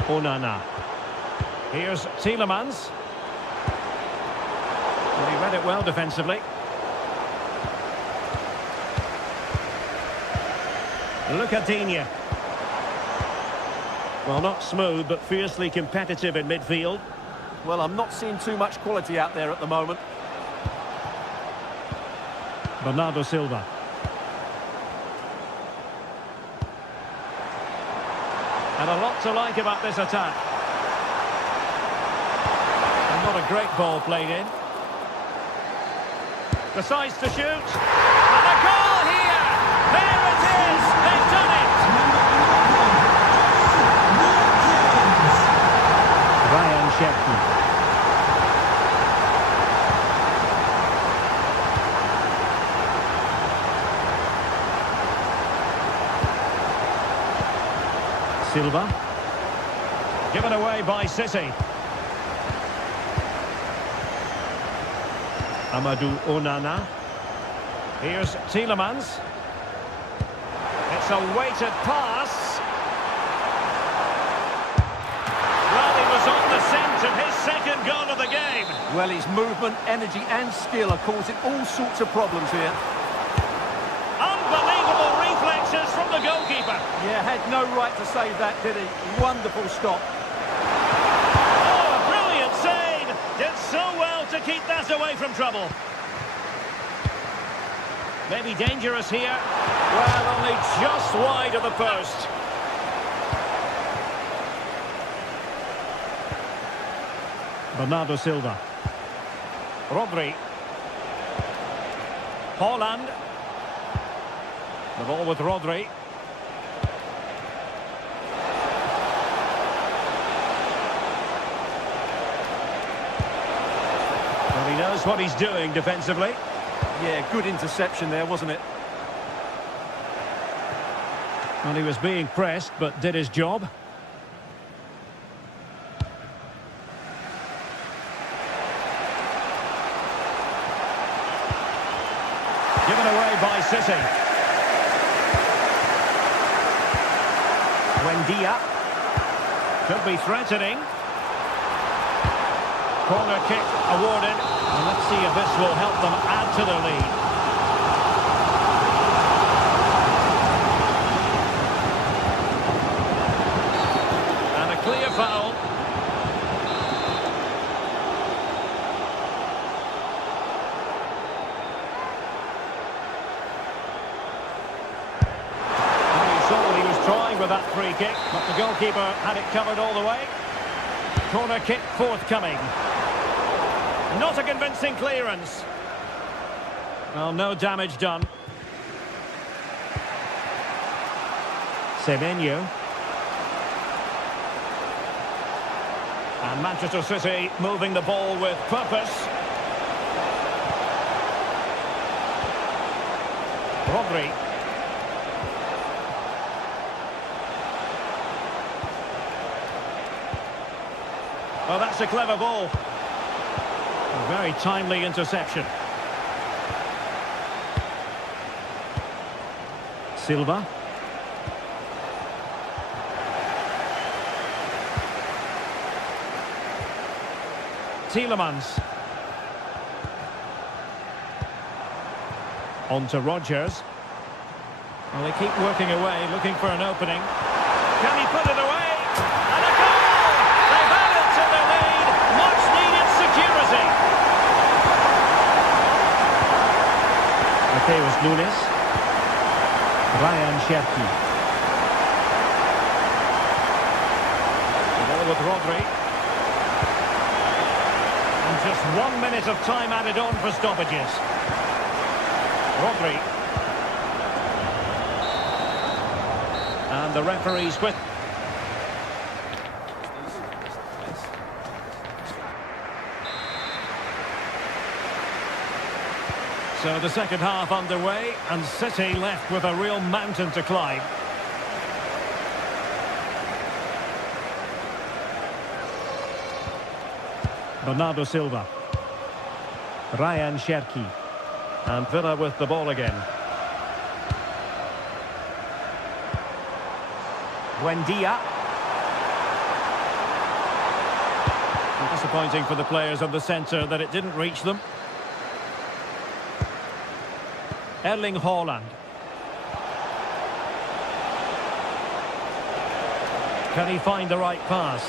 Onana. Here's Tielemans. Well, he read it well defensively. Look at Digne. Well, not smooth, but fiercely competitive in midfield. Well, I'm not seeing too much quality out there at the moment. Bernardo Silva. And a lot to like about this attack. And not a great ball played in. Decides to shoot. And a goal here! There it is! They've done it! Ryan Cherki. Silva. Given away by City. Amadou Onana. Here's Tielemans. It's a weighted pass. Well, he was on the scent of his second goal of the game. Well, his movement, energy and skill are causing all sorts of problems here. Unbelievable reflexes from the goalkeeper. Yeah, had no right to save that, did he? Wonderful stop. Oh, a brilliant save. Did so well to keep that away from trouble. Maybe dangerous here. Well, only just wide of the post. Bernardo Silva. Rodri. Haaland. The ball with Rodri. Well, he knows what he's doing defensively. Yeah, good interception there, wasn't it? Well, he was being pressed, but did his job. Given away by City. Buendia. Could be threatening. Corner kick awarded. And let's see if this will help them add to their lead. And a clear foul. with that free kick, but the goalkeeper had it covered all the way. Corner kick forthcoming. Not a convincing clearance. Well, no damage done. Semenyo. And Manchester City moving the ball with purpose. Rodri. Well, that's a clever ball. A very timely interception. Silva. Tielemans. On to Rodgers. Well, they keep working away, looking for an opening. Can he put it away? And a goal! They've added to the lead. Much needed security. Mateus Nunes. Ryan Cherki. The ball with Rodri. And just 1 minute of time added on for stoppages. Rodri. And the referee's with. So the second half underway, and City left with a real mountain to climb. Bernardo Silva. Ryan Cherki. And Villa with the ball again. Buendia. And disappointing for the players of the centre that it didn't reach them. Erling Haaland. Can he find the right pass?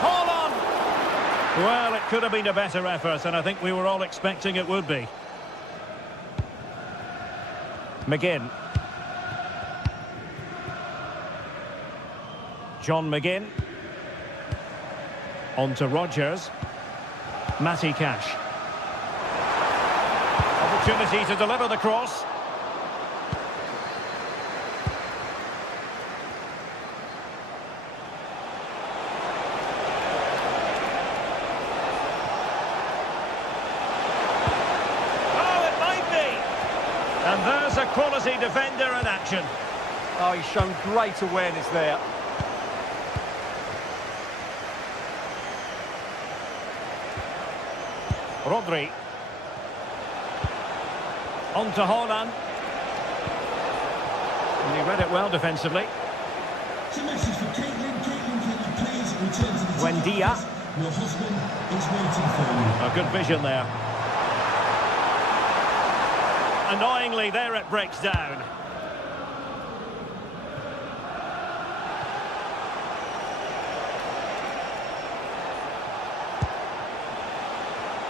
Haaland! Well, it could have been a better effort, and I think we were all expecting it would be. McGinn. John McGinn. On to Rodgers. Matty Cash. Opportunity to deliver the cross. And there's a quality defender in action. Oh, he's shown great awareness there. Rodri. On to Haaland. And he read it well defensively. It's a message for Caitlin. Caitlin, can you please return to the team? Buendia. Your husband is waiting for you. A good vision there. Annoyingly, there it breaks down.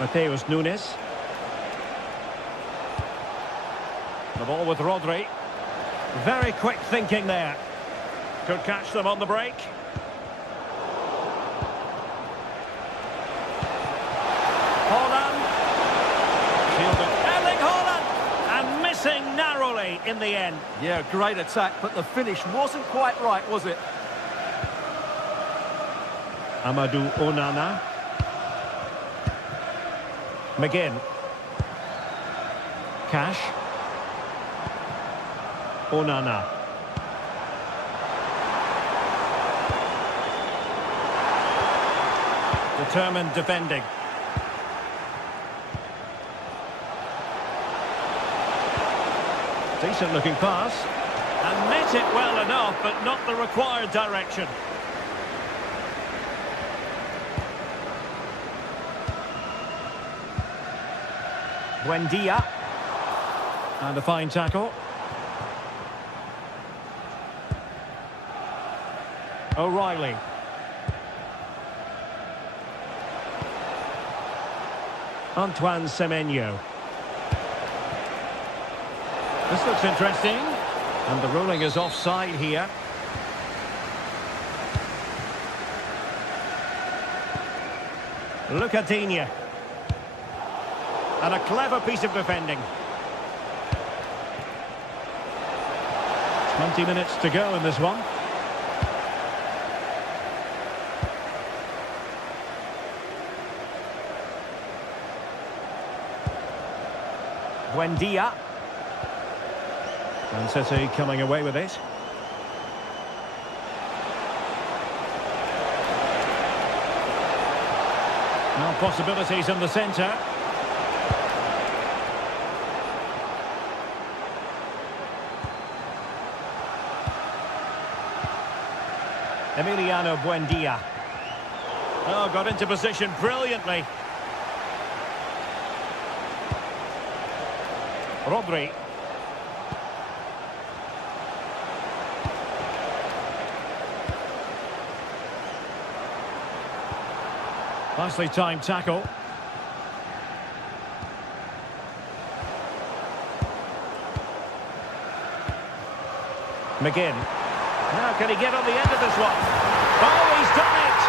Mateus Nunes. The ball with Rodri. Very quick thinking there. Could catch them on the break. Haaland. Shielded. Erling Haaland. And missing narrowly in the end. Yeah, great attack, but the finish wasn't quite right, was it? Amadou Onana. McGinn. Cash. Onana. Determined defending. Decent looking pass. And met it well enough, but not the required direction. Buendia. And a fine tackle. O'Reilly. Antoine Semenyo. This looks interesting. And the ruling is offside here. Lucadinha. And a clever piece of defending. 20 minutes to go in this one. Buendia. And City coming away with it. Now possibilities in the centre. Emiliano Buendia. Oh, got into position brilliantly. Rodri. Nicely timed tackle. McGinn. Now can he get on the end of this one? Oh, he's done it!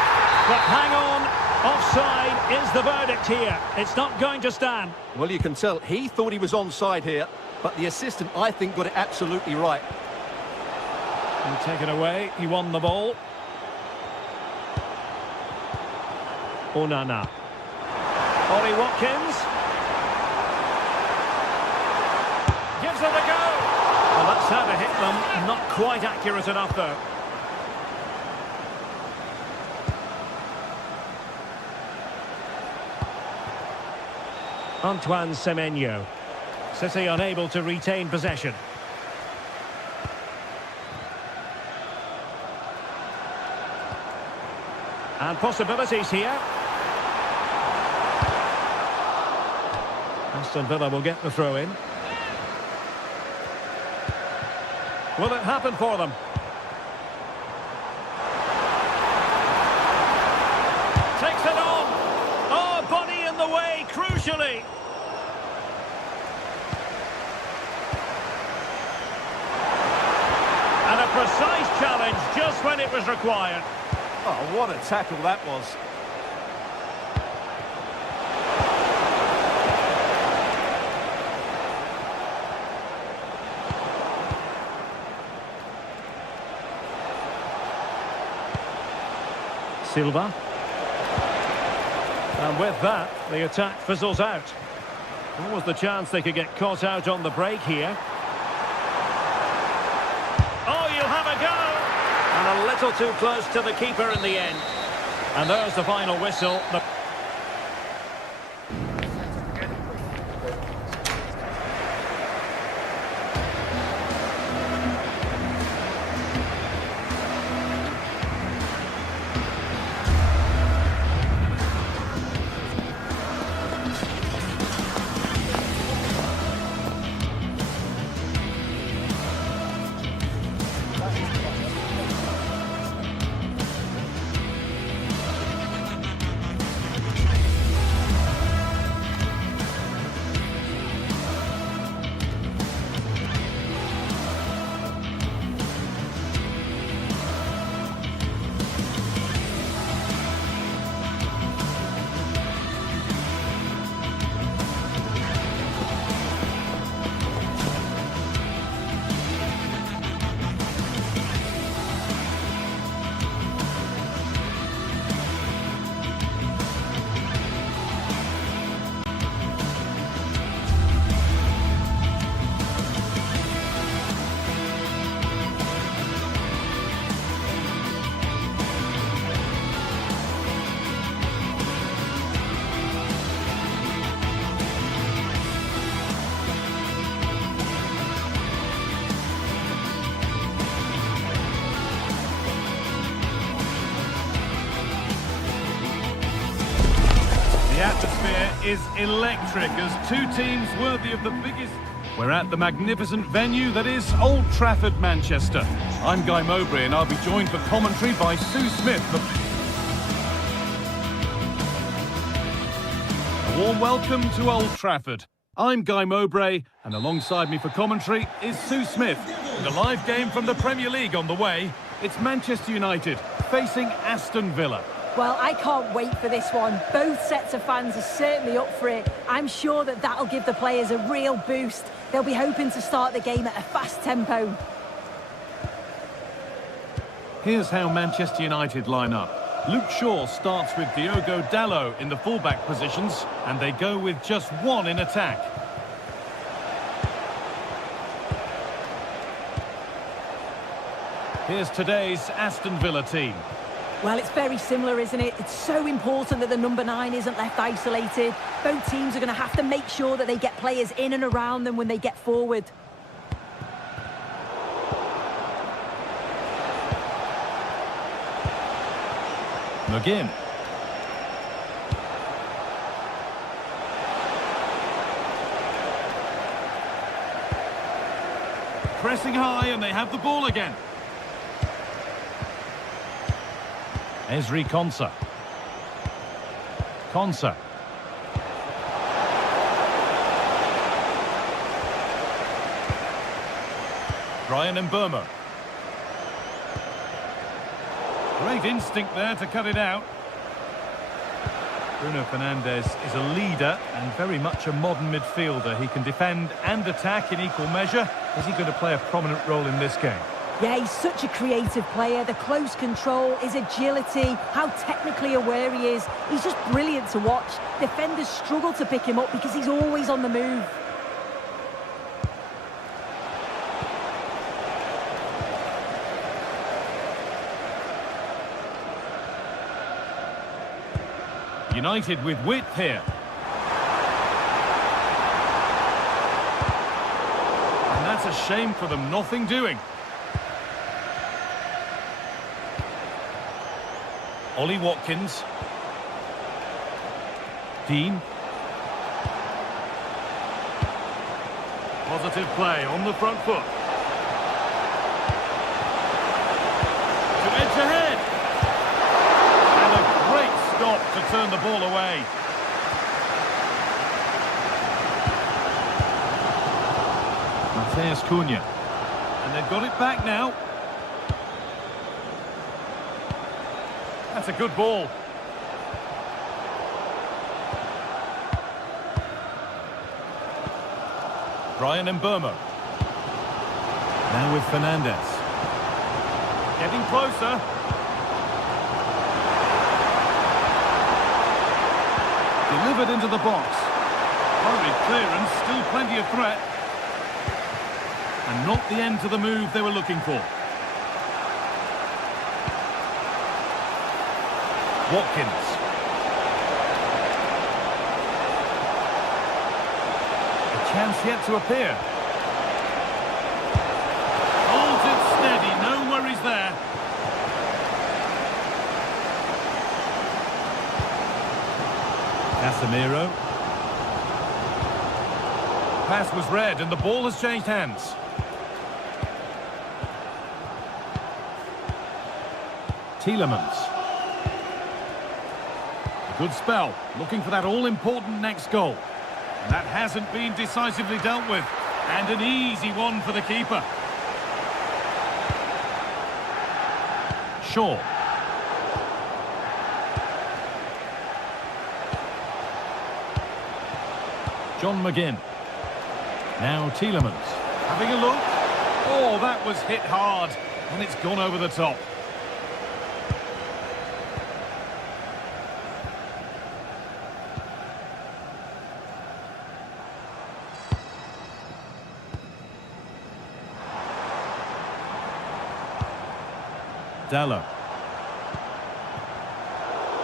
But hang on, offside is the verdict here. It's not going to stand. Well, you can tell he thought he was onside here, but the assistant, I think, got it absolutely right. And taken away, he won the ball. Onana. Ollie Watkins. Gives it a go. Well, that's how to hit them. Not quite accurate enough, though. Antoine Semenyo. City unable to retain possession. And possibilities here. Aston Villa will get the throw in. Will it happen for them? Takes it on. Oh, body in the way, crucially. And a precise challenge just when it was required. Oh, what a tackle that was. Silva. And with that, the attack fizzles out. What was the chance they could get caught out on the break here? Oh, you'll have a go! And a little too close to the keeper in the end. And there's the final whistle. The atmosphere is electric as two teams worthy of the biggest... We're at the magnificent venue that is Old Trafford, Manchester. I'm Guy Mowbray and I'll be joined for commentary by Sue Smith. A warm welcome to Old Trafford. I'm Guy Mowbray and alongside me for commentary is Sue Smith. With a live game from the Premier League on the way, it's Manchester United facing Aston Villa. Well, I can't wait for this one. Both sets of fans are certainly up for it. I'm sure that that'll give the players a real boost. They'll be hoping to start the game at a fast tempo. Here's how Manchester United line up. Luke Shaw starts with Diogo Dalot in the fullback positions, and they go with just one in attack. Here's today's Aston Villa team. Well, it's very similar, isn't it? It's so important that the number 9 isn't left isolated. Both teams are going to have to make sure that they get players in and around them when they get forward. McGinn. Pressing high, and they have the ball again. Ezri Konsa. Konsa. Brian Mbeumo. Great instinct there to cut it out. Bruno Fernandes is a leader and very much a modern midfielder. He can defend and attack in equal measure. Is he going to play a prominent role in this game? Yeah, he's such a creative player. The close control, his agility, how technically aware he is. He's just brilliant to watch. Defenders struggle to pick him up because he's always on the move. United with width here. And that's a shame for them, nothing doing. Ollie Watkins. Dean. Positive play on the front foot. To edge ahead. And a great stop to turn the ball away. Mateus Cunha. And they've got it back now. That's a good ball. Brian Mbeumo. Now with Fernandes. Getting closer. Delivered into the box. Hurried clearance, still plenty of threat. And not the end to the move they were looking for. Watkins. A chance yet to appear. Holds it steady, no worries there. Casemiro. Pass was read and the ball has changed hands. Tielemans. Good spell, looking for that all-important next goal. And that hasn't been decisively dealt with. And an easy one for the keeper. Shaw. John McGinn. Now Tielemans. Having a look. Oh, that was hit hard. And it's gone over the top. Dalot.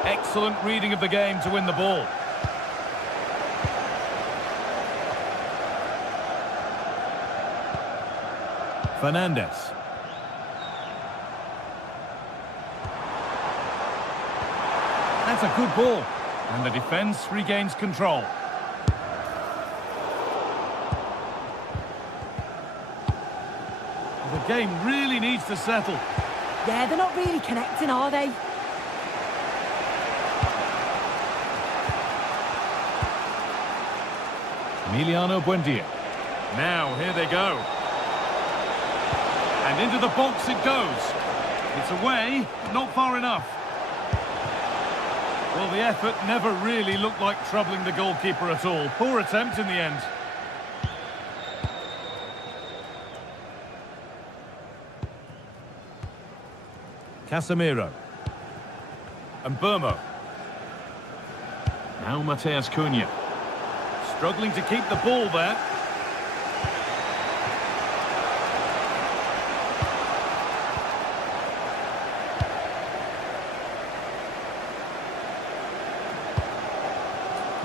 Excellent reading of the game to win the ball. Fernandes. That's a good ball. And the defence regains control. The game really needs to settle. Yeah, they're not really connecting, are they? Emiliano Buendia. Now, here they go. And into the box it goes. It's away, but not far enough. Well, the effort never really looked like troubling the goalkeeper at all. Poor attempt in the end. Casemiro. And Burmo. Now Mateus Cunha. Struggling to keep the ball there.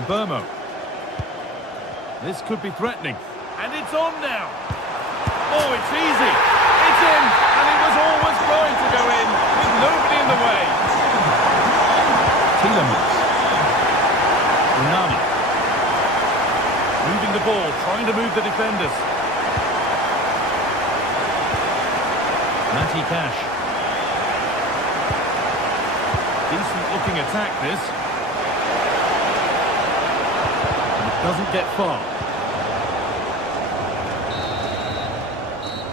Burmo. This could be threatening. And it's on now. Oh, it's easy. It's in. And it was always going to go in with nobody in the way. Tielemans. Onana. Moving the ball, trying to move the defenders. Matty Cash. Decent looking attack this. Doesn't get far.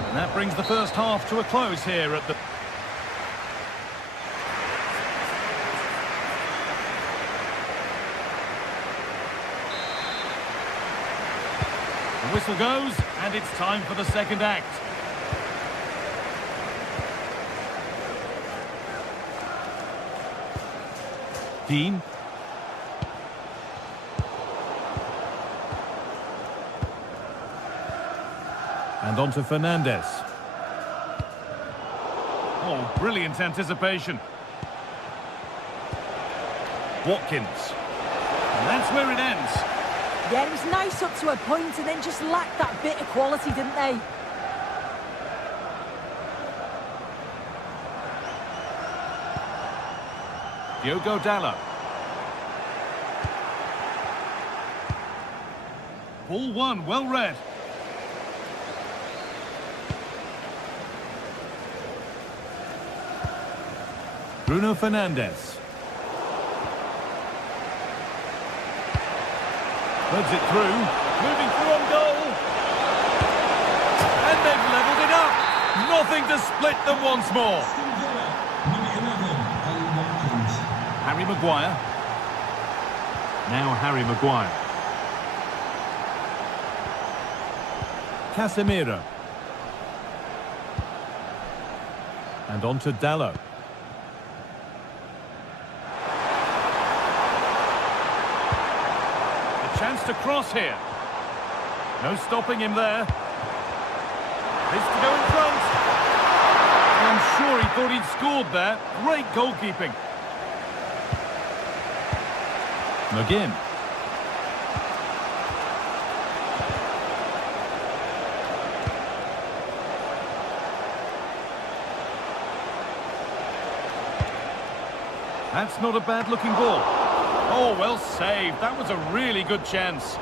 And that brings the first half to a close here at the... The whistle goes, and it's time for the second act. Dean. And on to Fernandez. Oh, brilliant anticipation. Watkins. And that's where it ends. Yeah, it was nice up to a point and then just lacked that bit of quality, didn't they? Diogo Dalot. Ball one, well read. Bruno Fernandes. Puts it through. Moving through on goal. And they've levelled it up. Nothing to split them once more. Harry Maguire. Now Harry Maguire. Casemiro. And on to Dalot. Chance to cross here. No stopping him there. This to go in front. I'm sure he thought he'd scored there. Great goalkeeping. McGinn. That's not a bad looking ball. Oh, well saved. That was a really good chance.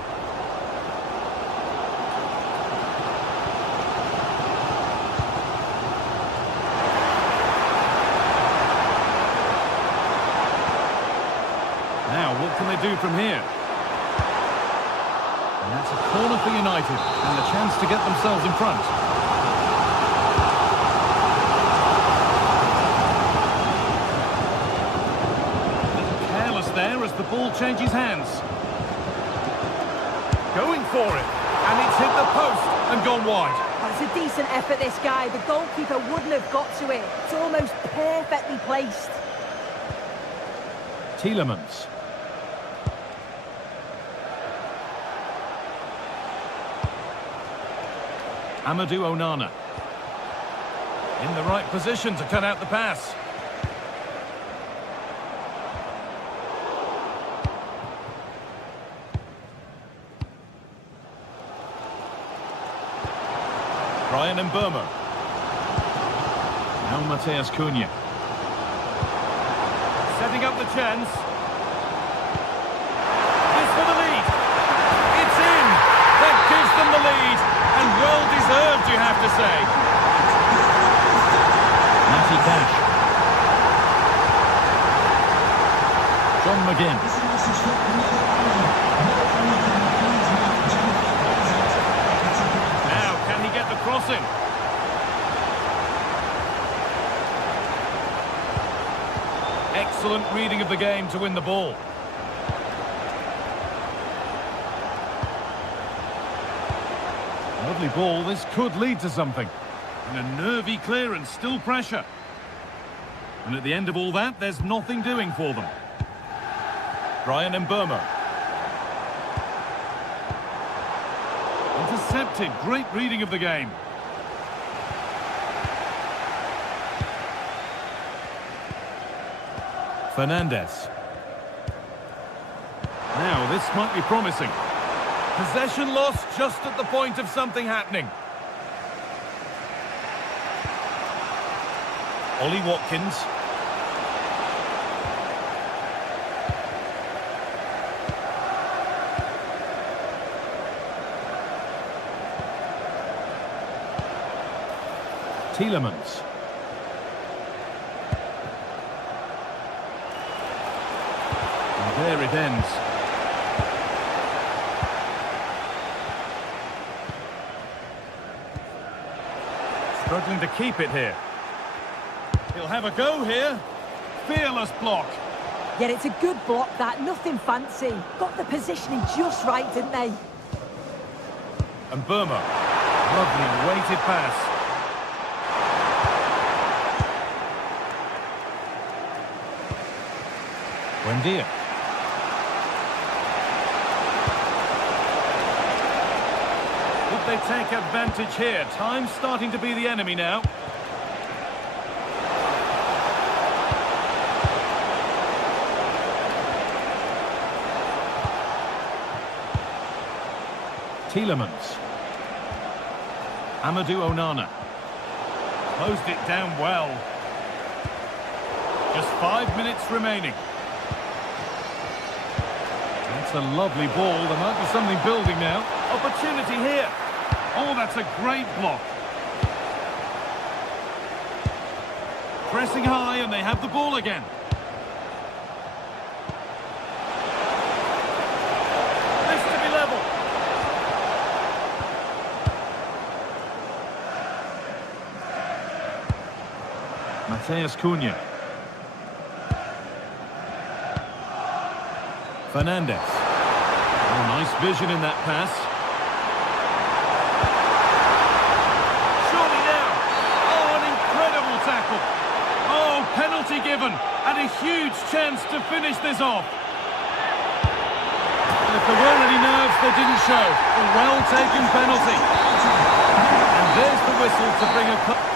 Now, what can they do from here? And that's a corner for United, and a chance to get themselves in front. There as the ball changes hands. Going for it, and it's hit the post and gone wide. Well, it's a decent effort, this guy. The goalkeeper wouldn't have got to it. It's almost perfectly placed. Tielemans. Amadou Onana. In the right position to cut out the pass. Brian and Burmo. Now Mateus Cunha. Setting up the chance. This for the lead. It's in. That gives them the lead. And well deserved, you have to say. Matty Cash. John McGinn. Crossing. excellent reading of the game to win the ball. Lovely ball, this could lead to something. And a nervy clearance, still pressure. And at the end of all that, there's nothing doing for them. Brian Mbeumo. Intercepted, great reading of the game. Fernandez. Now, this might be promising. Possession lost just at the point of something happening. Ollie Watkins. Tielemans. And there it ends. Struggling to keep it here. He'll have a go here. Fearless block. Yeah, it's a good block, that. Nothing fancy. Got the positioning just right, didn't they? And Burma. Lovely weighted pass. Buendia. Would they take advantage here? Time's starting to be the enemy now. Tielemans. Amadou Onana. Closed it down well. Just 5 minutes remaining. That's a lovely ball. There might be something building now. Opportunity here. Oh, that's a great block. Pressing high and they have the ball again. This to be level. Mateus Cunha. Fernandez. Oh, nice vision in that pass. Surely now. Oh, an incredible tackle. Oh, penalty given. And a huge chance to finish this off. And if there weren't any nerves, they didn't show. A well-taken penalty. And there's the whistle to bring a...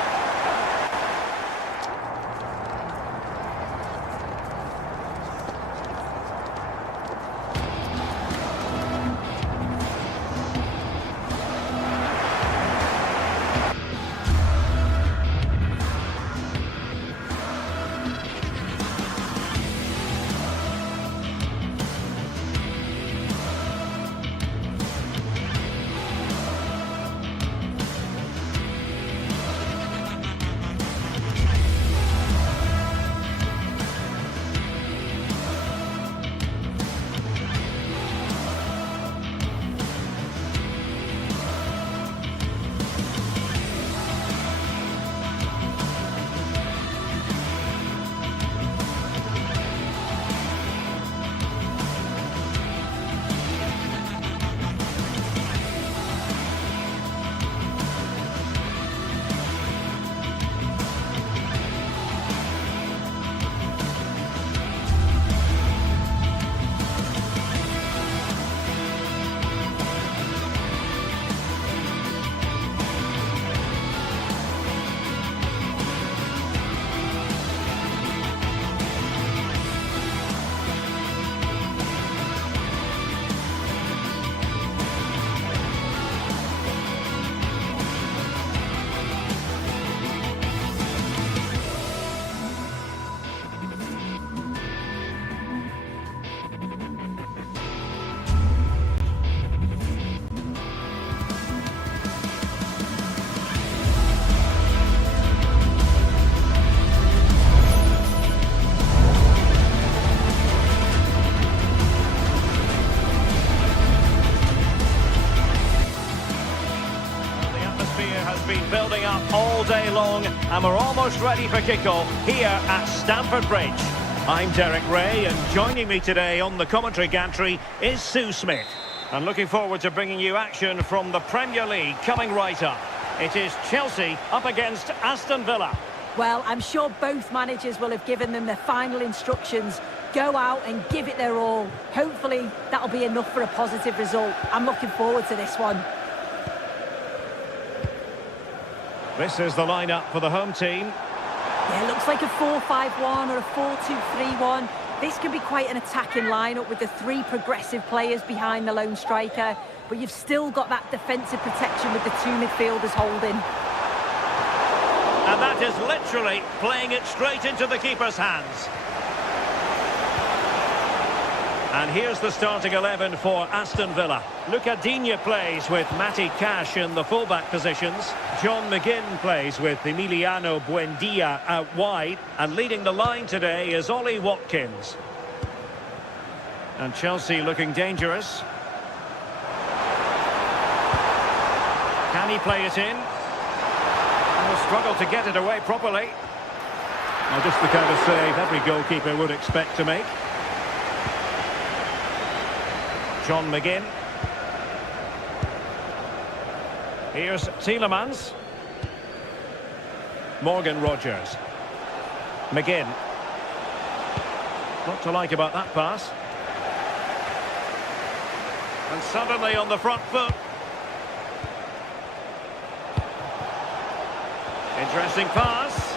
Been building up all day long, and we're almost ready for kickoff here at Stamford Bridge. I'm Derek Ray, and joining me today on the commentary gantry is Sue Smith. And looking forward to bringing you action from the Premier League coming right up. It is Chelsea up against Aston Villa. Well, I'm sure both managers will have given them their final instructions. Go out and give it their all. Hopefully, that'll be enough for a positive result. I'm looking forward to this one. This is the lineup for the home team. Yeah, it looks like a 4-5-1 or a 4-2-3-1. This can be quite an attacking lineup with the three progressive players behind the lone striker. But you've still got that defensive protection with the two midfielders holding. And that is literally playing it straight into the keeper's hands. And here's the starting 11 for Aston Villa. Luca Digne plays with Matty Cash in the fullback positions. John McGinn plays with Emiliano Buendia out wide. And leading the line today is Ollie Watkins. And Chelsea looking dangerous. Can he play it in? Will struggle to get it away properly. Well, just the kind of save every goalkeeper would expect to make. John McGinn. Here's Tielemans. Morgan Rogers. McGinn. What to like about that pass. And suddenly on the front foot. Interesting pass.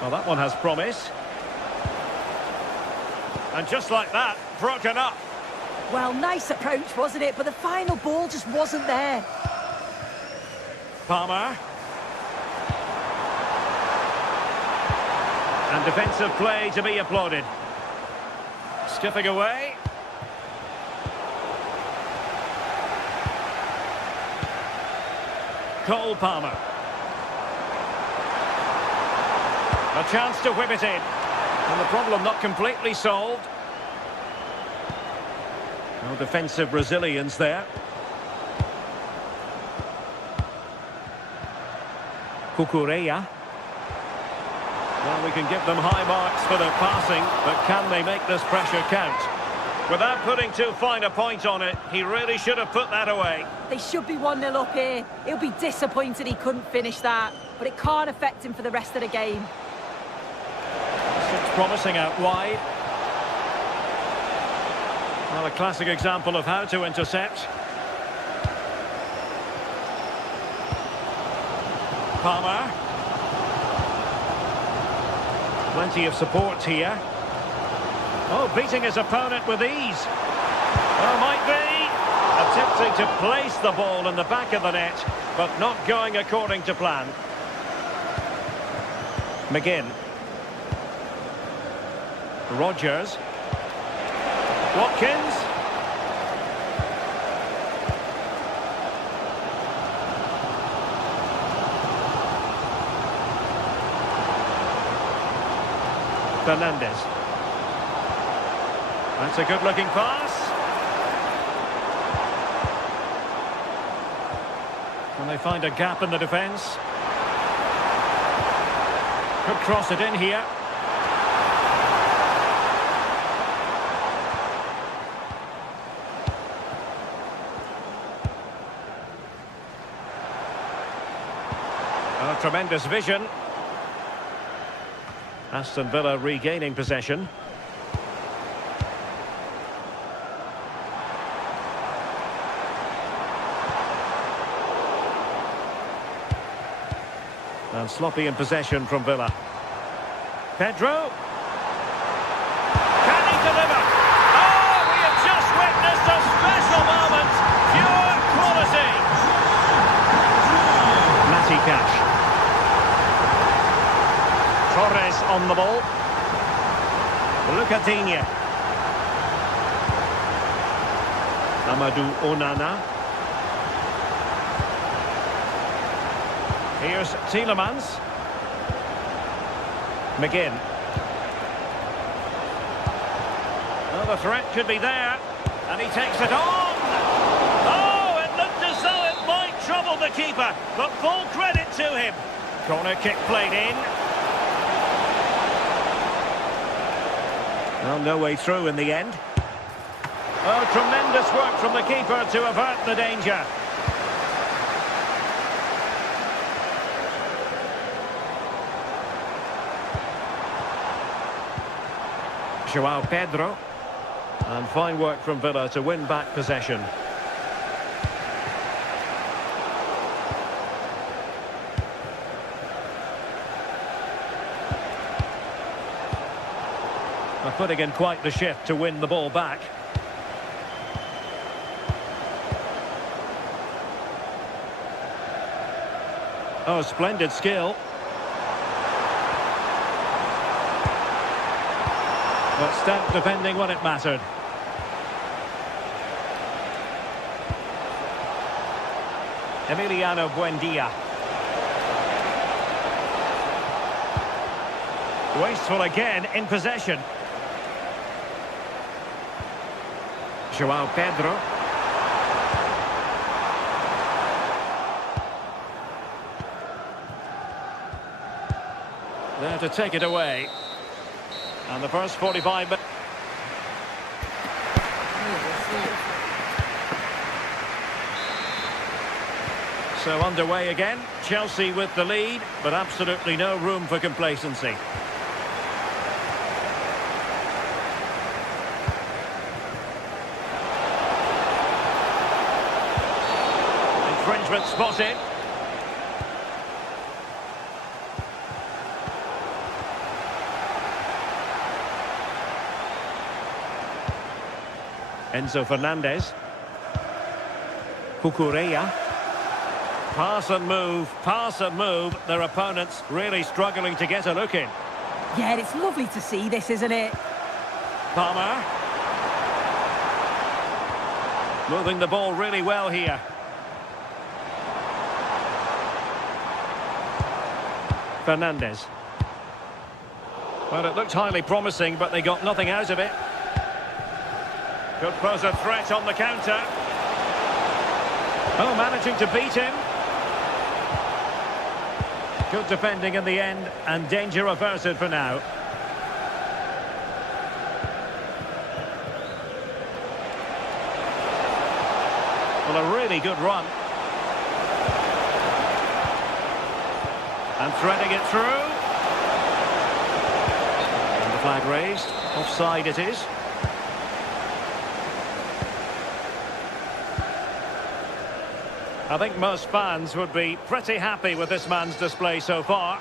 Well, that one has promise. And just like that, broken up. Well, nice approach, wasn't it? But the final ball just wasn't there. Palmer. And defensive play to be applauded. Skipping away. Cole Palmer. A chance to whip it in. And the problem not completely solved. No defensive resilience there. Cucurella. Well, we can give them high marks for their passing, but can they make this pressure count? Without putting too fine a point on it, he really should have put that away. They should be 1-0 up here. He'll be disappointed he couldn't finish that, but it can't affect him for the rest of the game. It's promising out wide. Well, a classic example of how to intercept. Palmer. Plenty of support here. Oh, beating his opponent with ease. Oh, might be. Attempting to place the ball in the back of the net, but not going according to plan. McGinn. Rogers. Watkins. Fernandez. That's a good-looking pass. Can they find a gap in the defence? Could cross it in here. Oh, tremendous vision. Aston Villa regaining possession. And sloppy in possession from Villa. Pedro. Can he deliver? Oh, we have just witnessed a special moment. Pure quality. Matty Cash. Torres on the ball. Luca Digne. Amadou Onana. Here's Tielemans. McGinn. Well, the threat could be there. And he takes it on. keeper, but full credit to him. Corner kick played in. Well, no way through in the end. Oh, tremendous work from the keeper to avert the danger. João Pedro. And fine work from Villa to win back possession. They're putting in quite the shift to win the ball back. Oh, splendid skill. But stout defending when it mattered. Emiliano Buendia. Wasteful again in possession. João Pedro. There to take it away. And the first 45 minutes. So underway again. Chelsea with the lead, but absolutely no room for complacency. Infringement spotted. Enzo Fernandez. Cucurella. Pass and move. Their opponents really struggling to get a look in. Yeah, it's lovely to see this, isn't it? Palmer. Moving the ball really well here. Fernandez. Well, it looked highly promising, but they got nothing out of it. Could pose a threat on the counter. Oh, managing to beat him. Good defending in the end, and danger averted for now. Well, a really good run. And threading it through. And the flag raised. Offside it is. I think most fans would be pretty happy with this man's display so far.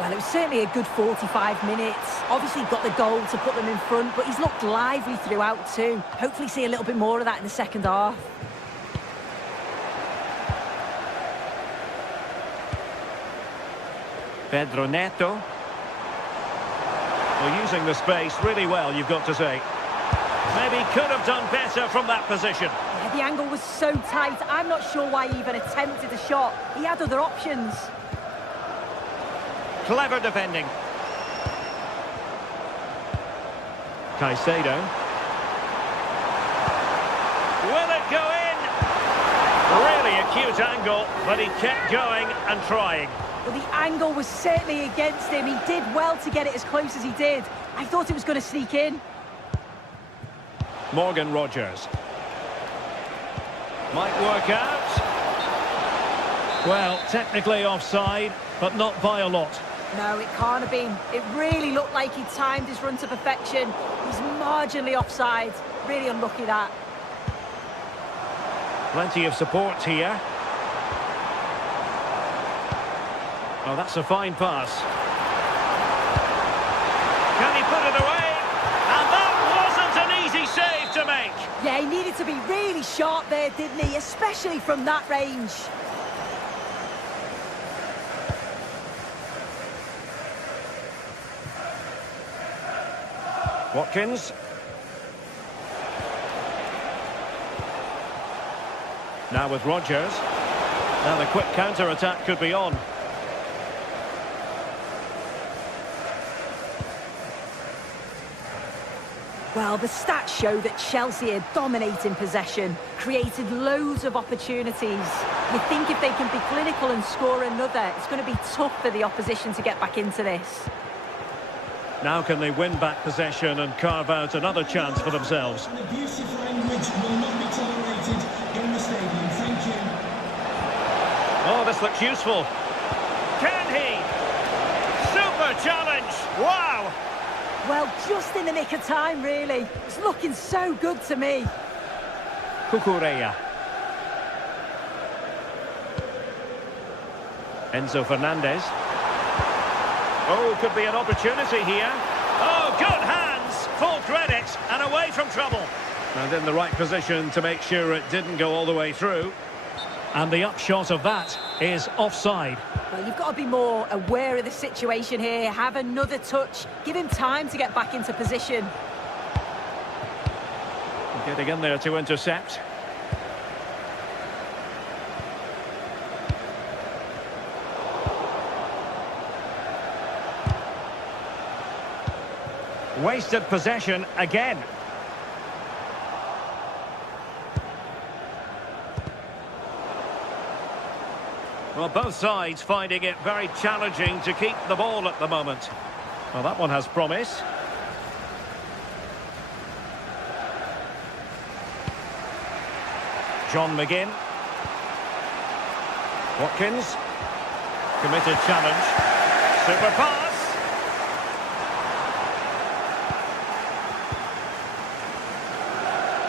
Well, it was certainly a good 45 minutes. Obviously got the goal to put them in front, but he's looked lively throughout too. Hopefully see a little bit more of that in the second half. Pedro Neto. Well, using the space really well, you've got to say. Maybe could have done better from that position. Yeah, the angle was so tight. I'm not sure why he even attempted a shot. He had other options. Clever defending. Caicedo. Will it go in? Really acute angle, but he kept going and trying. Well, the angle was certainly against him. He did well to get it as close as he did. I thought it was going to sneak in. Morgan Rogers. Might work out. Well, technically offside, but not by a lot. No, it can't have been. It really looked like he timed his run to perfection. He's marginally offside. Really unlucky that. Plenty of support here. Oh, that's a fine pass. Can he put it away? And that wasn't an easy save to make. Yeah, he needed to be really sharp there, didn't he? Especially from that range. Watkins. Now with Rogers. Now the quick counter-attack could be on. Well, the stats show that Chelsea are dominating possession, created loads of opportunities. You think if they can be clinical and score another, it's going to be tough for the opposition to get back into this. Now can they win back possession and carve out another chance for themselves? And abusive language will not be tolerated in the stadium. Thank you. Oh, this looks useful. Can he? Super challenge! Wow! Well, just in the nick of time, really. It's looking so good to me. Cucurella. Enzo Fernandez. Oh, could be an opportunity here. Oh, good hands! Full credit and away from trouble. And in the right position to make sure it didn't go all the way through. And the upshot of that is offside. Well, you've got to be more aware of the situation here. Have another touch. Give him time to get back into position. Getting in there to intercept. Wasted possession again. Well, both sides finding it very challenging to keep the ball at the moment. Well, that one has promise. John McGinn. Watkins. Committed challenge. Super pass.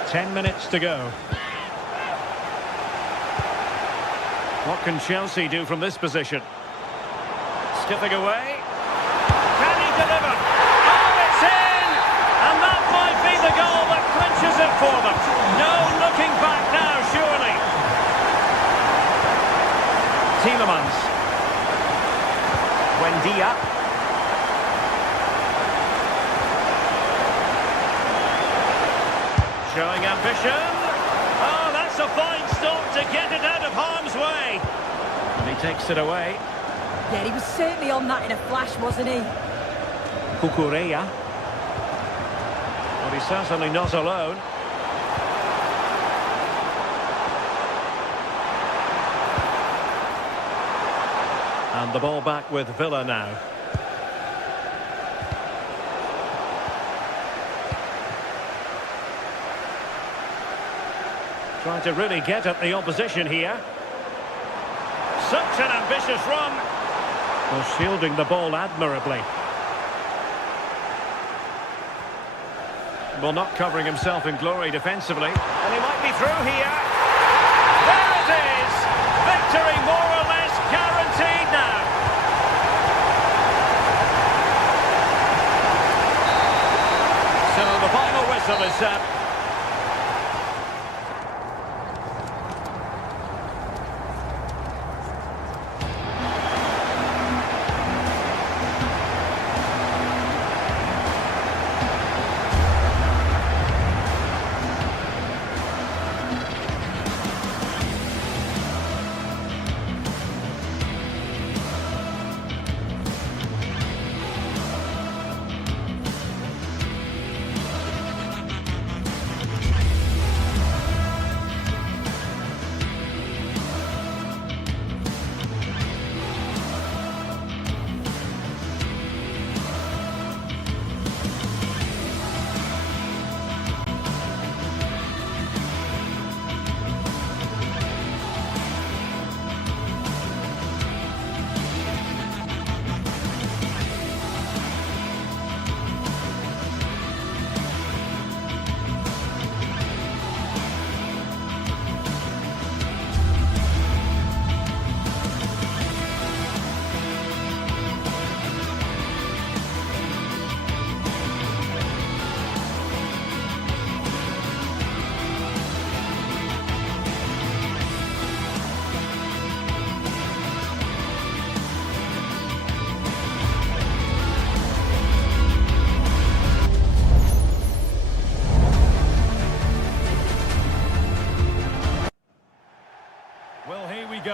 Ten minutes to go. What can Chelsea do from this position? Skipping away. Can he deliver? Oh, it's in! And that might be the goal that clinches it for them. No looking back now, surely. Tielemans. Buendia. Showing ambition. Oh, that's a fine stop to get it out of harm's way. And he takes it away. Yeah, he was certainly on that in a flash, wasn't he? Cucurella. Well, he's certainly not alone. And the ball back with Villa now. Trying to really get at the opposition here. Such an ambitious run. Well, shielding the ball admirably. Well, not covering himself in glory defensively. And he might be through here. There it is! Victory more or less guaranteed now. So the final whistle is set.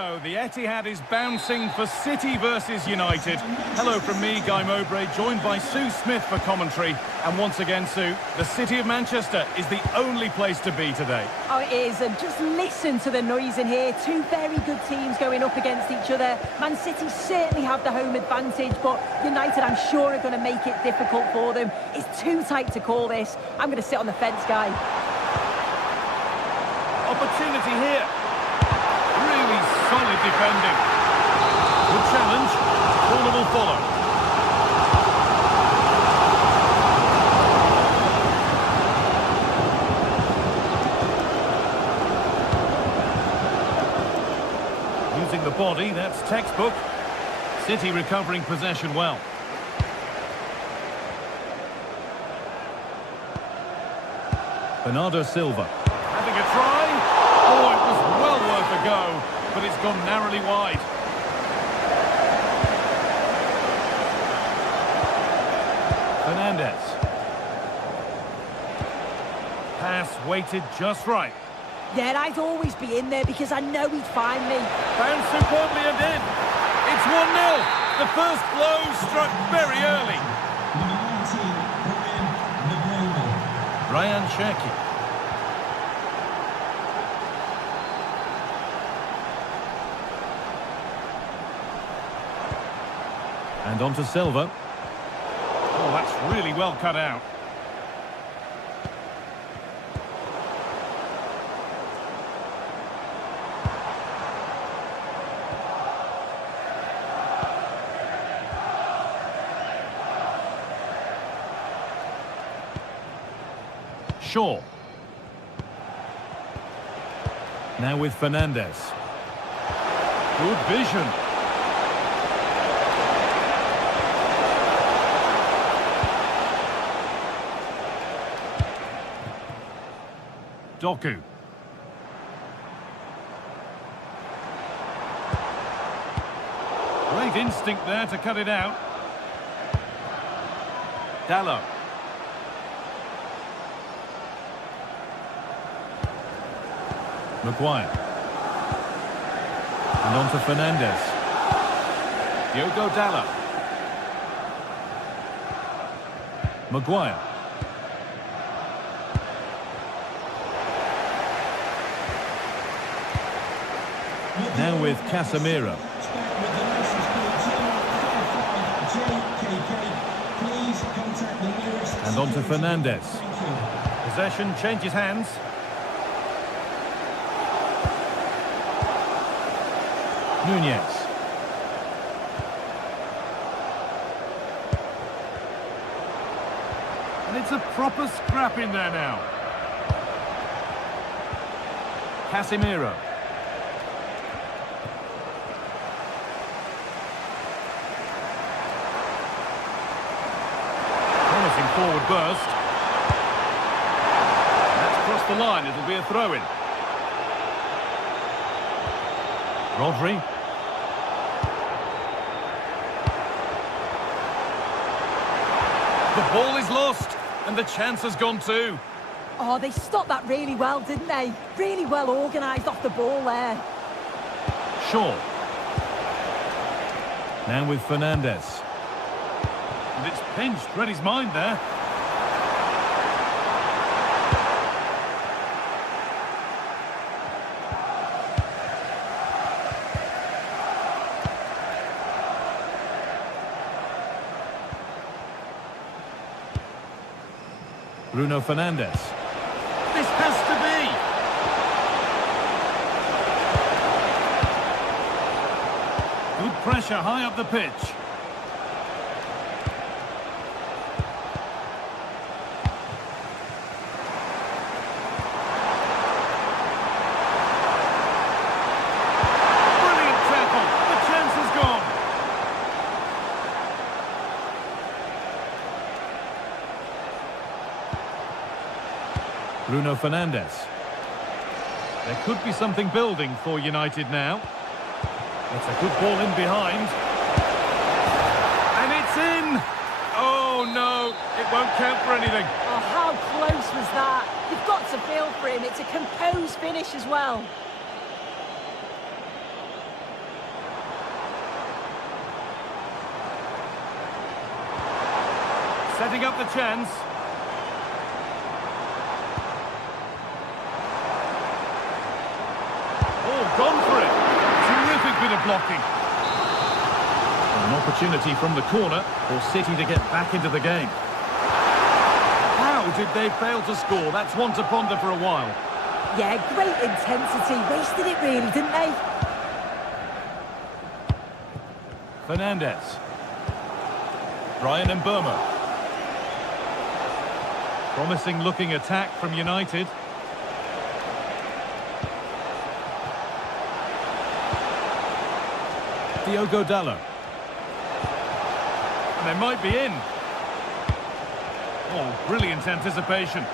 go. The Etihad is bouncing for City versus United. Hello from me, Guy Mowbray, joined by Sue Smith for commentary. And once again, Sue, the City of Manchester is the only place to be today. Oh, it is, and just listen to the noise in here. Two very good teams going up against each other. Man City certainly have the home advantage, but United, I'm sure, are going to make it difficult for them. It's too tight to call this. I'm going to sit on the fence, Guy. Opportunity here. Really solid defending. Good challenge. Corner will follow. Using the body, that's textbook. City recovering possession well. Bernardo Silva. Having a try. Oh, it was well worth a go, but it's gone narrowly wide. Fernandez. Pass weighted just right. Yeah, I'd always be in there because I know he'd find me. Found superbly and in. It's 1-0. The first blow struck very early. Ryan Cherki. And on to Silva. Oh, that's really well cut out. Shaw. Now with Fernandez. Good vision. Doku. Great instinct there to cut it out. Dallo. Maguire. And on to Fernandez. Diogo Dallo. Maguire. Now with Casemiro. And on to Fernandez. Possession changes hands. Nunez. And it's a proper scrap in there now. Casemiro. Promising forward burst. That's crossed the line. It'll be a throw-in. Rodri. The ball is lost, and the chance has gone too. Oh, they stopped that really well, didn't they? Really well organised off the ball there. Shaw. Now with Fernandez. And it's pinched, read his mind there. Bruno Fernandes. This has to be. Good pressure high up the pitch. Brilliant tackle. The chance is gone. Bruno Fernandes. There could be something building for United now. It's a good ball in behind. And it's in! Oh no, it won't count for anything. Oh, how close was that? You've got to feel for him. It's a composed finish as well. setting up the chance. Oh, gone for it. Terrific bit of blocking. An opportunity from the corner for City to get back into the game. How did they fail to score? That's one to ponder for a while. Yeah, great intensity. Wasted it really, didn't they? Fernandez. Brian Mbeumo. Promising looking attack from United. Diogo Dalot. And they might be in. Oh, brilliant anticipation.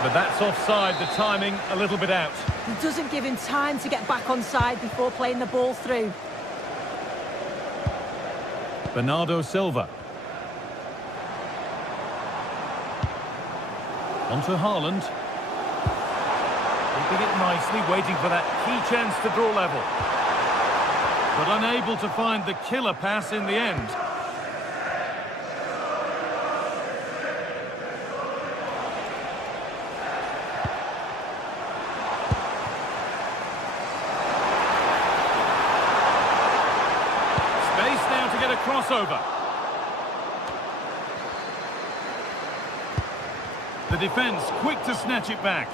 But that's offside, the timing a little bit out. He doesn't give him time to get back on side before playing the ball through. Bernardo Silva. Onto Haaland. Keeping it nicely, waiting for that key chance to draw level. But unable to find the killer pass in the end. Space now to get a crossover. The defence quick to snatch it back.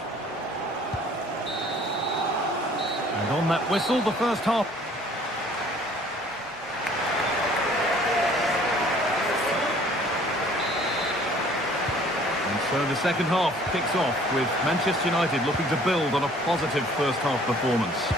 And on that whistle, the first half. And so the second half kicks off with Manchester United looking to build on a positive first half performance.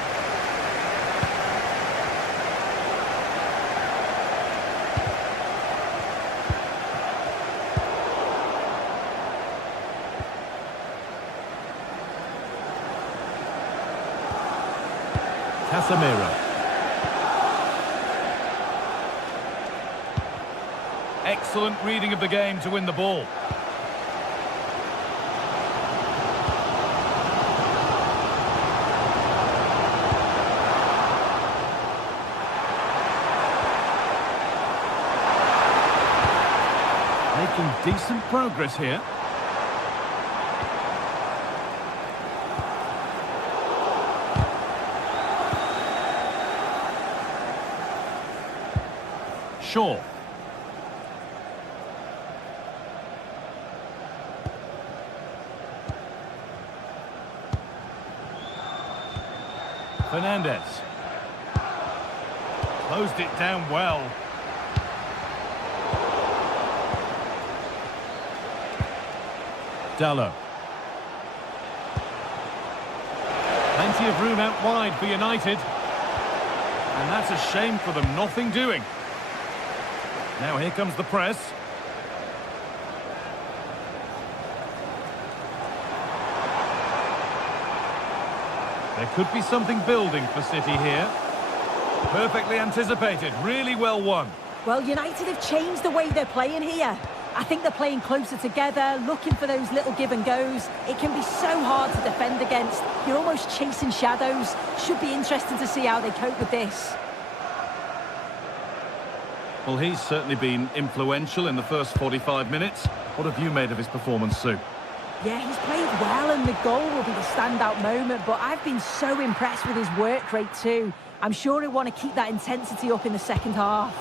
Casemiro. Excellent reading of the game to win the ball. Making decent progress here. Shaw. Fernandez. Closed it down well. Dalot. Plenty of room out wide for United. And that's a shame for them, nothing doing. Now here comes the press. There could be something building for City here. Perfectly anticipated, really well won. Well, United have changed the way they're playing here. I think they're playing closer together, looking for those little give and goes. It can be so hard to defend against. You're almost chasing shadows. Should be interesting to see how they cope with this. Well, he's certainly been influential in the first 45 minutes. What have you made of his performance, Sue? Yeah, he's played well and the goal will be the standout moment, but I've been so impressed with his work rate too. I'm sure he'll want to keep that intensity up in the second half.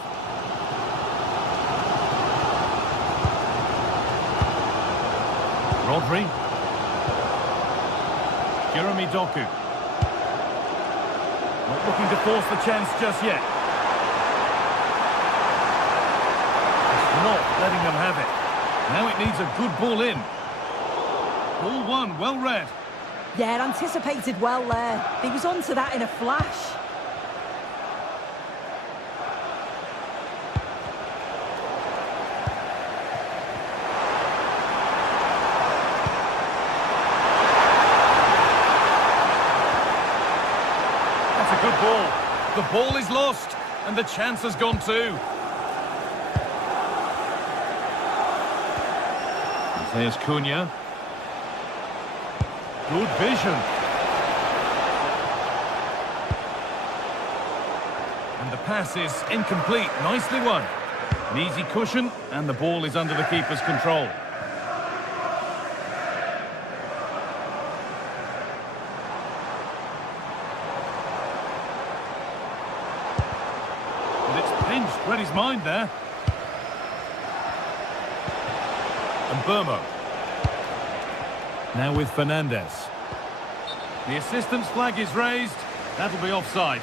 Rodri. Jeremy Doku. Not looking to force the chance just yet. Not letting them have it. Now it needs a good ball in. Ball one, well read. Yeah, anticipated well there. He was onto that in a flash. That's a good ball. The ball is lost, and the chance has gone too. There's Cunha. Good vision. And the pass is incomplete. Nicely won. An easy cushion, and the ball is under the keeper's control. And it's pinched, read his mind there. And Burmo. Now with Fernandez. The assistant's flag is raised. That'll be offside.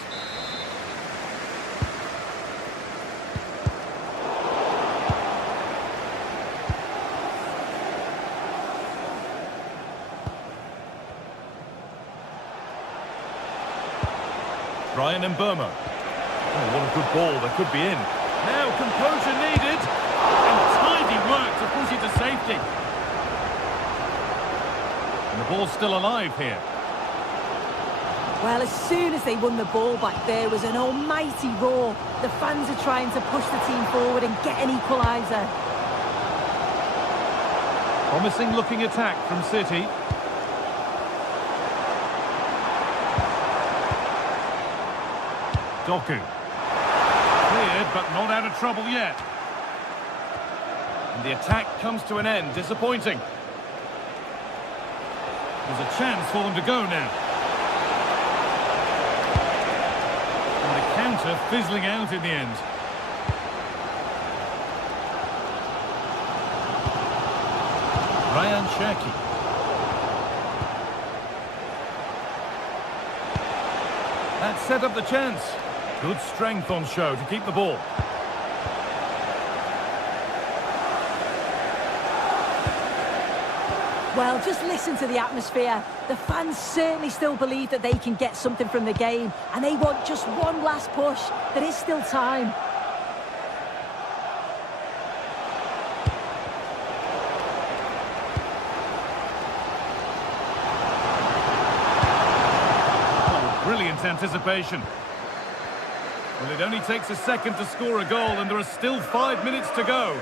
Ryan and Burmo. Oh, what a good ball. That could be in. Now composure needed. And tidy work to push it to safety. And the ball's still alive here. Well, as soon as they won the ball back, there was an almighty roar. The fans are trying to push the team forward and get an equaliser. Promising looking attack from City. Doku. Cleared, but not out of trouble yet. And the attack comes to an end. Disappointing. There's a chance for them to go now. And the counter fizzling out in the end. Ryan Cherki. That set up the chance. Good strength on show to keep the ball. Well, just listen to the atmosphere. The fans certainly still believe that they can get something from the game, and they want just one last push. There is still time. Oh, brilliant anticipation. Well, it only takes a second to score a goal, and there are still 5 minutes to go.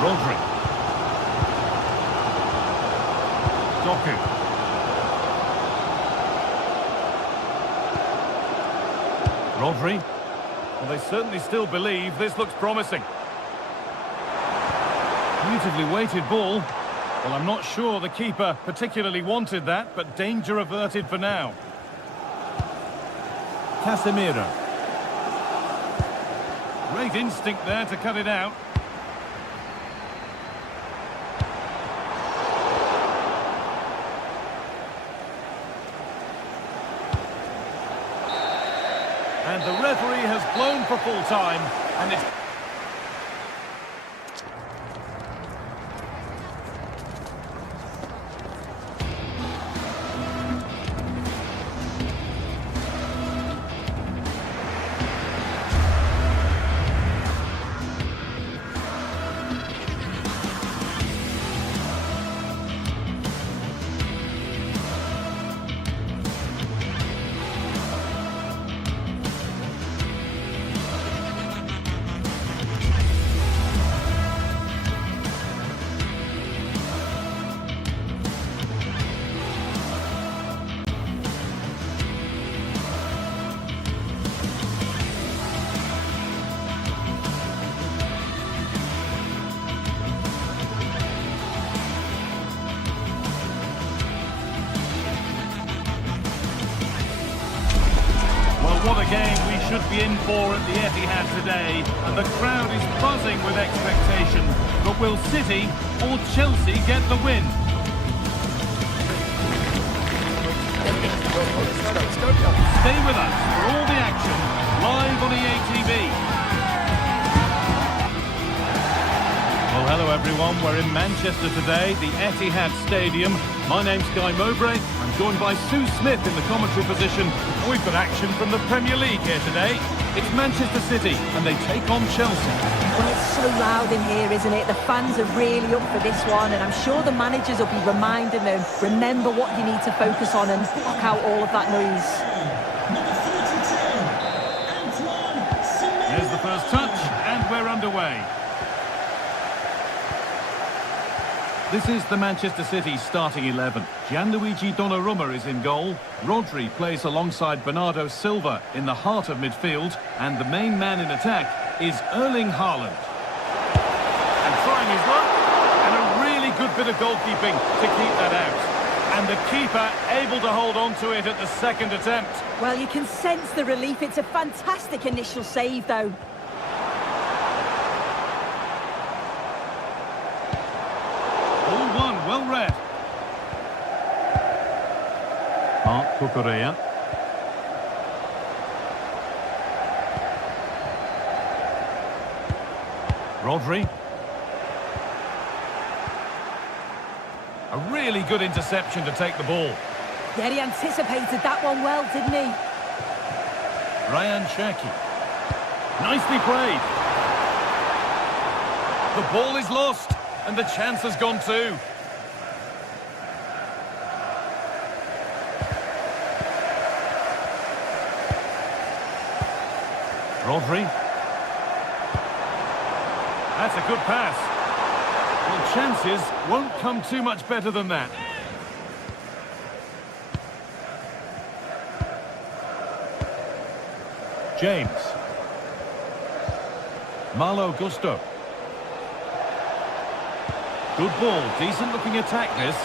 Rodri. Doku. Rodri. Well, they certainly still believe this looks promising. Beautifully weighted ball. Well, I'm not sure the keeper particularly wanted that, but danger averted for now. Casemiro. Great instinct there to cut it out. And the referee has blown for full time, and it's... What a game we should be in for at the Etihad today, and the crowd is buzzing with expectation. But will City or Chelsea get the win? Stay with us for all the action, live on EA TV. Well, hello everyone, we're in Manchester today, the Etihad Stadium. My name's Guy Mowbray, I'm joined by Sue Smith in the commentary position. We've got action from the Premier League here today. It's Manchester City, and they take on Chelsea. Well, it's so loud in here, isn't it? The fans are really up for this one, and I'm sure the managers will be reminding them, remember what you need to focus on and block out all of that noise. There's the first touch, and we're underway. This is the Manchester City starting 11. Gianluigi Donnarumma is in goal. Rodri plays alongside Bernardo Silva in the heart of midfield. And the main man in attack is Erling Haaland. And trying his luck. And a really good bit of goalkeeping to keep that out. And the keeper able to hold on to it at the second attempt. Well, you can sense the relief. It's a fantastic initial save, though. Well read. Mark Cucurella. Rodri. A really good interception to take the ball. Yeah, he anticipated that one well, didn't he? Ryan Cherki. Nicely played. The ball is lost, and the chance has gone too. Rodri. That's a good pass. Well, chances won't come too much better than that. James. Malo Gusto. Good ball, decent looking attack this.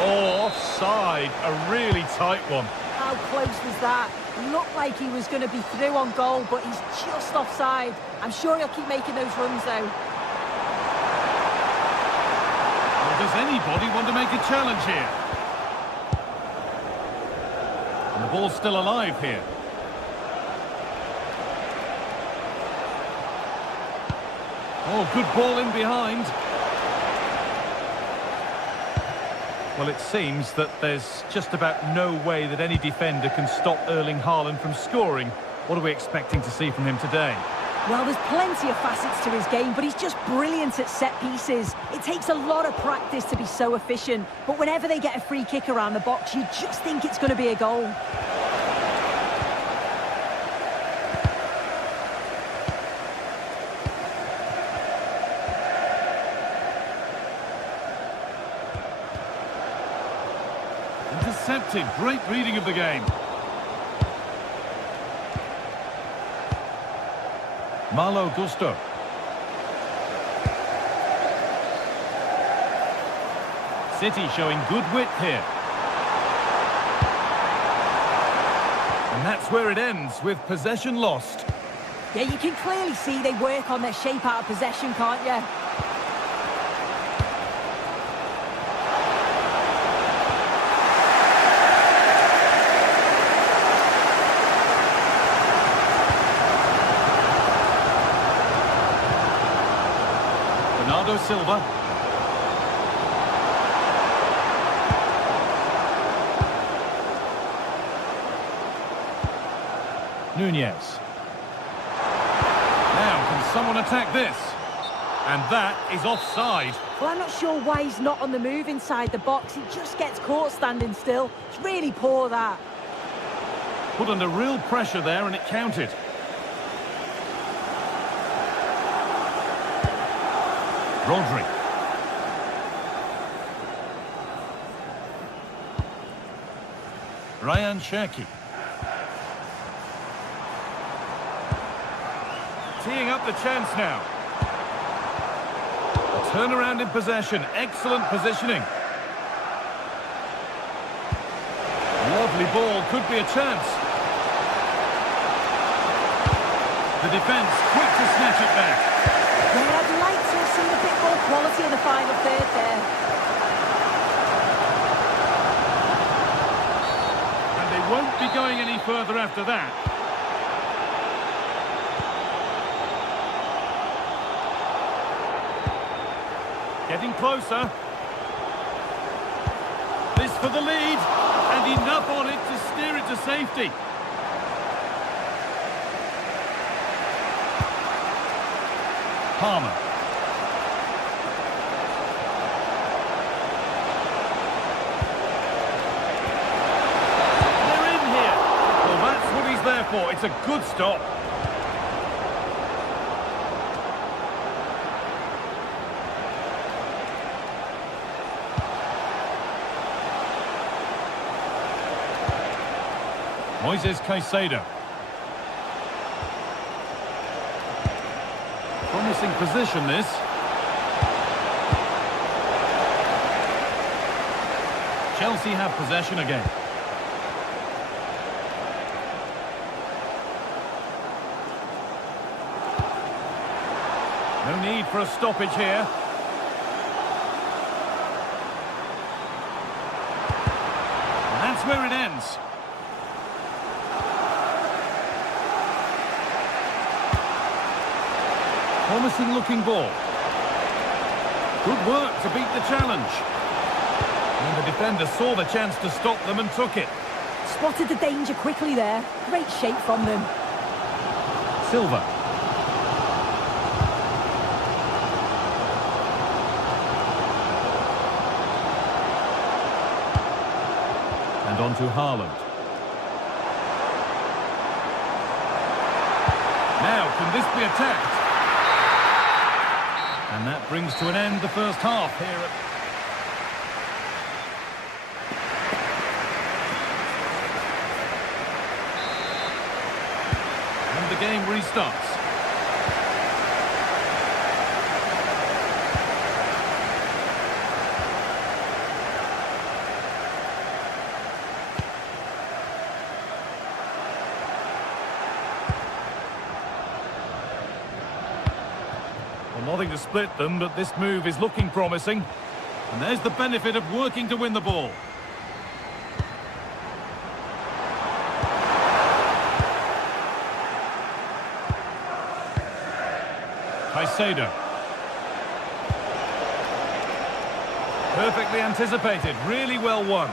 Oh, offside, a really tight one. How close was that? Looked like he was going to be through on goal, but he's just offside. I'm sure he'll keep making those runs, though. Well, does anybody want to make a challenge here? And the ball's still alive here. Oh, good ball in behind. Well, it seems that there's just about no way that any defender can stop Erling Haaland from scoring. What are we expecting to see from him today? Well, there's plenty of facets to his game, but he's just brilliant at set pieces. It takes a lot of practice to be so efficient, but whenever they get a free kick around the box, you just think it's going to be a goal. Intercepted, great reading of the game. Malo Gusto. City showing good width here. And that's where it ends, with possession lost. Yeah, you can clearly see they work on their shape out of possession, can't you? Bernardo Silva. Nunez. Now, can someone attack this? And that is offside. Well, I'm not sure why he's not on the move inside the box. He just gets caught standing still. It's really poor, that. Put under real pressure there, and it counted. Rodri. Ryan Cherki. Teeing up the chance now. A turnaround in possession. Excellent positioning. Lovely ball. Could be a chance. The defence quick to snatch it back. Yeah, I'd like to have seen a bit more quality in the final third there. And they won't be going any further after that. Getting closer. This for the lead. And enough on it to steer it to safety. Palmer. They're in here. Well, that's what he's there for. It's a good stop. Moises Caicedo. Promising position, this. Chelsea have possession again. No need for a stoppage here. And that's where it ends. Promising looking ball. Good work to beat the challenge. And the defender saw the chance to stop them and took it. Spotted the danger quickly there. Great shape from them. Silva. And on to Haaland. Now, can this be attacked? And that brings to an end the first half here at... And the game restarts. Nothing to split them, but this move is looking promising. And there's the benefit of working to win the ball. Caicedo. Perfectly anticipated, really well won.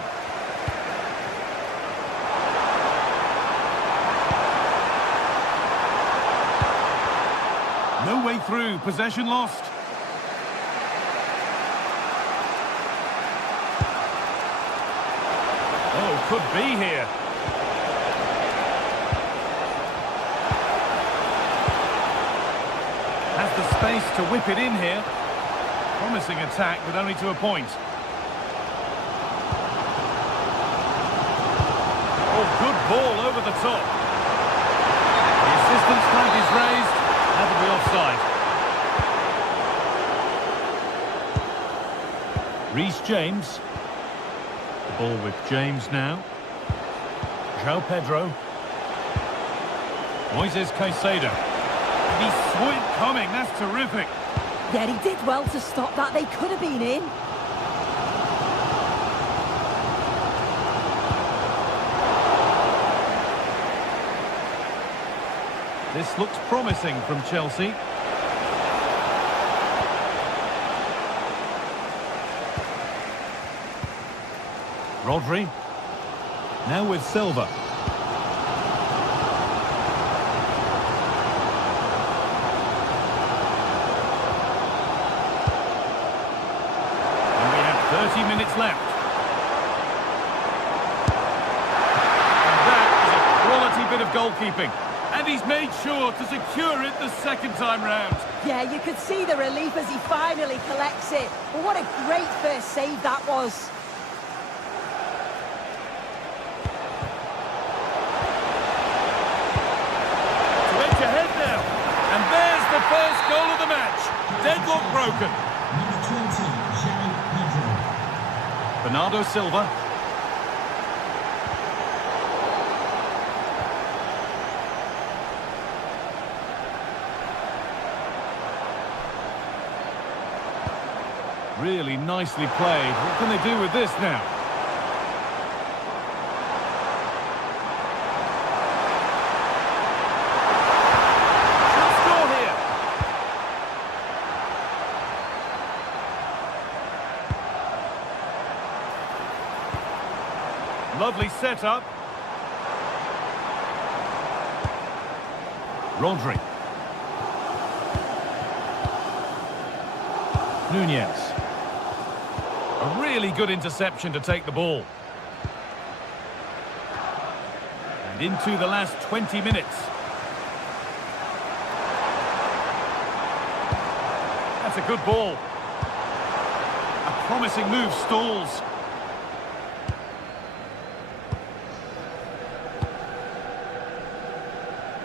No way through, possession lost. Oh, could be here. Has the space to whip it in here. Promising attack, but only to a point. Oh, good ball over the top. The assistant's flag is raised. That'll be offside. Reece James. The ball with James now. João Pedro. Moises Caicedo. He saw it coming, that's terrific. Yeah, he did well to stop that. They could have been in. This looks promising from Chelsea. Rodri. Now with Silva. And we have 30 minutes left. And that is a quality bit of goalkeeping. And he's made sure to secure it the second time round. Yeah, you could see the relief as he finally collects it. But what a great first save that was. To edge ahead now. And there's the first goal of the match. Deadlock broken. Number 20, João Pedro. Bernardo Silva. Really nicely played. What can they do with this now? Should score here. Lovely setup. Rodri. Nunez. A really good interception to take the ball. And into the last 20 minutes. That's a good ball. A promising move stalls.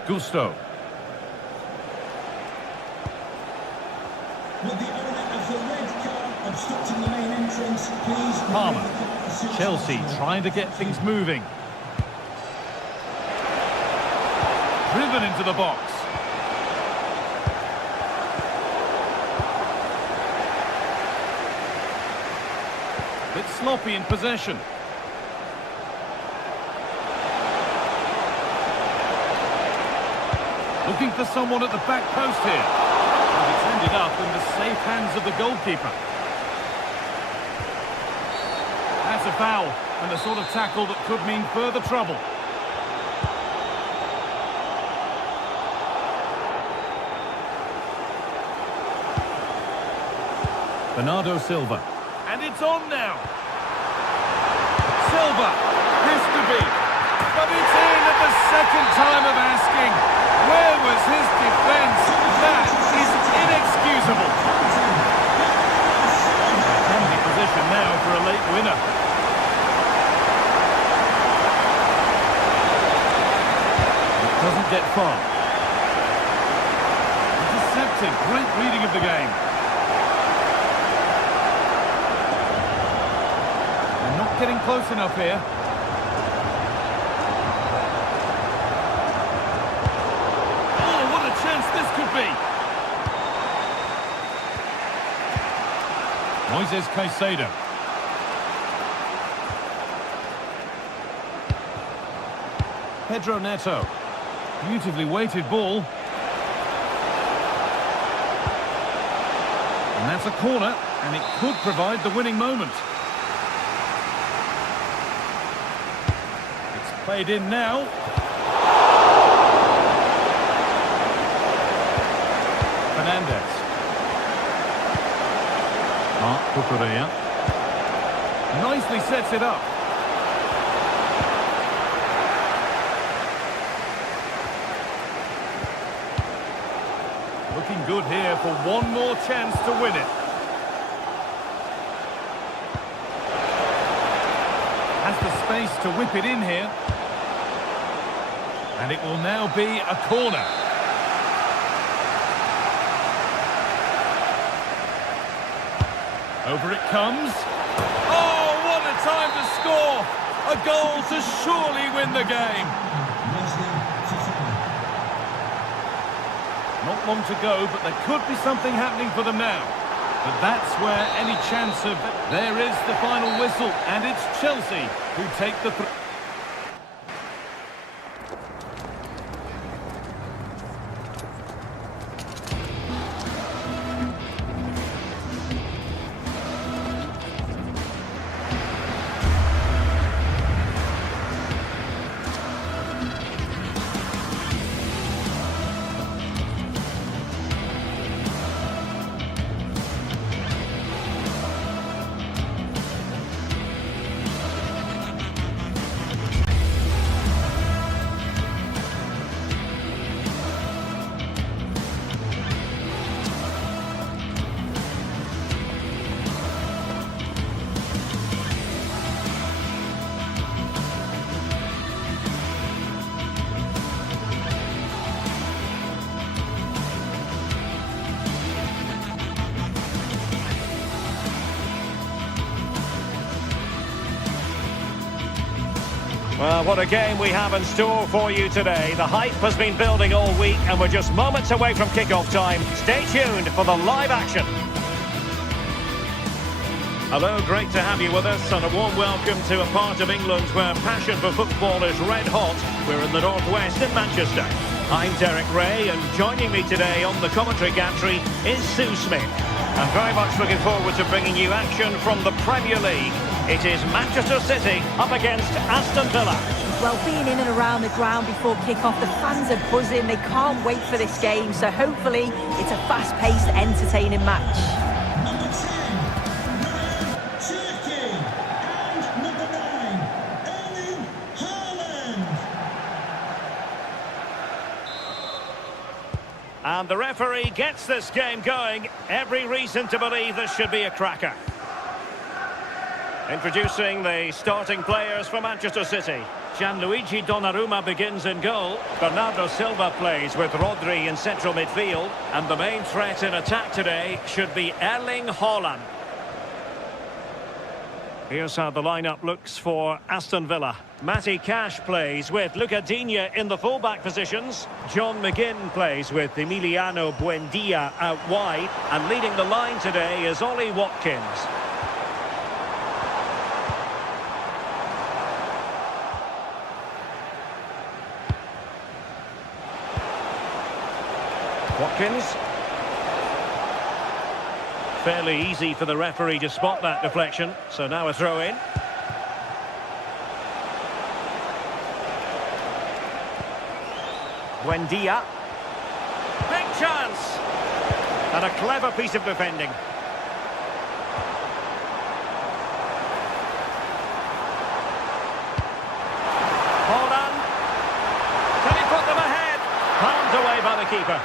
Gusto. With the owner of the red car obstructing the main entrance, please... Palmer. Chelsea trying to get things moving. Driven into the box. Bit sloppy in possession. Looking for someone at the back post here. And it's ended up in the safe hands of the goalkeeper. That's a foul, and the sort of tackle that could mean further trouble. Bernardo Silva. And it's on now. Silva has to be. But it's in at the second time of asking. Where was his defence? That is inexcusable. Handy position now for a late winner. It doesn't get far. Intercepted. Great reading of the game. Getting close enough here. Oh, what a chance this could be. Moises Caicedo. Pedro Neto. Beautifully weighted ball. And that's a corner, and it could provide the winning moment. Played in now. Fernandez. Marc Cucurella. Nicely sets it up. Looking good here for one more chance to win it. Has the space to whip it in here. And it will now be a corner. Over it comes. Oh, what a time to score! A goal to surely win the game. Not long to go, but there could be something happening for them now. But that's where any chance of... There is the final whistle, and it's Chelsea who take the... Well, what a game we have in store for you today. The hype has been building all week and we're just moments away from kick-off time. Stay tuned for the live action. Hello, great to have you with us and a warm welcome to a part of England where passion for football is red hot. We're in the northwest in Manchester. I'm Derek Ray and joining me today on the commentary gantry is Sue Smith. I'm very much looking forward to bringing you action from the Premier League. It is Manchester City up against Aston Villa. Well, being in and around the ground before kick-off, the fans are buzzing. They can't wait for this game, so hopefully it's a fast-paced, entertaining match. Number 10, Turkey, and number 9, Erling Haaland. And the referee gets this game going. Every reason to believe this should be a cracker. Introducing the starting players for Manchester City. Gianluigi Donnarumma begins in goal. Bernardo Silva plays with Rodri in central midfield. And the main threat in attack today should be Erling Haaland. Here's how the lineup looks for Aston Villa. Matty Cash plays with Luca Digne in the fullback positions. John McGinn plays with Emiliano Buendia out wide. And leading the line today is Ollie Watkins. Watkins. Fairly easy for the referee to spot that deflection. So now a throw in. Buendia. Big chance. And a clever piece of defending. Haaland. Can he put them ahead? Palmed away by the keeper.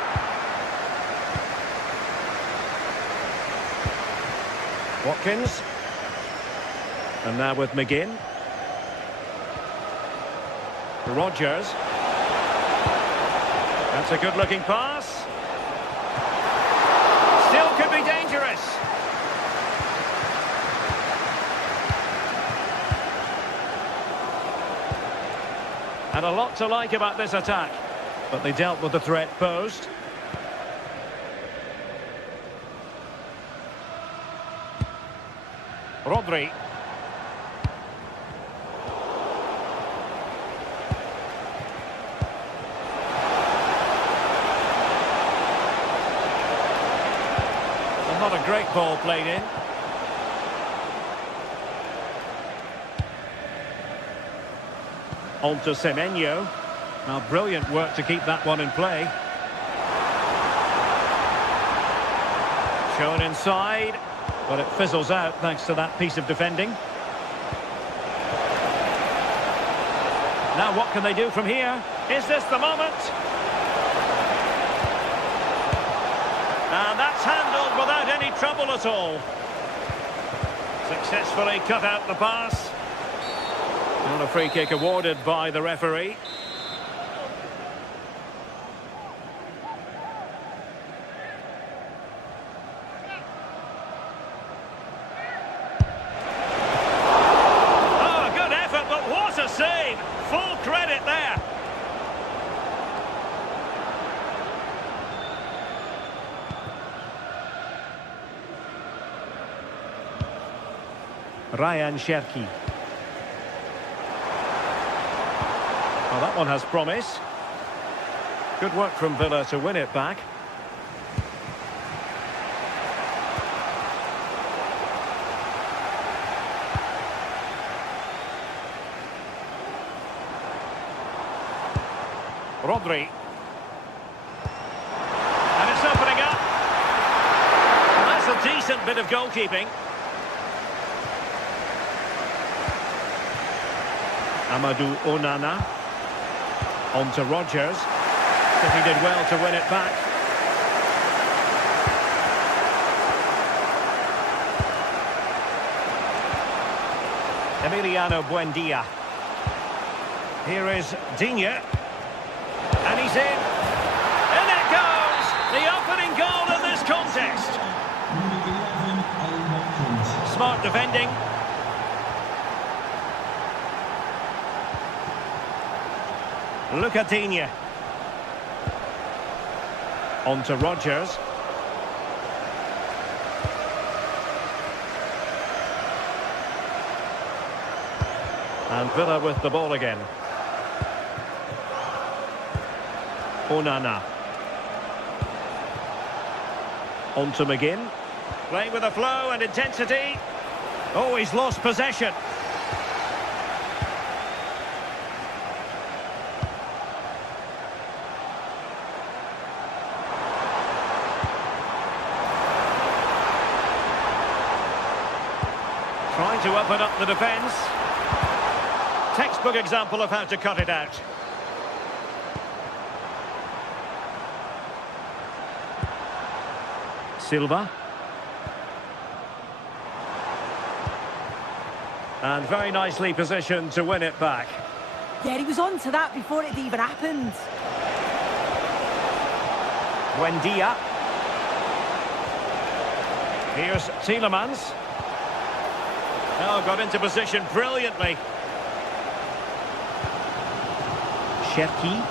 Watkins. And now with McGinn. Rodgers. That's a good-looking pass. Still could be dangerous. And a lot to like about this attack. But they dealt with the threat posed. Rodri. Not a great ball played in. On to Semenyo. Now brilliant work to keep that one in play. Shown inside. But it fizzles out thanks to that piece of defending. Now what can they do from here? Is this the moment? And that's handled without any trouble at all. Successfully cut out the pass. And a free kick awarded by the referee. Save! Full credit there! Ryan Cherki. Well, that one has promise. Good work from Villa to win it back. Rodri. And it's opening up. And that's a decent bit of goalkeeping. Amadou Onana. On to Rodgers. City did well to win it back. Emiliano Buendia. Here is Digne. And he's in. In it goes! The opening goal in this contest. Smart defending. Luca Digne. On to Rodgers. And Villa with the ball again. Onana. On to McGinn. Playing with a flow and intensity. Oh, he's lost possession. Trying to open up the defence. Textbook example of how to cut it out. Silva. And very nicely positioned to win it back. Yeah, he was on to that before it even happened. Buendia. Here's Tielemans. Oh, got into position brilliantly. Cherki.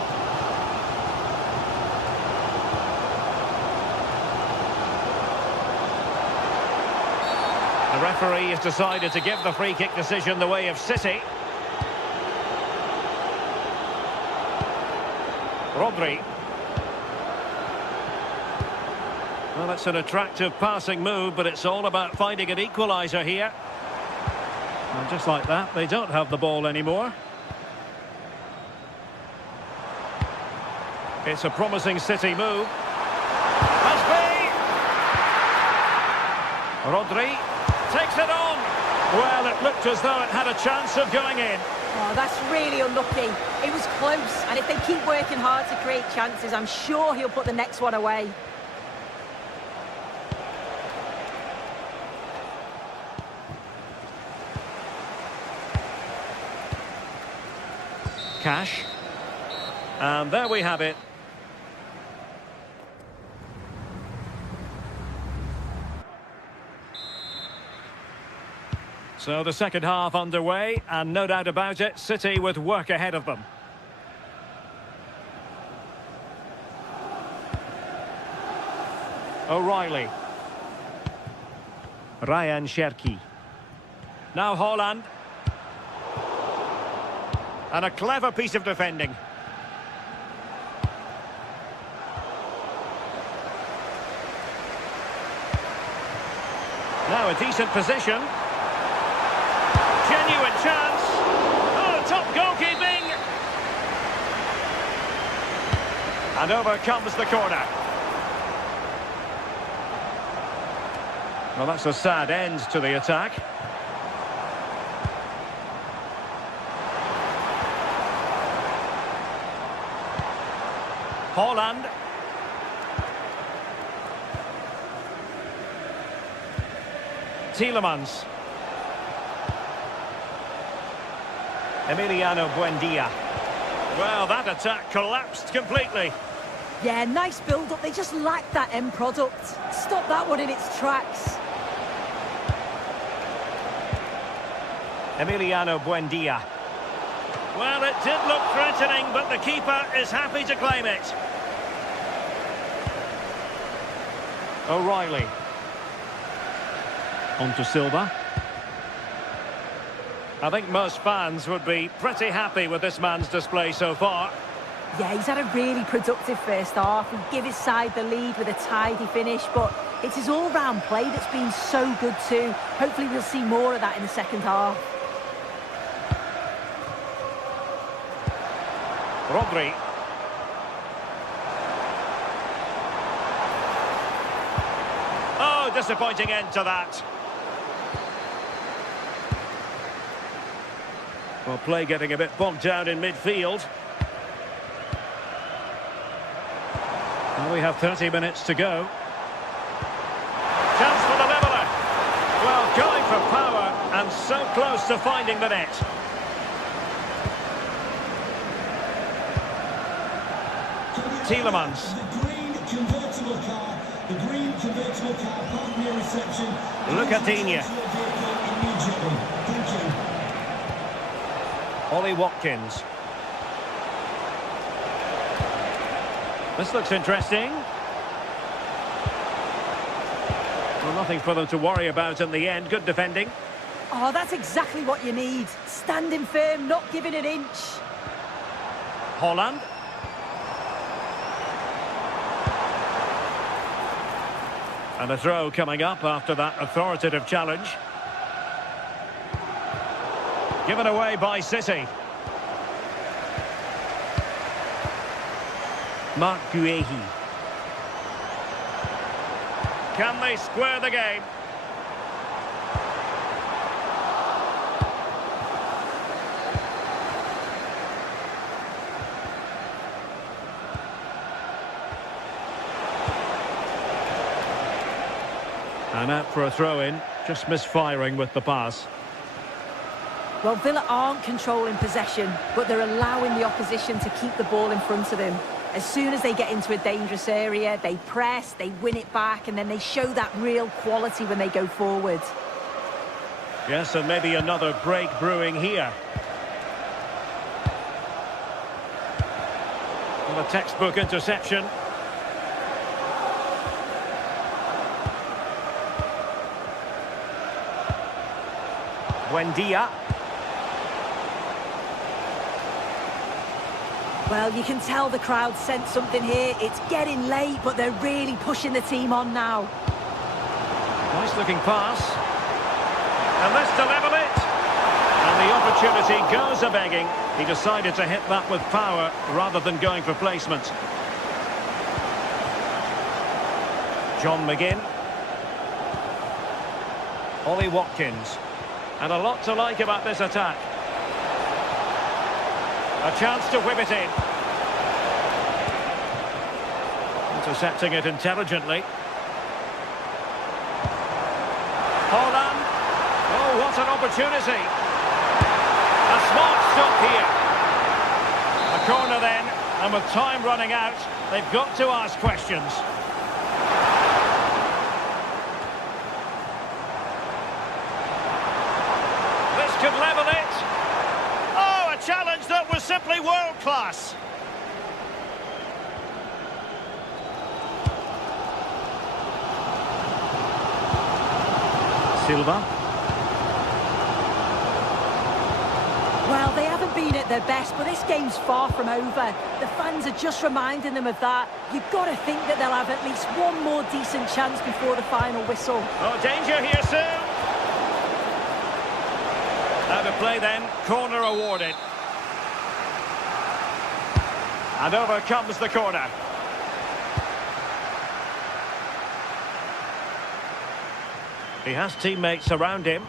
The referee has decided to give the free kick decision the way of City. Rodri. Well, it's an attractive passing move, but it's all about finding an equaliser here. And just like that, they don't have the ball anymore. It's a promising City move. Must be! Rodri takes it on. Well, it looked as though it had a chance of going in. Oh, that's really unlucky. It was close, and if they keep working hard to create chances, I'm sure he'll put the next one away. Cash. And there we have it. So the second half underway, and no doubt about it, City with work ahead of them. O'Reilly. Ryan Cherki. Now Haaland. And a clever piece of defending. Now a decent position. Genuine chance. Oh, top goalkeeping. And over comes the corner. Well, that's a sad end to the attack. Haaland. Tielemans. Emiliano Buendia. Well, that attack collapsed completely. Yeah, nice build-up. They just lacked that end product. Stop that one in its tracks. Emiliano Buendia. Well, it did look threatening, but the keeper is happy to claim it. O'Reilly. On to Silva. I think most fans would be pretty happy with this man's display so far. Yeah, he's had a really productive first half. He'll give his side the lead with a tidy finish, but it's his all-round play that's been so good too. Hopefully we'll see more of that in the second half. Rodri. Oh, disappointing end to that. Well, play getting a bit bogged down in midfield. Well, we have 30 minutes to go. Chance for the leveller. Well, going for power and so close to finding the net. Tielemans. The green convertible car, parked near reception. Look at Digne. Thank you. Ollie Watkins. This looks interesting. Well, nothing for them to worry about in the end. Good defending. Oh, that's exactly what you need. Standing firm, not giving an inch. Haaland. And a throw coming up after that authoritative challenge. Given away by City. Marc Guehi. Can they square the game? And out for a throw-in, just misfiring with the pass. Well, Villa aren't controlling possession, but they're allowing the opposition to keep the ball in front of them. As soon as they get into a dangerous area, they press, they win it back, and then they show that real quality when they go forward. Yes, and maybe another break brewing here. Well, a textbook interception. Buendia. Well, you can tell the crowd sense something here. It's getting late, but they're really pushing the team on now. Nice looking pass. And this to level it. And the opportunity goes a-begging. He decided to hit that with power rather than going for placement. John McGinn. Ollie Watkins. And a lot to like about this attack. A chance to whip it in. Intercepting it intelligently. Holland. Oh, what an opportunity. A smart stop here. A corner then, and with time running out, they've got to ask questions. This could level it. Oh, a challenge that was simply world-class. Silva. Well, they haven't been at their best, but this game's far from over. The fans are just reminding them of that. You've got to think that they'll have at least one more decent chance before the final whistle. Oh, danger here soon. Out of play then, corner awarded. And over comes the corner. He has teammates around him.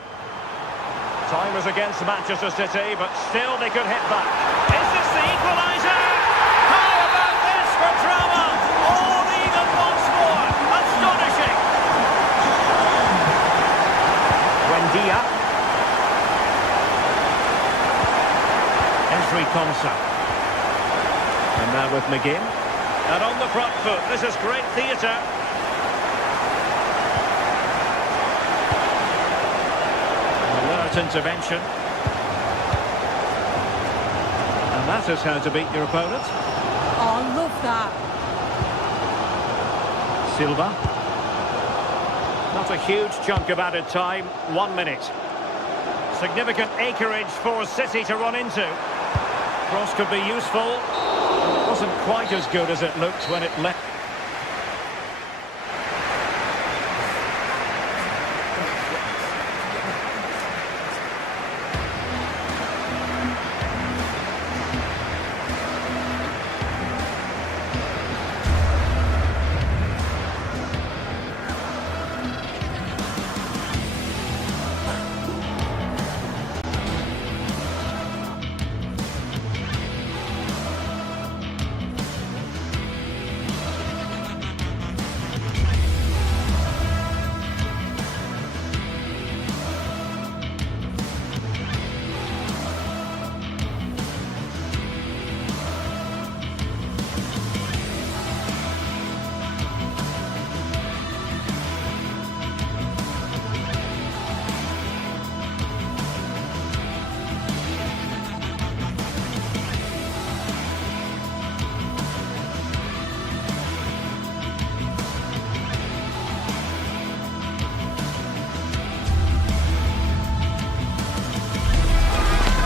Time is against Manchester City, but still they could hit back. Is this the equaliser? How about this for drama? All even once more. Astonishing. Buendia. Esri Konsa. And now with McGinn. And on the front foot, this is great theatre. Intervention. And that is how to beat your opponent. Oh, I love that. Silva. Not a huge chunk of added time. 1 minute. Significant acreage for City to run into. Cross could be useful. It wasn't quite as good as it looked when it left.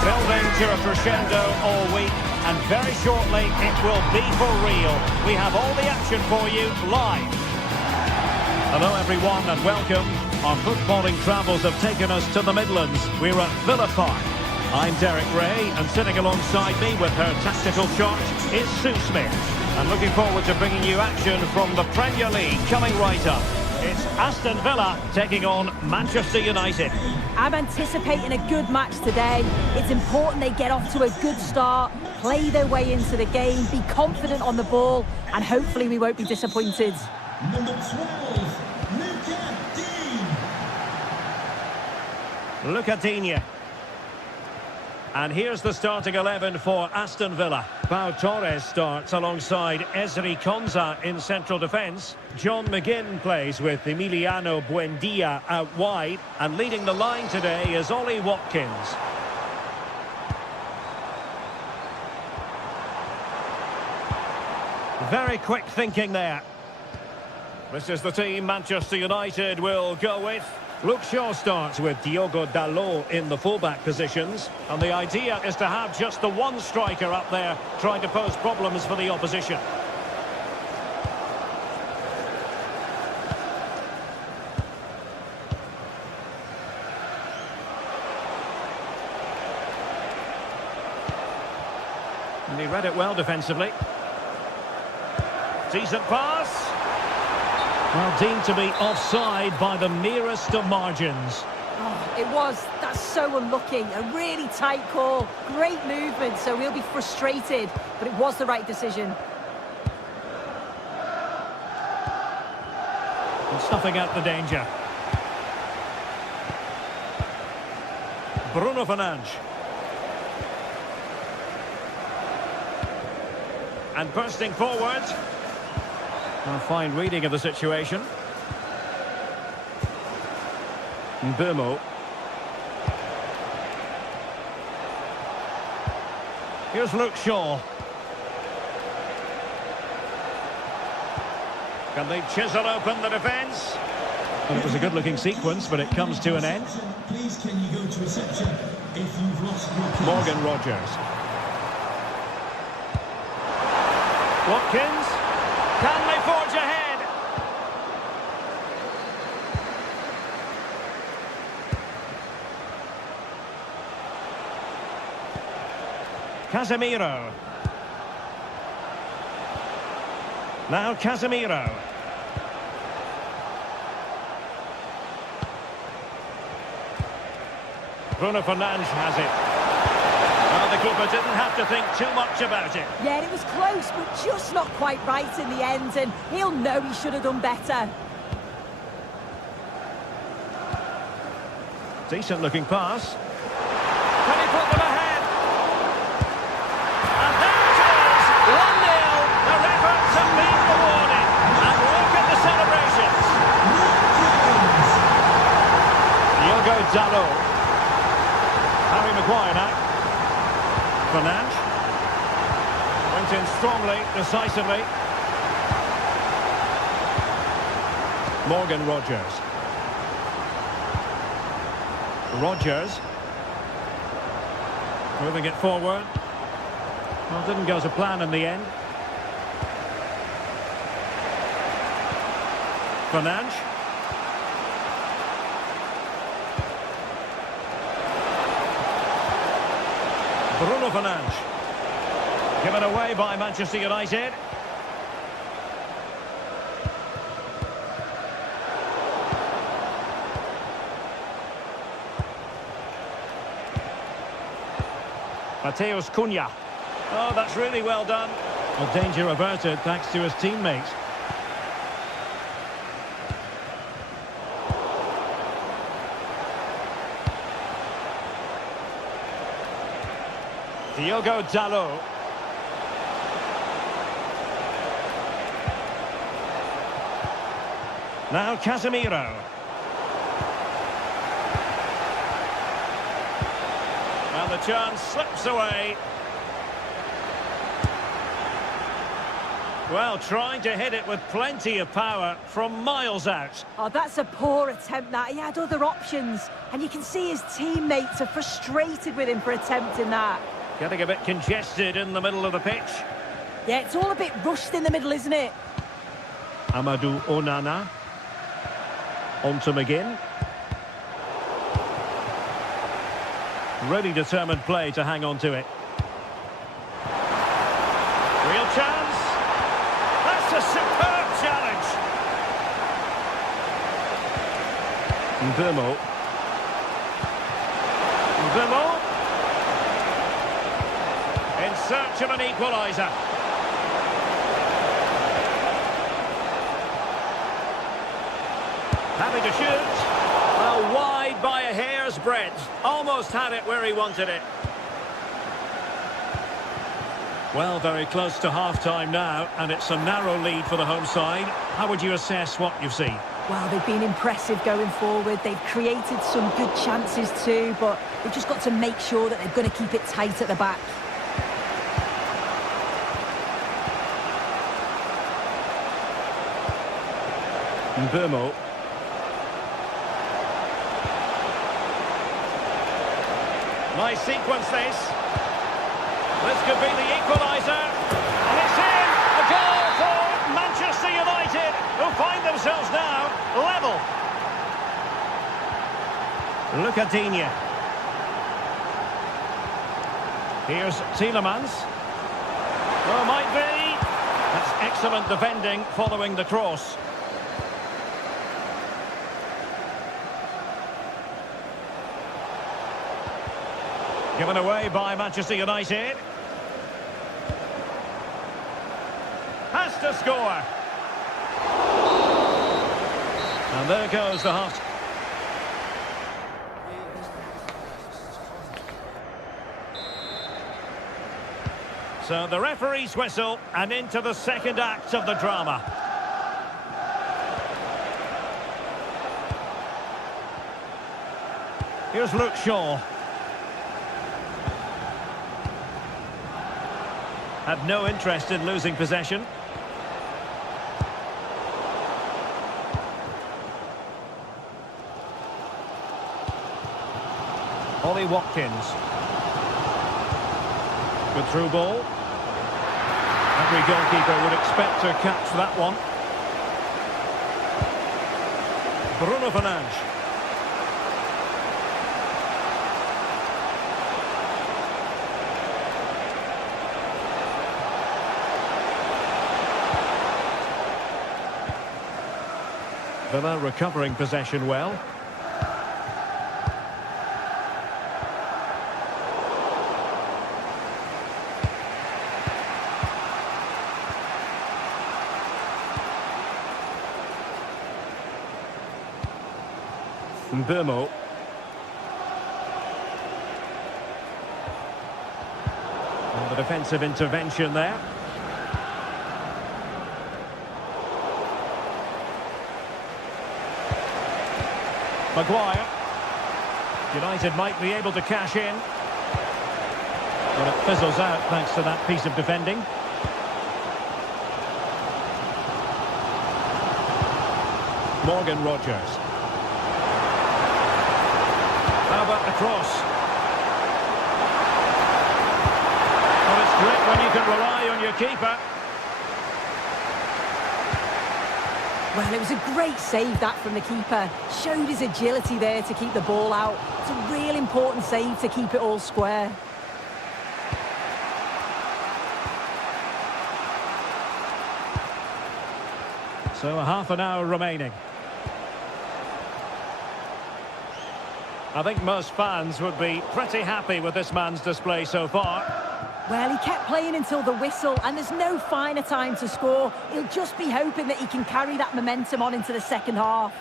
Building to a crescendo all week, and very shortly it will be for real. We have all the action for you live. Hello everyone and welcome. Our footballing travels have taken us to the Midlands. We're at Villa Park. I'm Derek Ray, and sitting alongside me with her tactical chart is Sue Smith. And looking forward to bringing you action from the Premier League coming right up. It's Aston Villa taking on Manchester United. I'm anticipating a good match today. It's important they get off to a good start, play their way into the game, be confident on the ball, and hopefully we won't be disappointed. Number 12, Luca Digne. And here's the starting 11 for Aston Villa. Pau Torres starts alongside Ezri Konsa in central defence. John McGinn plays with Emiliano Buendia out wide. And leading the line today is Ollie Watkins. Very quick thinking there. This is the team Manchester United will go with. Luke Shaw starts with Diogo Dalot in the fullback positions. And the idea is to have just the one striker up there trying to pose problems for the opposition. And he read it well defensively. Decent pass. Well, deemed to be offside by the merest of margins. Oh, it was. That's so unlucky. A really tight call. Great movement, so he'll be frustrated. But it was the right decision. And snuffing out the danger. Bruno Fernandes. And bursting forward. A fine reading of the situation. Mbeumo. Here's Luke Shaw. Can they chisel open the defence? Well, it was a good-looking sequence, but it comes to an end. Please, can you go to reception if you've lost your keys? Morgan Rogers. Watkins. Can they forge ahead? Casemiro. Now Casemiro. Bruno Fernandes has it. Well, the keeper didn't have to think too much about it. Yeah, it was close, but just not quite right in the end, and he'll know he should have done better. Decent looking pass. Can he put them ahead? And there it is! 1-0. Their efforts have been rewarded. And look at the celebrations. Diogo Dalot. Harry Maguire now. Fernandes. Went in strongly, decisively. Morgan Rogers. Rogers. Moving it forward. Well, didn't go to plan in the end. Fernandes. Bruno Fernandes. Given away by Manchester United. Mateus Cunha. Oh, that's really well done. Well, danger averted thanks to his teammates. Diogo Dalot. Now Casemiro. And the chance slips away. Well, trying to hit it with plenty of power from miles out. Oh, that's a poor attempt, that. He had other options, and you can see his teammates are frustrated with him for attempting that. Getting a bit congested in the middle of the pitch. Yeah, it's all a bit rushed in the middle, isn't it? Amadou Onana. On to McGinn. Really determined play to hang on to it. Real chance. That's a superb challenge. Mbeumo. Mbeumo. In search of an equaliser. Happy to shoot. Well, wide by a hair's breadth. Almost had it where he wanted it. Well, very close to half-time now, and it's a narrow lead for the home side. How would you assess what you've seen? Well, they've been impressive going forward. They've created some good chances too, but they've just got to make sure that they're going to keep it tight at the back. Burmo. Nice sequence this. This could be the equaliser. And it's in! A goal for Manchester United, who find themselves now level. Look at Digne. Here's Tielemans. Oh, might be. That's excellent defending following the cross. Given away by Manchester United. Has to score. And there goes the half. So the referee's whistle, and into the second act of the drama. Here's Luke Shaw. Had no interest in losing possession. Ollie Watkins. Good through ball. Every goalkeeper would expect to catch that one. Bruno Fernandes. Villa recovering possession well. Burmo. And the defensive intervention there. Maguire. United might be able to cash in. But it fizzles out thanks to that piece of defending. Morgan Rogers. How about the cross? Well, it's great when you can rely on your keeper. Well, it was a great save, that, from the keeper. Showed his agility there to keep the ball out. It's a real important save to keep it all square. So half an hour remaining. I think most fans would be pretty happy with this man's display so far. Well, he kept playing until the whistle, and there's no finer time to score. He'll just be hoping that he can carry that momentum on into the second half.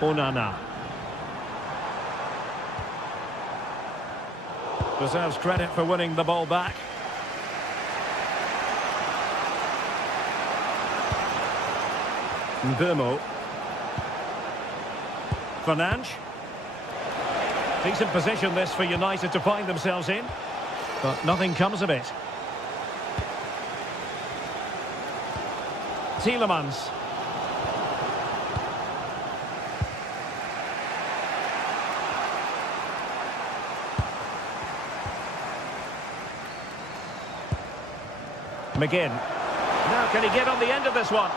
Onana. Deserves credit for winning the ball back. Burmo. Fernandes. Decent position this for United to find themselves in, but nothing comes of it. Tielemans. McGinn. Now can he get on the end of this one?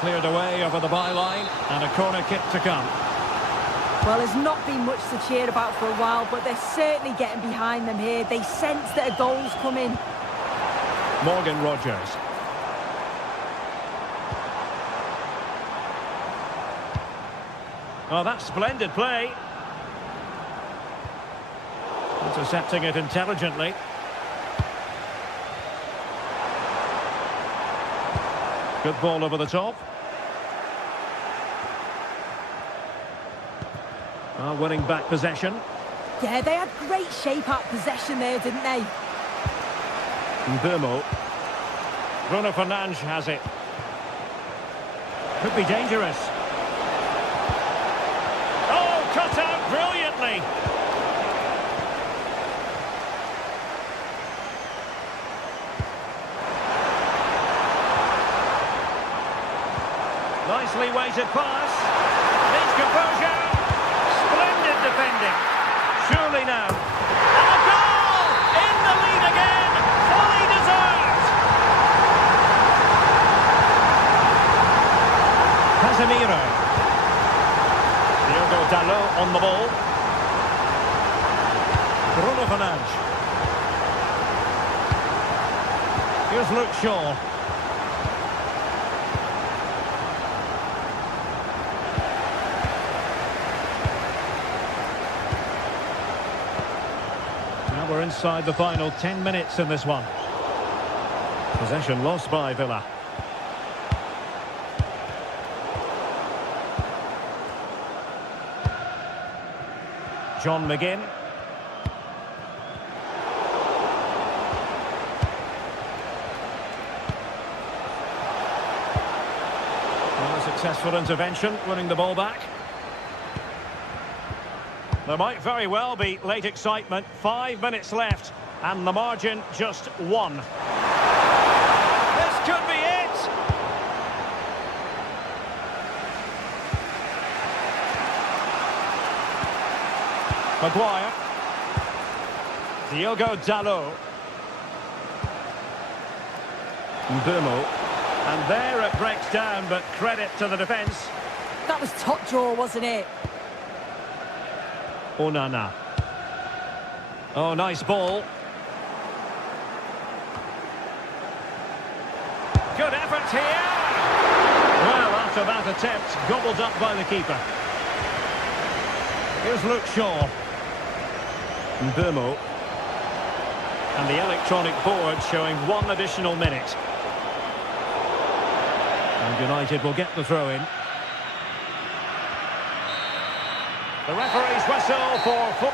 Cleared away over the byline, and a corner kick to come. Well, there's not been much to cheer about for a while, but they're certainly getting behind them here. They sense that a goal's coming. Morgan Rogers. Oh, that's splendid play. Intercepting it intelligently. Good ball over the top. Winning back possession. Yeah, they had great shape out possession there, didn't they? Burmo. Bruno Fernandes has it. Could be dangerous. Oh, cut out brilliantly. Nicely weighted pass. Needs composure. Splendid defending. Surely now. And a goal! In the lead again. Fully deserved. Casemiro. Diogo Dalot on the ball. Bruno Fernandes. Here's Luke Shaw. Now we're inside the final 10 minutes in this one. Possession lost by Villa. John McGinn. Well, a successful intervention, winning the ball back. There might very well be late excitement. 5 minutes left, and the margin just 1. This could be it! Maguire. Diogo Dalot. Burmo. And there it breaks down, but credit to the defence. That was top draw, wasn't it? Onana. Oh, nice ball. Good effort here. Well, after that attempt, gobbled up by the keeper. Here's Luke Shaw. Burmo. And the electronic board showing 1 additional minute. And United will get the throw in. The referee's whistle for...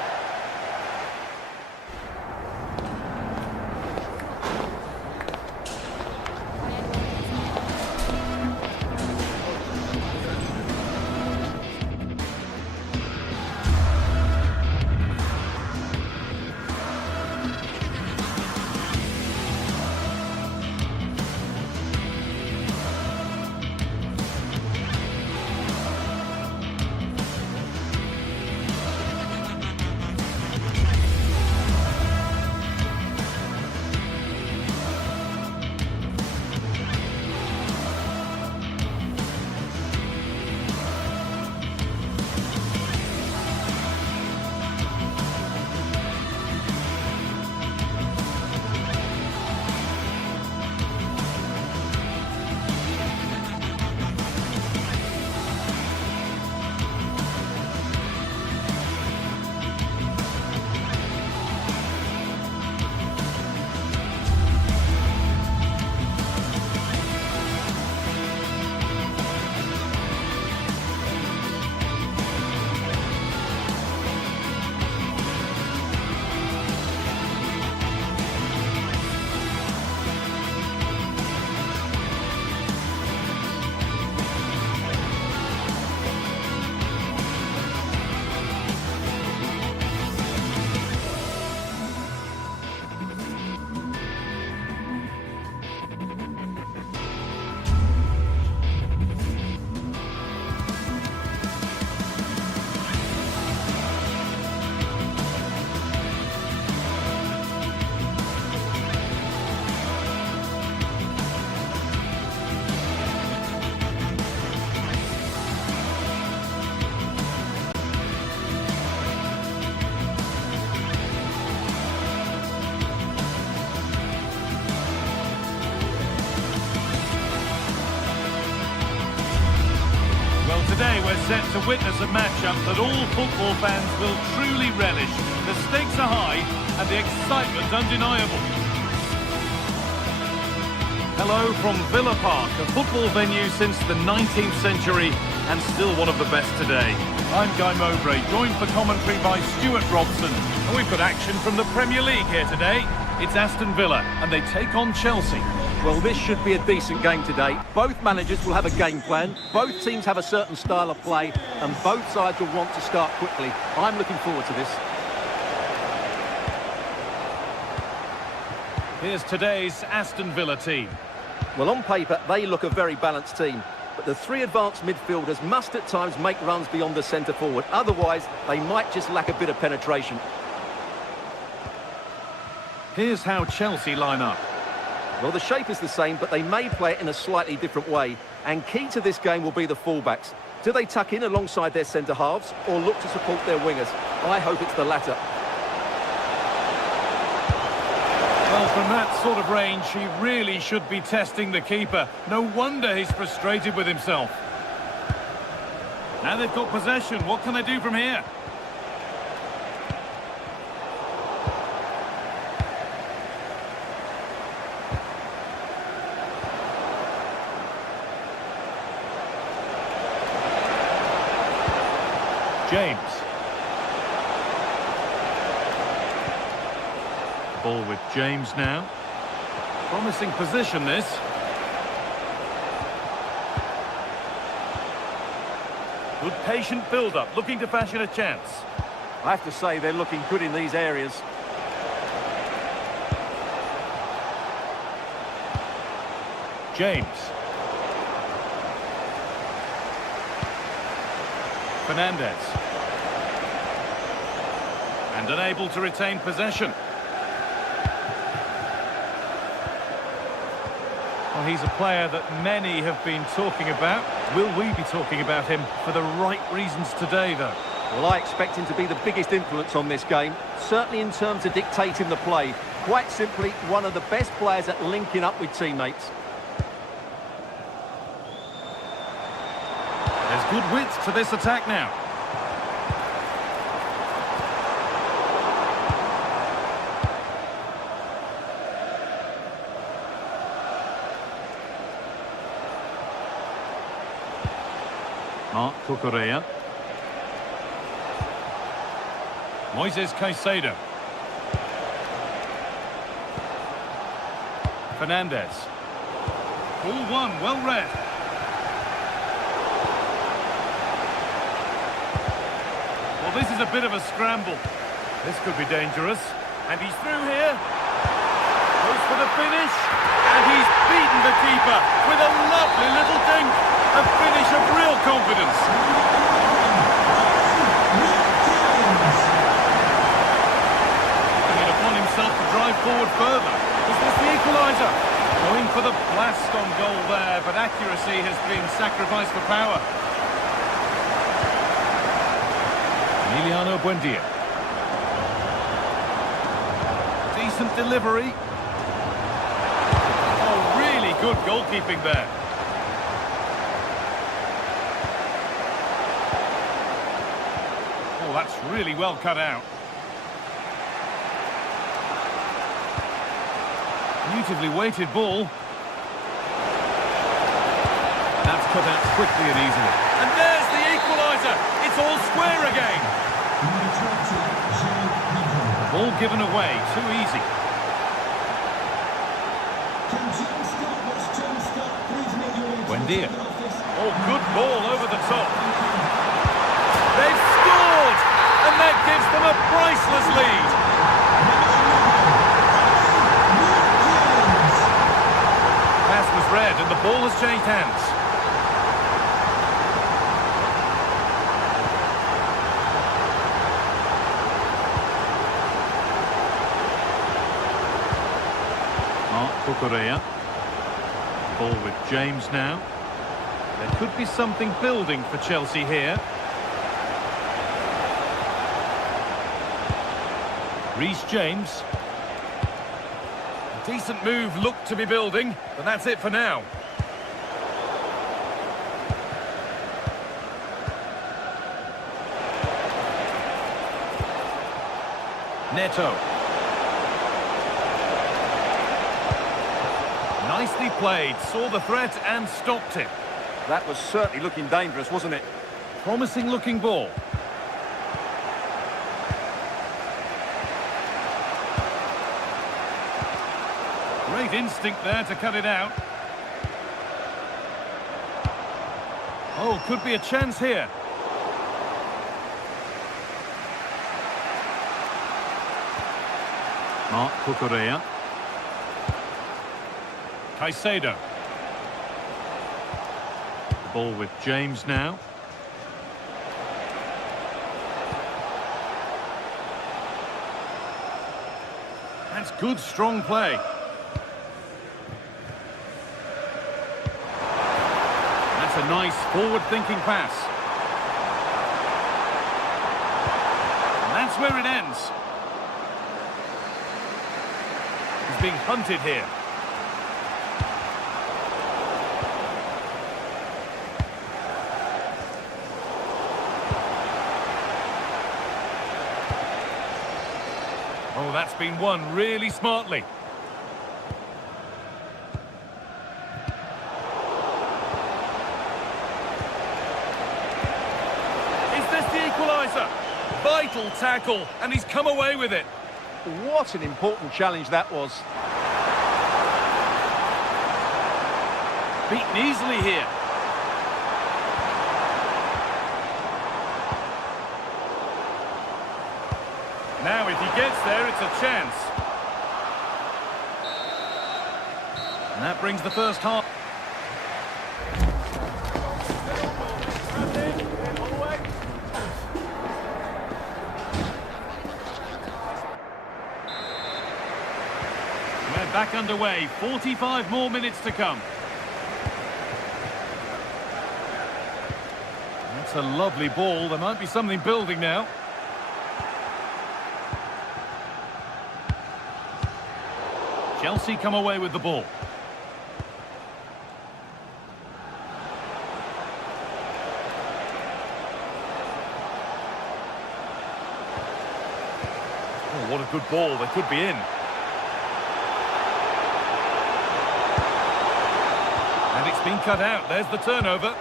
Today we're set to witness a matchup that all football fans will truly relish. The stakes are high and the excitement undeniable. Hello from Villa Park, a football venue since the 19th century and still one of the best today. I'm Guy Mowbray, joined for commentary by Stuart Robson. And we've got action from the Premier League here today. It's Aston Villa and they take on Chelsea. Well, this should be a decent game today. Both managers will have a game plan. Both teams have a certain style of play and both sides will want to start quickly. I'm looking forward to this. Here's today's Aston Villa team. Well, on paper, they look a very balanced team. But the three advanced midfielders must at times make runs beyond the centre forward. Otherwise, they might just lack a bit of penetration. Here's how Chelsea line up. Well, the shape is the same, but they may play it in a slightly different way. And key to this game will be the fullbacks. Do they tuck in alongside their centre-halves or look to support their wingers? I hope it's the latter. Well, from that sort of range, he really should be testing the keeper. No wonder he's frustrated with himself. Now they've got possession. What can they do from here? James. Ball with James now. Promising position, this. Good patient build-up, looking to fashion a chance. I have to say they're looking good in these areas. James. Fernandez. And unable to retain possession. Well, he's a player that many have been talking about. Will we be talking about him for the right reasons today, though? Well, I expect him to be the biggest influence on this game, certainly in terms of dictating the play. Quite simply, one of the best players at linking up with teammates. There's good width to this attack now. Marc Cucurella. Moises Caicedo. Fernandez. Ball one, well read. Well, this is a bit of a scramble. This could be dangerous. And he's through here. Goes for the finish. And he's beaten the keeper with a lovely little dink. A finish of real confidence. Taking it upon himself to drive forward further. Is this the equaliser? Going for the blast on goal there, but accuracy has been sacrificed for power. Emiliano Buendia. Decent delivery. Oh, really good goalkeeping there. Oh, that's really well cut out. Beautifully weighted ball. That's cut out quickly and easily. And there's the equaliser. It's all square again. Ball given away, too easy. Buendia. Oh, good ball over the top. They've scored! And that gives them a priceless lead. Pass was read and the ball has changed hands. Marc Cucurella. Ball with James now. There could be something building for Chelsea here. Reece James. A decent move looked to be building, but that's it for now. Neto. Nicely played, saw the threat and stopped it. That was certainly looking dangerous, wasn't it? Promising looking ball. Great instinct there to cut it out. Oh, could be a chance here. Mark Cucurella. Caicedo. The ball with James now. That's good, strong play. That's a nice forward-thinking pass. And that's where it ends. He's being hunted here. Oh, that's been won really smartly. Is this the equaliser? Vital tackle, and he's come away with it. What an important challenge that was. Beaten easily here. Now, if he gets there, it's a chance. And that brings the first half. We're back underway. 45 more minutes to come. That's a lovely ball. There might be something building now. Chelsea come away with the ball. Oh, what a good ball. They could be in. And it's been cut out. There's the turnover.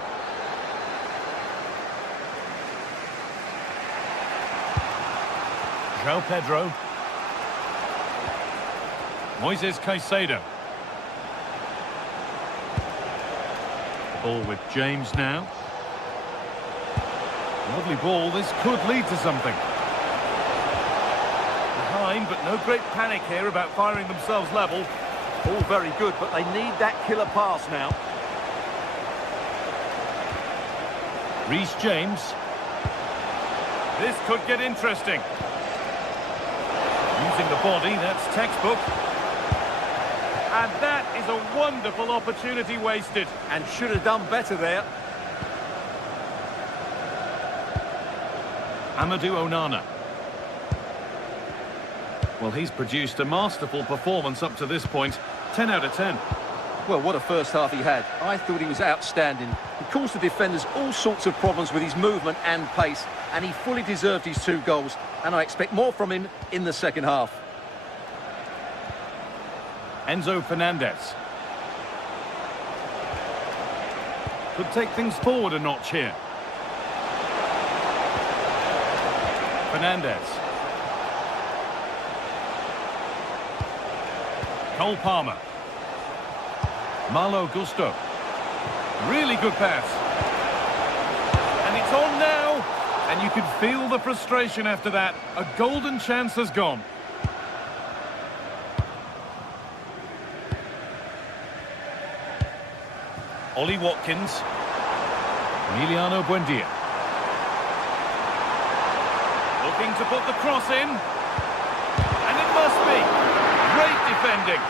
João Pedro. Moises Caicedo. The ball with James now. Lovely ball. This could lead to something. Behind, but no great panic here about firing themselves level. All very good, but they need that killer pass now. Reece James. This could get interesting. Using the body, that's textbook. And that is a wonderful opportunity wasted. And should have done better there. Amadou Onana. Well, he's produced a masterful performance up to this point. 10 out of 10. Well, what a first half he had. I thought he was outstanding. He caused the defenders all sorts of problems with his movement and pace, and he fully deserved his 2 goals, and I expect more from him in the second half. Enzo Fernandez. Could take things forward a notch here. Fernandez. Cole Palmer. Malo Gusto. Really good pass. And it's on now. And you can feel the frustration after that. A golden chance has gone. Ollie Watkins. Emiliano Buendia. Looking to put the cross in. And it must be. Great defending.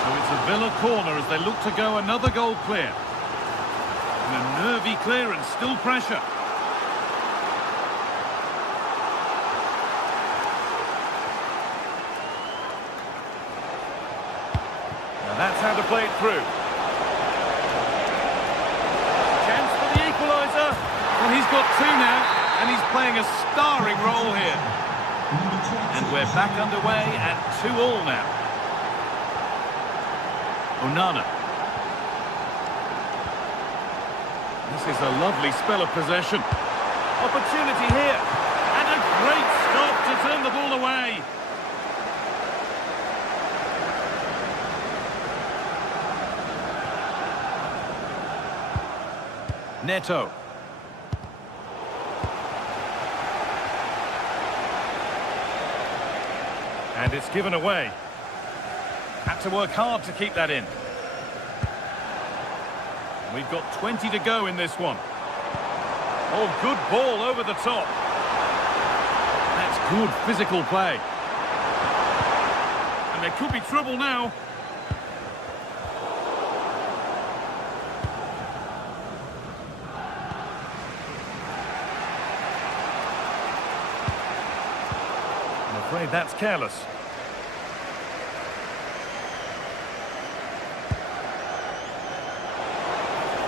So it's a Villa corner as they look to go another goal clear. And a nervy clearance, still pressure. Now that's how to play it through. Chance for the equaliser. Well, he's got 2 now, and he's playing a starring role here. And we're back underway at 2-2 now. Onana. This is a lovely spell of possession. Opportunity here. And a great stop to turn the ball away. Neto. And it's given away. Had to work hard to keep that in. We've got 20 to go in this one. Oh, good ball over the top. That's good physical play. And there could be trouble now. I'm afraid that's careless.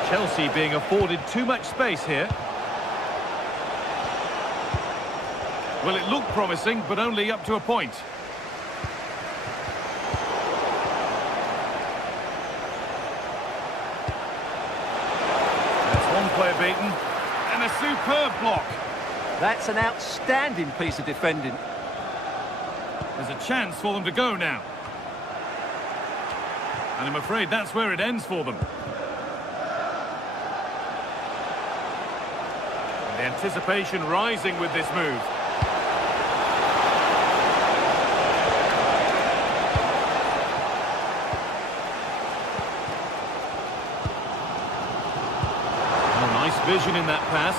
Chelsea being afforded too much space here. Well, it looked promising, but only up to a point. That's one player beaten. And a superb block. That's an outstanding piece of defending. There's a chance for them to go now. And I'm afraid that's where it ends for them. The anticipation rising with this move. Oh, nice vision in that pass.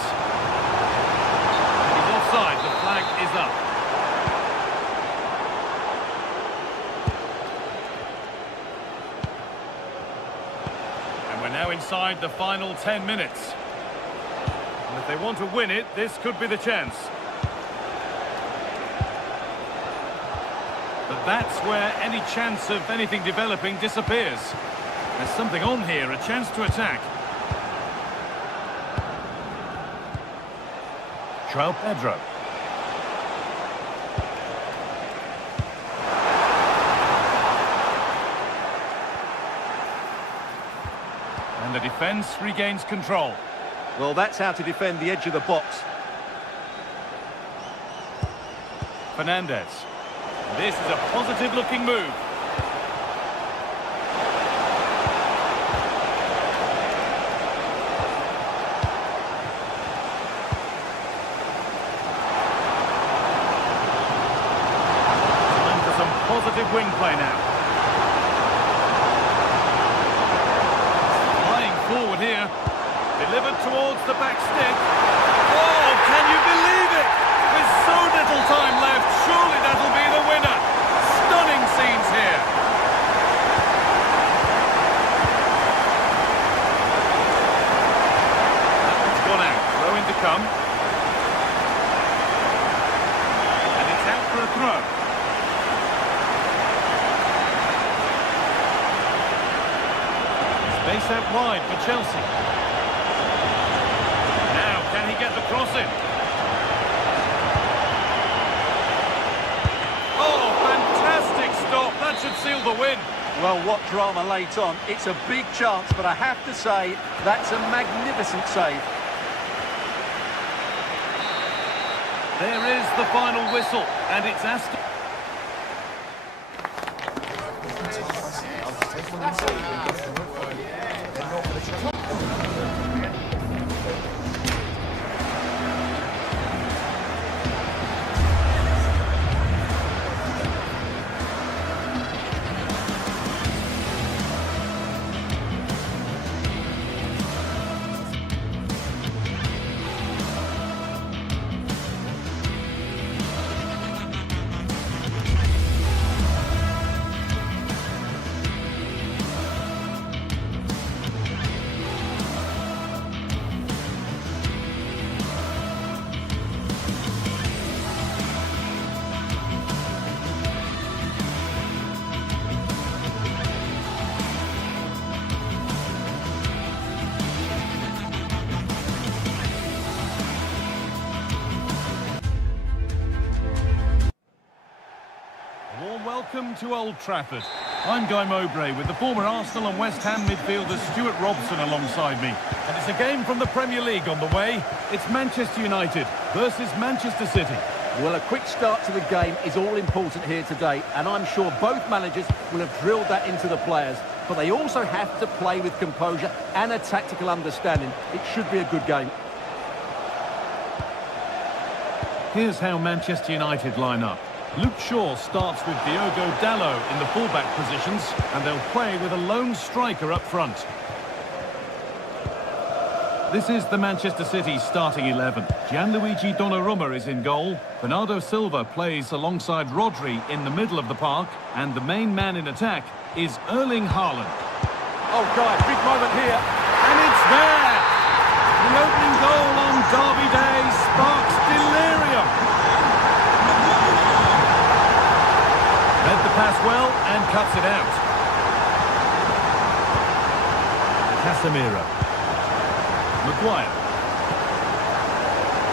He's offside, the flag is up. And we're now inside the final 10 minutes. And if they want to win it, this could be the chance. But that's where any chance of anything developing disappears. There's something on here, a chance to attack. João Pedro. And the defence regains control. Well, that's how to defend the edge of the box. Fernandez. This is a positive-looking move. Time for some positive wing play now. Flying forward here. Delivered towards the back stick. Oh, can you believe it? With so little time left, surely that'll be the winner. Stunning scenes here. That one's gone out. Throw in to come. And it's out for a throw. Space out wide for Chelsea. Can he get the cross in? Oh, fantastic stop. That should seal the win. Well, what drama late on. It's a big chance, but I have to say, that's a magnificent save. There is the final whistle, and it's Aston. Welcome to Old Trafford. I'm Guy Mowbray with the former Arsenal and West Ham midfielder Stuart Robson alongside me. And it's a game from the Premier League on the way. It's Manchester United versus Manchester City. Well, a quick start to the game is all important here today, and I'm sure both managers will have drilled that into the players. But they also have to play with composure and a tactical understanding. It should be a good game. Here's how Manchester United line up. Luke Shaw starts with Diogo Dalot in the fullback positions, and they'll play with a lone striker up front. This is the Manchester City starting 11. Gianluigi Donnarumma is in goal. Bernardo Silva plays alongside Rodri in the middle of the park, and the main man in attack is Erling Haaland. Oh, Guy, big moment here. And it's there! The opening goal on Derby Day sparks delirium. Read the pass well and cuts it out. Casemiro. Maguire.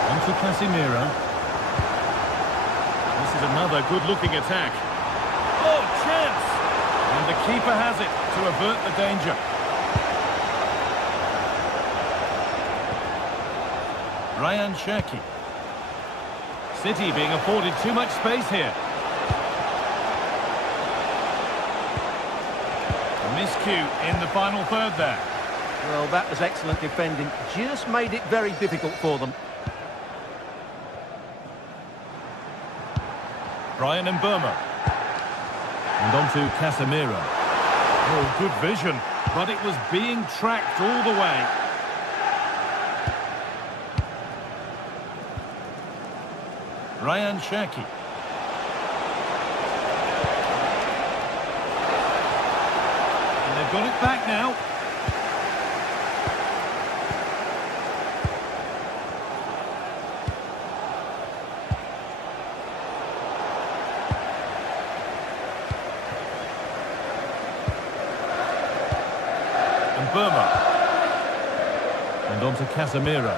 Onto Casemiro. This is another good-looking attack. Oh, chance! And the keeper has it to avert the danger. Ryan Cherki. City being afforded too much space here. A miscue in the final third there. Well, that was excellent defending. Just made it very difficult for them. Brian Mbeumo. And on to Casemiro. Oh, good vision. But it was being tracked all the way. Ryan Cherki. And they've got it back now. Mbeumo. And on to Casemiro.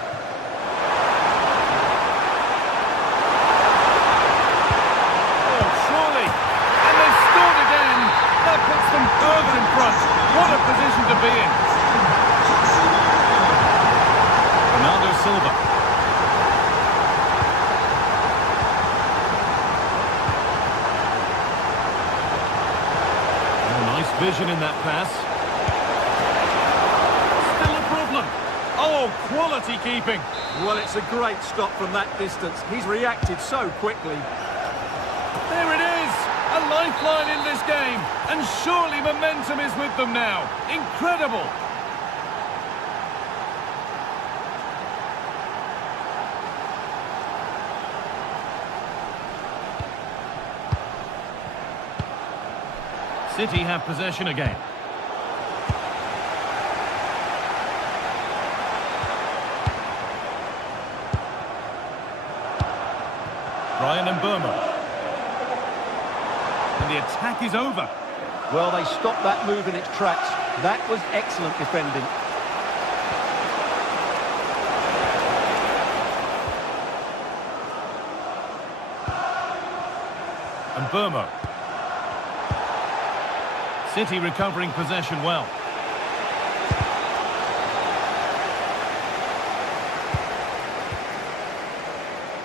Oh, surely! And they've scored again! That puts them further in front. What a position to be in! Bernardo Silva. Oh, nice vision in that pass. Oh, quality keeping. Well, it's a great stop from that distance. He's reacted so quickly. There it is! A lifeline in this game. And surely momentum is with them now. Incredible! City have possession again. Brian Mbeumo. And the attack is over. Well, they stopped that move in its tracks. That was excellent defending. Mbeumo. City recovering possession well.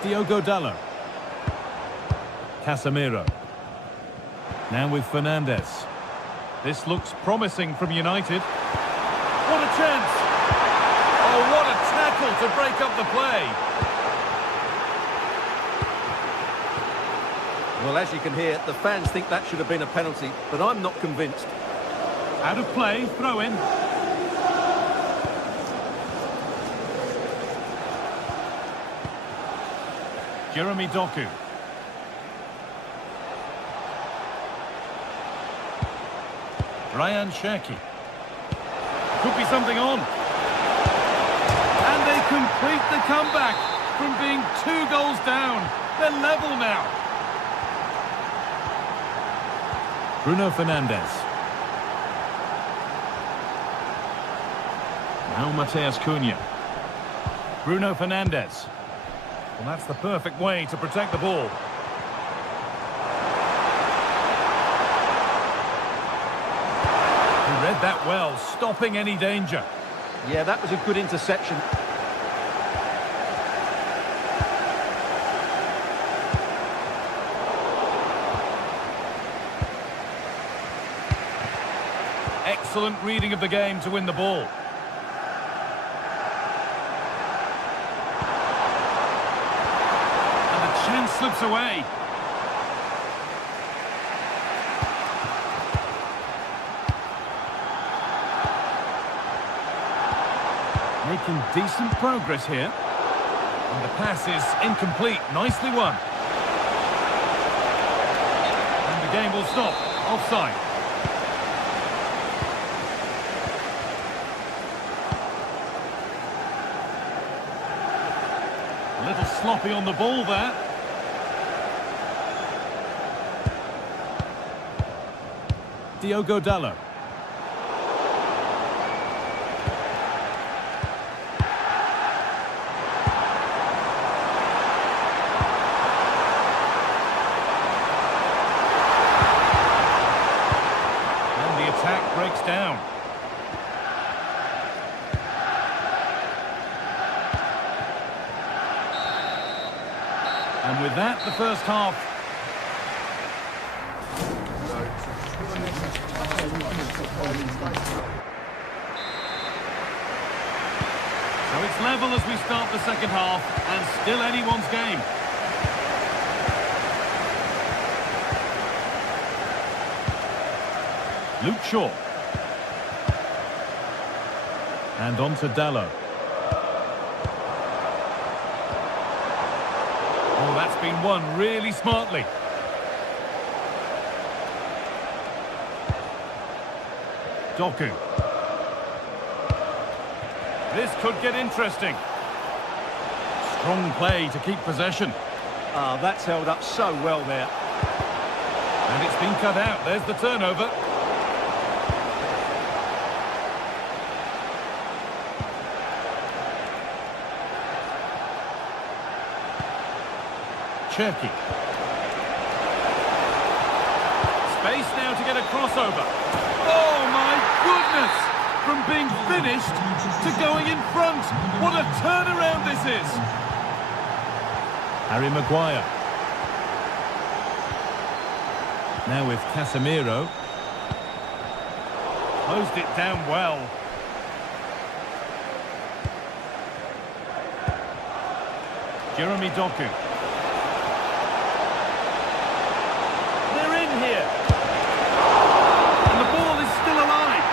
Diogo Dalot. Casemiro. Now with Fernandes. This looks promising from United. What a chance! Oh, what a tackle to break up the play! Well, as you can hear, the fans think that should have been a penalty, but I'm not convinced. Out of play, throw in. Jeremy Doku. Ryan Cherki. Could be something on. And they complete the comeback from being 2 goals down. They're level now. Bruno Fernandes. Now Mateus Cunha. Bruno Fernandes. Well, that's the perfect way to protect the ball. did that well, stopping any danger. Yeah, that was a good interception. Excellent reading of the game to win the ball. And the chance slips away. Making decent progress here. And the pass is incomplete. Nicely won. And the game will stop. Offside. A little sloppy on the ball there. Diogo Dalot. Breaks down. And with that, the first half. So it's level as we start the second half, and still anyone's game. Luke Shaw. And on to Dalot. Oh, that's been won really smartly. Doku. This could get interesting. Strong play to keep possession. Ah, that's held up so well there. And it's been cut out. There's the turnover. Cherky. Space now to get a crossover. Oh my goodness! From being finished to going in front. What a turnaround this is! Harry Maguire. Now with Casemiro. Closed it down well. Jeremy Doku. Here. And the ball is still alive,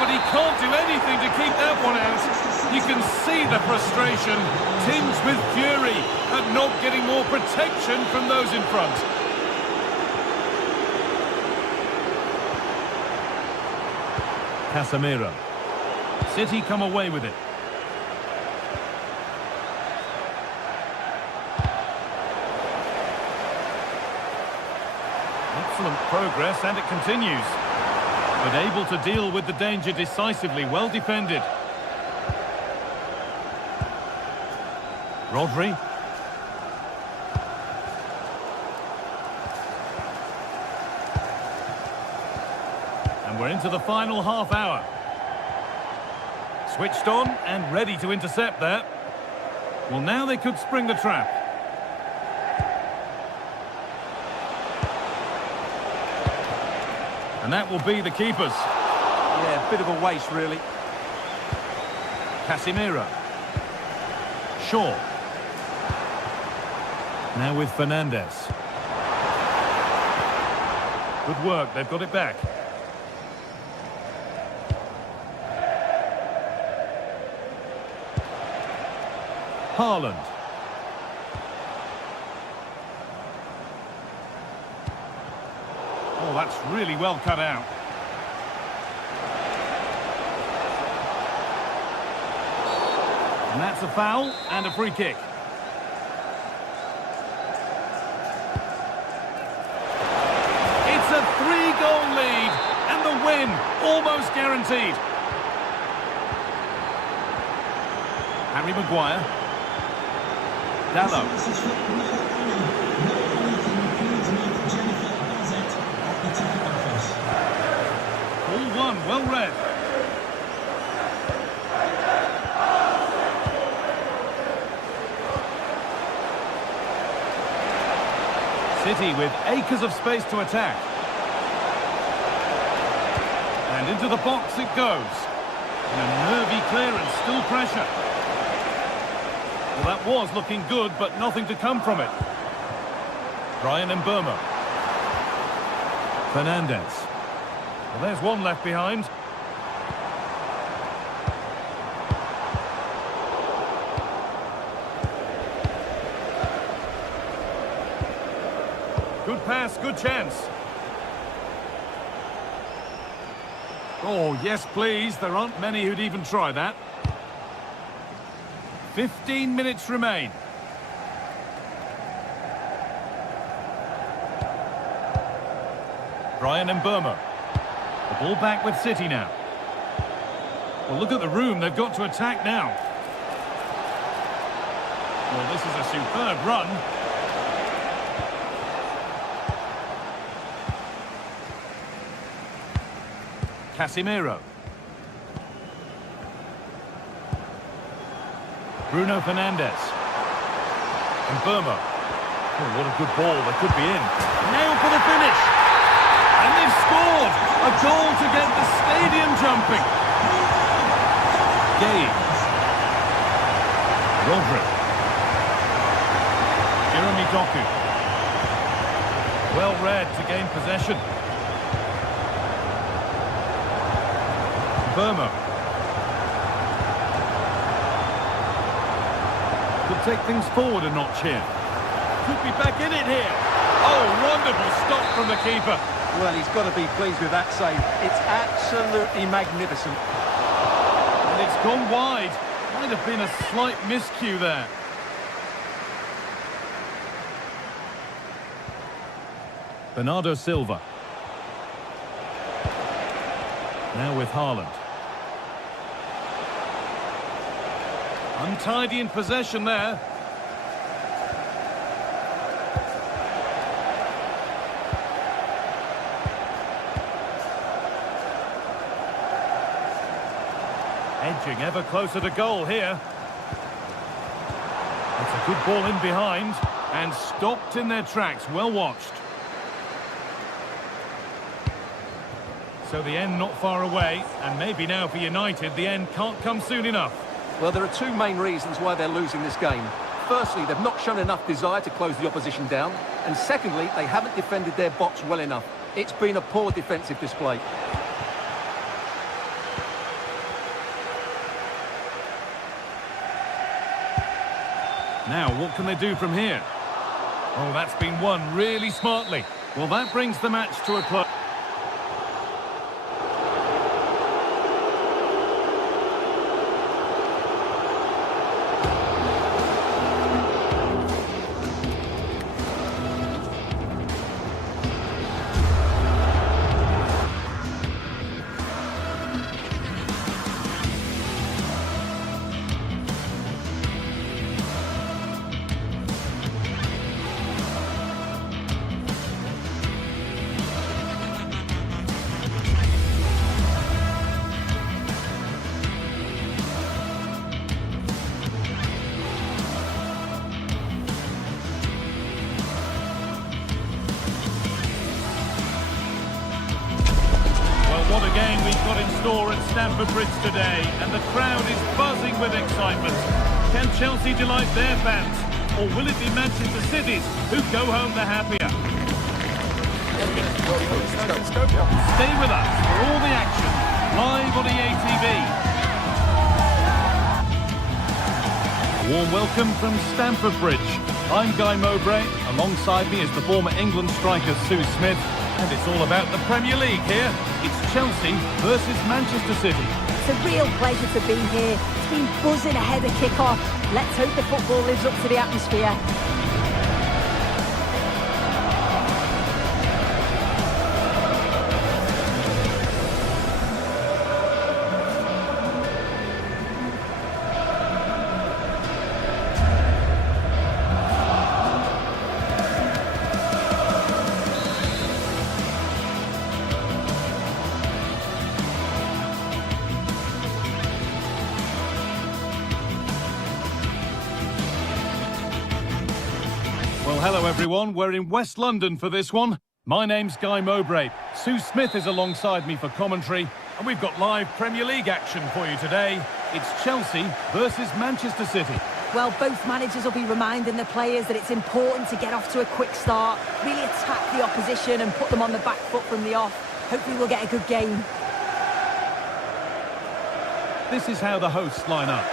but he can't do anything to keep that one out. You can see the frustration, tinged with fury at not getting more protection from those in front. Casemiro. City come away with it. Excellent progress, and it continues. But able to deal with the danger decisively, well defended. Rodri. And we're into the final half hour. Switched on and ready to intercept there. Well, now they could spring the trap. And that will be the keepers. Yeah, a bit of a waste, really. Casemiro. Shaw. Now with Fernandes. Good work, they've got it back. Haaland. Oh, that's really well cut out. And that's a foul and a free kick. It's a 3-goal lead and the win almost guaranteed. Harry Maguire. Dalot. All one, well read. City with acres of space to attack. And into the box it goes. And a nervy clearance, still pressure. Well, that was looking good, but nothing to come from it. Ryan Mbeumo. Fernandez. Well, there's one left behind. Good pass, good chance. Oh, yes, please. There aren't many who'd even try that. 15 minutes remain. Ryan Mbeumo. The ball back with City now. Well, look at the room they've got to attack now. Well, this is a superb run. Casemiro. Bruno Fernandez. Mbeumo. Oh, what a good ball. They could be in. Nailed for the finish. And they've scored. A goal to get the stadium jumping. Gay. Rodri. Jeremy Doku. Well read to gain possession. Mbeumo. Could take things forward a notch here. Could be back in it here. Oh, wonderful stop from the keeper. Well, he's got to be pleased with that save. It's absolutely magnificent. And it's gone wide. Might have been a slight miscue there. Bernardo Silva. Now with Haaland. Untidy in possession there. Edging ever closer to goal here. It's a good ball in behind and stopped in their tracks. Well watched. So the end not far away, and maybe now for United the end can't come soon enough. Well, there are two main reasons why they're losing this game. Firstly, they've not shown enough desire to close the opposition down. And secondly, they haven't defended their box well enough. It's been a poor defensive display. Now, what can they do from here? Oh, that's been won really smartly. Well, that brings the match to a close. What a game we've got in store at Stamford Bridge today, and the crowd is buzzing with excitement. Can Chelsea delight their fans, or will it be Manchester City's who go home the happier? Stay with us for all the action, live on EA TV. A warm welcome from Stamford Bridge. I'm Guy Mowbray. Alongside me is the former England striker Sue Smith. And it's all about the Premier League here. It's Chelsea versus Manchester City. It's a real pleasure to be here. It's been buzzing ahead of kick-off. Let's hope the football lives up to the atmosphere. Well, hello everyone. We're in West London for this one. My name's Guy Mowbray. Sue Smith is alongside me for commentary, and we've got live Premier League action for you today. It's Chelsea versus Manchester City. Well, both managers will be reminding the players that it's important to get off to a quick start, really attack the opposition and put them on the back foot from the off. Hopefully we'll get a good game. This is how the hosts line up.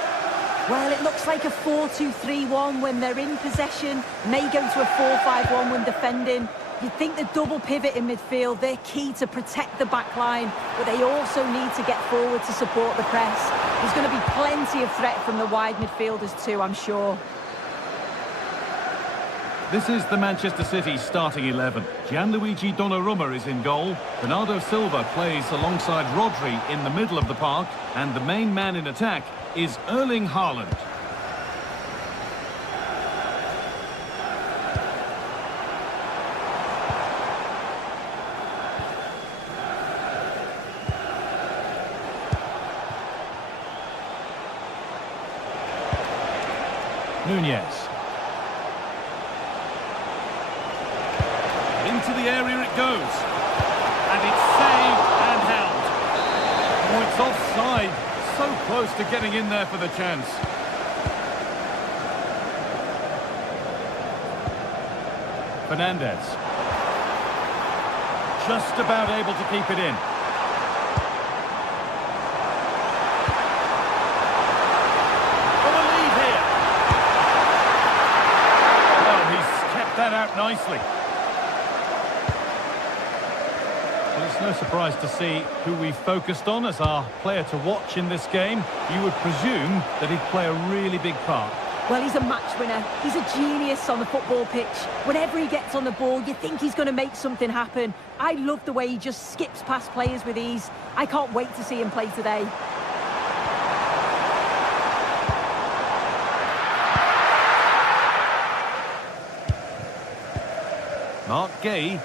Well, it looks like a 4-2-3-1 when they're in possession, may go to a 4-5-1 when defending. You'd think the double pivot in midfield, they're key to protect the back line, but they also need to get forward to support the press. There's going to be plenty of threat from the wide midfielders too, I'm sure. This is the Manchester City starting 11. Gianluigi Donnarumma is in goal. Bernardo Silva plays alongside Rodri in the middle of the park, and the main man in attack is Erling Haaland. Nunez. Into the area it goes. And it's saved and held. Oh, it's offside. So close to getting in there for the chance. Fernandez. Just about able to keep it in. That out nicely. Well, it's no surprise to see who we focused on as our player to watch in this game. You would presume that he'd play a really big part. Well, he's a match winner. He's a genius on the football pitch. Whenever he gets on the ball, you think he's going to make something happen. I love the way he just skips past players with ease. I can't wait to see him play today. Mark Gay.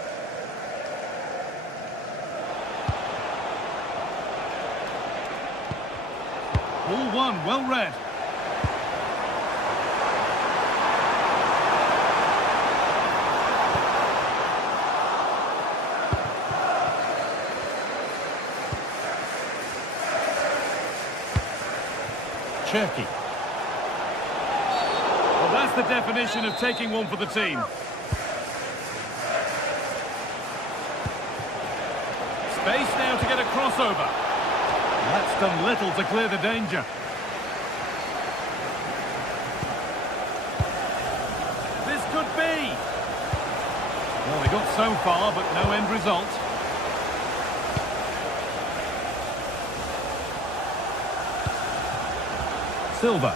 Ball one, well read. Cherky. Well, that's the definition of taking one for the team. Space now to get a crossover. That's done little to clear the danger. This could be. Well, they got so far, but no end result. Silva.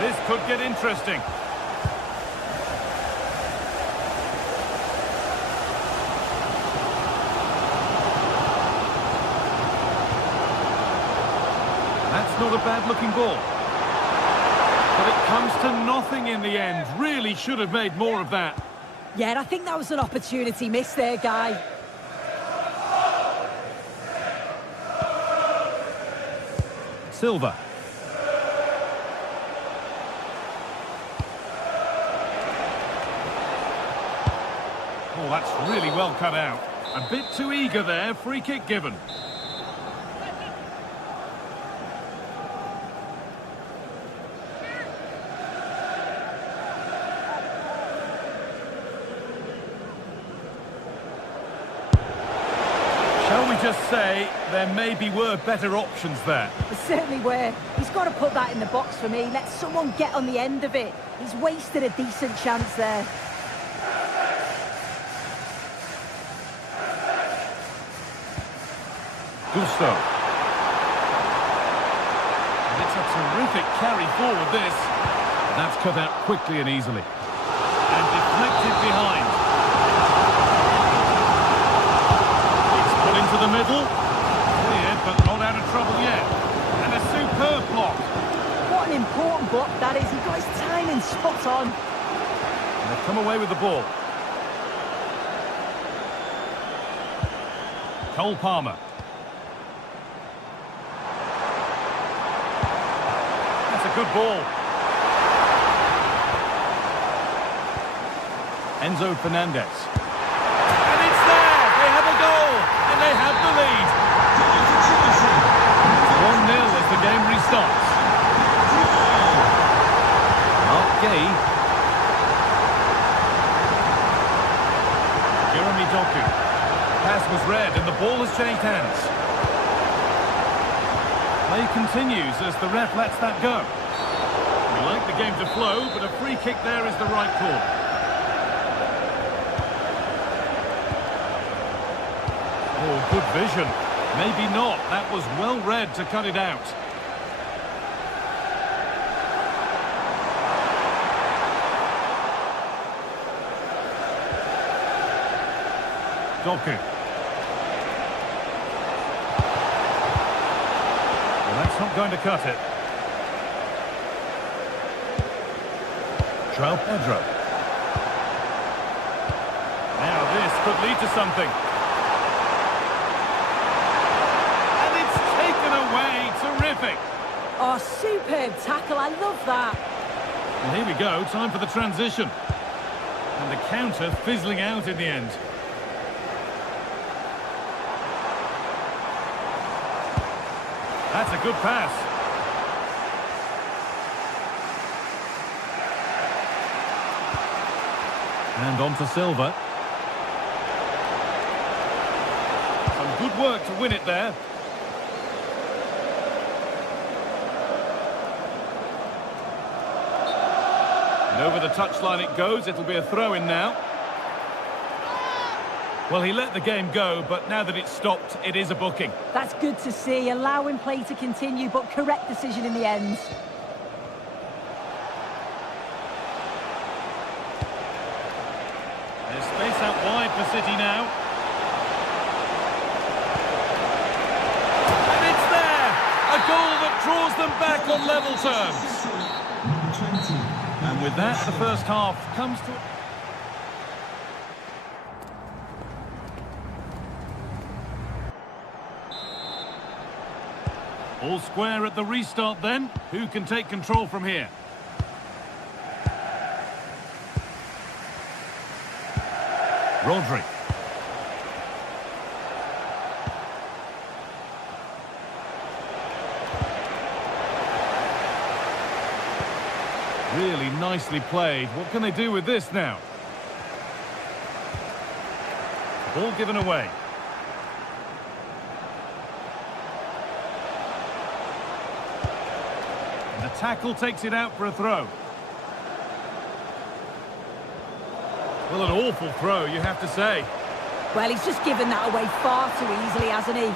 This could get interesting. That's not a bad-looking ball. But it comes to nothing in the end. Really should have made more of that. Yeah, and I think that was an opportunity missed there, Guy. Silva. Oh, that's really well cut out. A bit too eager there. Free kick given. Shall we just say there maybe were better options there? There certainly were. He's got to put that in the box for me. Let someone get on the end of it. He's wasted a decent chance there. Gusto. And it's a terrific carry forward, this. That's cut out quickly and easily. And deflected behind. Into the middle. Cleared, but not out of trouble yet. And a superb block. What an important block that is. He got his timing spot on. And they've come away with the ball. Cole Palmer. That's a good ball. Enzo Fernandez. And it's there! They have a goal! And they have the lead! 1-0 as the game restarts. Mark Gay. Jeremy Doku. Pass was read and the ball has changed hands. Play continues as the ref lets that go. We like the game to flow, but a free kick there is the right call. Oh, good vision. Maybe not. That was well read to cut it out. Doku. Well, that's not going to cut it. João Pedro. Now this could lead to something. And it's taken away. Terrific. Oh, superb tackle. I love that. And here we go. Time for the transition. And the counter fizzling out in the end. That's a good pass. And on to Silva. Some good work to win it there. And over the touchline it goes. It'll be a throw-in now. Well, he let the game go, but now that it's stopped, it is a booking. That's good to see. Allowing play to continue, but correct decision in the end. There's space out wide for City now. And it's there! A goal that draws them back on level terms. And with that, the first half comes to... All square at the restart then. Who can take control from here? Rodri. Really nicely played. What can they do with this now? Ball given away. The tackle takes it out for a throw. Well, an awful throw, you have to say. Well, he's just given that away far too easily, hasn't he?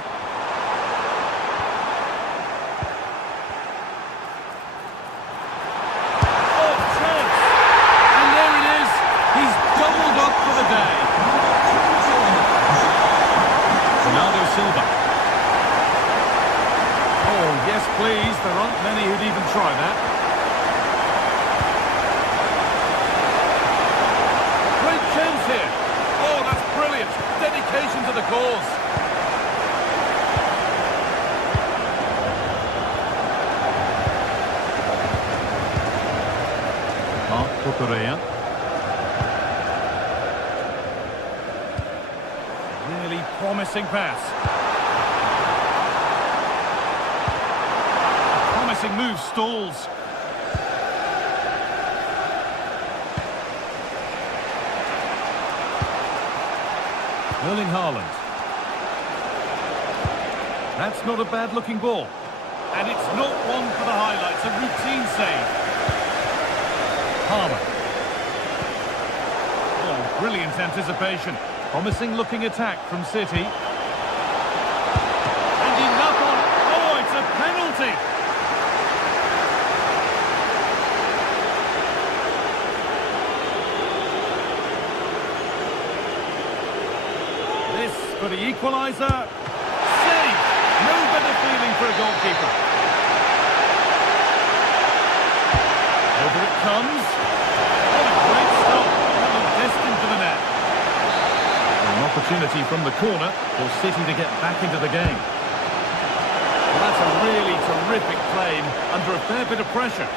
Oh, chance! And there it is. He's doubled up for the day. Bernardo Silva. Oh, yes, please. There aren't many who'd even try that. Great chance here. Oh, that's brilliant. Dedication to the cause. Marc Cucurella. Really promising pass. Move stalls. Erling Haaland. That's not a bad looking ball. And it's not one for the highlights, a routine save. Palmer. Oh, brilliant anticipation. Promising looking attack from City. And enough on it. Oh, it's a penalty. For the equaliser. Save! No better feeling for a goalkeeper. Over it comes. What a great stop. That looked destined for the net. An opportunity from the corner for City to get back into the game. Well, that's a really terrific claim under a fair bit of pressure.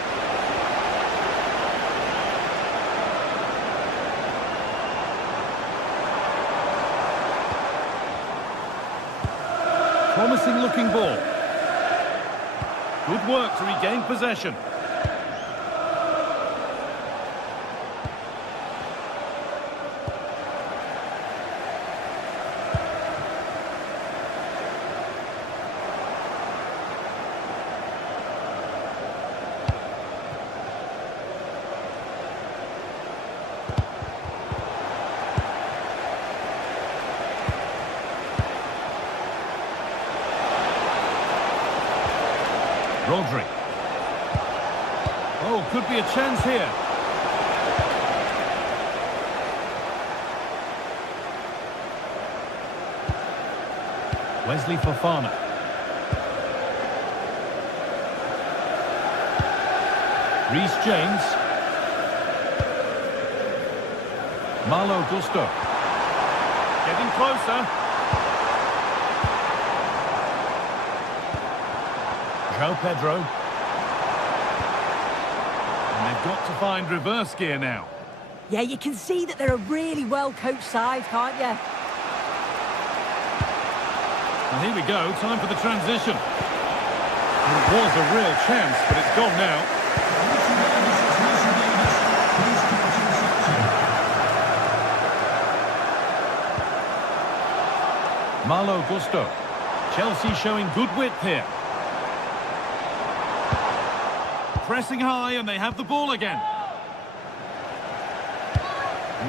Promising looking ball. Good work to regain possession. Rodri. Oh, could be a chance here. Wesley Fofana. Reece James. Malo Gusto. Getting closer. João Pedro. And they've got to find reverse gear now. Yeah, you can see that they're a really well-coached side, can't you? And here we go, time for the transition. And it was a real chance, but it's gone now. Malo Gusto. Chelsea showing good width here. Pressing high, and they have the ball again.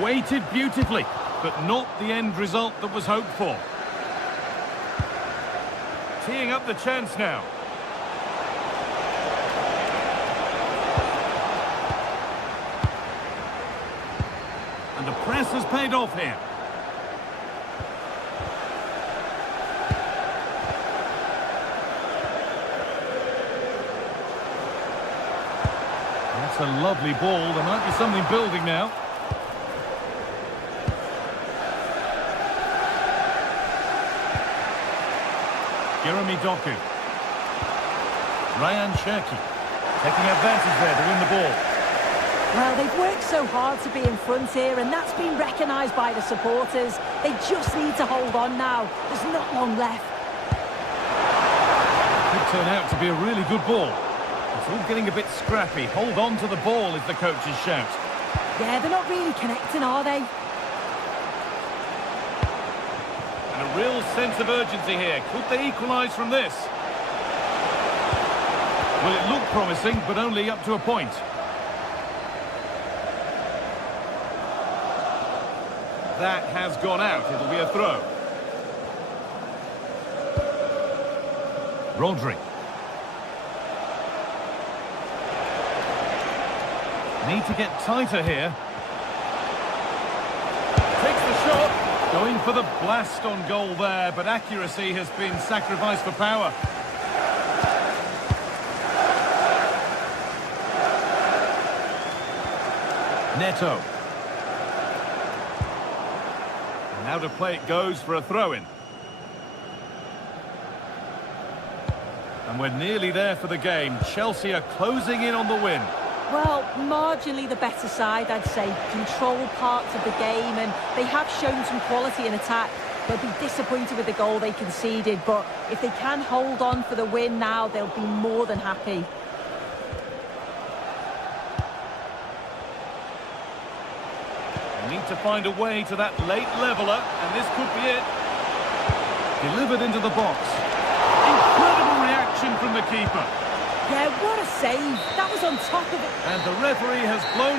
Weighted beautifully, but not the end result that was hoped for. Teeing up the chance now. And the press has paid off here. That's a lovely ball. There might be something building now. Jeremy Doku. Ryan Cherki taking advantage there to win the ball. Well, they've worked so hard to be in front here, and that's been recognised by the supporters. They just need to hold on now. There's not long left. Could turn out to be a really good ball. It's all getting a bit scrappy. Hold on to the ball is the coach's shout. Yeah, they're not really connecting, are they? And a real sense of urgency here. Could they equalise from this? Well, it looked promising, but only up to a point. That has gone out. It'll be a throw. Rodri. Need to get tighter here. Takes the shot. Going for the blast on goal there, but accuracy has been sacrificed for power. Neto. And now to play it goes for a throw-in. And we're nearly there for the game. Chelsea are closing in on the win. Well, marginally the better side, I'd say. Control parts of the game, and they have shown some quality in attack. They'll be disappointed with the goal they conceded, but if they can hold on for the win now, they'll be more than happy. They need to find a way to that late leveller, and this could be it. Delivered into the box. Incredible reaction from the keeper. Yeah, what a save. That was on top of it. And the referee has blown...